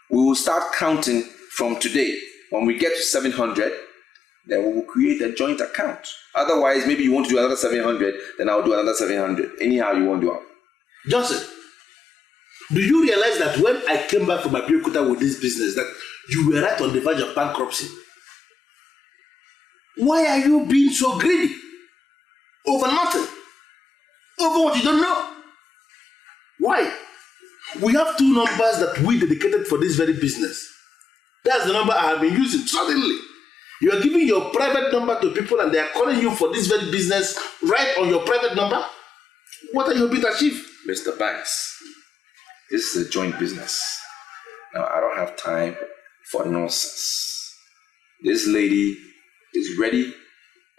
We will start counting from today. When we get to 700, then we will create a joint account. Otherwise, maybe you want to do another 700, then I'll do another 700. Anyhow you want to do it. Johnson, do you realize that when I came back from Abeokuta with this business, that you were right on the verge of bankruptcy? Why are you being so greedy? Over nothing. Over what you don't know. Why? We have 2 numbers that we dedicated for this very business. That's the number I have been using. Suddenly, you are giving your private number to people and they are calling you for this very business right on your private number? What are you hoping to achieve? Mr. Banks, this is a joint business. Now, I don't have time for nonsense. This lady is ready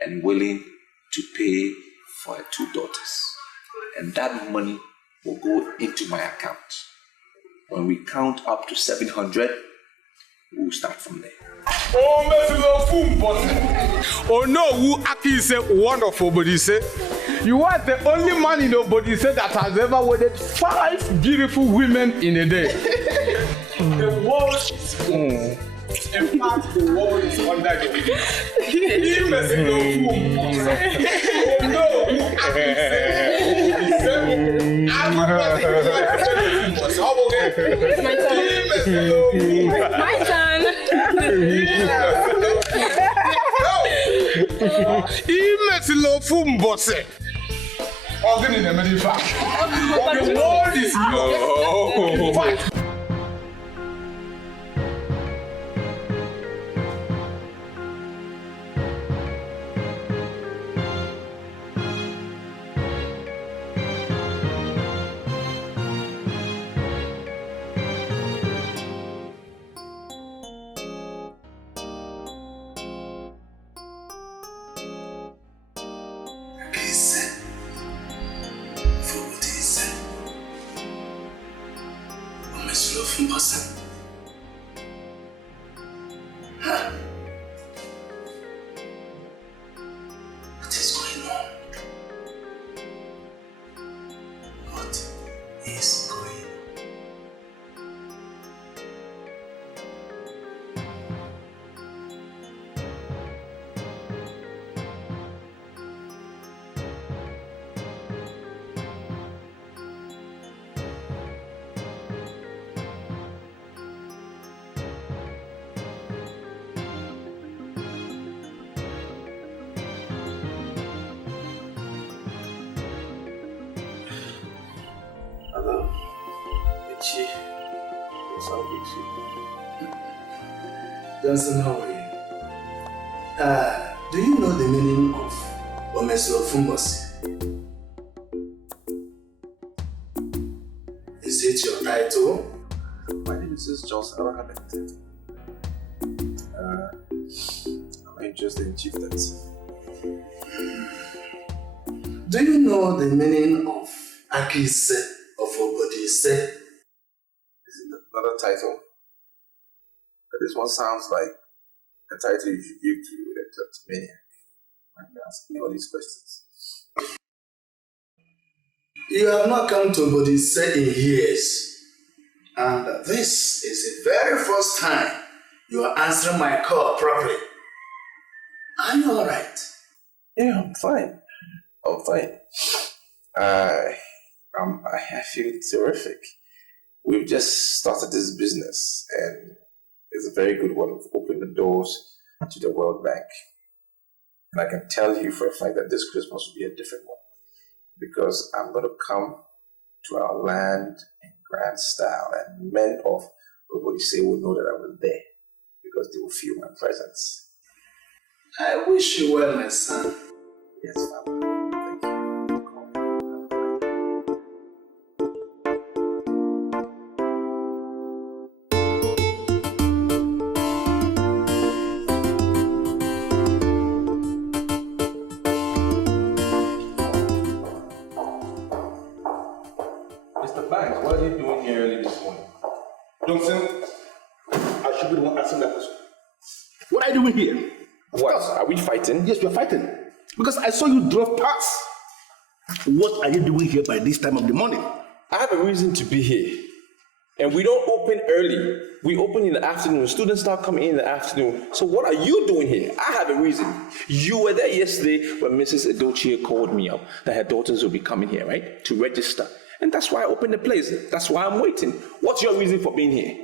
and willing to pay for her 2 daughters. And that money will go into my account. When we count up to 700, we'll start from there. Oh no, who Aki say wonderful, but he say you are the only man in nobody said that has ever wedded 5 beautiful women in a day. The world is in fact, the world is under your feet. Oh no, who Aki say My turn. Imesilo fumbose. Organ in the middle fact. The world is yours. What is going on? Ogechi. Yes, Ogechi. Johnson, how are you? Do you know the meaning of Omeslofumbosi? Is it your title? My name is Johnson. I don't have anything. I'm interested in chieftains. Do you know the meaning of Akise of Obodise? Is it another title? But this one sounds like a title you should give to a kleptomaniac. Why are you asking me all these questions? You have not come to Obodise in years. And this is the very first time you are answering my call properly. Are you alright? Yeah, I'm fine. I'm fine. I feel terrific. We've just started this business and it's a very good one. We've opened the doors to the World Bank. And I can tell you for a fact that this Christmas will be a different one because I'm going to come to our land in grand style and men of Obodise will know that I was there because they will feel my presence. I wish you well, my son. Yes, Father. Mr. Banks, what are you doing here early this morning? Johnson, I should be the one asking that question. What are you doing here? What? Are we fighting? Yes, we're fighting. Because I saw you drove past. What are you doing here by this time of the morning? I have a reason to be here. And we don't open early. We open in the afternoon. Students start coming in the afternoon. So what are you doing here? I have a reason. You were there yesterday when Mrs. Edochie called me up that her daughters will be coming here, right? To register. And that's why I opened the place. That's why I'm waiting. What's your reason for being here?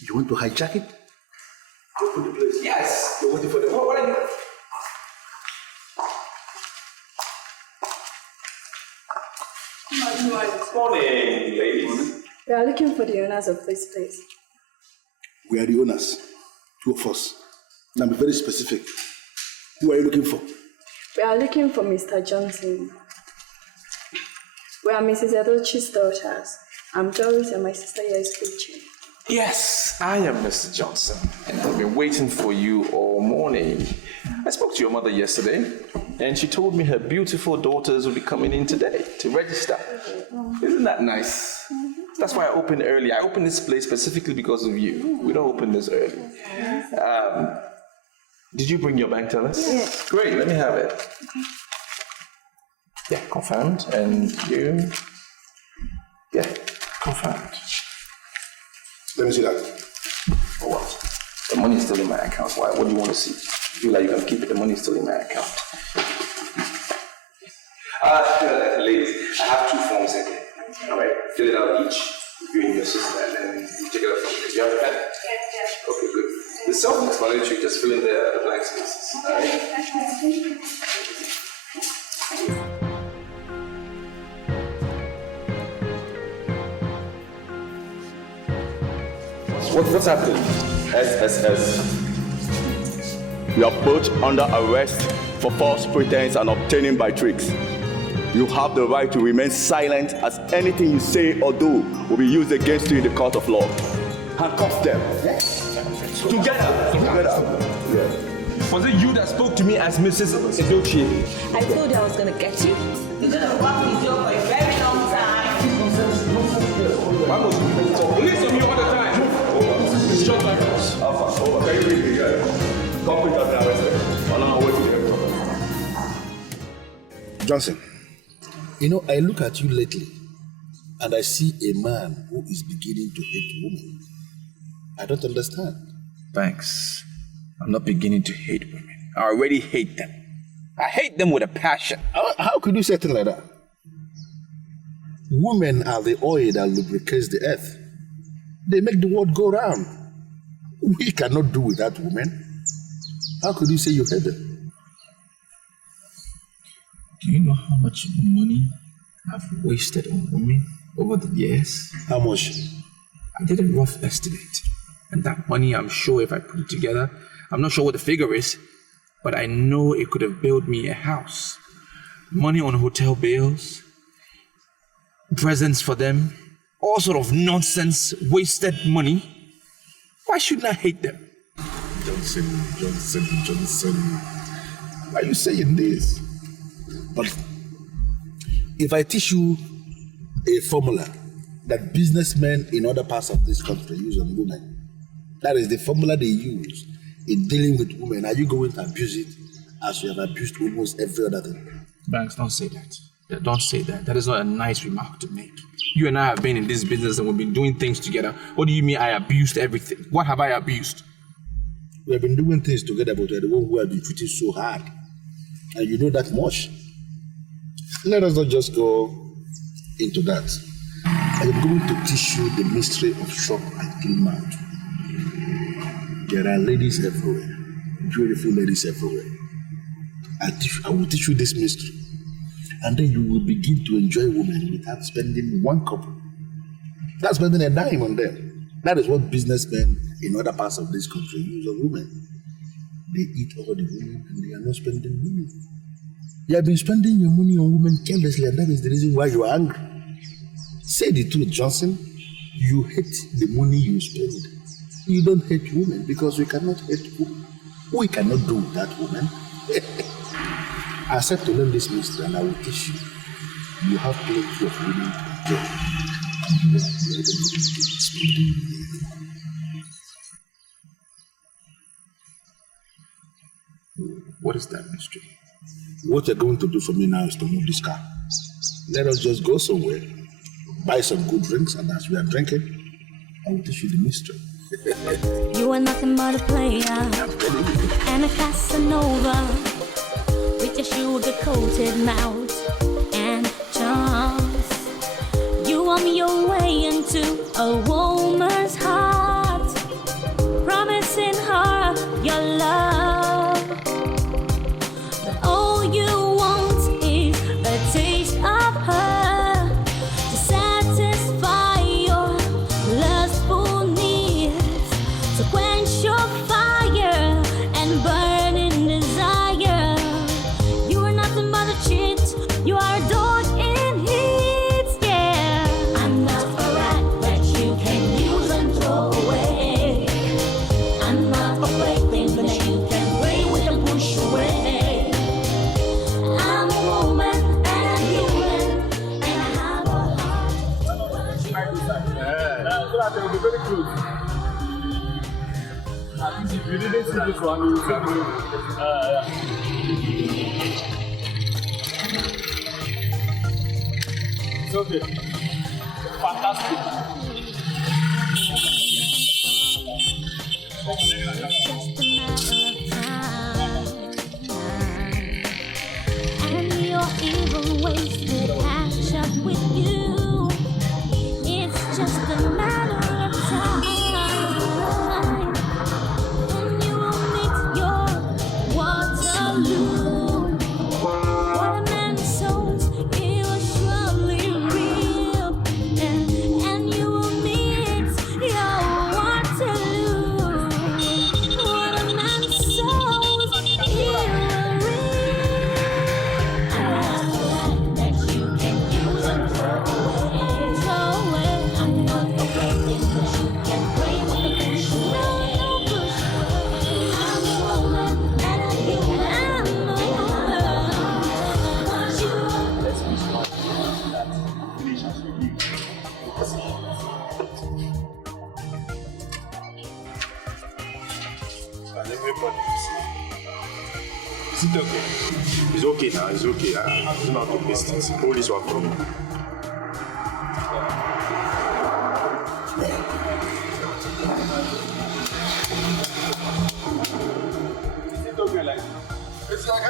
You want to hijack it? Open the place. Yes. You're waiting for the... What are you... Morning, ladies. We are looking for the owners of this place. We are the owners. Two of us. Now be very specific. Who are you looking for? We are looking for Mr. Johnson. We are Mrs. Edochie's daughters. I'm Doris and my sister here is preaching. Yes, I am Mr. Johnson, and I've been waiting for you all morning. I spoke to your mother yesterday, and she told me her beautiful daughters will be coming in today to register. Isn't that nice? That's why I opened early. I opened this place specifically because of you. We don't open this early. Did you bring your bank tellers? Yes. Great, let me have it. Yeah, confirmed. And you? Yeah, confirmed. Let me see that. For what? The money is still in my account. Why? What do you want to see? You feel like you can keep it? The money is still in my account. Ladies, I have 2 forms in here. All right, fill it out each. You and your sister, and then you take it out from there. You have a pen? Yeah. Okay, good. It's self-explanatory. Just fill in the blank spaces. All right. What's happening? SSS. You are both under arrest for false pretense and obtaining by tricks. You have the right to remain silent as anything you say or do will be used against you in the court of law. Handcuff them. Together. Yeah. Was it you that spoke to me as Mrs. Edochie? I told you I was gonna get you. You're gonna rock with you for a very long time. Why must you talk? Listen to me all the time. Shut my house. Over. Very quickly, guys. Complete that arrested. I'm not waiting here. Johnson, you know, I look at you lately and I see a man who is beginning to hate women. I don't understand. Thanks. I'm not beginning to hate women. I already hate them. I hate them with a passion. How could you say things like that? Women are the oil that lubricates the earth. They make the world go round. We cannot do without women. How could you say you hate them? Do you know how much money I've wasted on women? over the years. How much? I did a rough estimate. And that money, I'm sure if I put it together, I'm not sure what the figure is, but I know it could have built me a house. Money on hotel bills, presents for them, all sort of nonsense, wasted money. Why shouldn't I hate them? Johnson. Why are you saying this? But if I teach you a formula that businessmen in other parts of this country use on women, that is the formula they use in dealing with women, are you going to abuse it as you have abused almost every other thing? Banks, don't say that. Yeah, don't say that. That is not a nice remark to make. You and I have been in this business and we've been doing things together. What do you mean I abused everything? What have I abused? We have been doing things together, but we are the one who have been treated so hard. And you know that much. Let us not just go into that. I am going to teach you the mystery of shop and clean mouth. There are ladies everywhere, beautiful ladies everywhere. I will teach you this mystery. And then you will begin to enjoy women without spending one couple. Not spending a dime on them. That is what businessmen in other parts of this country use on women. They eat all the women and they are not spending money. You have been spending your money on women carelessly, and that is the reason why you are angry. Say the truth, Johnson. You hate the money you spend. You don't hate women because we cannot hate women. We cannot do that, women. I said to learn this mystery and I will teach you. You have plenty of women to enjoy. What is that mystery? What you're going to do for me now is to move this car. Let us just go somewhere, buy some good drinks, and as we are drinking, I will teach you the mystery. You are nothing but a player and a Casanova with your sugar-coated mouth and charms. You want your way into a woman's heart, promising her your love. But all you want is a taste of her to satisfy your lustful needs, to quench your fire and burning desire. You are nothing but a cheat. You are adored in hits, yeah. I'm not a rat that you can use and throw away. I'm not a plaything that you can play with and push away. I'm a woman and a human, and I have a heart. So that they will be very close. If you didn't see this one, you will see It's okay. Fantastic. And your evil ways will catch up with you. It's just a matter of time, and you will meet your Waterloo. What a man sows, he will surely reap, and you will meet your Waterloo. What a man sows, he will that you can use and throw away. I'm not a plaything that you can play with and push away. I'm a woman and a human. Let's be smart. And everybody is it okay? It's okay now, it's okay. I'm not going to miss this. Hold this one for me. Is it okay like it's like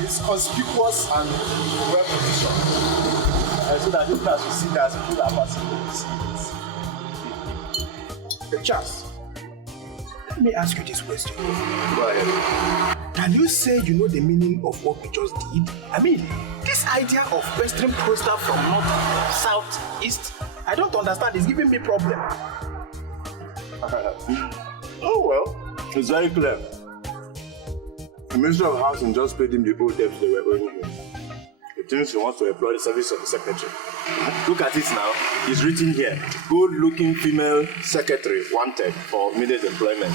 it's conspicuous and well positioned. So that people as you see that people are passing to see it. Charles, let me ask you this question. Go ahead. Can you say you know the meaning of what we just did? I mean, this idea of pestering poster from north, south, east, I don't understand. It's giving me problem. Oh well, it's very clear. The Minister of Housing just paid him the old debts they were owing him. He thinks he wants to employ the service of the secretary. Look at it now. It's written here, good-looking female secretary wanted for immediate employment.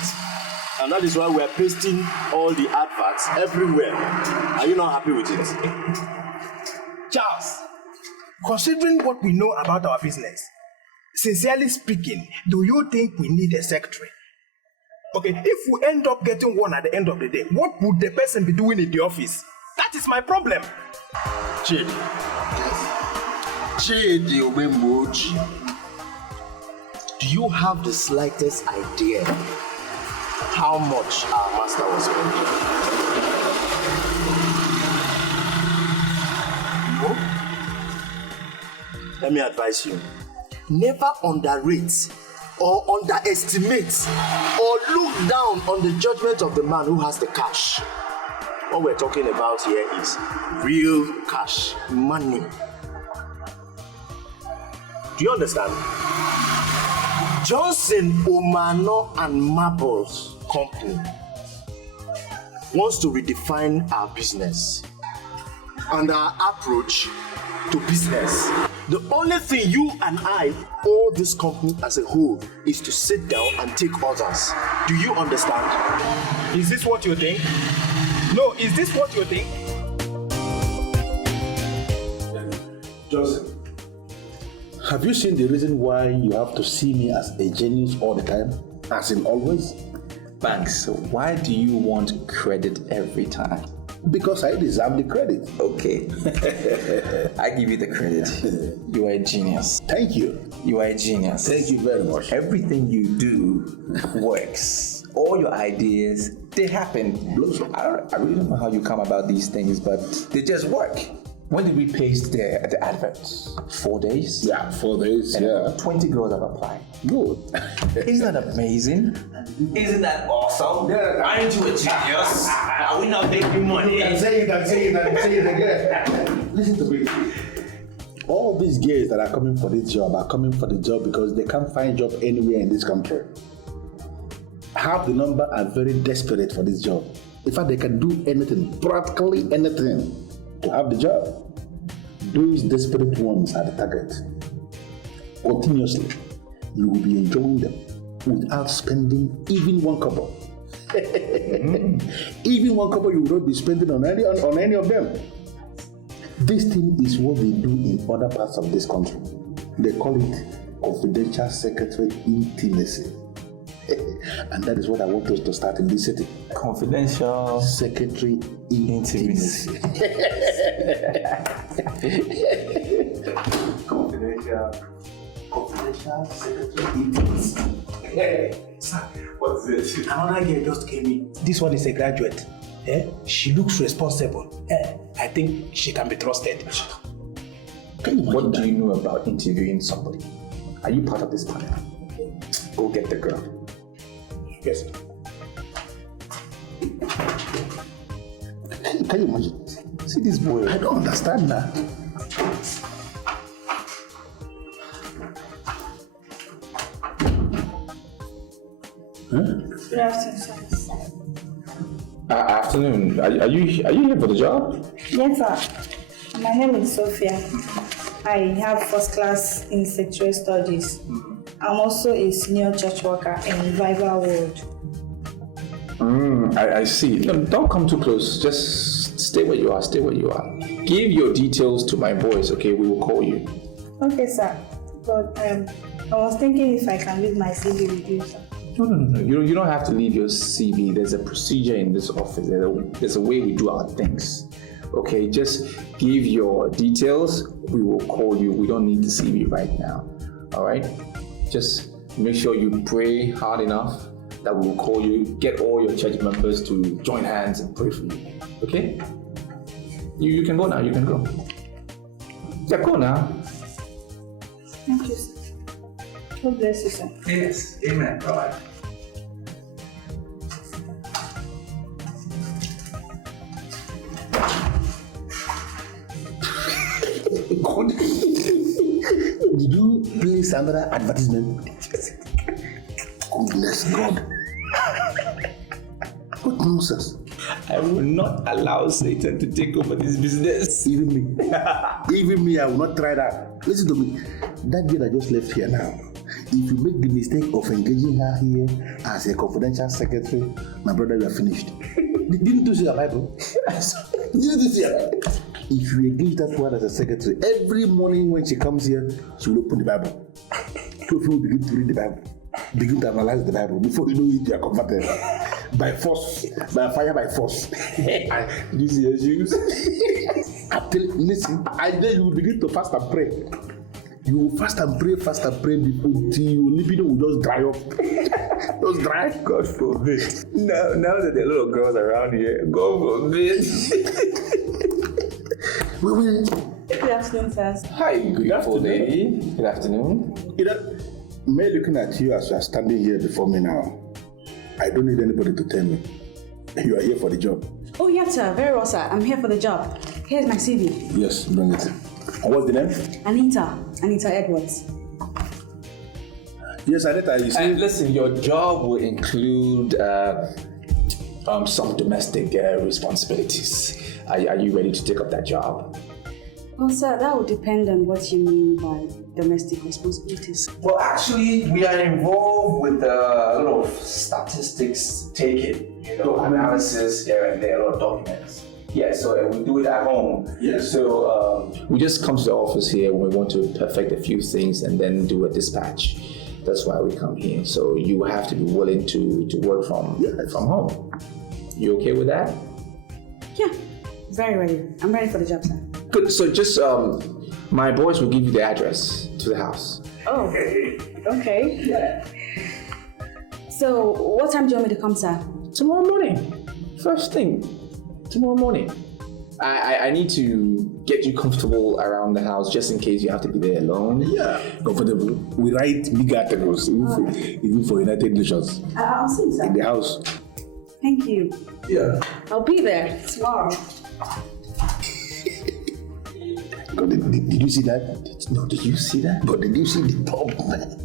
And that is why we are pasting all the adverts everywhere. Are you not happy with it? Charles, considering what we know about our business, sincerely speaking, do you think we need a secretary? Okay, if we end up getting one at the end of the day, what would the person be doing in the office? That is my problem. Chidi Obemboji, do you have the slightest idea how much our master was spending? No? Let me advise you. Never underrate or underestimate or look down on the judgment of the man who has the cash. What we're talking about here is real cash, money. Do you understand? Johnson, Omano and Marbles Company wants to redefine our business and our approach to business. The only thing you and I owe this company as a whole is to sit down and take orders. Do you understand? Is this what you think? No, is this what you think? Johnson, have you seen the reason why you have to see me as a genius all the time? As in always? Banks, why do you want credit every time? Because I deserve the credit. Okay. I give you the credit. You are a genius. Thank you. You are a genius. Thank you very much. Everything you do works. All your ideas, they happen. I really don't know how you come about these things, but they just work. When did we paste the adverts? 4 days? Yeah, 4 days, and yeah. 20 girls have applied. Good. Isn't that amazing? Isn't that awesome? Yeah. Aren't you a genius? Are we not making money? You can say it again. Listen to me. All these girls that are coming for this job are coming for the job because they can't find job anywhere in this country. Half the number are very desperate for this job. In fact, they can do anything, practically anything, to have the job. Those desperate ones are the target. Continuously, you will be enjoying them without spending even one couple. Even one couple you will not be spending on any of them. This thing is what they do in other parts of this country. They call it confidential secretary intimacy. And that is what I want us to start in this city. Confidential secretary intimacy. Confidential secretary intimacy. Sir, what's this? Another girl just came in. This one is a graduate. She looks responsible. I think she can be trusted. What do you know about interviewing somebody? Are you part of this panel? Go get the girl. Yes. Can you imagine? See this boy? I don't understand that. Good afternoon, sir. Afternoon. Are you here for the job? Yes, sir. My name is Sophia. I have first class in sexual studies. I'm also a senior church worker in Revival World. I see. No, don't come too close. Just stay where you are. Stay where you are. Give your details to my boys, okay? We will call you. Okay, sir. But I was thinking if I can leave my CV with you, sir. No. You don't have to leave your CV. There's a procedure in this office. There's a way we do our things. Okay, just give your details. We will call you. We don't need the CV right now. All right? Just make sure you pray hard enough that we will call you. Get all your church members to join hands and pray for you. Okay? You can go now. You can go. Yeah, go now. Thank you, sir. God bless you, sir. Yes. Amen. All right. food. Did you place another advertisement? Goodness God. What nonsense? I will not allow Satan to take over this business. Even me. Even me, I will not try that. Listen to me. That girl that just left here now, if you make the mistake of engaging her here as a confidential secretary, my brother, you are finished. Didn't you see your Bible? Didn't you see her? If you engage that one as a secretary, every morning when she comes here, she will open the Bible. Two of you will begin to read the Bible, begin to analyze the Bible. Before you know it, you are converted. By force, by fire, by force. Did you see your shoes? Listen, I then you will begin to fast and pray. You will fast and pray until your libido will just dry up. Just dry. God forbid. Now that there are little girls around here, God forbid. Good afternoon, sir. Hi, good afternoon, lady. Good afternoon. Me looking at you as you are standing here before me now, I don't need anybody to tell me. You are here for the job. Oh, yes, sir. Very well, sir. I'm here for the job. Here's my CV. Yes, bring it. And what's the name? Anita Edwards. Yes, Anita, you see. Listen, your job will include some domestic responsibilities. Are you ready to take up that job? Well, sir, that would depend on what you mean by domestic responsibilities. Well, actually, we are involved with a lot of statistics taking, analysis here and there, a lot of documents. Yeah, so we do it at home. Yeah. So we just come to the office here when we want to perfect a few things and then do a dispatch. That's why we come here. So you have to be willing to work from home. You okay with that? Yeah, very ready. I'm ready for the job, sir. Good. So just my boys will give you the address to the house. Oh, okay. Yeah. So what time do you want me to come, sir? Tomorrow morning. First thing. Tomorrow morning. I need to get you comfortable around the house just in case you have to be there alone. Yeah, comfortable. We write big articles, even for United Nations. I'll see you, sir. In the house. Thank you. Yeah. I'll be there tomorrow. God, did you see that? No, did you see that? But did you see the top, man?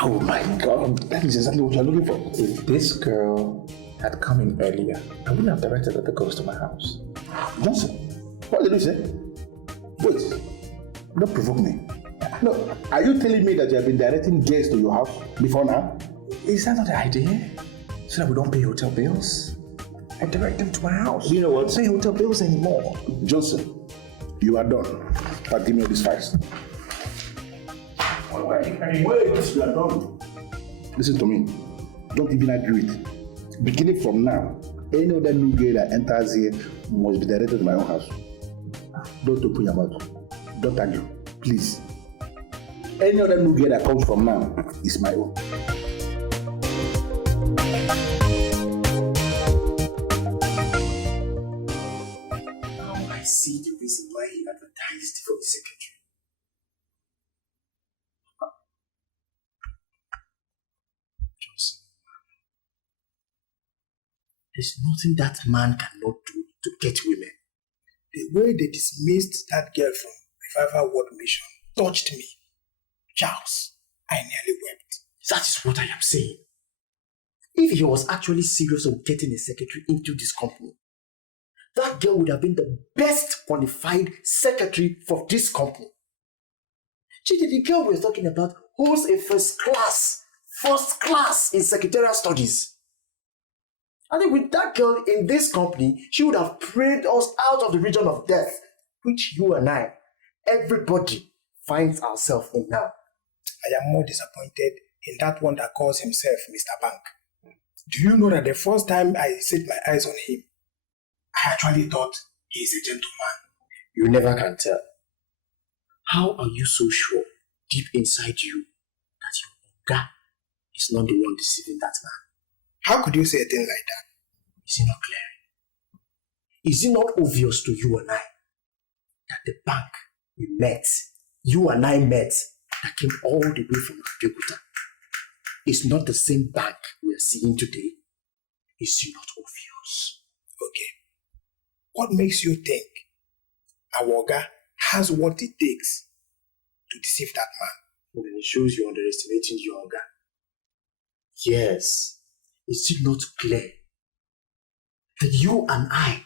Oh my God, that is exactly what you're looking for. If this girl had come in earlier, I wouldn't have directed her to go to my house. Johnson, what did you say? Wait, don't provoke me. No, are you telling me that you have been directing guests to your house before now? Is that not the idea? So that we don't pay hotel bills? I direct them to my house. You know what? Pay hotel bills anymore. Johnson, you are done. But give me all these files. Wait, you are done. Listen to me. Don't even agree with it. Beginning from now, any other new girl that enters here must be directed to my own house. Don't open your mouth. Don't argue. Please. Any other new girl that comes from now is my own. Now I see the reason why he advertised for the secretary. Johnson. There's nothing that man cannot do to get women. The way they dismissed that girl from Revival World Mission touched me. Charles, I nearly wept. That is what I am saying. If he was actually serious of getting a secretary into this company, that girl would have been the best qualified secretary for this company. The girl we're talking about holds a first class in secretarial studies. I think with that girl in this company, she would have prayed us out of the region of death, which you and I, everybody, finds ourselves in now. I am more disappointed in that one that calls himself Mr. Bank. Do you know that the first time I set my eyes on him, I actually thought he is a gentleman. You never can tell. How are you so sure, deep inside you, that your Oga is not the one deceiving that man? How could you say a thing like that? Is it not clear? Is it not obvious to you and I that the bank we met, you and I met, that came all the way from Abeokuta, is not the same bank we are seeing today? Is it not obvious? Okay. What makes you think our Oga has what it takes to deceive that man, then it shows you're underestimating your Oga. Yes, it's still not clear that you and I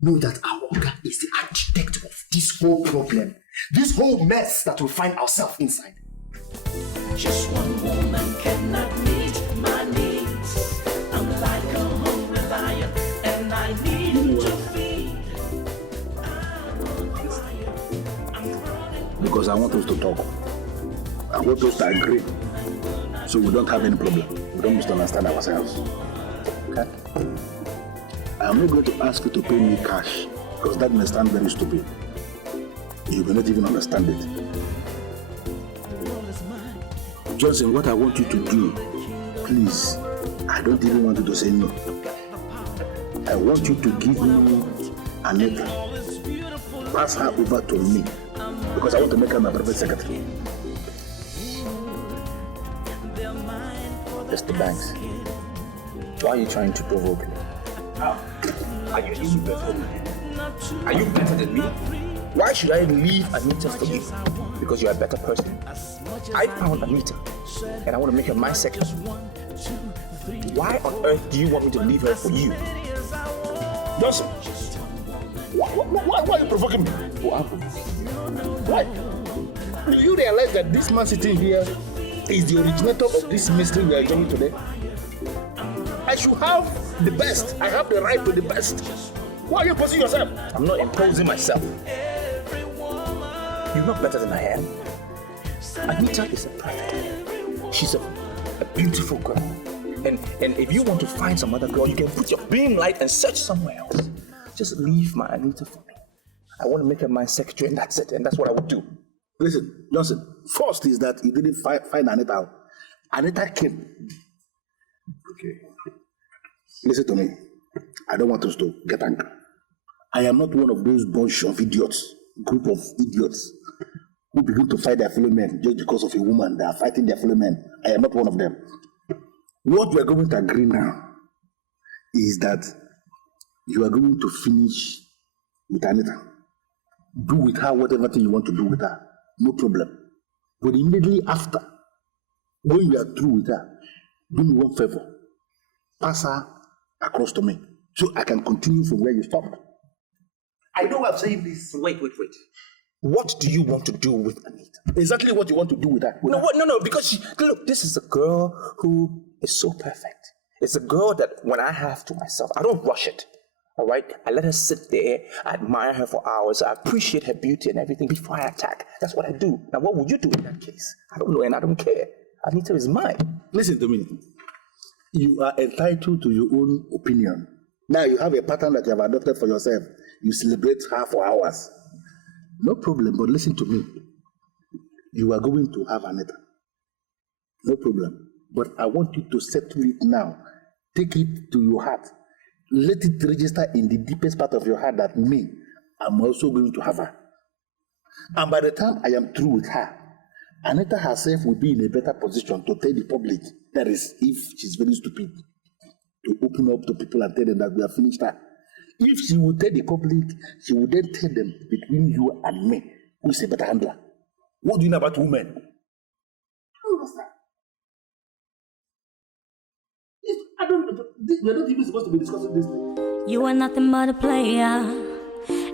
know that our Oga is the architect of this whole problem, this whole mess that we find ourselves inside. Just one woman cannot meet my needs. I'm like a hungry lion, and I need to feed. Because I want us to talk. I want us to agree. So we don't have any problem. We don't misunderstand ourselves. Okay? I'm not going to ask you to pay me cash because that may sound very stupid. You may not even understand it. Johnson, what I want you to do, please, I don't even want you to say no. I want you to give me Anita. Pass her over to me because I want to make her my private secretary. Mr. Banks, why are you trying to provoke me? Are you even better than me? Are you better than me? Why should I leave Anita for you? Because you're a better person. I found Anita, and I want to make her my secretary. Why on earth do you want me to leave her for you? Johnson, why are you provoking me? Why? Do you realize that this man sitting here is the originator of this mystery we are enjoying today? I should have the best. I have the right to the best. Why are you imposing yourself? I'm not imposing myself. You're not better than I am. Anita is a perfect girl. She's a beautiful girl. And if you want to find some other girl, you can put your beam light and search somewhere else. Just leave my Anita for me. I want to make her my secretary, and that's it. And that's what I would do. Listen, Johnson, first is that you didn't find Anita out. Anita came. Okay. Listen to me. I don't want us to get angry. I am not one of those bunch of idiots, group of idiots who begin to fight their fellow men just because of a woman. They are fighting their fellow men. I am not one of them. What we are going to agree now is that you are going to finish with Anita. Do with her whatever thing you want to do with her. No problem. But immediately after, when you are through with her, do me one favor. Pass her across to me so I can continue from where you stopped. I know I'm saying this. Wait. What do you want to do with Anita? Exactly what you want to do with her. No, because look, this is a girl who is so perfect. It's a girl that when I have to myself, I don't rush it. All right? I let her sit there, I admire her for hours, I appreciate her beauty and everything before I attack. That's what I do. Now, what would you do in that case? I don't know, and I don't care. Anita is mine. Listen to me. You are entitled to your own opinion. Now you have a pattern that you have adopted for yourself. You celebrate her for hours. No problem, but listen to me. You are going to have Anita. No problem. But I want you to settle it now. Take it to your heart. Let it register in the deepest part of your heart that me, I'm also going to have her. And by the time I am through with her, Anita herself will be in a better position to tell the public, that is, if she's very stupid, to open up to people and tell them that we have finished her. If she will tell the public, she will then tell them, between you and me, who is a better handler. What do you know about women? We're not even supposed to be discussing this thing. You are nothing but a player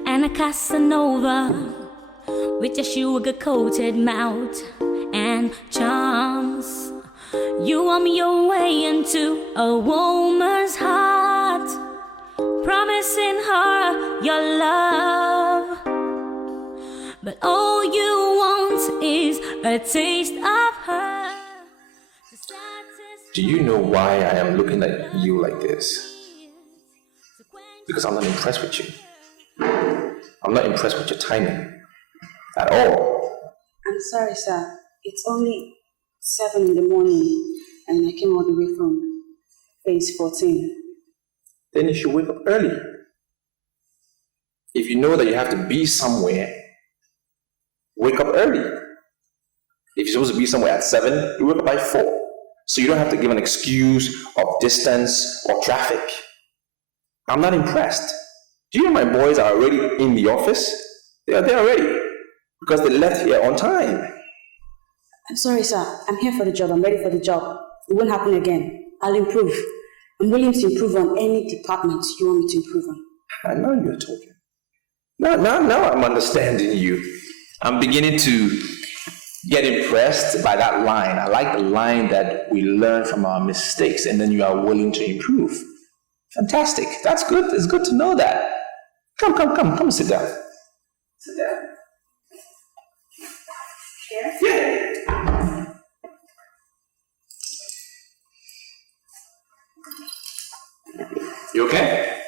and a Casanova with your sugar-coated mouth and charms. You want your way into a woman's heart, promising her your love, but all you want is a taste of her. Do you know why I am looking at you like this? Because I'm not impressed with you. I'm not impressed with your timing at all. I'm sorry, sir. It's only 7 in the morning and I came all the way from phase 14. Then you should wake up early. If you know that you have to be somewhere, wake up early. If you're supposed to be somewhere at 7, you wake up by 4. So you don't have to give an excuse of distance or traffic. I'm not impressed. Do you know my boys are already in the office? They're there already. because they left here on time. I'm sorry, sir. I'm here for the job. I'm ready for the job. It won't happen again. I'll improve. I'm willing to improve on any department you want me to improve on. I know you're talking. Now I'm understanding you. I'm beginning to get impressed by that line. I like the line that we learn from our mistakes and then you are willing to improve. Fantastic. That's good. It's good to know that. Come sit down. Sit down. Yeah. You okay?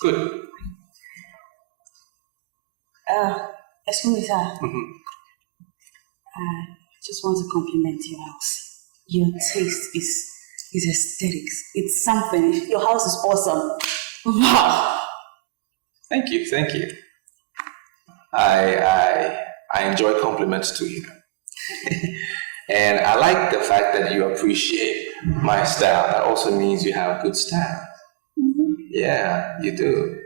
Good. Excuse me, sir. Mm-hmm. Just want to compliment your house. Your taste is aesthetics. It's something. Your house is awesome. Wow. Thank you. I enjoy compliments too, you know. And I like the fact that you appreciate my style. That also means you have good style. Mm-hmm. Yeah, you do.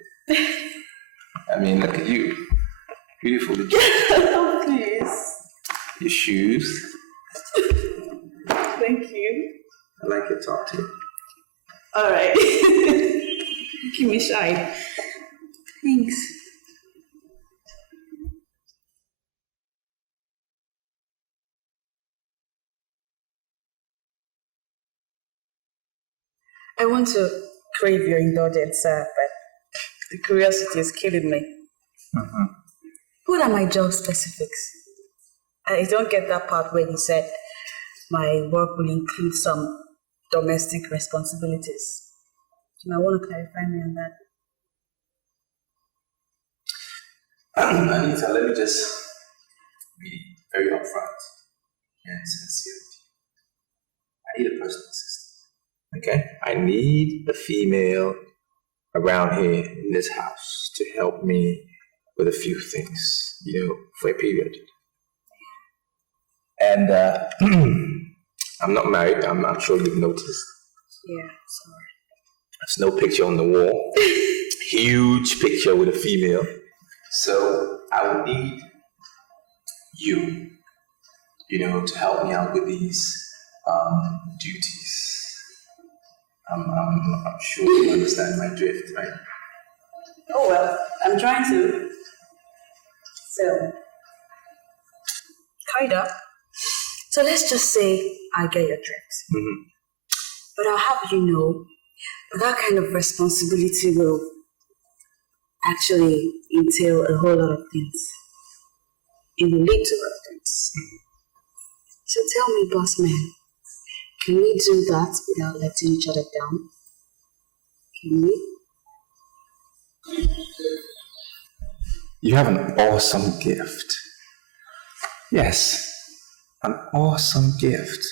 I mean, look at you. Beautiful. Oh, please. Your shoes. Thank you. I like your top too. All right. Give me shy. Thanks. I want to crave your indulgence, sir, but the curiosity is killing me. Mm-hmm. What are my job specifics? I don't get that part where you said my work will include some domestic responsibilities. You might want to clarify me on that. Anita, let me just be very upfront and sincere with you. I need a personal assistant. Okay? I need a female around here in this house to help me with a few things, you know, for a period. And I'm not married, I'm sure you've noticed. Yeah, sorry. There's no picture on the wall. Huge picture with a female. So I would need you, you know, to help me out with these duties. I'm sure you understand my drift, right? Oh well, I'm trying to. So, kinda. So let's just say I get your drift. Mm-hmm. But I'll have you know that kind of responsibility will actually entail a whole lot of things. It will lead to a lot of things. So tell me, boss man, can we do that without letting each other down? Can we? You have an awesome gift. Yes, an awesome gift.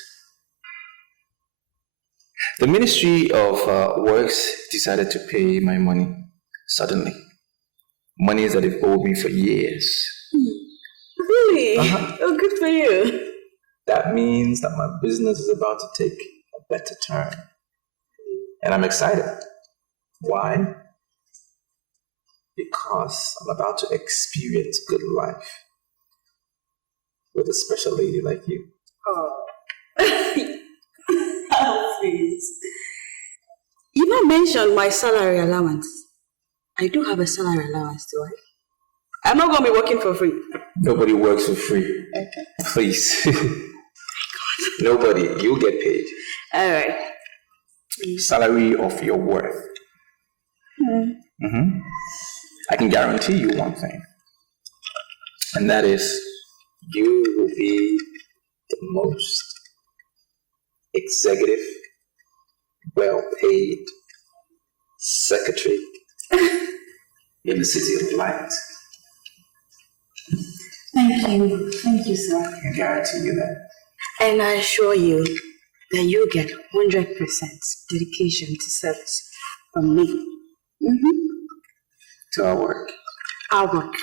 The Ministry of Works decided to pay my money suddenly. Money that they've owed me for years. Really? Oh, good for you. That means that my business is about to take a better turn. And I'm excited. Why? Because I'm about to experience good life with a special lady like you. Oh. Oh, please. You not mentioned my salary allowance. I do have a salary allowance, do I? I'm not going to be working for free. Nobody works for free. Okay. Please. Nobody. You'll get paid. All right. Salary of your worth. Mm-hmm. I can guarantee you one thing. And that is, you will be the most executive, well-paid secretary in the city of light. Thank you, sir. I can guarantee you that. And I assure you that you get 100% dedication to service from me. Mm-hmm. To our work. Our work.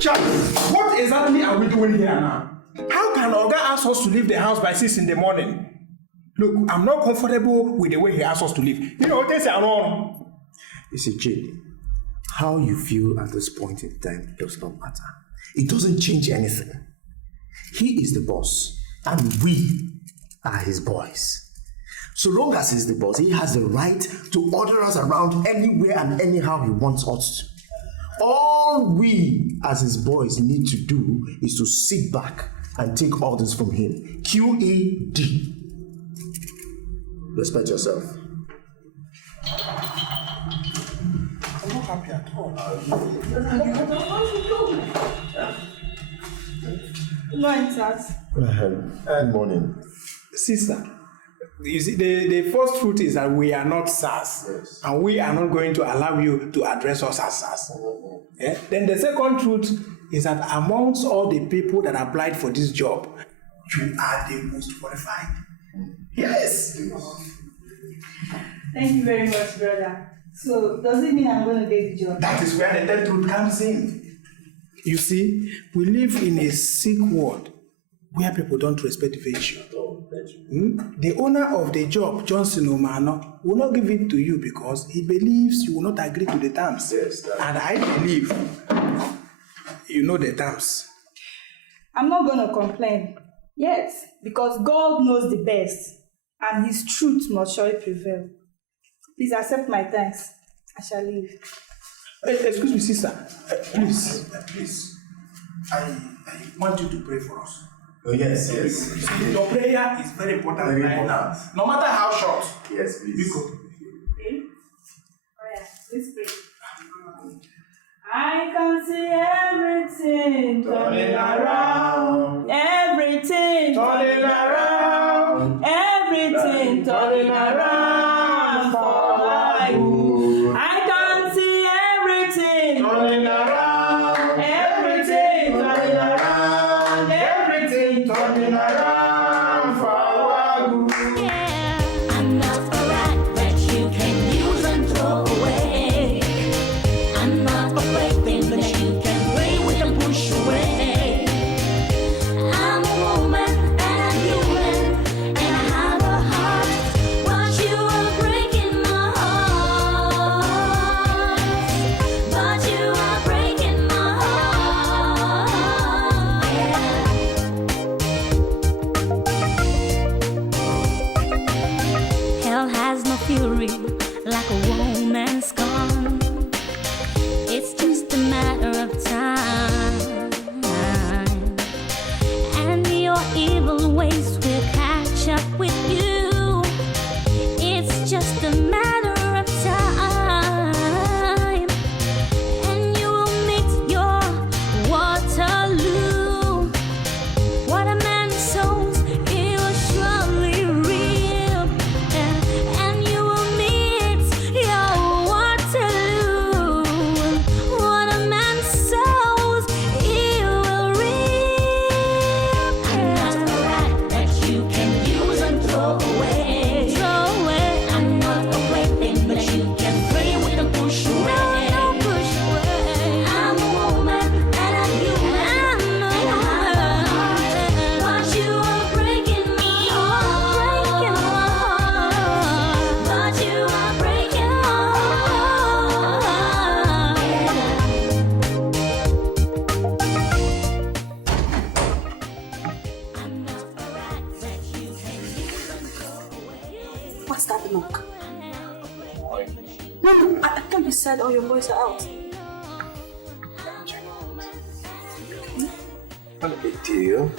Charles, what exactly are we doing here now? How can Oga ask us to leave the house by 6 in the morning? Look, I'm not comfortable with the way he asks us to live. You know, things are wrong. You see, Jay, how you feel at this point in time does not matter. It doesn't change anything. He is the boss, and we are his boys. So long as he's the boss, he has the right to order us around anywhere and anyhow he wants us to. All we as his boys need to do is to sit back and take orders from him. QED. Respect yourself. I'm not happy at all. Good morning, Sas. Good morning. Sister, you see, the first truth is that we are not SARS, yes. And we are not going to allow you to address us as SARS. Yeah? Then the second truth is that amongst all the people that applied for this job, you are the most qualified. Yes. Thank you very much, brother. So, does it mean I'm going to get the job? That is where the third truth comes in. You see, we live in a sick world where people don't respect virtue. The owner of the job, Johnson Omano, will not give it to you because he believes you will not agree to the terms. Yes, and I believe you know the terms. I'm not going to complain. Yes, because God knows the best, and His truth must surely prevail. Please accept my thanks. I shall leave. Excuse me, sister. Please. I want you to pray for us. Oh, yes. Your prayer is very important right now. No matter how short. Yes, please. Okay. Let's pray. I can see everything turning around. Everything turning around. Everything turning around for life. I can see everything turning around. Everything turning around. Everything turning around for our good. I'm not a rat that you can use and throw away. I'm not a plaything that you can play with and push away. I'm a woman and I'm human and I have a heart, but you are breaking my heart. But you are breaking my heart. Hell has no fury like a woman's gone. It's just a matter of time, and your evil ways will catch up with you. It's just a matter of time, and you will meet your Waterloo. What a man sows, he will surely reap, and you will meet your Waterloo. What a man sows, he will reap. I'm not a rat that you can use and throw away. I'm not a plaything that you can play with and push away. I'm a woman and I'm human and I have a heart, but you are breaking my heart. But you are breaking my What's that knock? No, I can't be sad all your boys are out. Not a big deal.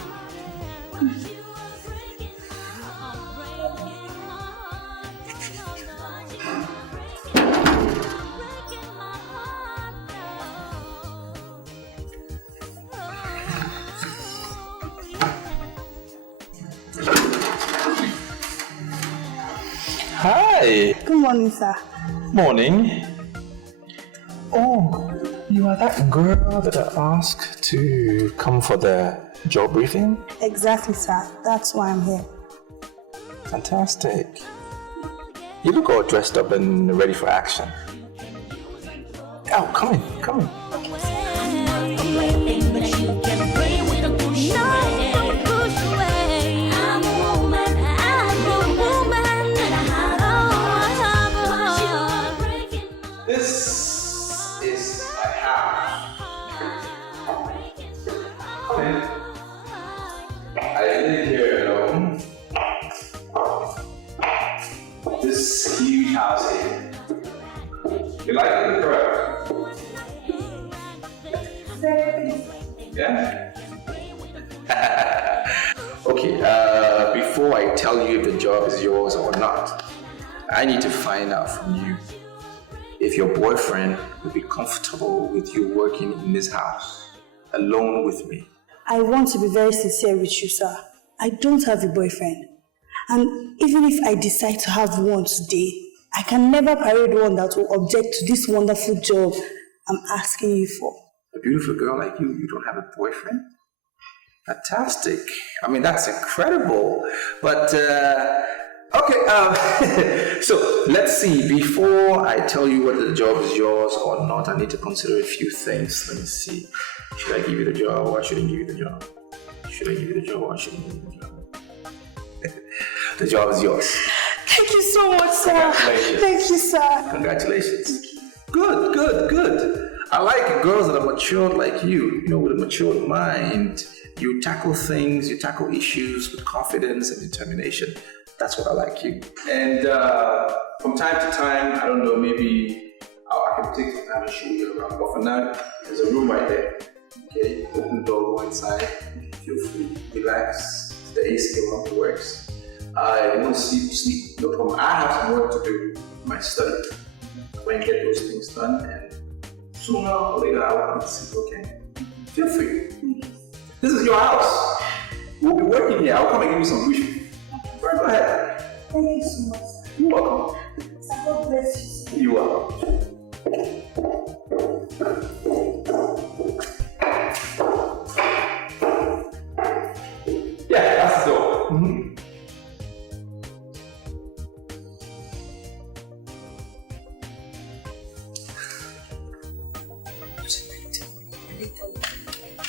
Hi. Good morning, sir. Morning. Oh, you are that girl that I asked to come for the job briefing? Exactly, sir. That's why I'm here. Fantastic. You look all dressed up and ready for action. Oh, come in, come in. I'm a woman, I'm a woman. Yeah. Okay, before I tell you if the job is yours or not, I need to find out from you if your boyfriend would be comfortable with you working in this house alone with me. I want to be very sincere with you, sir. I don't have a boyfriend. And even if I decide to have one today, I can never parade one that will object to this wonderful job I'm asking you for. A beautiful girl like you don't have a boyfriend? Fantastic. I mean, that's incredible. But, okay, so let's see. Before I tell you whether the job is yours or not, I need to consider a few things. Let me see. Should I give you the job or I shouldn't give you the job? Should I give you the job or I shouldn't give you the job? The job is yours. Thank you so much, sir. Congratulations. Thank you, sir. Congratulations. Good, good, good. I like girls that are matured like you, with a matured mind. You tackle things, you tackle issues with confidence and determination. That's what I like you. And from time to time, I don't know, maybe I can take some time and show you around. But for now, there's a room right there. Okay, open the door, go inside. Feel free, relax. The AC works. You want to sleep, no problem. I have some work to do in my study. I'm going to get those things done, and sooner or later I will come to sleep, okay? Feel free. This is your house. We'll be working here. I'll come and give you some briefing. Go ahead. Thank you so much. You're welcome. God bless you. You are. Yeah, that's the door. Mm-hmm.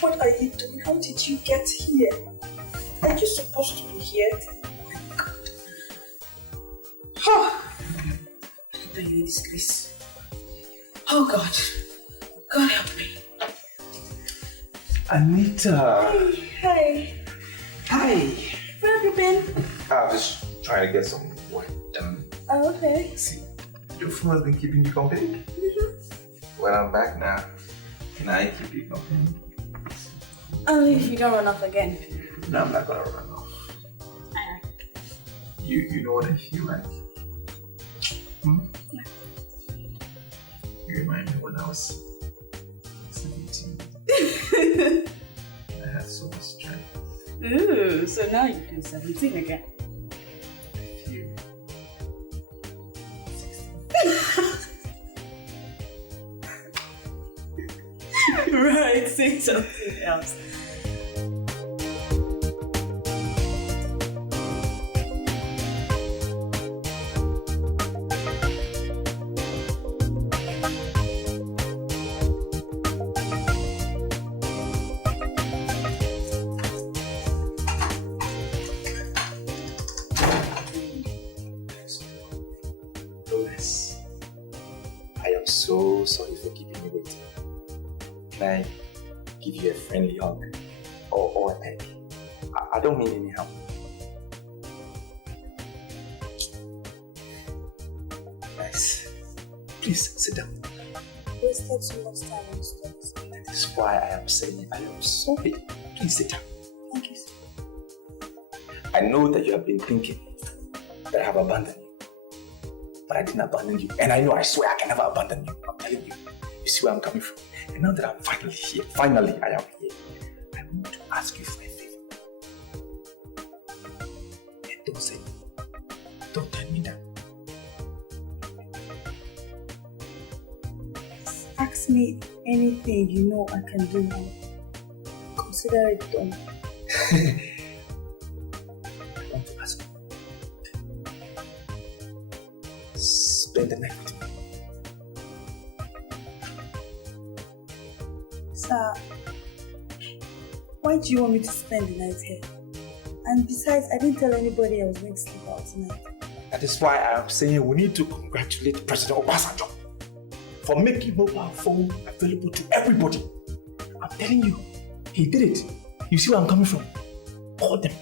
What are you doing? How did you get here? Are you supposed to be here? Oh my God. Oh. I are you in disgrace? Oh God. God help me. Anita. Hey. Hi. Where have you been? I'm just trying to get some work done. Oh, okay. See, your phone has been keeping you company? Mm-hmm. Well, I'm back now. Can I keep you company? Only if you don't run off again. No, I'm not gonna run off. You know what I feel like? You remind me when I was 17. I had so much strength. Ooh, so now you feel 17 again. Right, say something else. I am so sorry for keeping you waiting. Can I give you a friendly hug or a peck? I don't mean any harm. Nice. Please sit down. Wasted so much time on studies. That is why I am saying I am sorry. Please sit down. Thank you, sir. I know that you have been thinking that I have abandoned you. But I didn't abandon you. And I know, I swear I can never abandon you. I'm telling you. You see where I'm coming from? And now that I'm finally here, I am here, I want to ask you for a favor. And don't say no. Don't turn me down. Ask me anything you know I can do now. Consider it done. I want to ask you. Spend the night with me. Sir, why do you want me to spend the night here? And besides, I didn't tell anybody I was going to sleep out tonight. That is why I am saying we need to congratulate President Obasanjo for making mobile phone available to everybody. I'm telling you, he did it. You see where I'm coming from? Call them.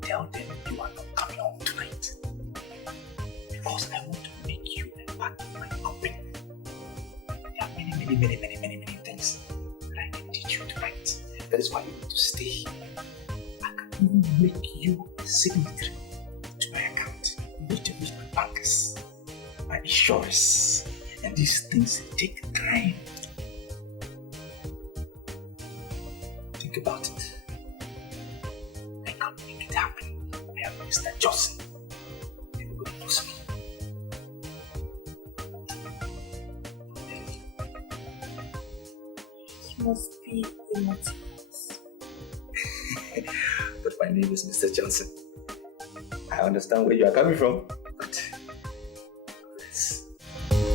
Tell them you are not coming home tonight. Because I want to make you a part of my company. There are many things that I can tonight. That is why you need to stay. I can even make you a signatory to my account. You need to meet my bankers, my insurers, and these things take time. Think about it. I can make it happen. I am Mr. Johnson. Everybody knows me. You must be a multi. But my name is Mr. Johnson. I understand where you are coming from.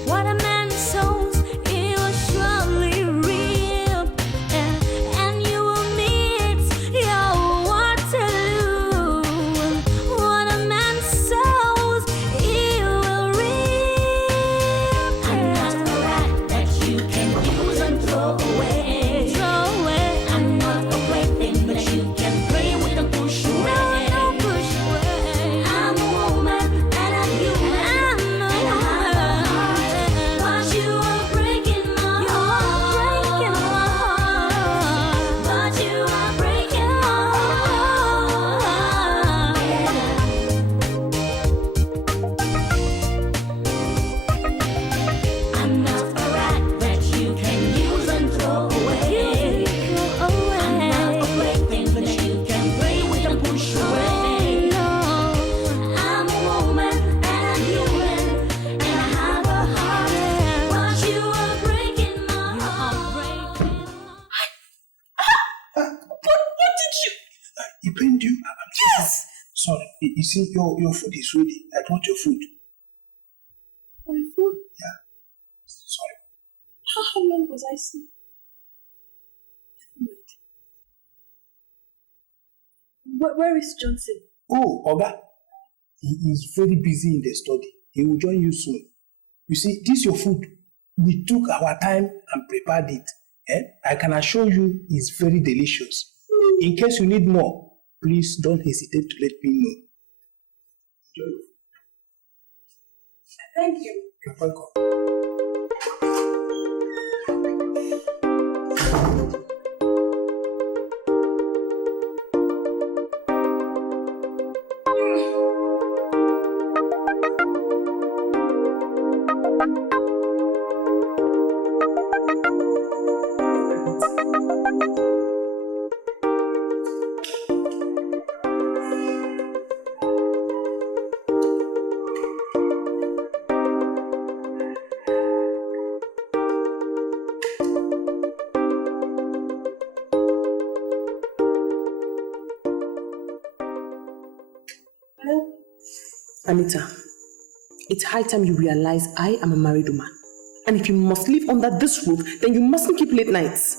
What a man sows, he will surely reap, and you will meet your Waterloo. What a man sows, he will reap. I'm not a rat that you can use and throw away. I'm not a plaything that you can play with and push away. No, push away. I'm a woman and I'm human. And I have a heart. But you are breaking my heart. But you are breaking my heart. I'm not a rat that you can use and throw away. I'm not a plaything that you can play with and push away. I'm a woman and I'm human, and I have a heart. But you are breaking my heart. What did you? It pained you? Yes! Sorry, you see, your food is ready. I brought your food. My food? Yeah. Sorry. How long was I asleep? Where is Johnson? Oh, Oga. He is very busy in the study. He will join you soon. You see, this your food. We took our time and prepared it. I can assure you it's very delicious. In case you need more, please don't hesitate to let me know. Enjoy. Thank you. You're welcome. Anita, it's high time you realize I am a married woman. And if you must live under this roof, then you mustn't keep late nights.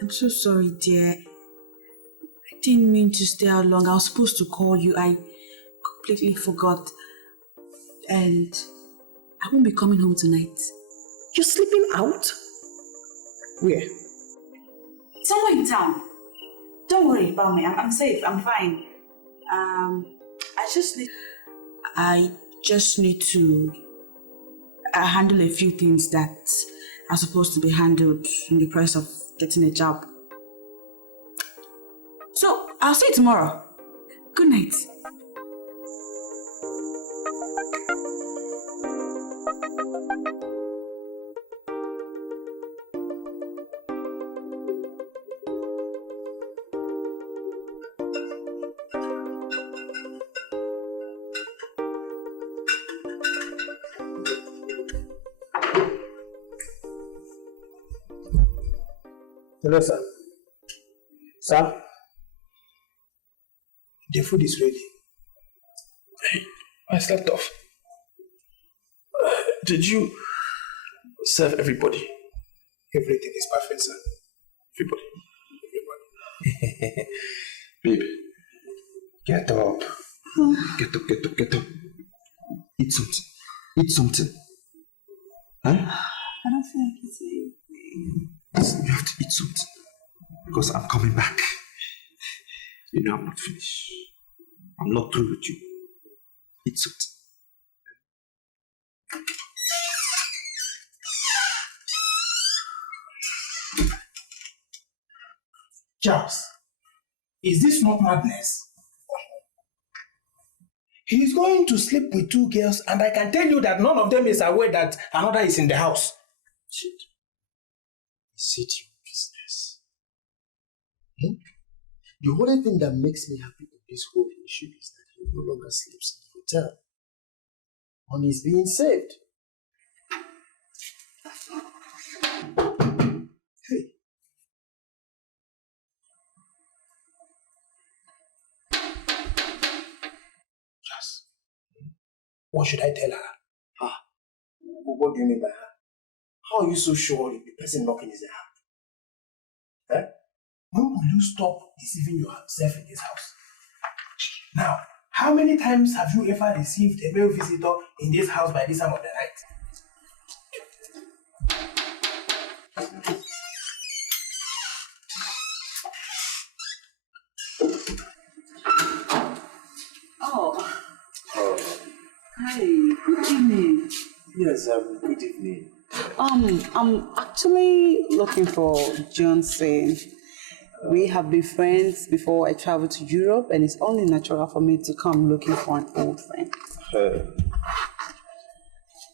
I'm so sorry, dear. I didn't mean to stay out long. I was supposed to call you. I completely forgot. And I won't be coming home tonight. You're sleeping out? Where? Somewhere in town. Don't worry about me. I'm safe. I'm fine. I just need to handle a few things that are supposed to be handled in the process of getting a job. So, I'll see you tomorrow. Good night. Hello, sir. Sir? The food is ready. I slept off. Did you serve everybody? Everything is perfect, sir. Everybody. Babe, get up. Get up. Eat something. Eat something. Huh? I don't feel like it's anything. Listen, you have to eat something. Because I'm coming back. You know I'm not finished. I'm not through with you. Eat something. Charles, is this not madness? He's going to sleep with 2 girls, and I can tell you that none of them is aware that another is in the house. Shit. Is it your business? Hmm? The only thing that makes me happy in this whole issue is that he no longer sleeps in the hotel. Money is being saved. Hey. Just, what should I tell her? Ah, what do you mean by her? How are you so sure if the person knocking is a her? Eh? When will you stop deceiving yourself in this house? Now, how many times have you ever received a male visitor in this house by this time of the night? Oh. Hi, good evening. Yes, good evening. I'm actually looking for Johnson. We have been friends before I traveled to Europe, and it's only natural for me to come looking for an old friend.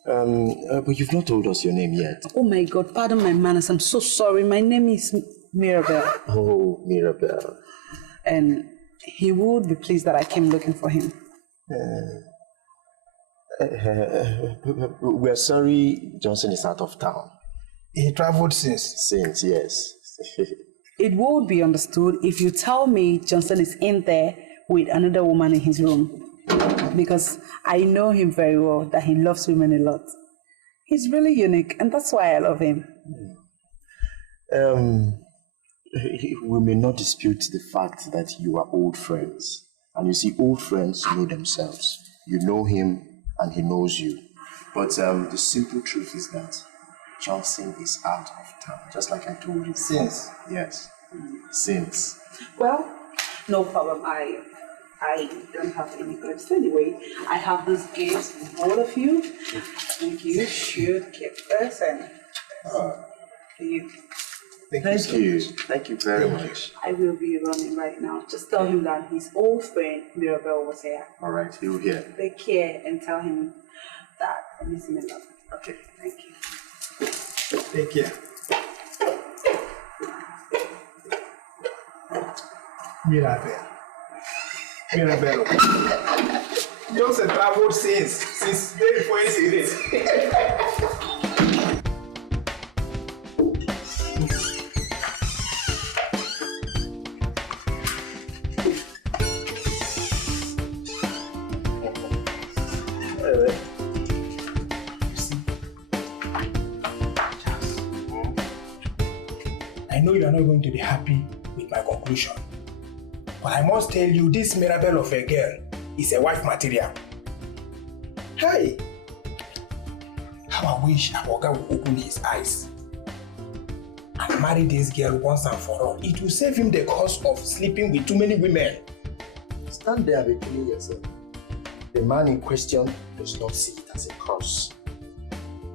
But you've not told us your name yet. Oh my God, pardon my manners. I'm so sorry. My name is Mirabel. Oh, Mirabel. And he would be pleased that I came looking for him. We're sorry Johnson is out of town. He traveled since? Since, yes. It would be understood if you tell me Johnson is in there with another woman in his room. Because I know him very well, that he loves women a lot. He's really unique, and that's why I love him. We may not dispute the fact that you are old friends. And you see, old friends know themselves. You know him, and he knows you. But the simple truth is that Johnson is out of town, just like I told you. Since? Yes, since. Well, no problem. I don't have any clips anyway. I have this gift for all of you. And you should keep this and you. Thank you. Thank you very much. I will be running right now. Just tell him that his old friend Mirabel was here. All right, he'll hear. Take care and tell him that I miss him a lot. Okay. Thank you. Take care. Mirabel. Johnson traveled since day before yesterday. I know you are not going to be happy with my conclusion, but I must tell you this Mirabel of a girl is a wife material. Hey! How I wish Awoga would open his eyes and marry this girl once and for all. It will save him the cost of sleeping with too many women. Stand there and be killing yourself. The man in question does not see it as a curse.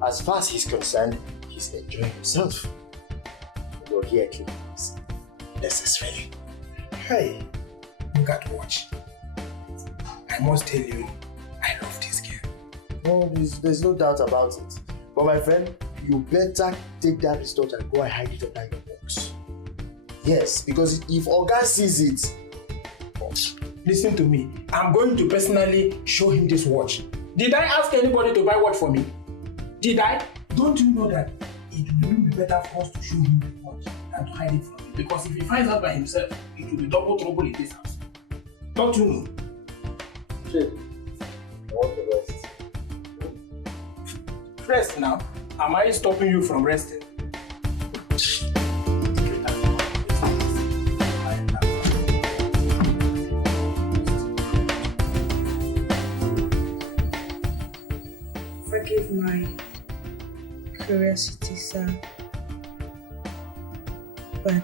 As far as he's concerned, he's enjoying himself. You're here to is necessarily. Hey, look at Watch. I must tell you, I love this girl. No, there's no doubt about it. But my friend, you better take that result and go and hide it under your box. Yes, because if Oga sees it... Listen to me. I'm going to personally show him this watch. Did I ask anybody to buy watch for me? Did I? Don't you know that it will be better for us to show him the watch than to hide it from him? Because if he finds out by himself, it will be double trouble in this house. Don't you know? Shit. I want the rest. Rest now. Am I stopping you from resting? Forgive my curiosity, sir, but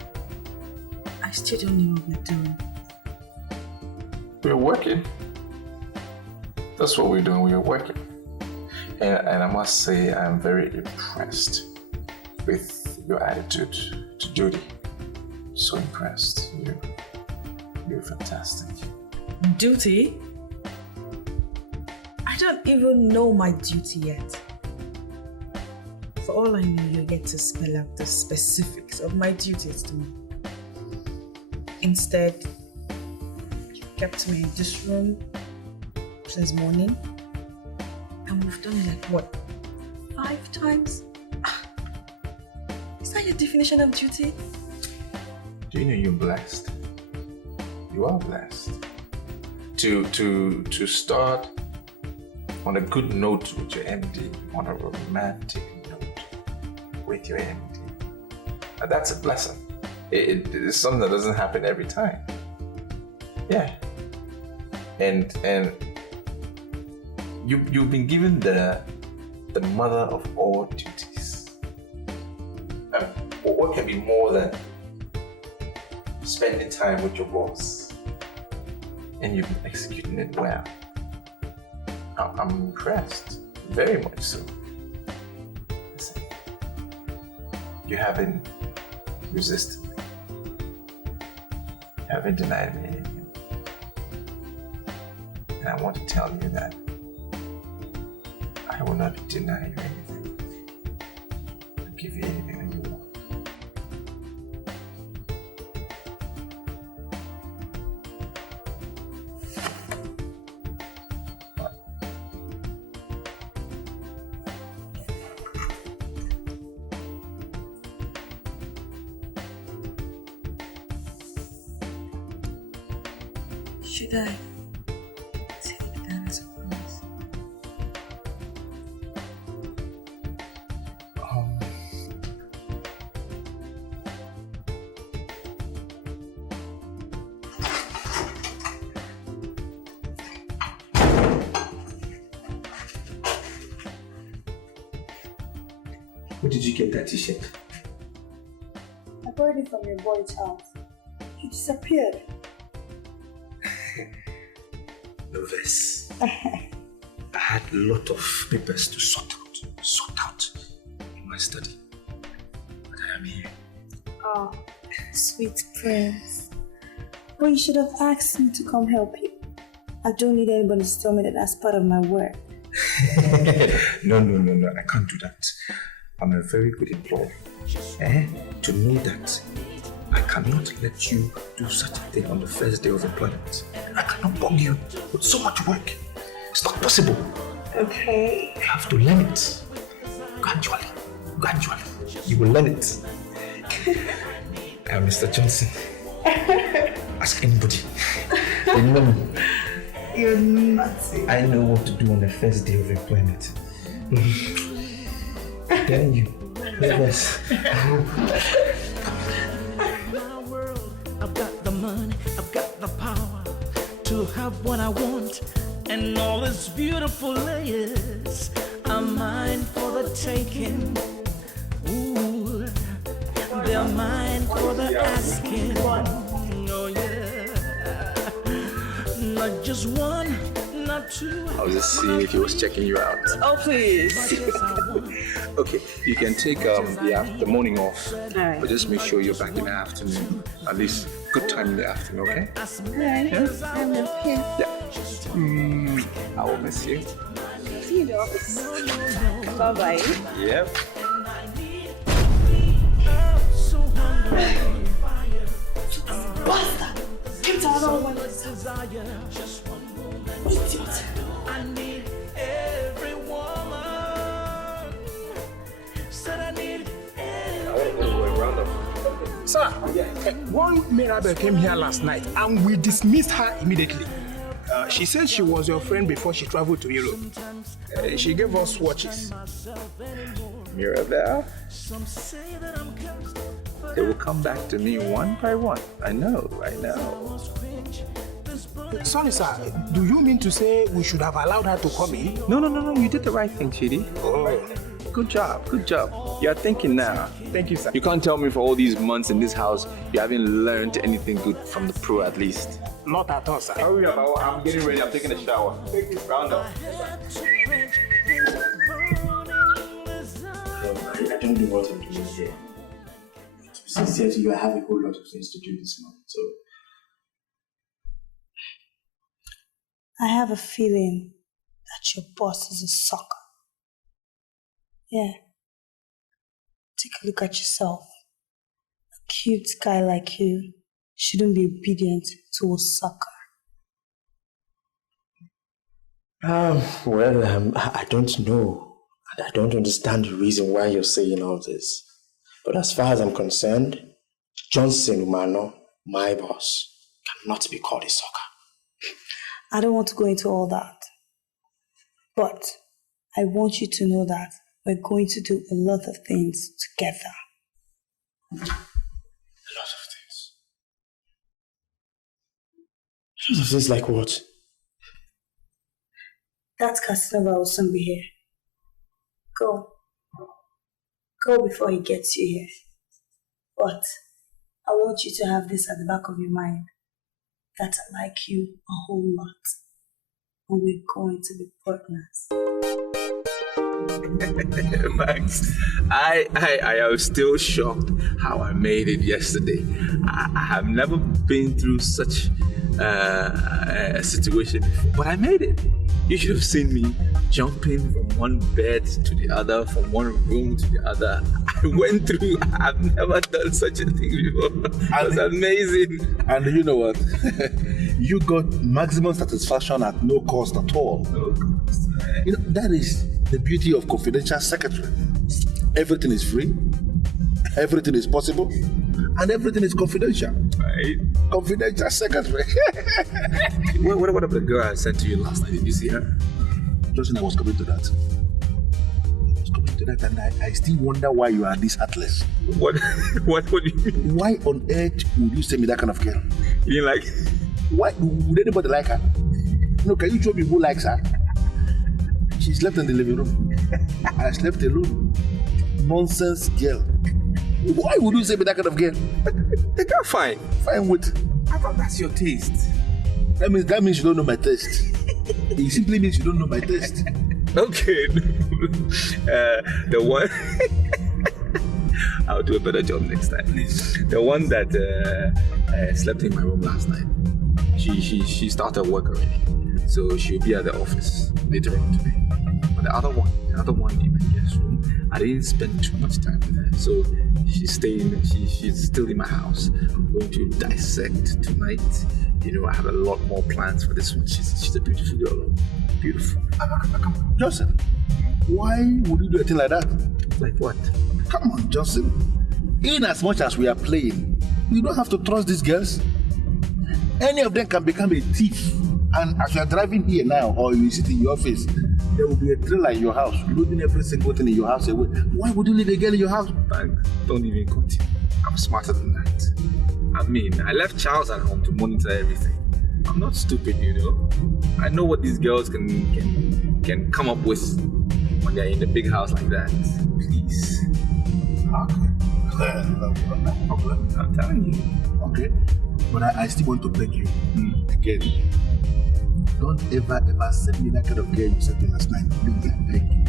I still don't know what we're doing. We're working. That's what we're doing. We are working. And I must say, I'm very impressed with your attitude to duty. so impressed. You're fantastic. Duty? I don't even know my duty yet. For all I know, you're yet to spell out the specifics of my duties to me. Instead, you kept me in this room since morning, and we've done it like what, 5 times? Is that your definition of duty? Do you know you're blessed? You are blessed. To start on a good note with your MD, on a romantic note with your MD. And that's a blessing. It's something that doesn't happen every time. Yeah. And you've been given the mother of all duties. What can be more than spending time with your boss? And you've been executing it well. I'm impressed, very much so. Listen, you haven't resisted me. You haven't denied me anything. And I want to tell you that I will not deny you anything. I'll give you anything that you want. Should I take that as a promise? Where did you get that t-shirt? I borrowed it from your boy's house. He disappeared. Nervous. I had a lot of papers to sort out in my study. But I am here. Oh, sweet prince. But you should have asked me to come help you. I don't need anybody to tell me that that's part of my work. No, I can't do that. I'm a very good employee. To know that I cannot let you do such a thing on the first day of employment. I cannot bug you with so much work. It's not possible. Okay. You have to learn it. Gradually. You will learn it. Mr. Johnson, ask anybody. They know me. You're nuts. I know what to do on the first day of employment. I'm telling you. Yes. I've got the money, I've got the power to have what I want, and all its beautiful layers are mine for the taking. Ooh, they're mine for the asking. Oh yeah, not just one, not two. I was just seeing if he was checking you out. Oh, please. Okay, you can take the morning off, Alright. but just make sure you're back in the afternoon. At least good time in the afternoon, okay? Alright, I will pay. Yeah. I will miss you. See you in the office. Bye-bye. Yep. Bastard! Get out of my idiot! I need every woman. Said I need Sir, one Mirabel came here last night and we dismissed her immediately. She said she was your friend before she traveled to Europe. She gave us watches. Mirabel? They will come back to me one by one. I know. Sorry, sir. Do you mean to say we should have allowed her to come in? No. You did the right thing, Chidi. Oh. Good job. You're thinking now. Thank you, sir. You can't tell me for all these months in this house you haven't learned anything good from the pro at least. Not at all, sir. Hurry up, I'm getting ready. I'm taking a shower. Round up. I don't know what I'm doing here. Sincerely, you have a whole lot of things to do this morning, so... I have a feeling that your boss is a sucker. Yeah. Take a look at yourself. A cute guy like you shouldn't be obedient to a sucker. Well, I don't know. I don't understand the reason why you're saying all this. But as far as I'm concerned, Johnson Umano, my boss, cannot be called a sucker. I don't want to go into all that. But I want you to know that we're going to do a lot of things together. A lot of things? A lot of things like what? That Casanova will soon be here. Go. Go before he gets you here. But I want you to have this at the back of your mind. That I like you a whole lot. And we're going to be partners. Max, I am still shocked how I made it yesterday. I have never been through such a situation before, but I made it. You should have seen me jumping from one bed to the other, from one room to the other. I went through, I've never done such a thing before. It was amazing. And you know what? You got maximum satisfaction at no cost at all. No cost. You know, that is the beauty of confidential secretary. Everything is free, everything is possible, and everything is confidential. Right? Confidential secretary. What about the girl I sent to you last night? Did you see her? Justin, I was coming to that. And I still wonder why you are this heartless. What do you mean? Why on earth would you send me that kind of girl? You like? Why would anybody like her? No, can you show me who likes her? She slept in the living room. I slept alone. Nonsense girl. Why would you say me that kind of girl? They got fine. Fine with? I thought that's your taste. That means you don't know my taste. It simply means you don't know my taste. Okay. The one I'll do a better job next time. The one that slept in my room last night. She started work already. So she'll be at the office later on today. But the other one in my guest room, I didn't spend too much time with her. So she's still in my house. I'm going to dissect tonight. You know, I have a lot more plans for this one. She's a beautiful girl. Beautiful. Come on, Justin. Why would you do a thing like that? Like what? Come on, Justin. In as much as we are playing, you don't have to trust these girls. Any of them can become a thief. And as you are driving here now, or you sit in your office, there will be a trailer in your house. You losing every single thing in your house away. Why would you leave a girl in your house? Don't even continue. I'm smarter than that. I mean, I left Charles at home to monitor everything. I'm not stupid, you know. I know what these girls can come up with when they're in a big house like that. Please. Okay. No problem. I'm telling you. Okay. But I still want to beg you again. Don't ever send me that kind of girl you sent me last night. Please, I beg you.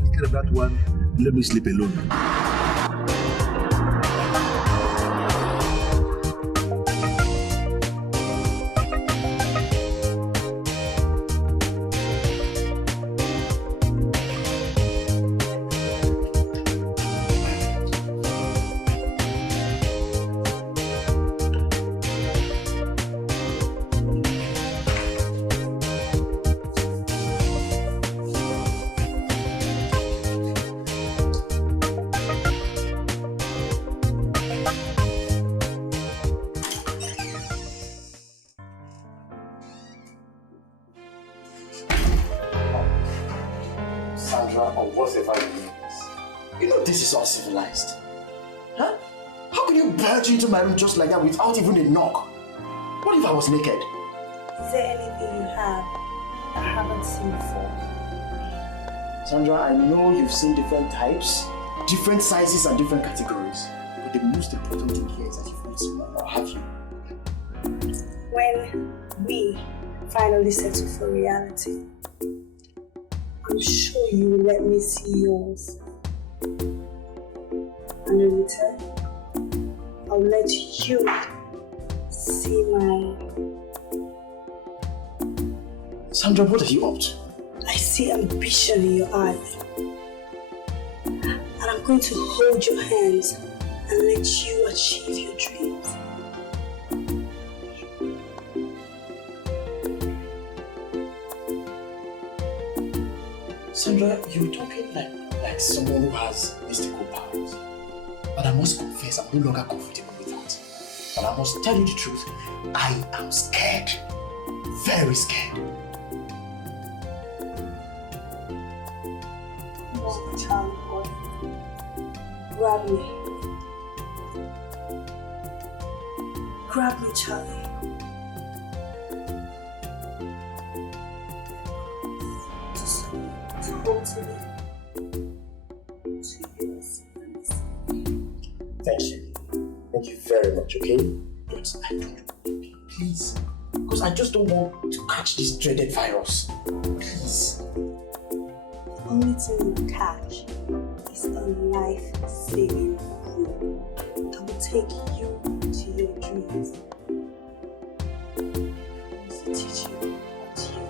Instead of that one, let me sleep alone. Uncivilized. Huh? How can you barge into my room just like that without even a knock? What if I was naked? Is there anything you have that I haven't seen before? Sandra, I know you've seen different types, different sizes and different categories. But the most important thing here is that you've not seen one, or have you? When we finally settle for reality, I'm sure you will let me see yours. And in return, I'll let you see my... Sandra, what are you up to? I see ambition in your eyes. And I'm going to hold your hands and let you achieve your dreams. Sandra, you're talking like someone who has mystical powers. But I must confess, I'm no longer comfortable with that. But I must tell you the truth, I am scared. Very scared. No, child boy. Grab me. Grab me, Charlie. Totally. Thank you. Thank you very much, okay? But I don't, please. Because I just don't want to catch this dreaded virus. Please. The only thing you catch is a life-saving room that will take you to your dreams. I want to teach you what you.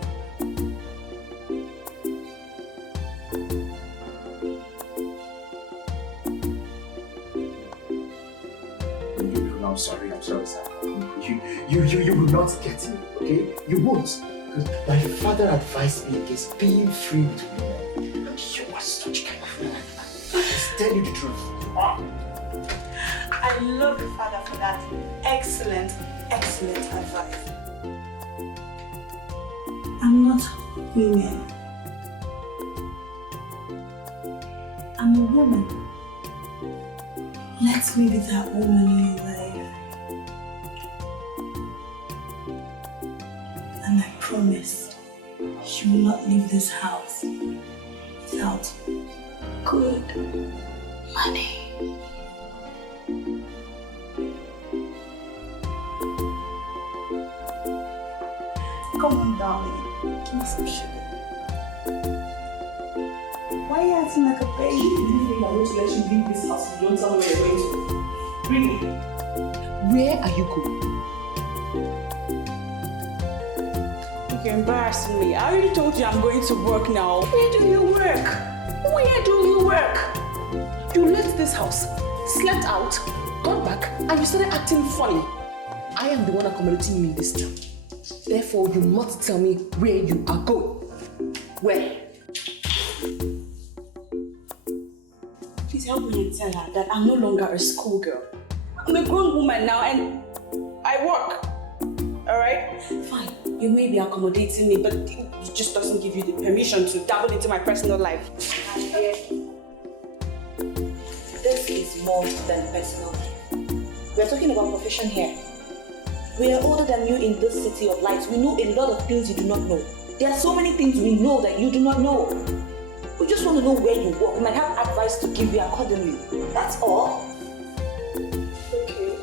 I'm sorry, sir. You will not get me, okay? You won't. Because my father advised me against being free with women. And you are such kind of woman. Let's tell you the truth. I love your father for that excellent advice. I'm not women. I'm a woman. Let me be that woman in your life. And I promise you will not leave this house without good money. Come on, darling. Give me some sugar. Why are you acting like a baby? Do you think I'm going to let you leave this house if you don't tell me where you're going to? Really? Where are you going? You're embarrassing me. I already told you I'm going to work now. Where do you work? Where do you work? You left this house, slept out, got back, and you started acting funny. I am the one accommodating you in this town. Therefore, you must tell me where you are going. Where? Please help me and tell her that I'm no longer a schoolgirl. I'm a grown woman now and I work. Alright? Fine. You may be accommodating me, but it just doesn't give you the permission to dabble into my personal life. This is more than personal life. We're talking about profession here. We are older than you in this city of lights. We know a lot of things you do not know. There are so many things we know that you do not know. We just want to know where you work. We might have advice to give you accordingly. That's all. Okay.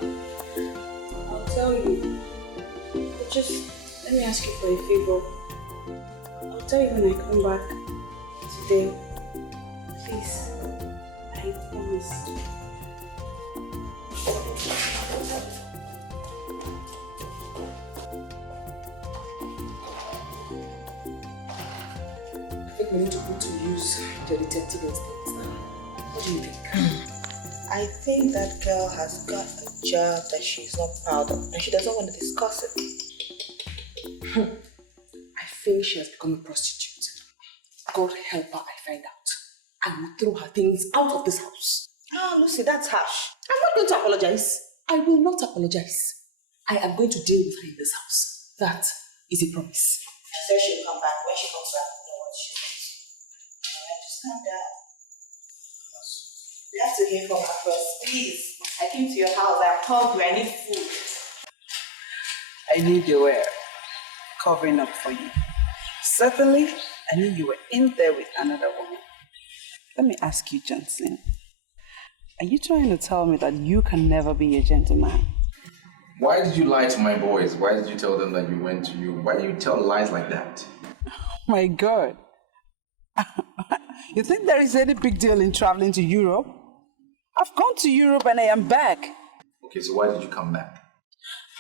I'll tell you. But just let me ask you for a favor. I'll tell you when I come back today. Please. I promise. I think we need to put to use the detective instincts now. What do you think? I think that girl has got a job that she's not proud of and she doesn't want to discuss it. I think she has become a prostitute. God help her, I find out. I will throw her things out of this house. Oh, Lucy, that's harsh. I'm not going to apologize. I will not apologize. I am going to deal with her in this house. That is a promise. She says she'll come back. When she comes back, we'll know what she wants. Alright, just calm down. We have to hear from her first. Please. I came to your house. I'm hungry. I need food. I knew they were covering up for you. Certainly, I knew you were in there with another woman. Let me ask you, Johnson. Are you trying to tell me that you can never be a gentleman? Why did you lie to my boys? Why did you tell them that you went to you? Why do you tell lies like that? My God. You think there is any big deal in traveling to Europe? I've gone to Europe and I am back. Okay, so why did you come back?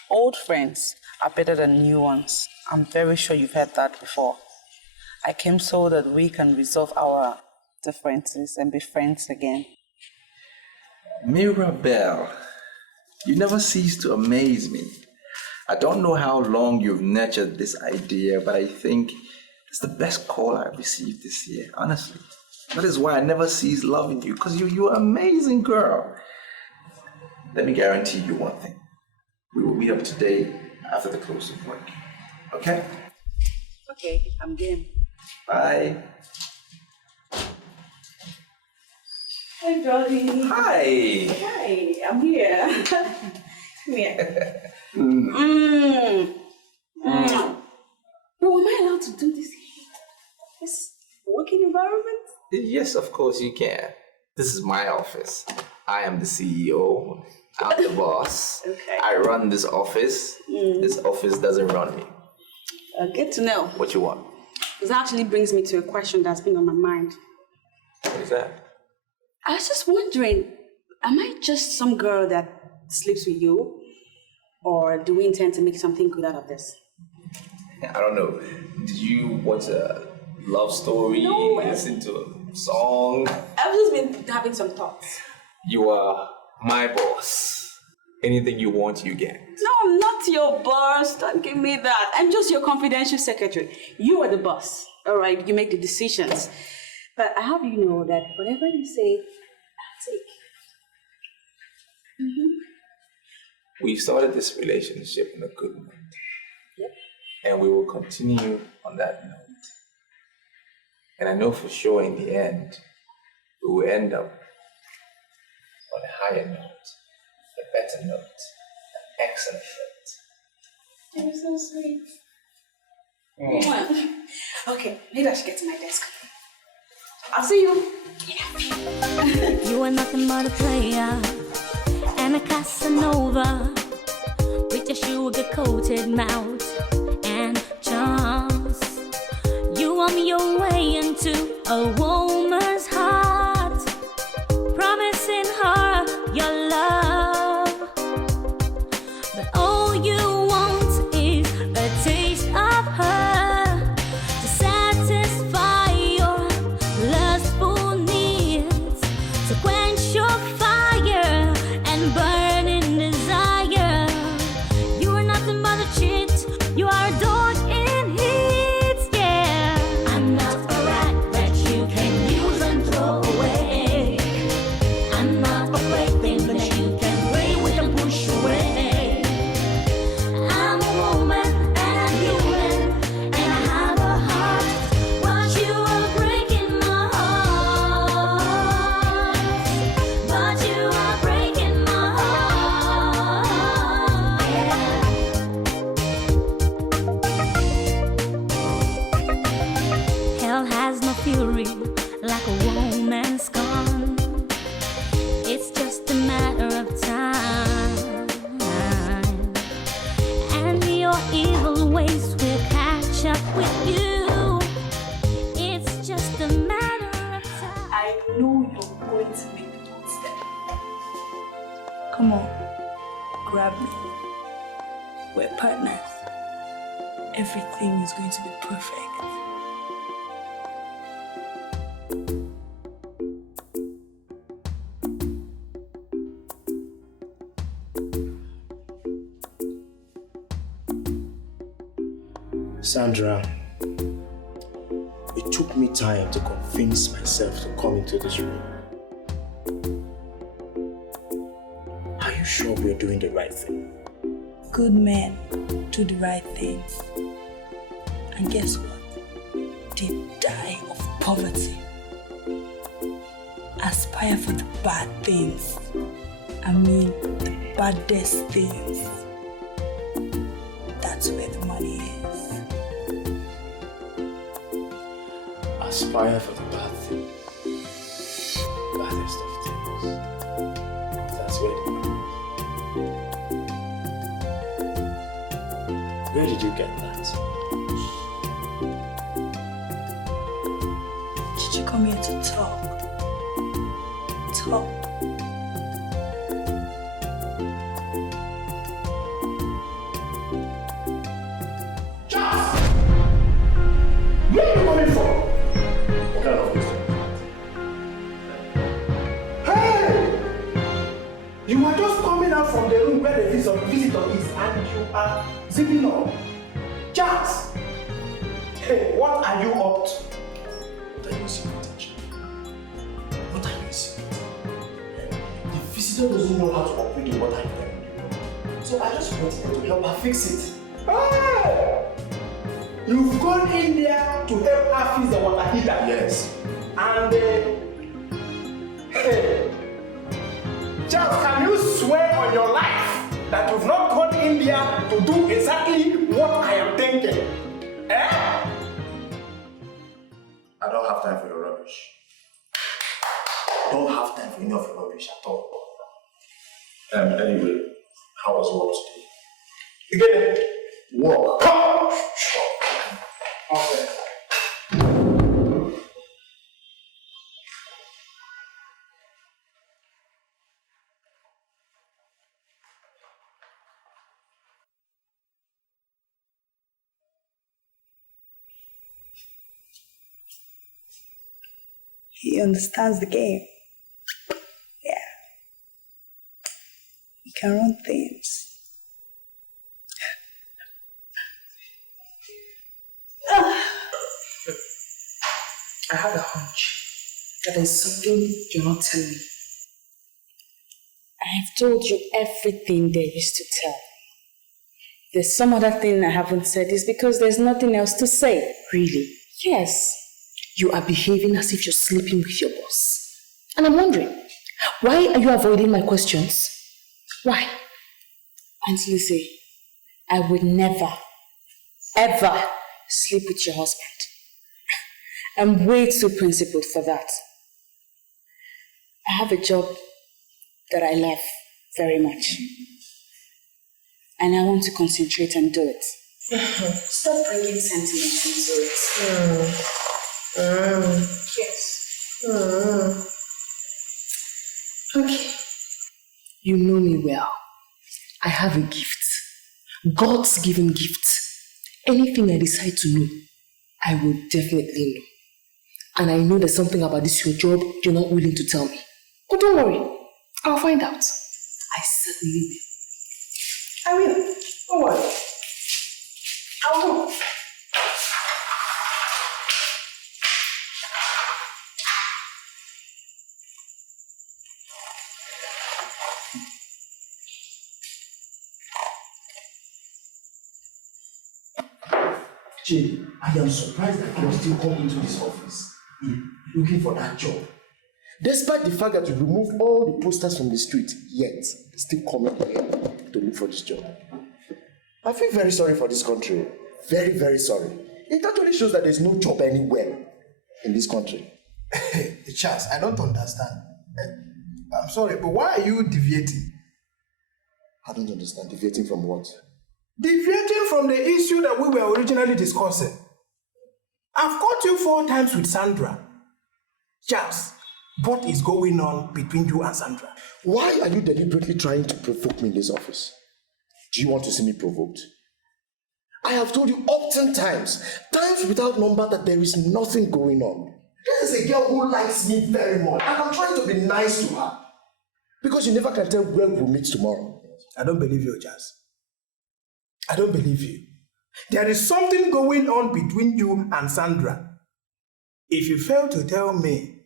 Old friends are better than new ones. I'm very sure you've heard that before. I came so that we can resolve our differences and be friends again. Mirabelle, you never cease to amaze me. I don't know how long you've nurtured this idea, but I think it's the best call I've received this year, honestly. That is why I never cease loving you, because you're an amazing girl. Let me guarantee you one thing. We will meet up today after the close of work. Okay? Okay, I'm game. Bye. Hey, darling. Hi. Hi, I'm here. Come here. Oh, am I allowed to do this here? This working environment? Yes, of course you can. This is my office. I am the CEO. I'm the boss. Okay. I run this office. This office doesn't run me. Good to know. What you want? This actually brings me to a question that's been on my mind. What is that? I was just wondering, am I just some girl that sleeps with you? Or do we intend to make something good out of this? I don't know. Did you watch a love story? No. Listen to a song? I've just been having some thoughts. You are my boss. Anything you want, you get. No, I'm not your boss. Don't give me that. I'm just your confidential secretary. You are the boss. All right, you make the decisions. But I have you know that whatever you say, I'll take. We started this relationship on a good note. Yep. And we will continue on that note. And I know for sure in the end, we will end up on a higher note, a better note, an excellent note. You're so sweet. Okay, maybe I should get to my desk. I'll see you. You are nothing but a player and a Casanova with your sugar-coated mouth and charms. You want your way into a woman's heart, promising her your love, but all you want is a taste of her to satisfy your lustful needs, to quench your fire and burning desire. You are nothing but a cheat, you are a dog in heat, yeah. I'm not a rat that you can use and throw away. I'm not a plaything that you can play with and push away. I'm a woman and I'm human and I have a heart, but you are breaking my heart. But you are breaking my heart, yeah. Hell has no fury like a woman's scorn. It's just a matter of time, and your evil ways will catch up with you. It's just a matter of time. I know you're going to make the good step. Come on, grab me. We're partners. Everything is going to be perfect. Sandra, it took me time to convince myself to come into this room. Are you sure we're doing the right thing? Good men do the right things. And guess what? They die of poverty. Aspire for the bad things. I mean, the baddest things. That's where the money is. Aspire for the bad things. Baddest of things. That's where the money is. Where did you get that? Did you come here to talk? Talk. of visitor is and you are zipping up. Charles! Hey, what are you up to? What are you insinuating? What are you insinuating? The visitor doesn't know how to operate in what I'm doing. So I just went there to help her fix it. Hey! You've gone in there to help her fix the water heater. Yes. And hey, Charles, can you swear on your life that you've not gone in there to do exactly what I am thinking? Eh? I don't have time for your rubbish. I don't have time for any of your rubbish at all. Anyway, how was work today? You get it? Work. Okay. He understands the game. Yeah. He can run things. I have a hunch that there's something you're not telling me. I've told you everything there is to tell. There's some other thing I haven't said. It's because there's nothing else to say. Really? Yes. You are behaving as if you're sleeping with your boss. And I'm wondering, why are you avoiding my questions? Why? Aunt Lucy, I would never, ever sleep with your husband. I'm way too principled for that. I have a job that I love very much. And I want to concentrate and do it. Stop bringing sentiment into it. Yes. Okay. You know me well. I have a gift. God's given gift. Anything I decide to know, I will definitely know. And I know there's something about this your job you're not willing to tell me. But don't worry, I'll find out. I certainly will. I will. Don't worry. I'll go. Jay, I am surprised that you still come into this office looking for that job. Despite the fact that you removed all the posters from the street, yet still coming here to look for this job. I feel very sorry for this country. Very, very sorry. It actually shows that there's no job anywhere in this country. Charles, I don't understand. I'm sorry, but why are you deviating? I don't understand. Deviating from what? Deviating from the issue that we were originally discussing. I've caught you 4 times with Sandra. Charles, what is going on between you and Sandra? Why are you deliberately trying to provoke me in this office? Do you want to see me provoked? I have told you often times without number, that there is nothing going on. This is a girl who likes me very much, and I'm trying to be nice to her. Because you never can tell where we'll meet tomorrow. I don't believe you, Charles. I don't believe you. There is something going on between you and Sandra. If you fail to tell me,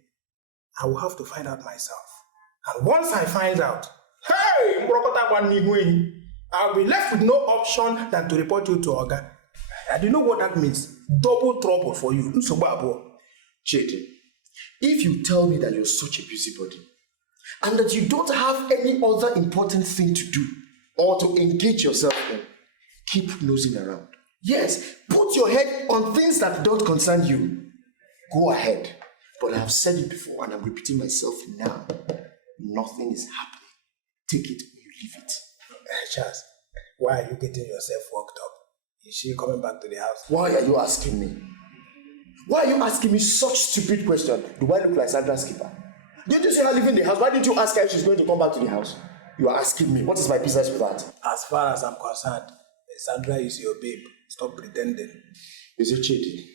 I will have to find out myself. And once I find out, hey, I'll be left with no option than to report you to Oga. And you know what that means? Double trouble for you. Chidi, if you tell me that you're such a busybody, and that you don't have any other important thing to do, or to engage yourself in, keep nosing around. Yes, put your head on things that don't concern you. Go ahead. But I have said it before, and I'm repeating myself now. Nothing is happening. Take it or you leave it. Charles, why are you getting yourself worked up? Is she coming back to the house? Why are you asking me? Why are you asking me such stupid question? Do I look like Sandra's keeper? Didn't you see her leaving the house? Why didn't you ask her if she's going to come back to the house? You are asking me. What is my business with that? As far as I'm concerned, Sandra is your babe. Stop pretending. You see, Chidi,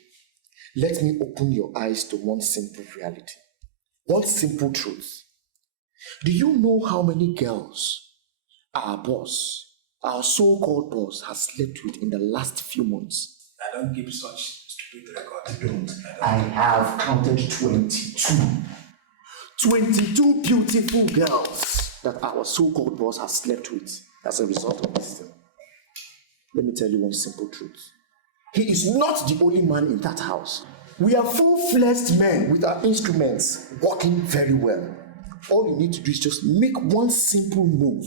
let me open your eyes to one simple reality. One simple truth. Do you know how many girls our boss our so-called boss has slept with in the last few months. I don't give such stupid records. I have counted 22. 22 beautiful girls that our so-called boss has slept with as a result of this thing. Let me tell you one simple truth. He is not the only man in that house. We are full-fledged men with our instruments working very well. All you need to do is just make one simple move.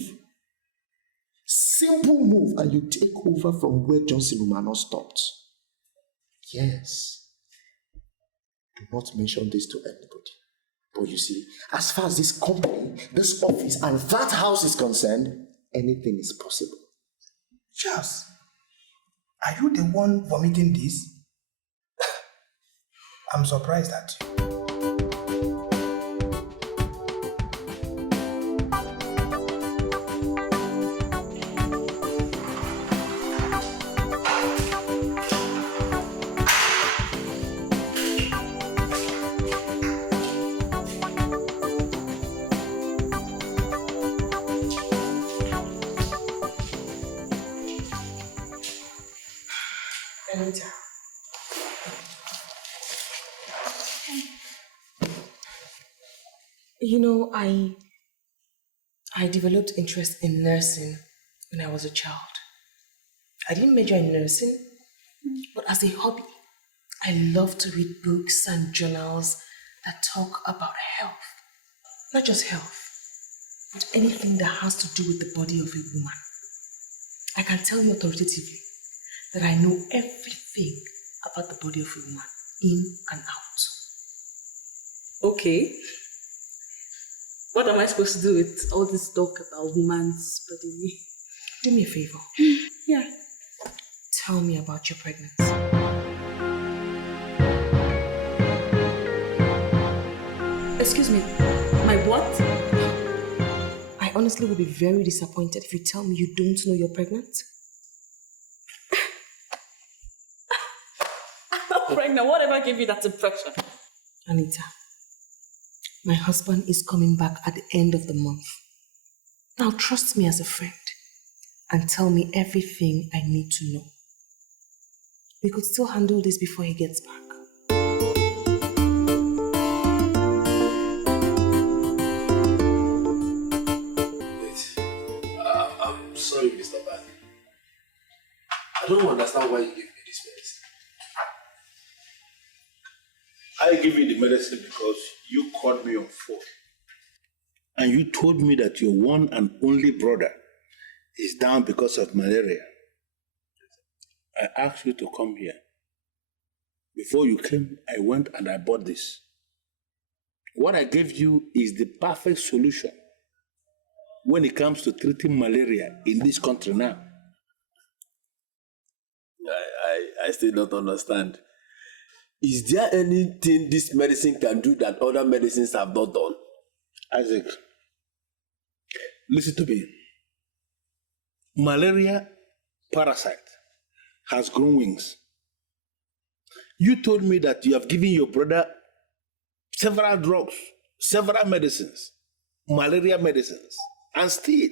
Simple move, and you take over from where Johnson Umano stopped. Yes. Do not mention this to anybody. But you see, as far as this company, this office, and that house is concerned, anything is possible. Charles, are you the one vomiting this? I'm surprised at you. You know, I developed interest in nursing when I was a child. I didn't major in nursing, but as a hobby, I love to read books and journals that talk about health. Not just health, but anything that has to do with the body of a woman. I can tell you authoritatively that I know everything about the body of a woman, in and out. Okay. What am I supposed to do with all this talk about woman's body? Do me a favor. Yeah. Tell me about your pregnancy. Excuse me, my what? I honestly would be very disappointed if you tell me you don't know you're pregnant. I'm not pregnant. Whatever gave you that impression? Anita, my husband is coming back at the end of the month. Now trust me as a friend and tell me everything I need to know. We could still handle this before he gets back. I'm sorry, Mr. Ban. I don't understand why you gave me this medicine. I give you the medicine because you called me on phone. And you told me that your one and only brother is down because of malaria. I asked you to come here. Before you came, I went and I bought this. What I gave you is the perfect solution when it comes to treating malaria in this country now. I still don't understand. Is there anything this medicine can do that other medicines have not done? Isaac, listen to me. Malaria parasite has grown wings. You told me that you have given your brother several drugs, several medicines, malaria medicines, and still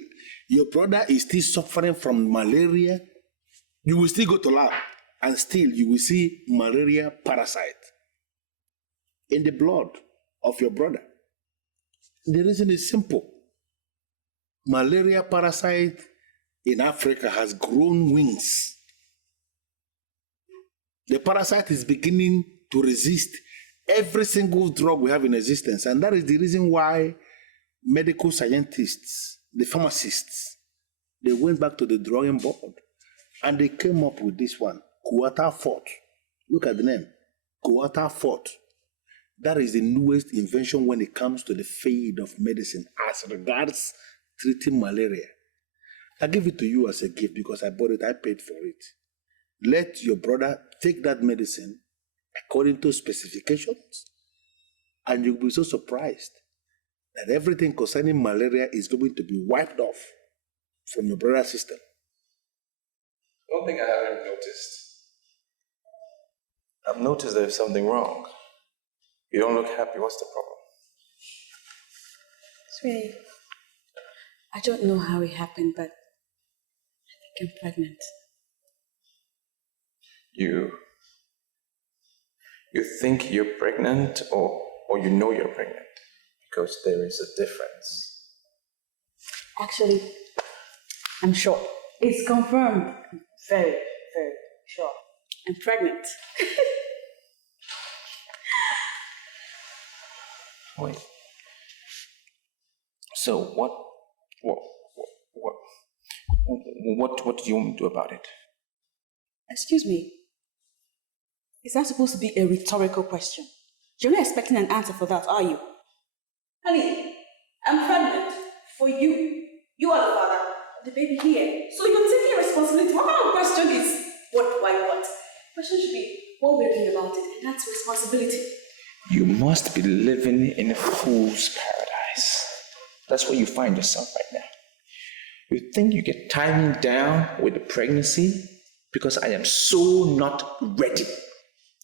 your brother is still suffering from malaria. You will still go to lab and still you will see malaria parasite in the blood of your brother. The reason is simple. Malaria parasite in Africa has grown wings. The parasite is beginning to resist every single drug we have in existence. And that is the reason why medical scientists, the pharmacists, they went back to the drawing board and they came up with this one, Quarter Fort. Look at the name, Quarter Fort. That is the newest invention when it comes to the field of medicine as regards treating malaria. I give it to you as a gift because I bought it, I paid for it. Let your brother take that medicine according to specifications, and you'll be so surprised that everything concerning malaria is going to be wiped off from your brother's system. One thing I haven't noticed. I've noticed there's something wrong. You don't look happy. What's the problem? Sweetie, I don't know how it happened, but I'm pregnant. You think you're pregnant or you know you're pregnant? Because there is a difference. Actually, I'm sure. It's confirmed. Very, very sure. I'm pregnant. Wait. So what do you want me to do about it? Excuse me. Is that supposed to be a rhetorical question? You're not expecting an answer for that, are you? Honey, I'm pregnant for you. You are the father of the baby here. So you're taking responsibility. What kind of question is what, why, what? The question should be what we're doing about it, and that's responsibility. You must be living in a fool's paradise. That's where you find yourself right now. You think you get timing down with the pregnancy because I am so not ready.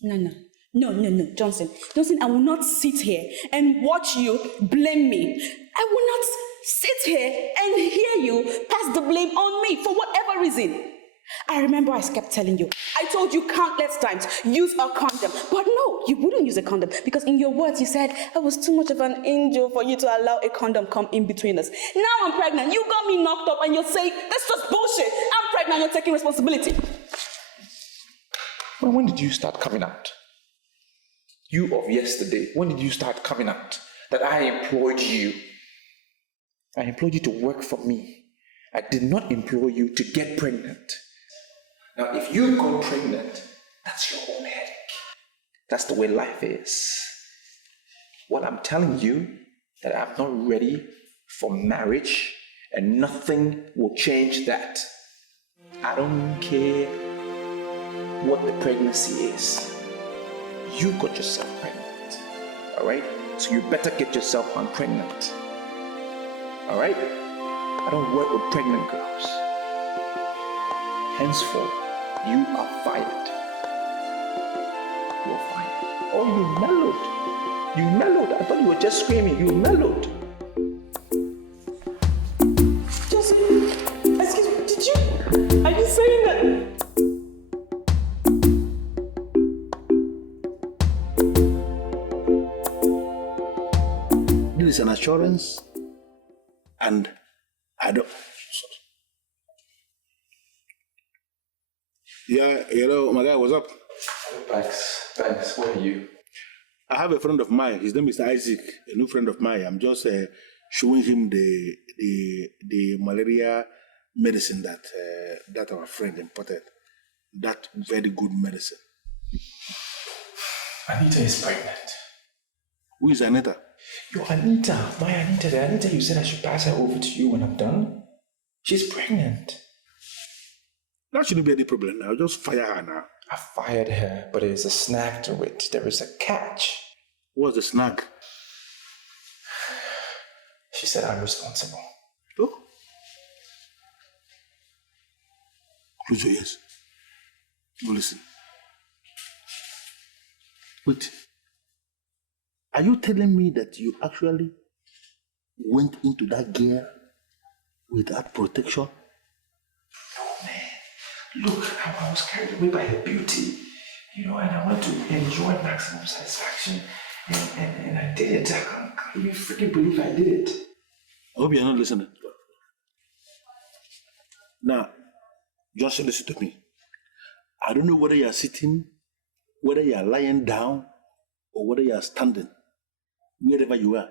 No, Johnson, I will not sit here and watch you blame me. I will not sit here and hear you pass the blame on me for whatever reason. I remember I kept telling you, I told you countless times, use a condom. But no, you wouldn't use a condom because in your words you said I was too much of an angel for you to allow a condom come in between us. Now I'm pregnant, you got me knocked up and you're saying, that's just bullshit. I'm pregnant, you're taking responsibility. Well, when did you start coming out? You of yesterday, when did you start coming out that I employed you? I employed you to work for me. I did not employ you to get pregnant. Now, if you got pregnant, that's your own headache. That's the way life is. What I'm telling you, that I'm not ready for marriage, and nothing will change that. I don't care what the pregnancy is. You got yourself pregnant, all right? So you better get yourself unpregnant, all right? I don't work with pregnant girls. Henceforth, you are fired. You're fired. Oh, you mellowed. You mellowed. I thought you were just screaming. You mellowed. Joseph, excuse me, did you? Are you saying that? This is an assurance, and I don't. Yeah, hello, my guy, what's up? Thanks. Where are you? I have a friend of mine. His name is Isaac, a new friend of mine. I'm just showing him the malaria medicine that our friend imported. That very good medicine. Anita is pregnant. Who is Anita? Your Anita, my Anita, the Anita you said I should pass her over to you when I'm done. She's pregnant. That shouldn't be any problem now. Just fire her now. I fired her, but there's a snag to it. There is a catch. What's the snag? She said I'm responsible. Oh? Close your ears. Go listen. Wait. Are you telling me that you actually went into that gear without protection? No, man. Look, I was carried away by her beauty, and I wanted to enjoy maximum satisfaction, and I did it. I can't even freaking believe I did it. I hope you're not listening. Now, just listen to me. I don't know whether you're sitting, whether you're lying down, or whether you're standing, wherever you are.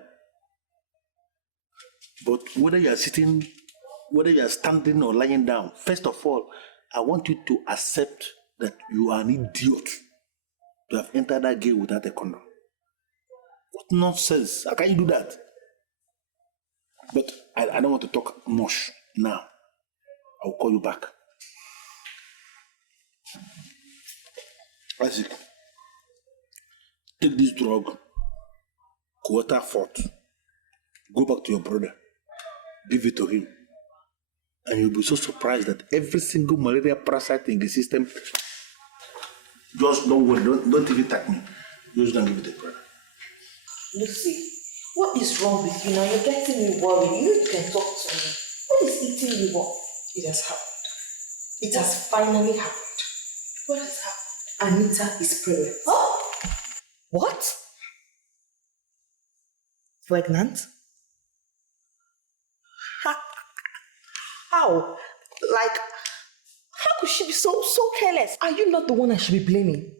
But whether you're sitting, whether you're standing or lying down, first of all, I want you to accept that you are an idiot to have entered that gate without a condom. What nonsense? How can you do that? But I don't want to talk much now. I'll call you back. Isaac, take this drug, quarter fort, go back to your brother, give it to him, and you'll be so surprised that every single malaria parasite in the system, just don't worry, don't even attack me, just don't give it to brother. Lucy, what is wrong with you now? You're getting me worried. You can talk to me. What is eating you up? It has happened. It has finally happened. What has happened? Anita is pregnant. Oh! What? Pregnant? How? Like, how could she be so careless? Are you not the one I should be blaming?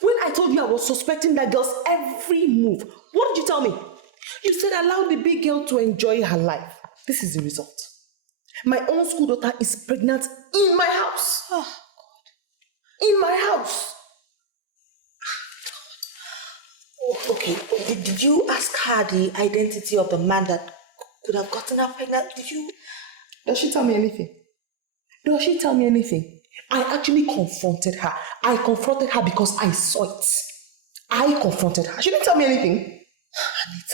When I told you I was suspecting that girl's every move, what did you tell me? You said allow the big girl to enjoy her life. This is the result. My own school daughter is pregnant in my house. Oh, God. In my house. Oh, okay, did you ask her the identity of the man that could have gotten her pregnant? Did you? Does she tell me anything? Does she tell me anything? I actually confronted her. I confronted her because I saw it. I confronted her. She didn't tell me anything.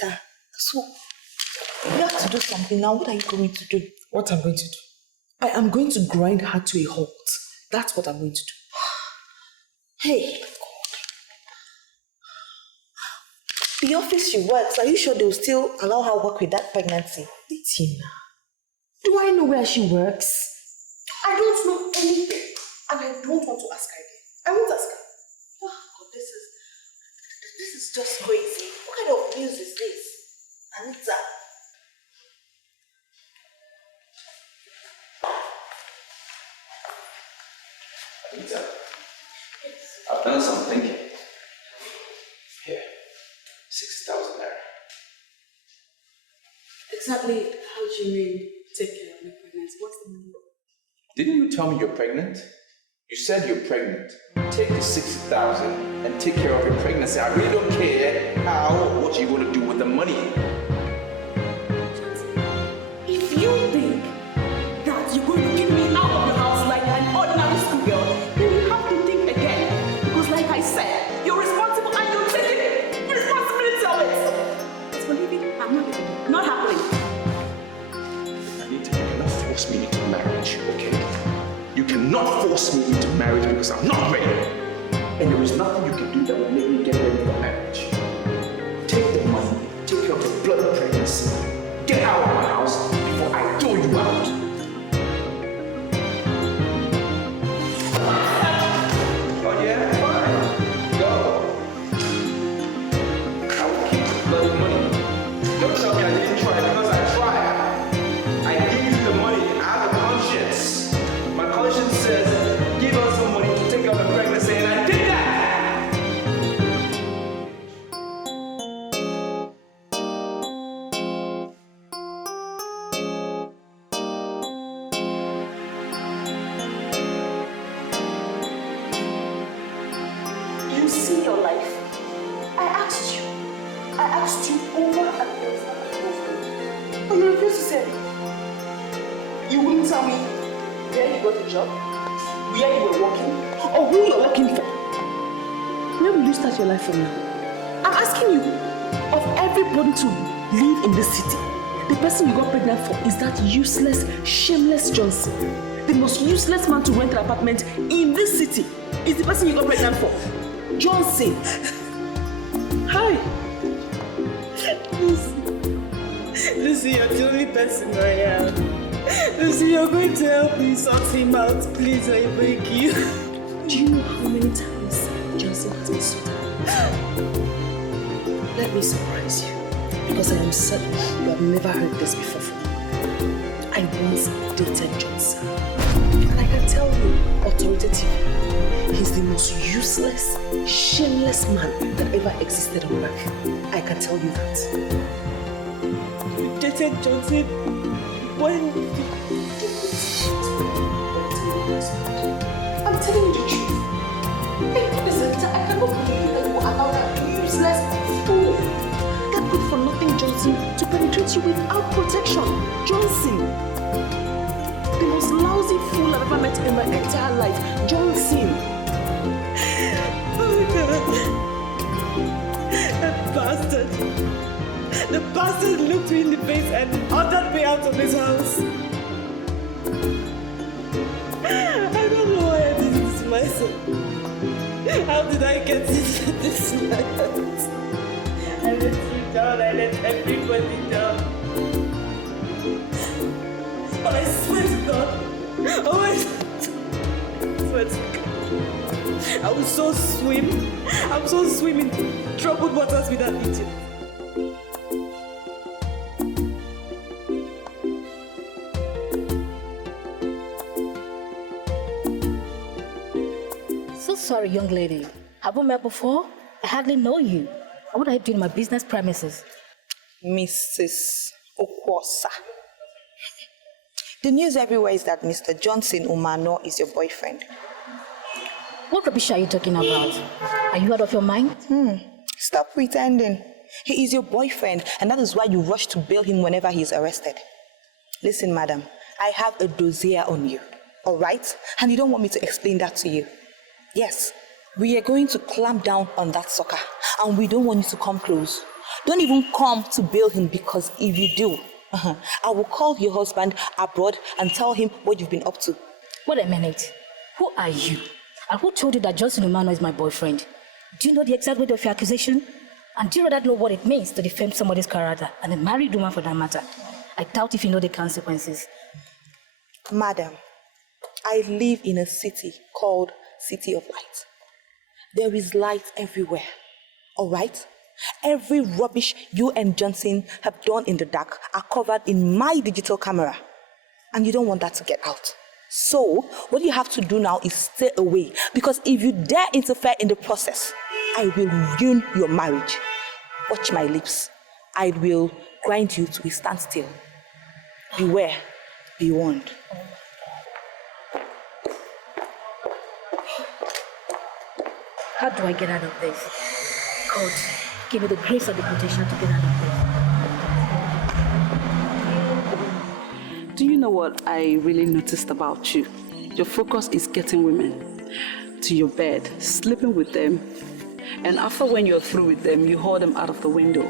Anita, so you have to do something now. What are you going to do? What I'm going to do? I am going to grind her to a halt. That's what I'm going to do. Hey, the office she works, are you sure they will still allow her work with that pregnancy? Tina, do I know where she works? I don't know anything. And I don't want to ask her again. I won't ask her. Oh, God, this is just crazy. What kind of news is this? Anita. Anita, I've done some thinking. Here, 60,000 naira. Exactly how do you mean take care of my pregnancy? What's the meaning? Didn't you tell me you're pregnant? You said you're pregnant. Take the 60,000 and take care of your pregnancy. I really don't care how or what you're going to do with the money. If you think that you're going to kick me out of your house like an ordinary schoolgirl, then you have to think again. Because like I said, you're responsible and you're taking the responsibility of it. As for leaving, I'm not leaving. Not happening. Anita, you cannot force me into marriage, okay? You cannot force me into marriage because I'm not ready. And there is nothing you can do that will make me get ready for marriage. Take the money, take care of the blood pregnancy, get out of my house before I throw you out. Oh yeah? Fine. Go. I will keep the bloody money. Don't tell me I didn't try because I tried. I give you the money. I have a conscience. My conscience says, give us some money to take out the pregnancy, and I did that! You see your life. I asked you. I asked you over and over. But you refused to say it. You wouldn't tell me where you got a job, where you were working, or who you're working for. Where will you start your life from now? I'm asking you, of everybody to live in this city, the person you got pregnant for is that useless, shameless Johnson. The most useless man to rent an apartment in this city is the person you got pregnant for. Johnson. Hi. Lucy, you're the only person I am. Lucy, you're going to help me sort him out. Please, I beg you. Do you know how many times Johnson has been sorted out? Let me surprise you, because I am certain you have never heard this before from me. I once dated Johnson. And I can tell you, authoritatively, he's the most useless, shameless man that ever existed on earth. I can tell you that. You dated Johnson when? I'm telling you the truth. Hey, listen, I cannot believe that you will allow that useless fool, that good for nothing Johnson, to penetrate you without protection. Johnson, the most lousy fool I've ever met in my entire life. Johnson. Oh my God. That bastard. The bastard looked me in the face and ordered me out of his house. I don't know why I did this to myself. How did I get into this mess? I let you down, I let everybody down. But I swear to God, I will so swim. I will so swim in troubled waters with that idiot. So sorry, young lady. Have we met before? I hardly know you. What are you doing in my business premises? Mrs. Okwosa. The news everywhere is that Mr. Johnson Umano is your boyfriend. What rubbish are you talking about? Are you out of your mind? Stop pretending. He is your boyfriend, and that is why you rush to bail him whenever he is arrested. Listen, madam, I have a dossier on you, all right? And you don't want me to explain that to you. Yes, we are going to clamp down on that sucker, and we don't want you to come close. Don't even come to bail him, because if you do, I will call your husband abroad and tell him what you've been up to. Wait a minute. Who are you? And who told you that Johnson Umano is my boyfriend? Do you know the exact weight of your accusation? And do you rather know what it means to defame somebody's character, and a married woman for that matter? I doubt if you know the consequences. Madam, I live in a city called City of Light. There is light everywhere, all right? Every rubbish you and Johnson have done in the dark are covered in my digital camera. And you don't want that to get out. So, what you have to do now is stay away. Because if you dare interfere in the process, I will ruin your marriage. Watch my lips. I will grind you to a standstill. Beware. Be warned. How do I get out of this? God, give me the grace and the protection to get out of this. Do you know what I really noticed about you? Your focus is getting women to your bed, sleeping with them, and after when you're through with them, you haul them out of the window.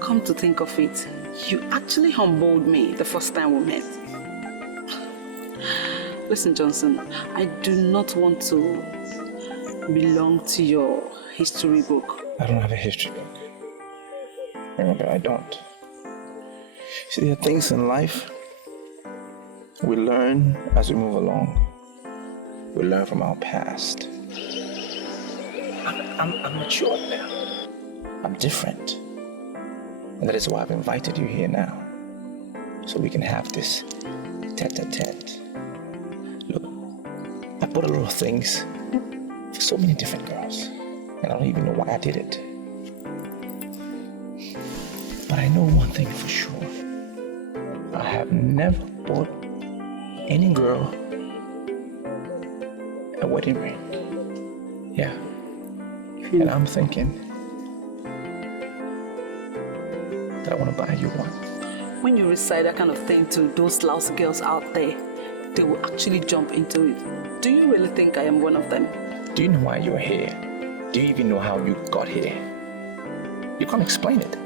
Come to think of it, you actually humbled me the first time we met. Listen, Johnson, I do not want to belong to your history book. I don't have a history book. Remember, I don't. See, there are things in life we learn as we move along. We learn from our past. I'm mature now. I'm different. And that is why I've invited you here now. So we can have this tete-a-tete. Look, I bought a lot of things for so many different girls. And I don't even know why I did it. But I know one thing for sure. I have never bought any girl a wedding ring. Yeah. And I'm thinking that I want to buy you one. When you recite that kind of thing to those lousy girls out there, they will actually jump into it. Do you really think I am one of them? Do you know why you're here? Do you even know how you got here? You can't explain it.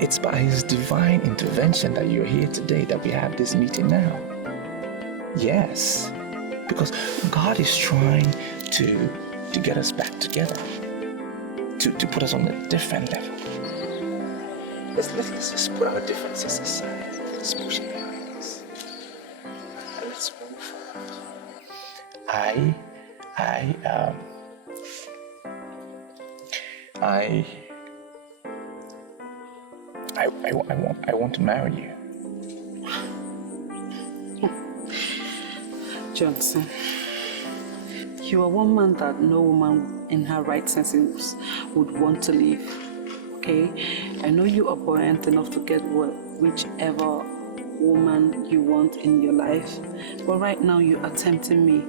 It's by His divine intervention that you're here today, that we have this meeting now. Yes, because God is trying to get us back together, to put us on a different level. Let's just put our differences aside. Let's push it behind us. And let's move forward. I want to marry you. Johnson, you are one man that no woman in her right senses would want to leave. Okay? I know you are buoyant enough to get whichever woman you want in your life, but right now you are tempting me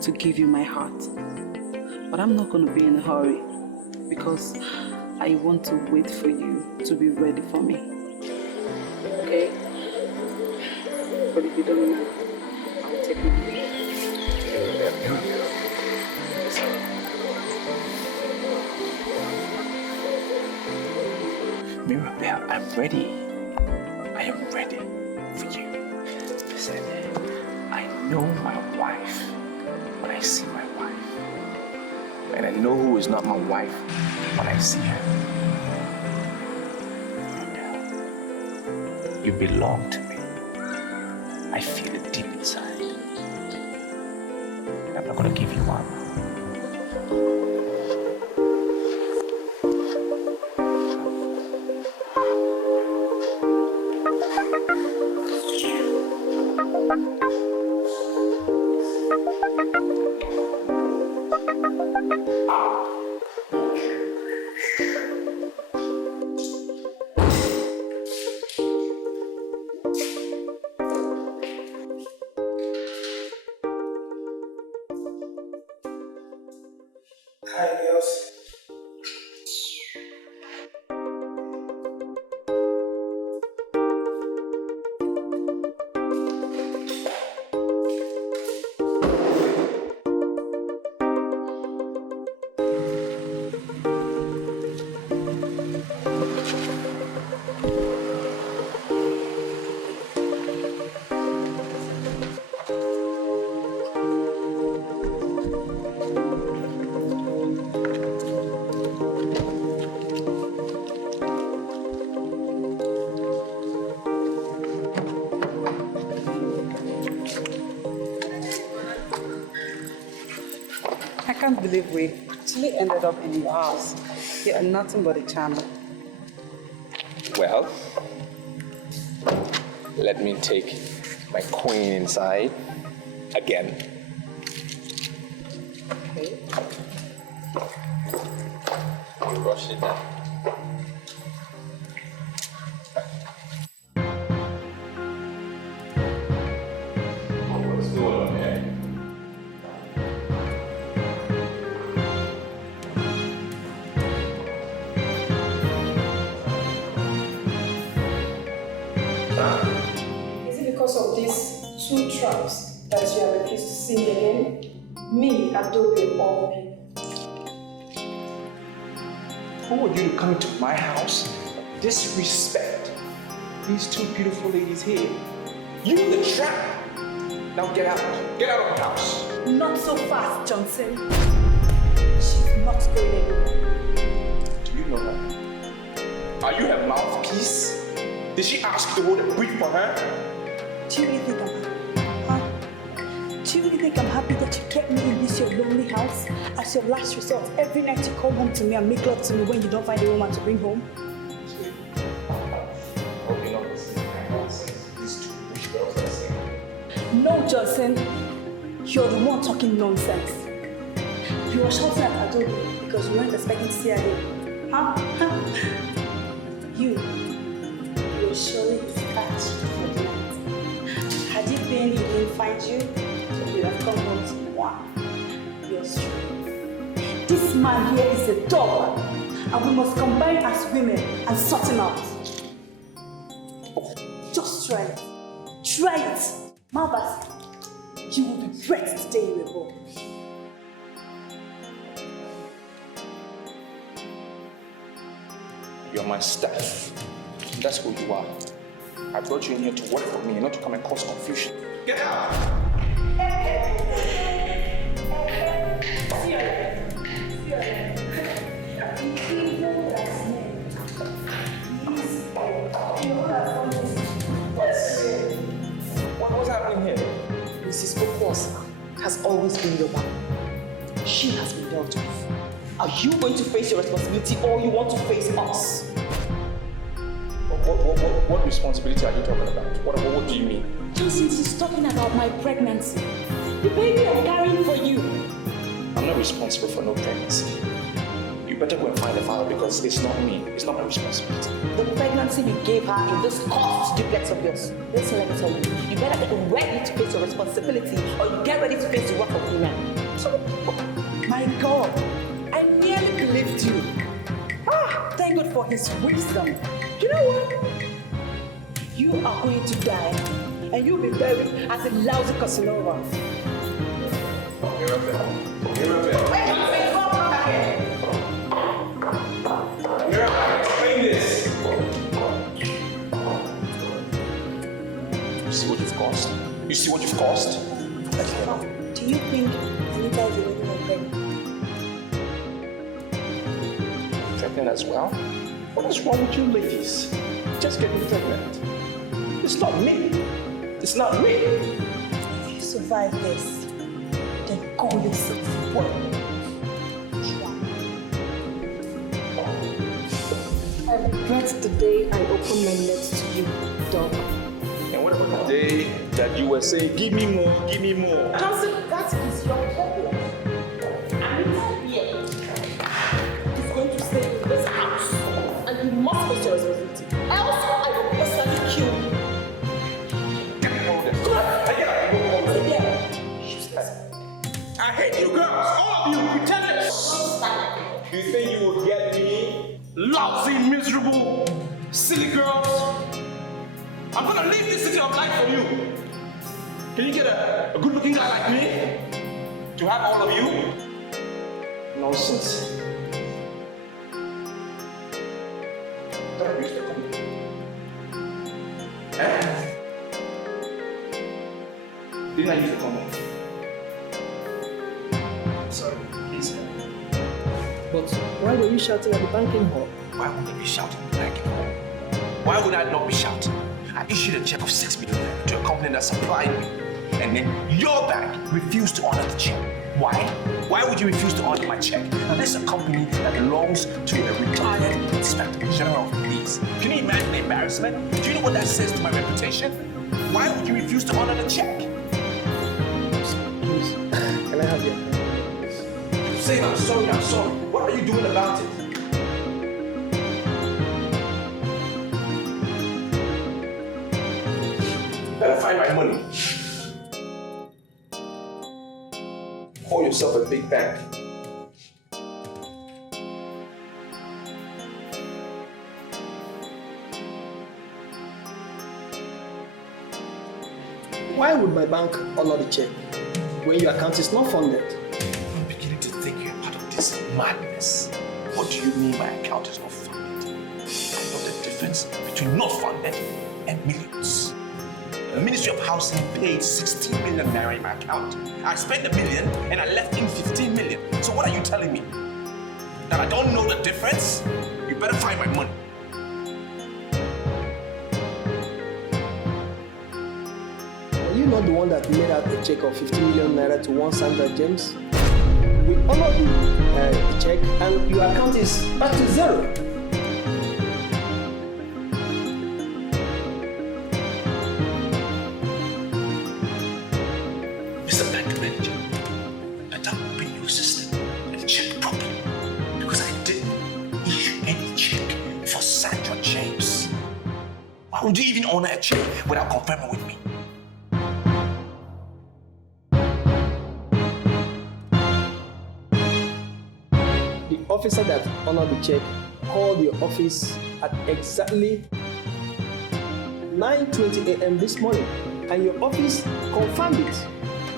to give you my heart. But I'm not going to be in a hurry because I want to wait for you to be ready for me. Okay? But if you don't know, I'll take you. Mirabelle, I'm ready. I am ready for you. Listen, I know my wife when I see my wife. And I know who is not my wife when I see her. Mirabelle, you belong to me. I feel it deep inside. I'm not gonna give you up. Hi, girls. I can't believe we actually ended up in your house. You are nothing but a charmer. Well, let me take my queen inside again. Okay. Brush it down. What's going on here? Is it because of these two traps that you have refused to see me again? Me, Adobe of all people. Who are you to come into my house? Disrespect these two beautiful ladies here. You the trap! Now get out. Get out of my house. Not so fast, Johnson. She's not going anywhere. Do you know her? Are you her mouthpiece? Did she ask you to hold a brief for her? Do you really think I'm happy? Huh? Do you really think I'm happy that you kept me in this your lonely house as your last resort? Every night you come home to me and make love to me when you don't find a woman to bring home? Hope you're not listening to my nonsense. These two rich girls are saying. No, Johnson. You're the one talking nonsense. You were shouting at Adobe because you weren't expecting to see her here. Huh? You're surely his catch for the night. Had it been he didn't find you, you'd have come home to one. You're straight. This man here is a dog, and we must combine as women and sort him out. Just try it. Try it. Malbas, you will regret the day you were born. You're my staff. That's who you are. I brought you in here to work for me, not to come and cause confusion. Get out! What's happening here? Mrs. Okwos has always been your one. She has been dealt with. Are you going to face your responsibility or you want to face us? What responsibility are you talking about? What do you mean? Johnson, she's talking about my pregnancy. The baby I'm carrying for you. I'm not responsible for no pregnancy. You better go and find the father because it's not me. It's not my responsibility. The pregnancy you gave her in this cursed duplex of yours. Listen, let me tell you. You better get ready to face your responsibility or you get ready to face the wrath of women. So, my God, I nearly believed you. Thank God for his wisdom. You know what? You are going to die and you'll be buried as a lousy Casanova. Explain this. You see what you've caused? You see what you've caused? Do you think Anita is the one pregnant? Pregnant as well? What is wrong with you ladies? Just getting pregnant. It's not me. It's not me. If you survive this, then go What? I regret the day I opened my lips to you, dog. And what about the day that you were saying, give me more, give me more? Johnson, that is your problem. Anita here is going to stay in this house, and you must face your responsibility. Else, I will personally kill you. I hate you girls, all of you pretenders. You think you will get me? Lousy, miserable, silly girls. I'm gonna leave this city of life for you. Can you get a good-looking guy like me to have all of you? Nonsense. Don't use the company. Eh? Didn't I use the company? Sorry, please. But why were you shouting at the banking hall? Why would I be shouting at the banking hall? Why would I not be shouting? I issued a check of 6 million to a company that supplied me, and then your bank refused to honor the check. Why? Why would you refuse to honor my check? Now, this is a company that belongs to a retired Inspector General of Police. Can you imagine the embarrassment? Do you know what that says to my reputation? Why would you refuse to honor the check? Please, can I have your pen? Saying I'm sorry. What are you doing about it? Better find my money. Call yourself a big bank. Why would my bank honor the check when your account is not funded? I'm beginning to think you're part of this madness. What do you mean my account is not funded? I know the difference between not funded and millions. The Ministry of Housing paid 16 million naira in my account. I spent $1 million and I left in 15 million. So what are you telling me? That I don't know the difference? You better find my money. Are you not the one that made out a check of 50 million naira to one Sandra James? We honored the check and your account is back to zero. Why would you even honor a check without confirming with me? The officer that honored the check called your office at exactly 9:20 a.m. this morning, and your office confirmed it.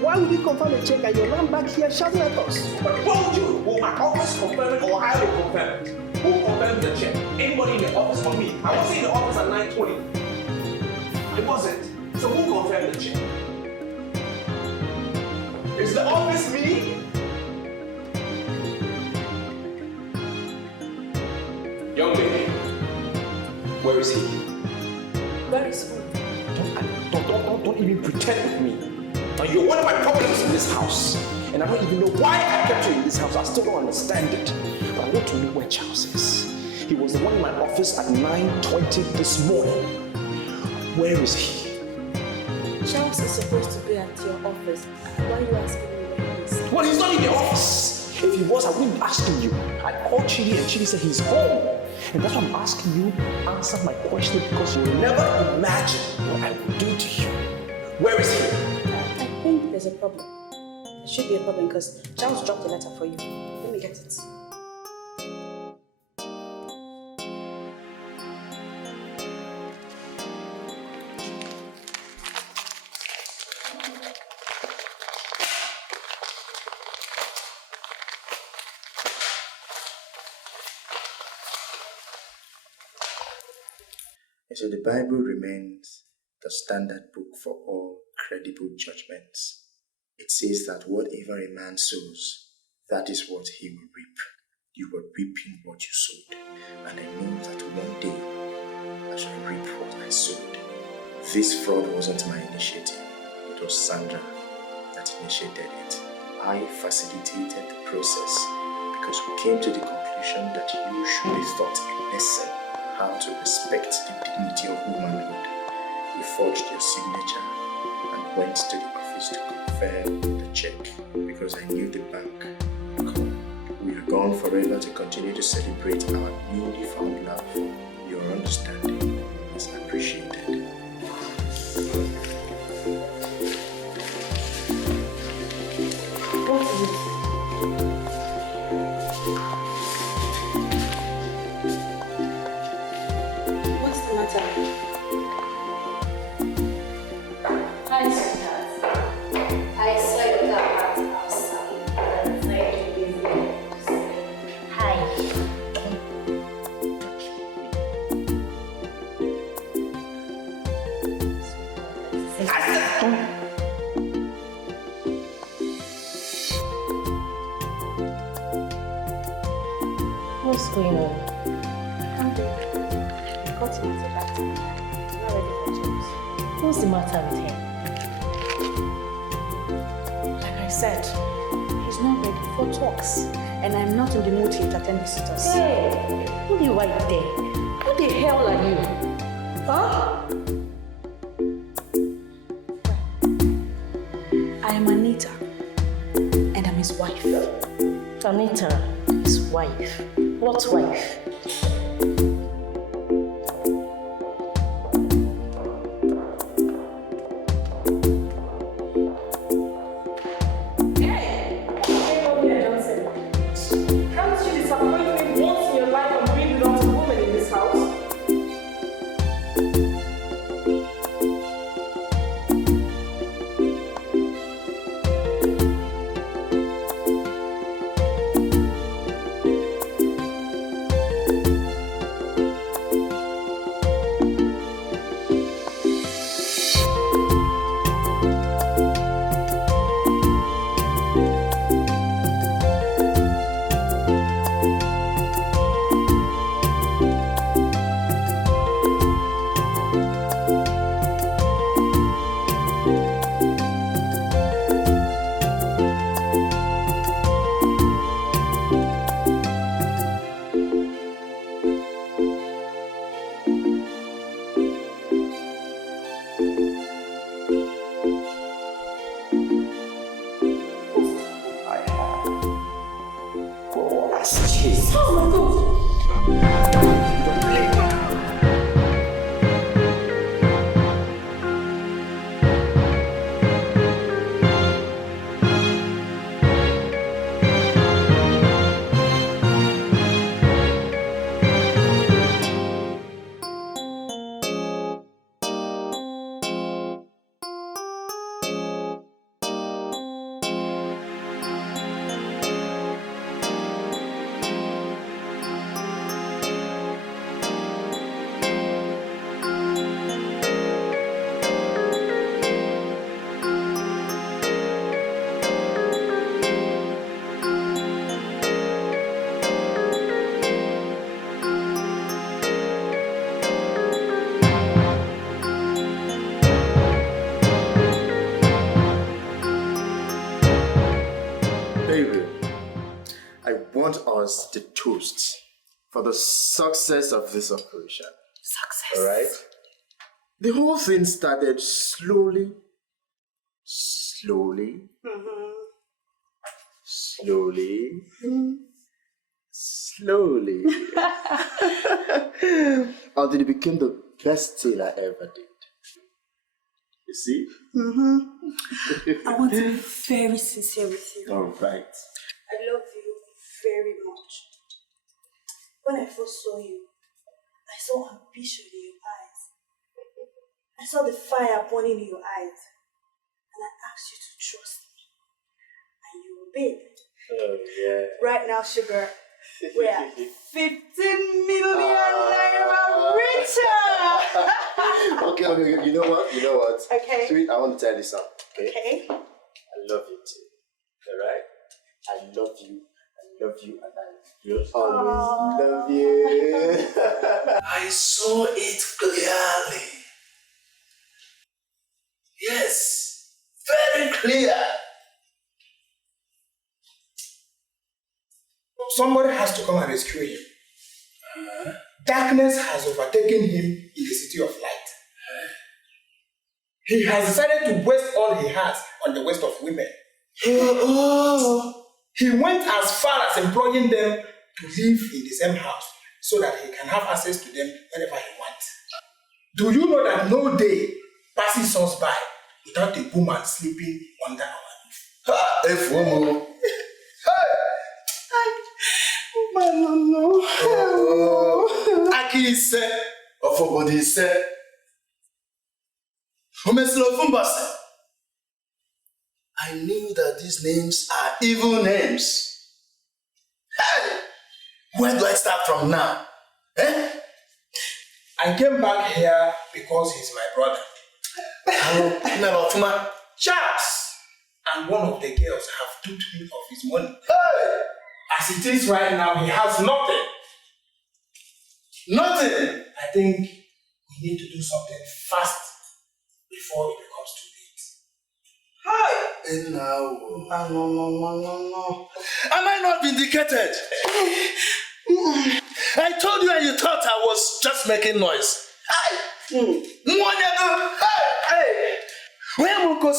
Why would you confirm a check and you're not back here shouting at us? But told you, will my office confirm it or I will confirm it? Who confirmed the check? Anybody in the office or me? I wasn't in the office at 9:20. I wasn't. So who confirmed the check? Is the office me? Young lady, where is he? Where is who? Don't even pretend with me. Now you're one of my problems in this house. And I don't even know why I kept you in this house. I still don't understand it. But I want to know where Charles is. He was the one in my office at 9:20 this morning. Where is he? Charles is supposed to be at your office. Why are you asking me where he is? Well, he's not in the office. If he was, I wouldn't be asking you. I called Chidi and Chidi said he's home. And that's why I'm asking you, answer my question because you will never imagine what I will do to you. Where is he? I think there's a problem. There should be a problem because Charles dropped a letter for you. Let me get it. So the Bible remains the standard book for all credible judgments. It says that whatever a man sows, that is what he will reap. You were reaping what you sowed, and I know that one day I shall reap what I sowed. This fraud wasn't my initiative. It was Sandra that initiated it. I facilitated the process because we came to the conclusion that you should be taught a lesson how to respect the dignity of womanhood. We forged your signature and went to the office to confirm the check because I knew the bank would come. We are gone forever to continue to celebrate our newly found love. Your understanding is appreciated. What is it? What's the matter? Hi, sweetheart. I saw your car outside. I'm afraid you're busy. Hi. What's going on? Can't do it. I got him at a bad time. He's not ready for talks. What's the matter with him? Like I said, he's not ready for talks. And I'm not in the mood to entertain visitors. Hey, who are you right there? Who the hell are you? Huh? I am Anita. And I'm his wife. Anita, his wife. What wife? us the toast for the success of this operation. Success. All right? The whole thing started slowly, slowly, slowly, slowly, until it became the best thing I ever did. You see? I want to be very sincere with you. All right. I love you very much. When I first saw you, I saw ambition in your eyes. I saw the fire burning in your eyes. And I asked you to trust me. And you obeyed. Oh, yeah. Right now, sugar, we are 15 million naira richer. Okay, you know what? Okay. Sweet, I want to tell you something, okay? Okay. I love you too, alright? I love you, and I will always love you. I saw it clearly. Yes, very clear. somebody has to come and rescue him. Darkness has overtaken him in the city of light. He has decided to waste all he has on the waste of women. He went as far as employing them to live in the same house so that he can have access to them whenever he wants. Do you know that no day passes us by without a woman sleeping under our roof? Aki ise, ofobodi ise. I knew that these names are evil names. Hey! Where do I start from now? Eh? I came back here because he's my brother. Charles and one of the girls have duped him of his money. Hey! As it is right now, he has nothing. Nothing! I think we need to do something fast before it becomes too late. Hi! No. Am I not vindicated? I told you and you thought I was just making noise. Hey! Where am I going?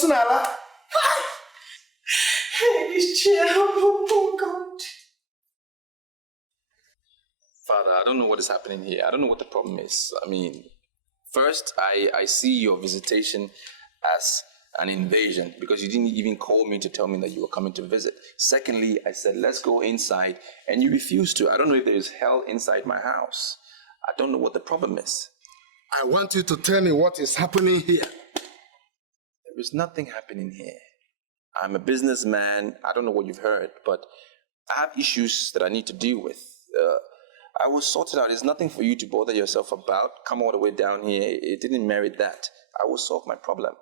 Oh God. Father, I don't know what is happening here. I don't know what the problem is. I mean, first, I see your visitation as an invasion because you didn't even call me to tell me that you were coming to visit. Secondly, I said, let's go inside, and you refused to. I don't know if there is hell inside my house. I don't know what the problem is. I want you to tell me what is happening here. There is nothing happening here. I'm a businessman. I don't know what you've heard, but I have issues that I need to deal with. I will sort it out. There's nothing for you to bother yourself about. Come all the way down here. It didn't merit that. I will solve my problem.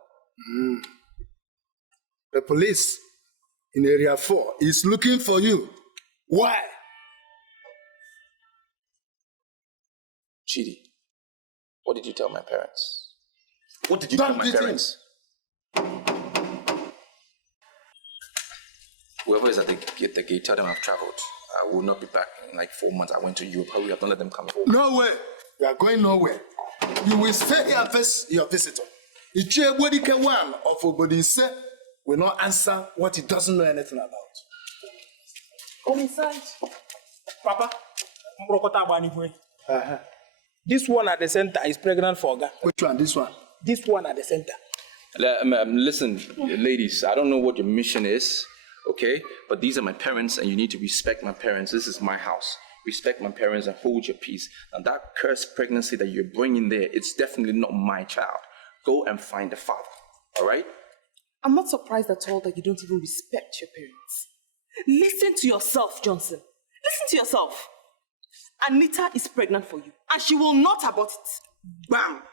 The police in Area 4 is looking for you. Why? Chidi, what did you tell my parents? What did you tell my parents? Whoever is at the gate, tell them I've traveled. I will not be back in like 4 months. I went to Europe. Hurry up, don't let them come home. No way. You are going nowhere. You will stay here and face your visitor. Dikeh one of Obodise will not answer what he doesn't know anything about. Come inside. Papa, this one at the center is pregnant for Oga. Which one? This one? This one at the center. Listen, ladies, I don't know what your mission is, okay? But these are my parents, and you need to respect my parents. This is my house. Respect my parents and hold your peace. And that cursed pregnancy that you're bringing there, it's definitely not my child. Go and find the father, all right? I'm not surprised at all that you don't even respect your parents. Listen to yourself, Johnson. Listen to yourself. Anita is pregnant for you, and she will not abort it. Bam!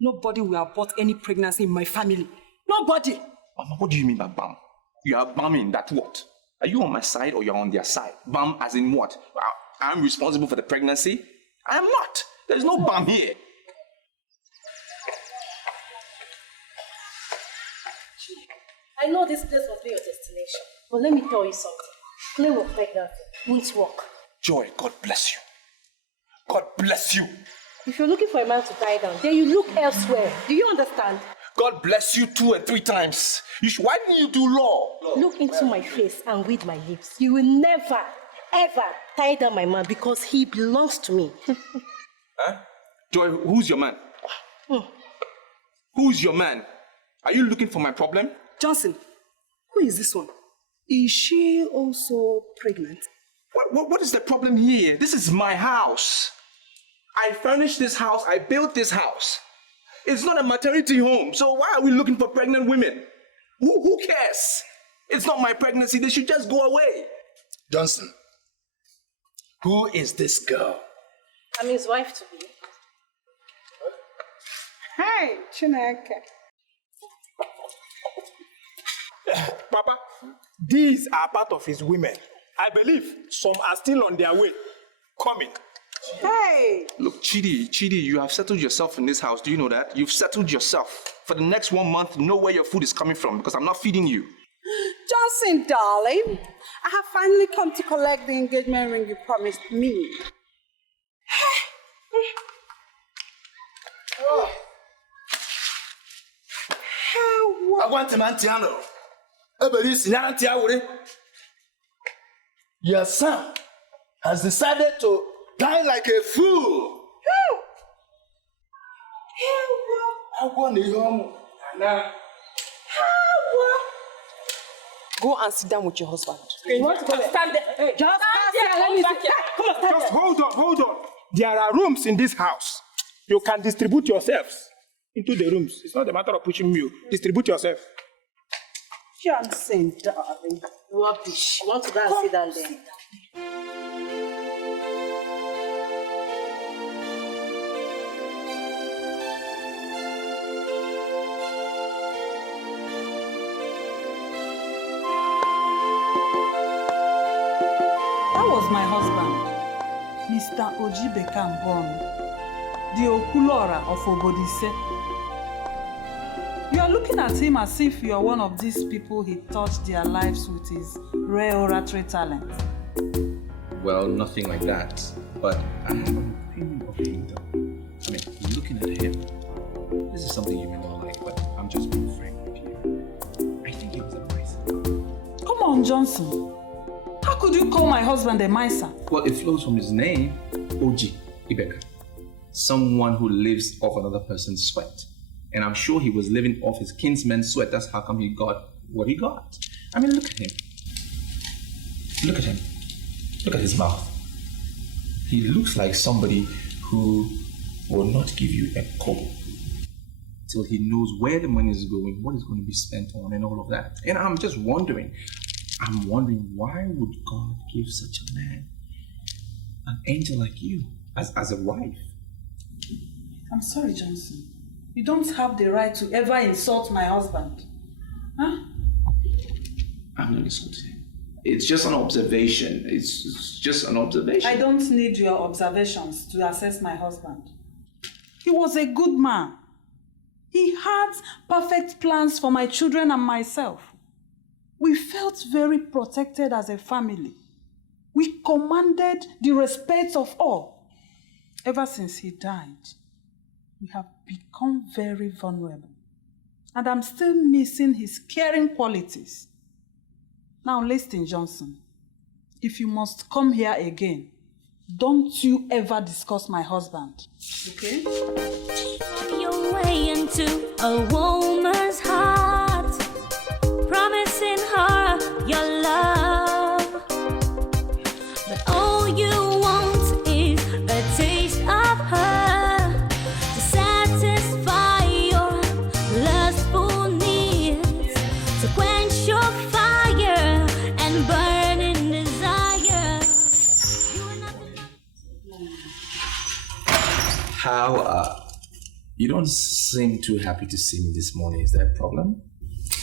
Nobody will abort any pregnancy in my family. Nobody. Mama, what do you mean by bam? You are bamming that what? Are you on my side or you're on their side? Bam as in what? I'm responsible for the pregnancy? I am not. There's no bam here. I know this place must be your destination, but let me tell you something. Claim of pregnancy won't work. Joy, God bless you. God bless you. If you're looking for a man to tie down, then you look elsewhere. Do you understand? God bless you 2 and 3 times. Why didn't you do law? Look into my face and read my lips. You will never, ever tie down my man because he belongs to me. Huh? Joy, who's your man? Who's your man? Are you looking for my problem? Johnson, who is this one? Is she also pregnant? What is the problem here? This is my house. I furnished this house. I built this house. It's not a maternity home. So why are we looking for pregnant women? Who cares? It's not my pregnancy. They should just go away. Johnson, who is this girl? I'm his wife to be. Hi, Chineke. Papa, these are part of his women. I believe some are still on their way, coming. Hey! Look, Chidi, you have settled yourself in this house. Do you know that? You've settled yourself. For the next 1 month, know where your food is coming from because I'm not feeding you. Johnson, darling, I have finally come to collect the engagement ring you promised me. I want to Mantiano. Your son has decided to die like a fool. I want to home. Go and sit down with your husband. Okay, you want to go there? Stand there. Hey, just stand there. Let me see. Come on, stand Just there. hold on. There are rooms in this house. You can distribute yourselves into the rooms. It's not a matter of pushing you. Distribute yourself. Johnson, darling. Rubbish. You want to go and sit down there? That was my husband, Mr. Ojibekam Bon, the Okulora of Obodise. You are looking at him as if you are one of these people he touched their lives with his rare oratory talent. Well, nothing like that. But I have an opinion of him, though. I mean, looking at him, this is something you may not like, but I'm just being frank with you. I think he was a miser. Come on, Johnson. How could you call my husband a miser? Well, it flows from his name, Oji Ibeka. Someone who lives off another person's sweat. And I'm sure he was living off his kinsman's sweat. That's how come he got what he got. I mean, look at him. Look at him. Look at his mouth. He looks like somebody who will not give you a kobo till he knows where the money is going, what is going to be spent on, and all of that. And I'm just wondering, why would God give such a man, an angel like you, as a wife? I'm sorry, Johnson. You don't have the right to ever insult my husband. Huh? I'm not insulting him. It's just an observation. It's just an observation. I don't need your observations to assess my husband. He was a good man. He had perfect plans for my children and myself. We felt very protected as a family. We commanded the respect of all. Ever since he died, we have become very vulnerable. And I'm still missing his caring qualities. Now listen, Johnson. If you must come here again, don't you ever discuss my husband, okay? On your way into a woman's heart, promising her your love. But all you want is a taste of her to satisfy your lustful needs, to quench your fire and burning desire. How, you don't seem too happy to see me this morning. Is there a problem?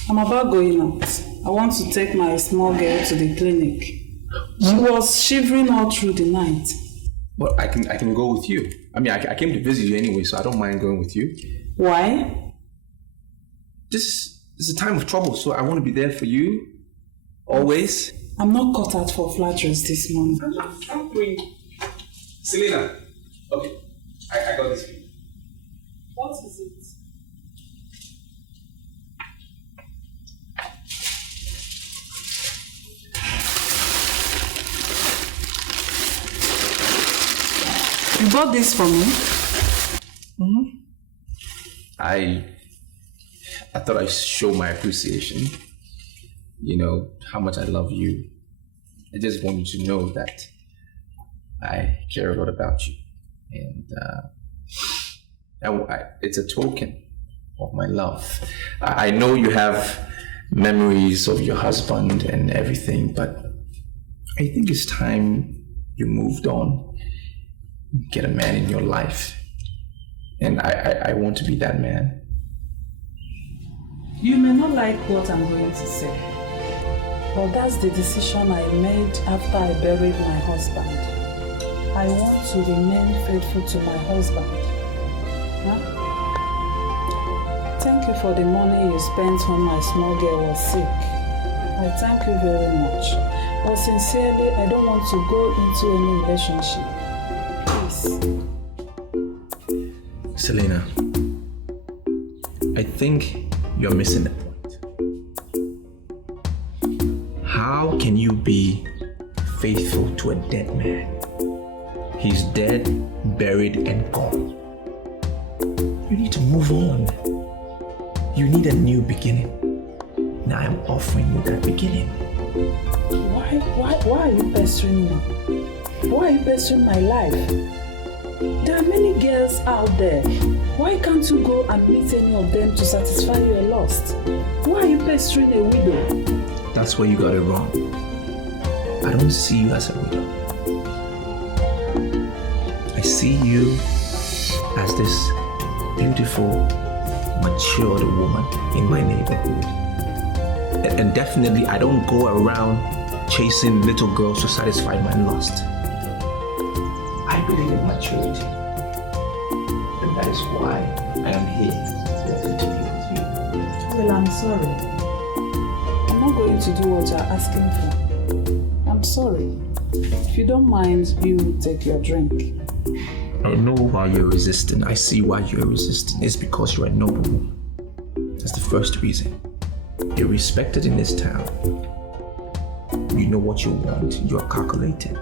I'm about going out. I want to take my small girl to the clinic. She was shivering all through the night. Well, I can go with you. I mean, I came to visit you anyway, so I don't mind going with you. Why? This is a time of trouble, so I want to be there for you. Always. I'm not cut out for flatteries this morning. I'm doing. Selena. Okay. I got this for you. What is it? You bought this for me? Mm-hmm. I thought I'd show my appreciation. You know, how much I love you. I just want you to know that I care a lot about you. And it's a token of my love. I know you have memories of your husband and everything, but I think it's time you moved on. Get a man in your life. And I want to be that man. You may not like what I'm going to say, but that's the decision I made after I buried my husband. I want to remain faithful to my husband. Huh? Thank you for the money you spent when my small girl was sick. I thank you very much. But sincerely, I don't want to go into any relationship. Please. Selena, I think you're missing the point. How can you be faithful to a dead man? He's dead, buried, and gone. You need to move on. You need a new beginning. Now I'm offering you that beginning. Why are you pestering me? Why are you pestering my life? There are many girls out there. Why can't you go and meet any of them to satisfy your lust? Why are you pestering a widow? That's where you got it wrong. I don't see you as a widow. I see you as this beautiful, matured woman in my neighborhood. And definitely, I don't go around chasing little girls to satisfy my lust. I believe in maturity. And that is why I am here to interview with you. Well, I'm sorry. I'm not going to do what you're asking for. I'm sorry. If you don't mind, you take your drink. I know why you're resisting. I see why you're resisting. It's because you're a noble woman. That's the first reason. You're respected in this town. You know what you want. You're calculated.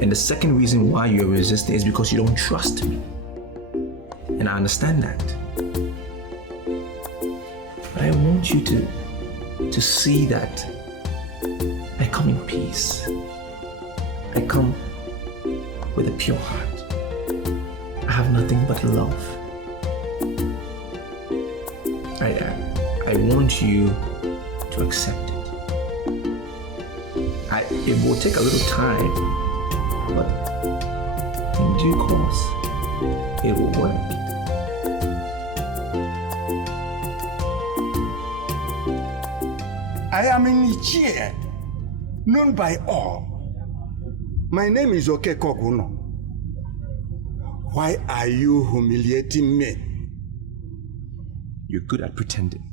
And the second reason why you're resisting is because you don't trust me. And I understand that. But I want you to see that I come in peace. I come with a pure heart. I have nothing but love. I want you to accept it. It will take a little time, but in due course, it will work. I am in Nigeria, known by all. My name is Okekoguno. Why are you humiliating me? You're good at pretending.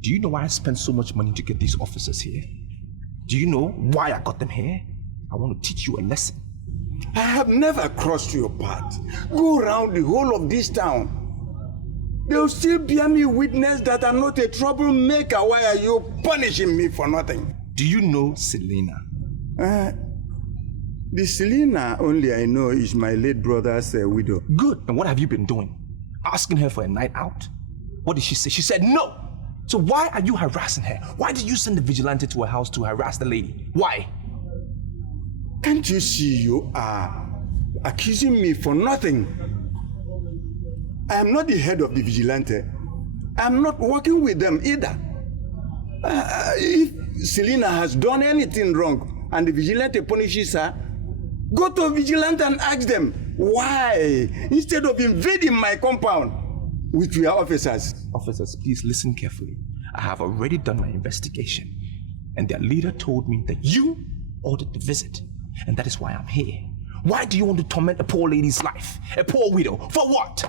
Do you know why I spent so much money to get these officers here? Do you know why I got them here? I want to teach you a lesson. I have never crossed your path. Go around the whole of this town. They'll still bear me witness that I'm not a troublemaker. Why are you punishing me for nothing? Do you know Selena? The Selena only I know is my late brother's widow. Good. And what have you been doing? Asking her for a night out? What did she say? She said no. So why are you harassing her? Why did you send the vigilante to her house to harass the lady? Why? Can't you see you are accusing me for nothing? I am not the head of the vigilante. I am not working with them either. If Selena has done anything wrong and the vigilante punishes her, go to a vigilante and ask them why, instead of invading my compound with your officers. Officers, please listen carefully. I have already done my investigation, and their leader told me that you ordered the visit, and that is why I'm here. Why do you want to torment a poor lady's life? A poor widow? For what?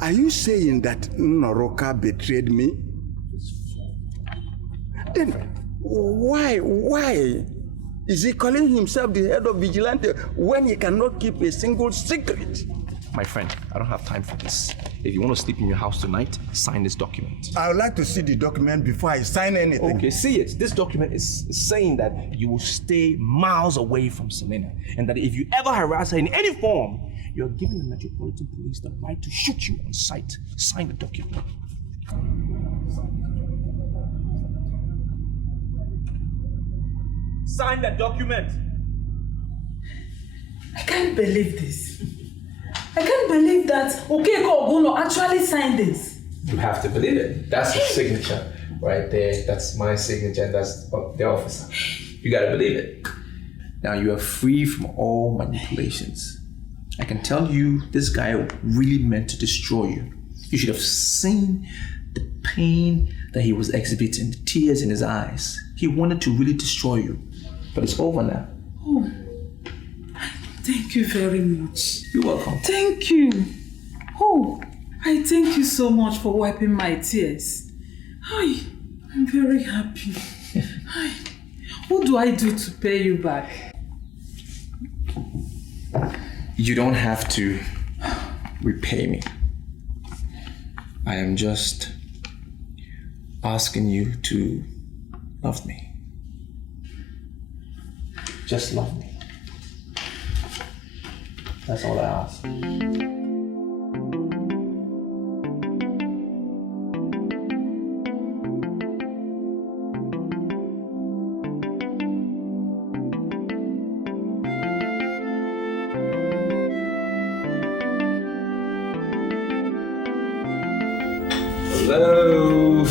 Are you saying that Noroka betrayed me? Then why is he calling himself the head of vigilante when he cannot keep a single secret? My friend, I don't have time for this. If you want to sleep in your house tonight, sign this document. I would like to see the document before I sign anything. Okay, see it. This document is saying that you will stay miles away from Selena, and that if you ever harass her in any form, you're giving the Metropolitan Police the right to shoot you on sight. Sign the document. Sign the document. I can't believe this. I can't believe that Okeko Oguno actually signed this. You have to believe it. That's his signature right there. That's my signature, and that's the officer. You gotta believe it. Now you are free from all manipulations. I can tell you, this guy really meant to destroy you. You should have seen the pain that he was exhibiting, the tears in his eyes. He wanted to really destroy you, but it's over now. Oh, thank you very much. You're welcome. Thank you. Oh, I thank you so much for wiping my tears. Hi, I'm very happy. Hi. What do I do to pay you back? You don't have to repay me. I am just asking you to love me. Just love me. That's all I ask. Hello.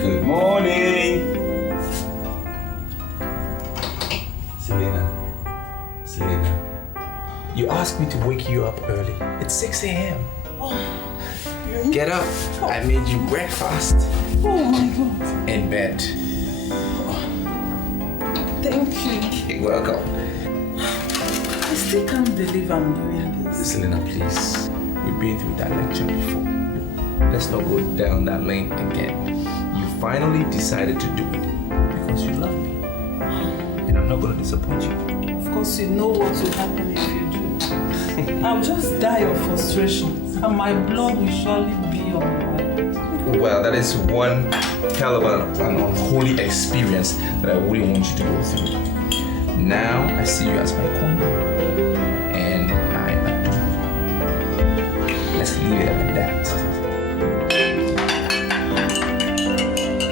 Good morning. Selena. You asked me to wake you up early. It's 6 a.m. Get up. I made you breakfast. Oh my God. In bed. Thank you. You're welcome. I still can't believe I'm doing this. Selena, please. We've been through that lecture before. Let's not go down that lane again. You finally decided to do it because you love me. And I'm not going to disappoint you. Of course, you know what will happen if you do. I'll just die of frustration and my blood will surely be on my head. Well, that is one hell of an unholy experience that I wouldn't want you to go through. Now I see you as my queen. And I adore you. Let's leave it at that.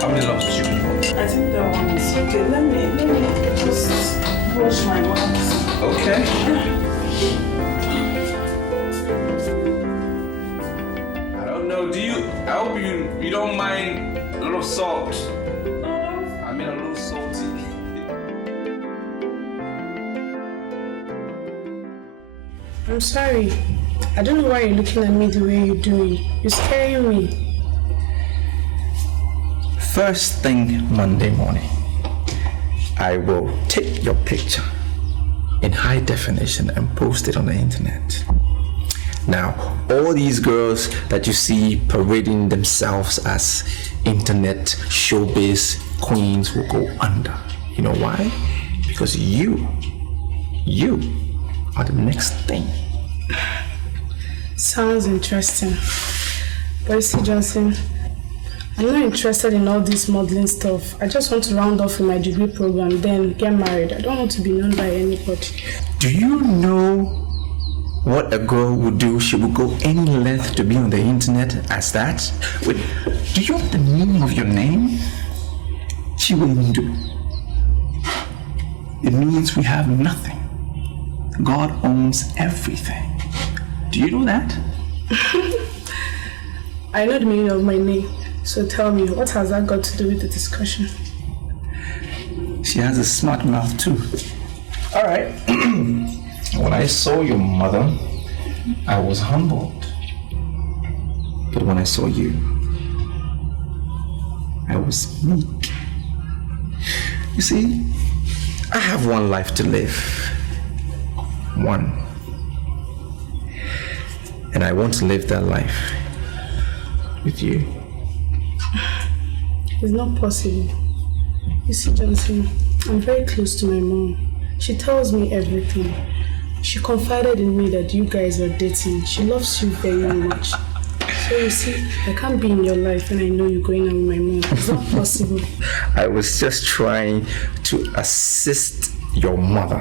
How many loves do you want? I think that one is okay. Let me just wash my mouth. Okay. I don't know. I hope you don't mind a little salt. I mean a little salty. I'm sorry. I don't know why you're looking at me the way you're doing. You're scaring me. First thing Monday morning, I will take your picture in high definition and post it on the internet. Now, all these girls that you see parading themselves as internet showbiz queens will go under. You know why? Because you are the next thing. Sounds interesting. But you see, Johnson, I'm not interested in all this modeling stuff. I just want to round off with my degree program, then get married. I don't want to be known by anybody. Do you know what a girl would do? She would go any length to be on the internet as that. Wait, do you know the meaning of your name? She wouldn't do. It means we have nothing. God owns everything. Do you know that? I know the meaning of my name. So tell me, what has that got to do with the discussion? She has a smart mouth too. All right. When I saw your mother, I was humbled. But when I saw you, I was meek. You see, I have one life to live. One. And I want to live that life with you. It's not possible. You see, Johnson, I'm very close to my mom. She tells me everything. She confided in me that you guys are dating. She loves you very much. So you see, I can't be in your life and I know you're going out with my mom. It's not possible. I was just trying to assist your mother,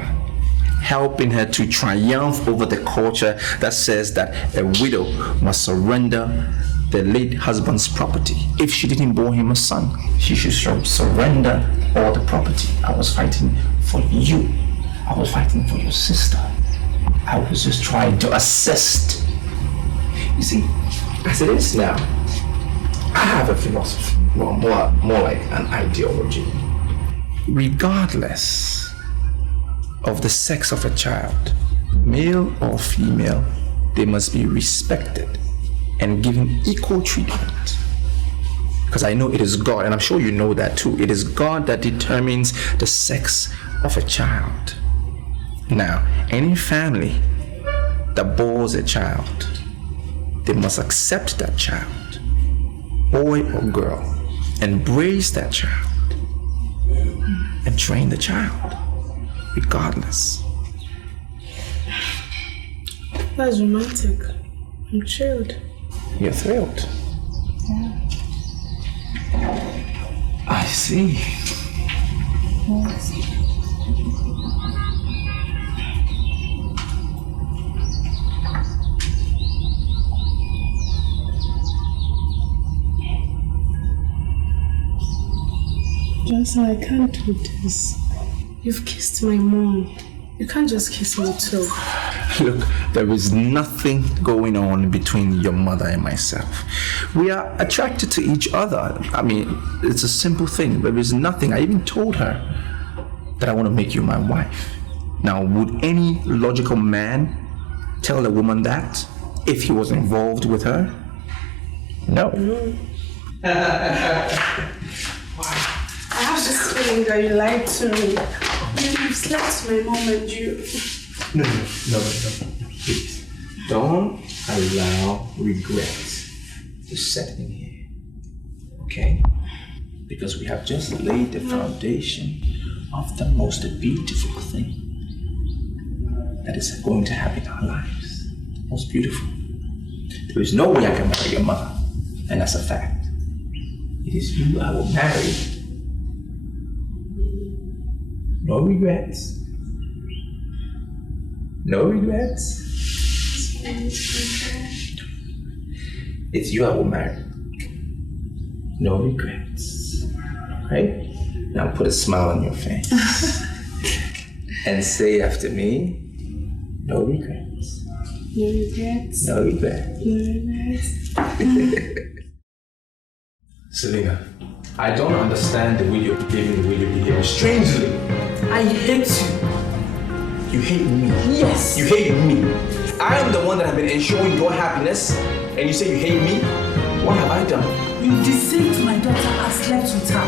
helping her to triumph over the culture that says that a widow must surrender the late husband's property. If she didn't bear him a son, she should surrender all the property. I was fighting for you. I was fighting for your sister. I was just trying to assist. You see, as it is now, I have a philosophy, well, more like an ideology. Regardless of the sex of a child, male or female, they must be respected and given equal treatment. Because I know it is God, and I'm sure you know that too. It is God that determines the sex of a child. Now, any family that bores a child, they must accept that child boy or girl, embrace that child and train the child, regardless. That's romantic. I'm chilled. You're thrilled. I see. Johnson, I can't do this. You've kissed my mom. You can't just kiss me too. Look, there is nothing going on between your mother and myself. We are attracted to each other. I mean, it's a simple thing. There is nothing. I even told her that I want to make you my wife. Now, would any logical man tell a woman that if he was involved with her? No. I have this feeling that you lied to me. You slept with my mom and you... No. Please. Don't allow regret to set in here. Okay? Because we have just laid the foundation of the most beautiful thing that is going to happen in our lives. Most beautiful. There is no way I can marry your mother. And that's a fact. It is you I will marry. No regrets. No regrets. It's you I will marry. No regrets. Right? Now put a smile on your face. And say after me, no regrets. No regrets. No regrets. No regrets. Selena, I don't understand the way you're behaving, the way you're behaving. Strangely, I hate you. You hate me? Yes. You hate me? I am the one that have been ensuring your happiness, and you say you hate me? What have I done? You deceived my daughter and slept with her.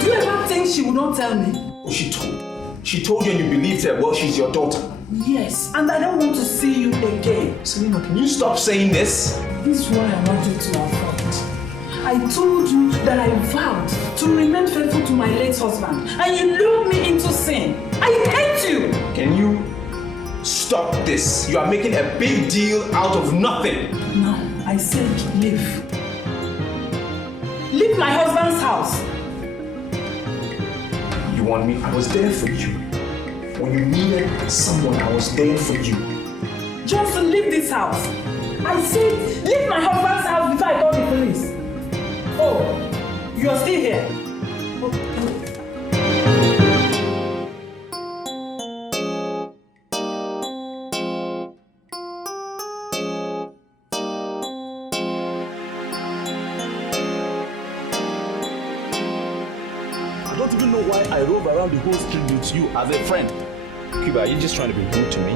Do you ever think she would not tell me? Oh, she told you and you believed her. Well, she's your daughter. Yes, and I don't want to see you again. Selena, can you stop saying this? This is what I wanted to affront. I told you that I vowed to remain faithful to my late husband, and you lured me into sin. I hate you! Can you stop this? You are making a big deal out of nothing. No, I said leave. Leave my husband's house. You want me? I was there for you. When you needed someone, I was there for you. Just leave this house. I said leave my husband's house before I call the police. Oh, you are still here. I don't even know why I rove around the whole street with you as a friend. Cuba, are you just trying to be rude to me?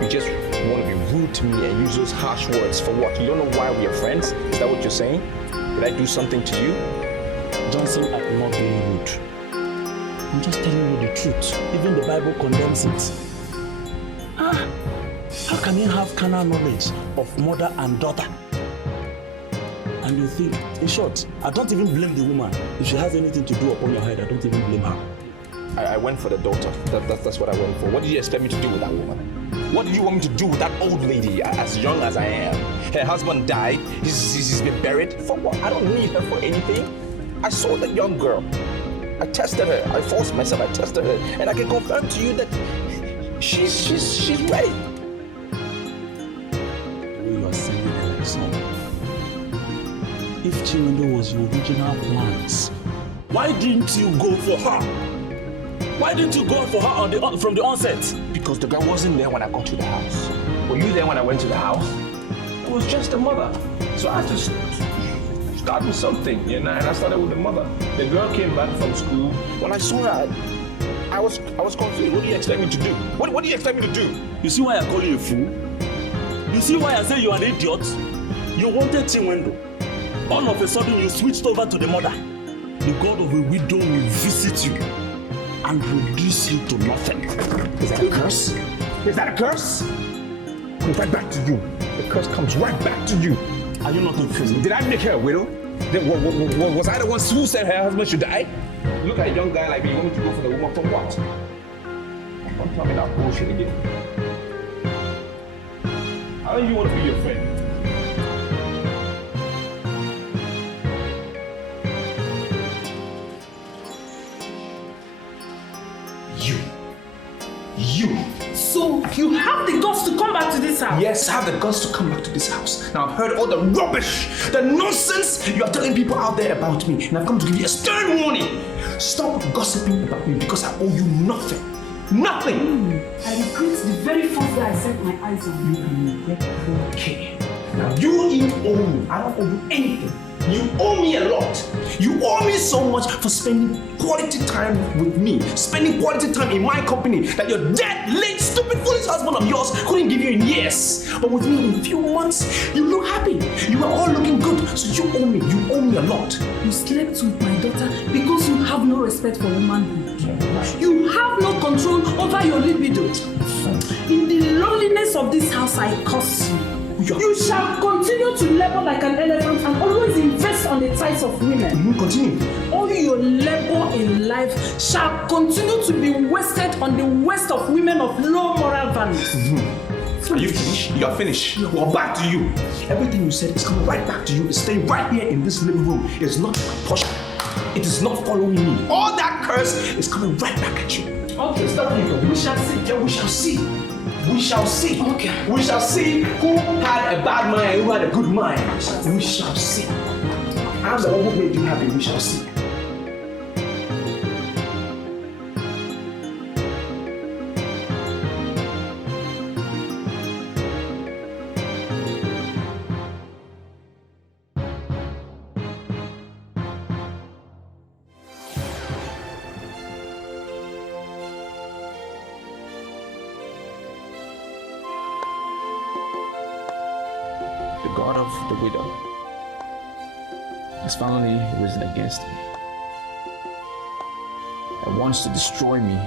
You just want to be rude to me and use those harsh words for what? You don't know why we are friends? Is that what you're saying? Did I do something to you? Johnson, I'm not being rude. I'm just telling you the truth. Even the Bible condemns it. How can you have carnal knowledge of mother and daughter? And you think, in short, I don't even blame the woman. If she has anything to do upon your head, I don't even blame her. I went for the daughter. That's what I went for. What did you expect me to do with that woman? What do you want me to do with that old lady, as young as I am? Her husband died. He's been buried. For what? I don't need her for anything. I saw the young girl. I tested her. I forced myself. I tested her. And I can confirm to you that she's ready. The way you are saying it like son. If Chinwendo was your original plans, why didn't you go for her? Why didn't you go for her from the onset? Because the girl wasn't there when I got to the house. Were you there when I went to the house? It was just the mother. So I had to start with something, and I started with the mother. The girl came back from school. When I saw her, I was confused. What do you expect me to do? What do you expect me to do? You see why I call you a fool? You see why I say you are an idiot? You wanted Chinwendo. All of a sudden you switched over to the mother. The God of a widow will visit you and reduce you to nothing. Is that a curse? Is that a curse? Comes right back to you. The curse comes right back to you. Are you not a fool? Did I make her a widow? Then was I the one who said her husband should die? Look at a young guy like me wanting to go for the woman for what? Don't tell me that bullshit again. How do you want to be your friend? You. So you have the guts to come back to this house? Yes, I have the guts to come back to this house. Now I've heard all the rubbish, the nonsense you are telling people out there about me, and I've come to give you a stern warning. Stop gossiping about me because I owe you nothing. Nothing! I regret the very first day I set my eyes on you. Okay. Now you even owe me. I don't owe you anything. You owe me a lot. You owe me so much for spending quality time with me, spending quality time in my company that your dead, late, stupid, foolish husband of yours couldn't give you in years. But with me in a few months, you look happy. You are all looking good. So you owe me. You owe me a lot. You slept with my daughter because you have no respect for womanhood. You have no control over your libido. In the loneliness of this house, I curse you. You shall continue to labor like an elephant and always invest on the thighs of women. Continue. All your labor in life shall continue to be wasted on the waste of women of low moral values. Are you finished? You are finished. Well, back to you. Everything you said is coming right back to you. It's staying right here in this living room. It's not my portion. It is not following me. All that curse is coming right back at you. Okay, stop here. We shall see. Yeah, we shall see. We shall see. Okay. We shall see who had a bad mind and who had a good mind. We shall see. I'm the one who made you happy. We shall see. The God of the widow has finally risen against me and wants to destroy me.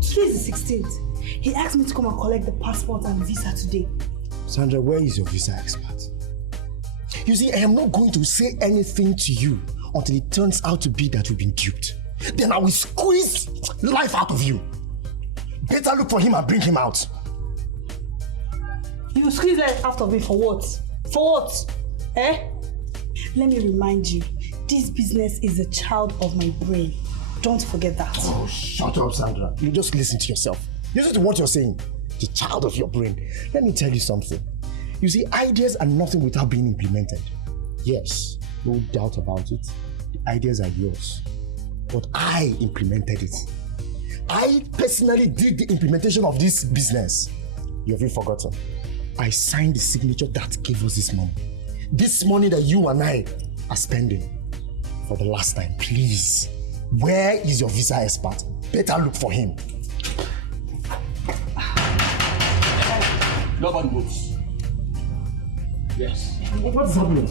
Today's the 16th. He asked me to come and collect the passport and visa today. Sandra, where is your visa expert? You see, I am not going to say anything to you until it turns out to be that we've been duped. Then I will squeeze life out of you. Better look for him and bring him out. You will squeeze life out of me for what? For what? Eh? Let me remind you, this business is a child of my brain. Don't forget that. Oh, shut up, Sandra. You just listen to yourself. Listen to what you're saying. The child of your brain. Let me tell you something. You see, ideas are nothing without being implemented. Yes, no doubt about it. The ideas are yours. But I implemented it. I personally did the implementation of this business. You have forgotten. I signed the signature that gave us this money. This money that you and I are spending. For the last time, please. Where is your visa expert? Better look for him. Nobody moves. Yes. What's happening?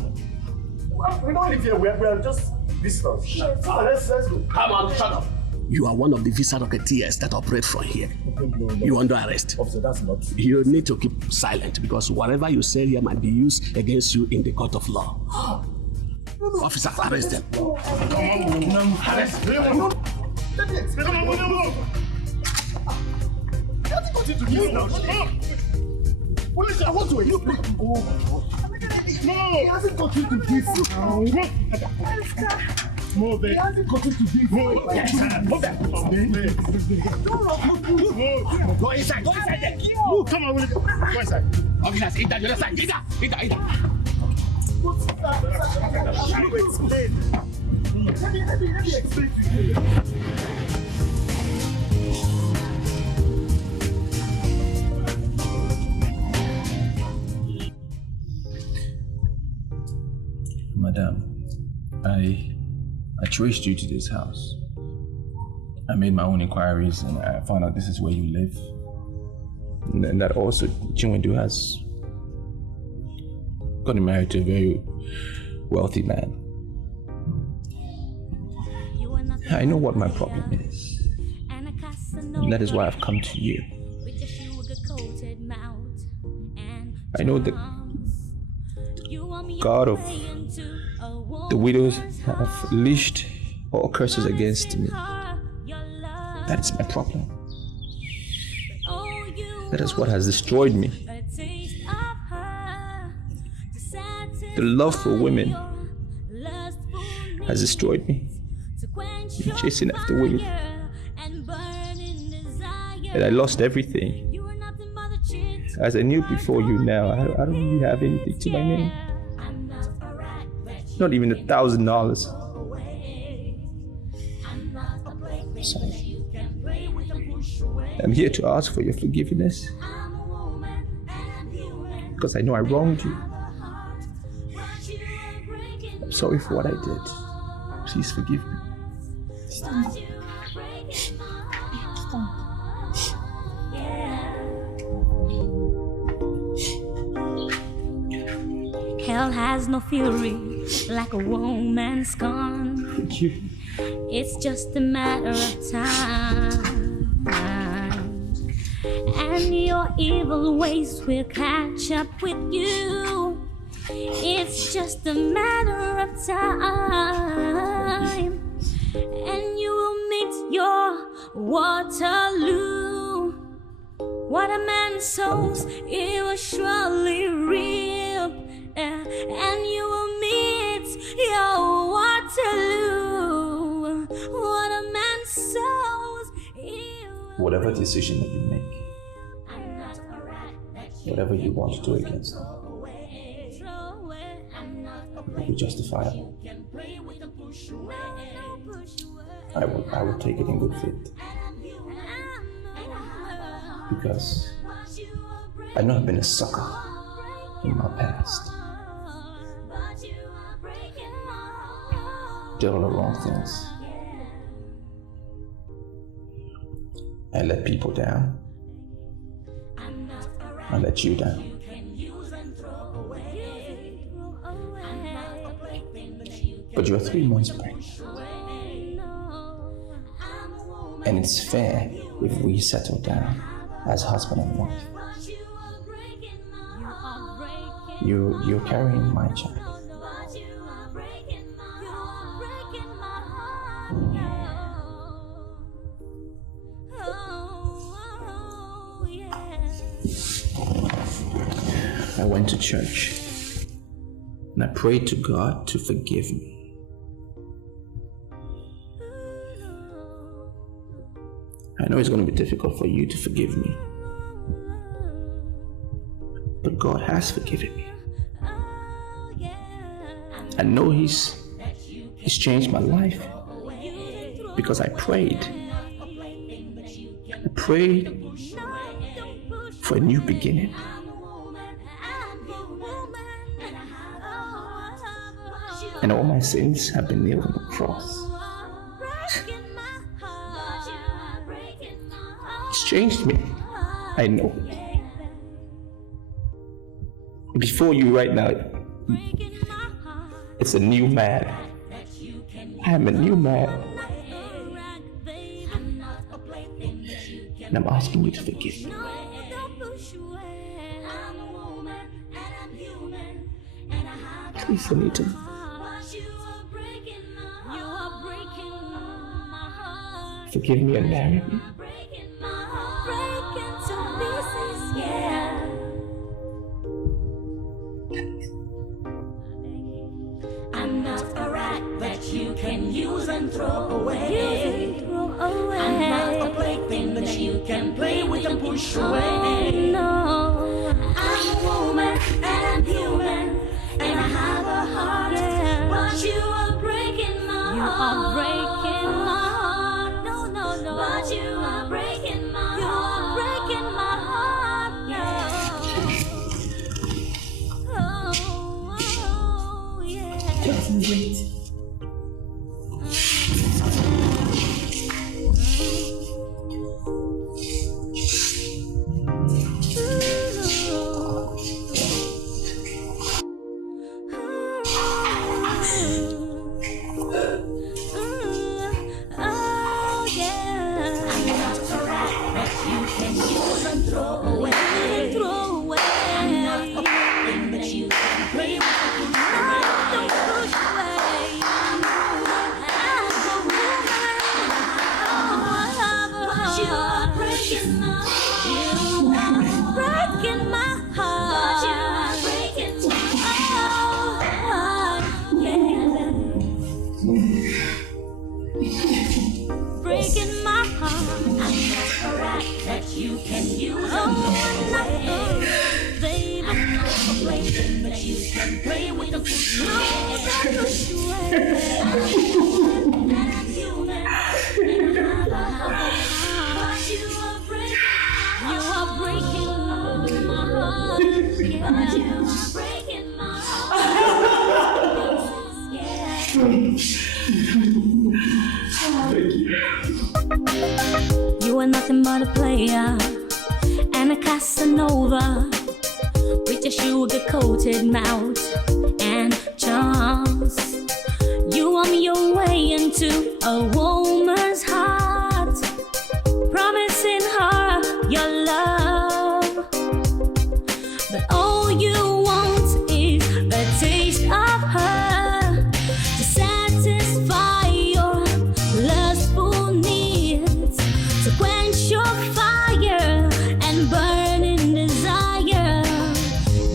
We don't live here. We are just visitors. Shut up. Let's go. Come on, shut up. You are one of the visa rocketeers that operate from here. No. You are under arrest. Officer, that's not true. You need to keep silent because whatever you say here might be used against you in the court of law. Officer, arrest them. Come on. Arrest them. Come on. He hasn't got into this now. Police, I want to you. Oh my God. No, he hasn't got into this now. Move it. He hasn't got into this. Move it. Go inside. Go inside there. Move. Come on. Go inside. Officers, eat that. You're inside. Eat that. What's that? Let me explain. Let me explain to you. Madam, I traced you to this house. I made my own inquiries and I found out this is where you live. And that also Chinwendu has gotten married to a very wealthy man. I know what my problem is. And that is why I've come to you. I know that God of the widows have leashed all curses against me. That is my problem. That is what has destroyed me. The love for women has destroyed me. I'm chasing after women. And I lost everything. As I knew before you now, I don't really have anything to my name. Not even $1,000. I'm sorry. I'm here to ask for your forgiveness. Because I know I wronged you. I'm sorry for what I did. Please forgive me. Stop. Hell has no fury like a woman's scorn. It's just a matter of time, and your evil ways will catch up with you. It's just a matter of time, and you will meet your Waterloo. What a man sows, he will surely reap, and you will meet your Waterloo. What a man sows, he will... Whatever decision that you make, whatever you want to do against them, will be justifiable. I will take it in good faith. Because I know I've been a sucker in my past. Did all the wrong things. I let people down. I let you down. But you're 3 months pregnant. And it's fair if we settle down as husband and wife. You're carrying my child. I went to church and I prayed to God to forgive me. I know it's going to be difficult for you to forgive me, but God has forgiven me. I know He's changed my life because I prayed. I prayed for a new beginning. And all my sins have been nailed on the cross. It's changed me. I know it. Before you right now, it's a new man. I am a new man. And I'm asking you to forgive me. Please, Anita. Forgive me and marry me. I'm not a rat that you can use and throw away. I'm not a plaything that you can play with and push away. No, I'm a woman and I'm human and I have a heart, but you are breaking my heart. You are breaking my heart. No, no, no. But you are breaking my heart. You are breaking my heart. Oh, yeah. Just wait. you are breaking my heart. You are breaking my heart. But you are breaking my heart. Yeah. Breaking my heart. I'm not a rat that you can use. Oh, not baby. I'm not a plaything that you can play with and push away. I'm human. But you are breaking my heart. Yeah. But you are breaking my heart. You are nothing but a player and a Casanova with your sugar-coated mouth and charms. You want your way into a woman's heart, promising her your love, but all you want is a taste of her to satisfy your lustful needs, to quench your fire and burning desire.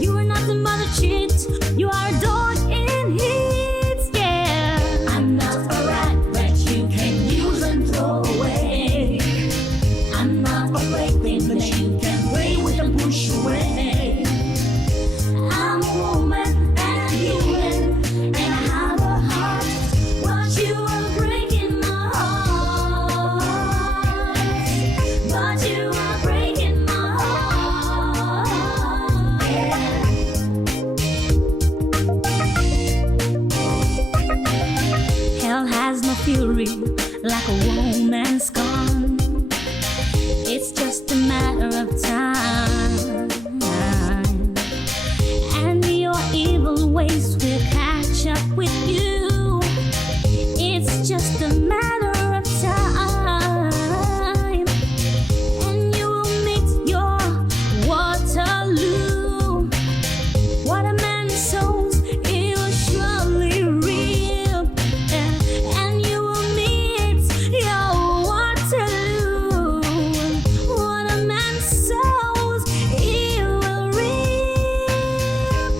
You are nothing but a cheat. You are a dog in heat, yeah. I'm not a rat that you can use and throw away. I'm not a plaything that you can play with and push away. I'm a woman and I'm human and I have a heart, but you are breaking my heart. But you are breaking my heart. Yeah. Hell has no fury like a woman's gone. It's just a matter of time, and your evil ways will catch up with you. It's just a matter of time, and you will meet your Waterloo. What a man sows, he will surely reap, and you will meet your Waterloo. What a man sows, he will reap.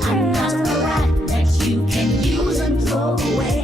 I'm not a rat that you can use and throw away.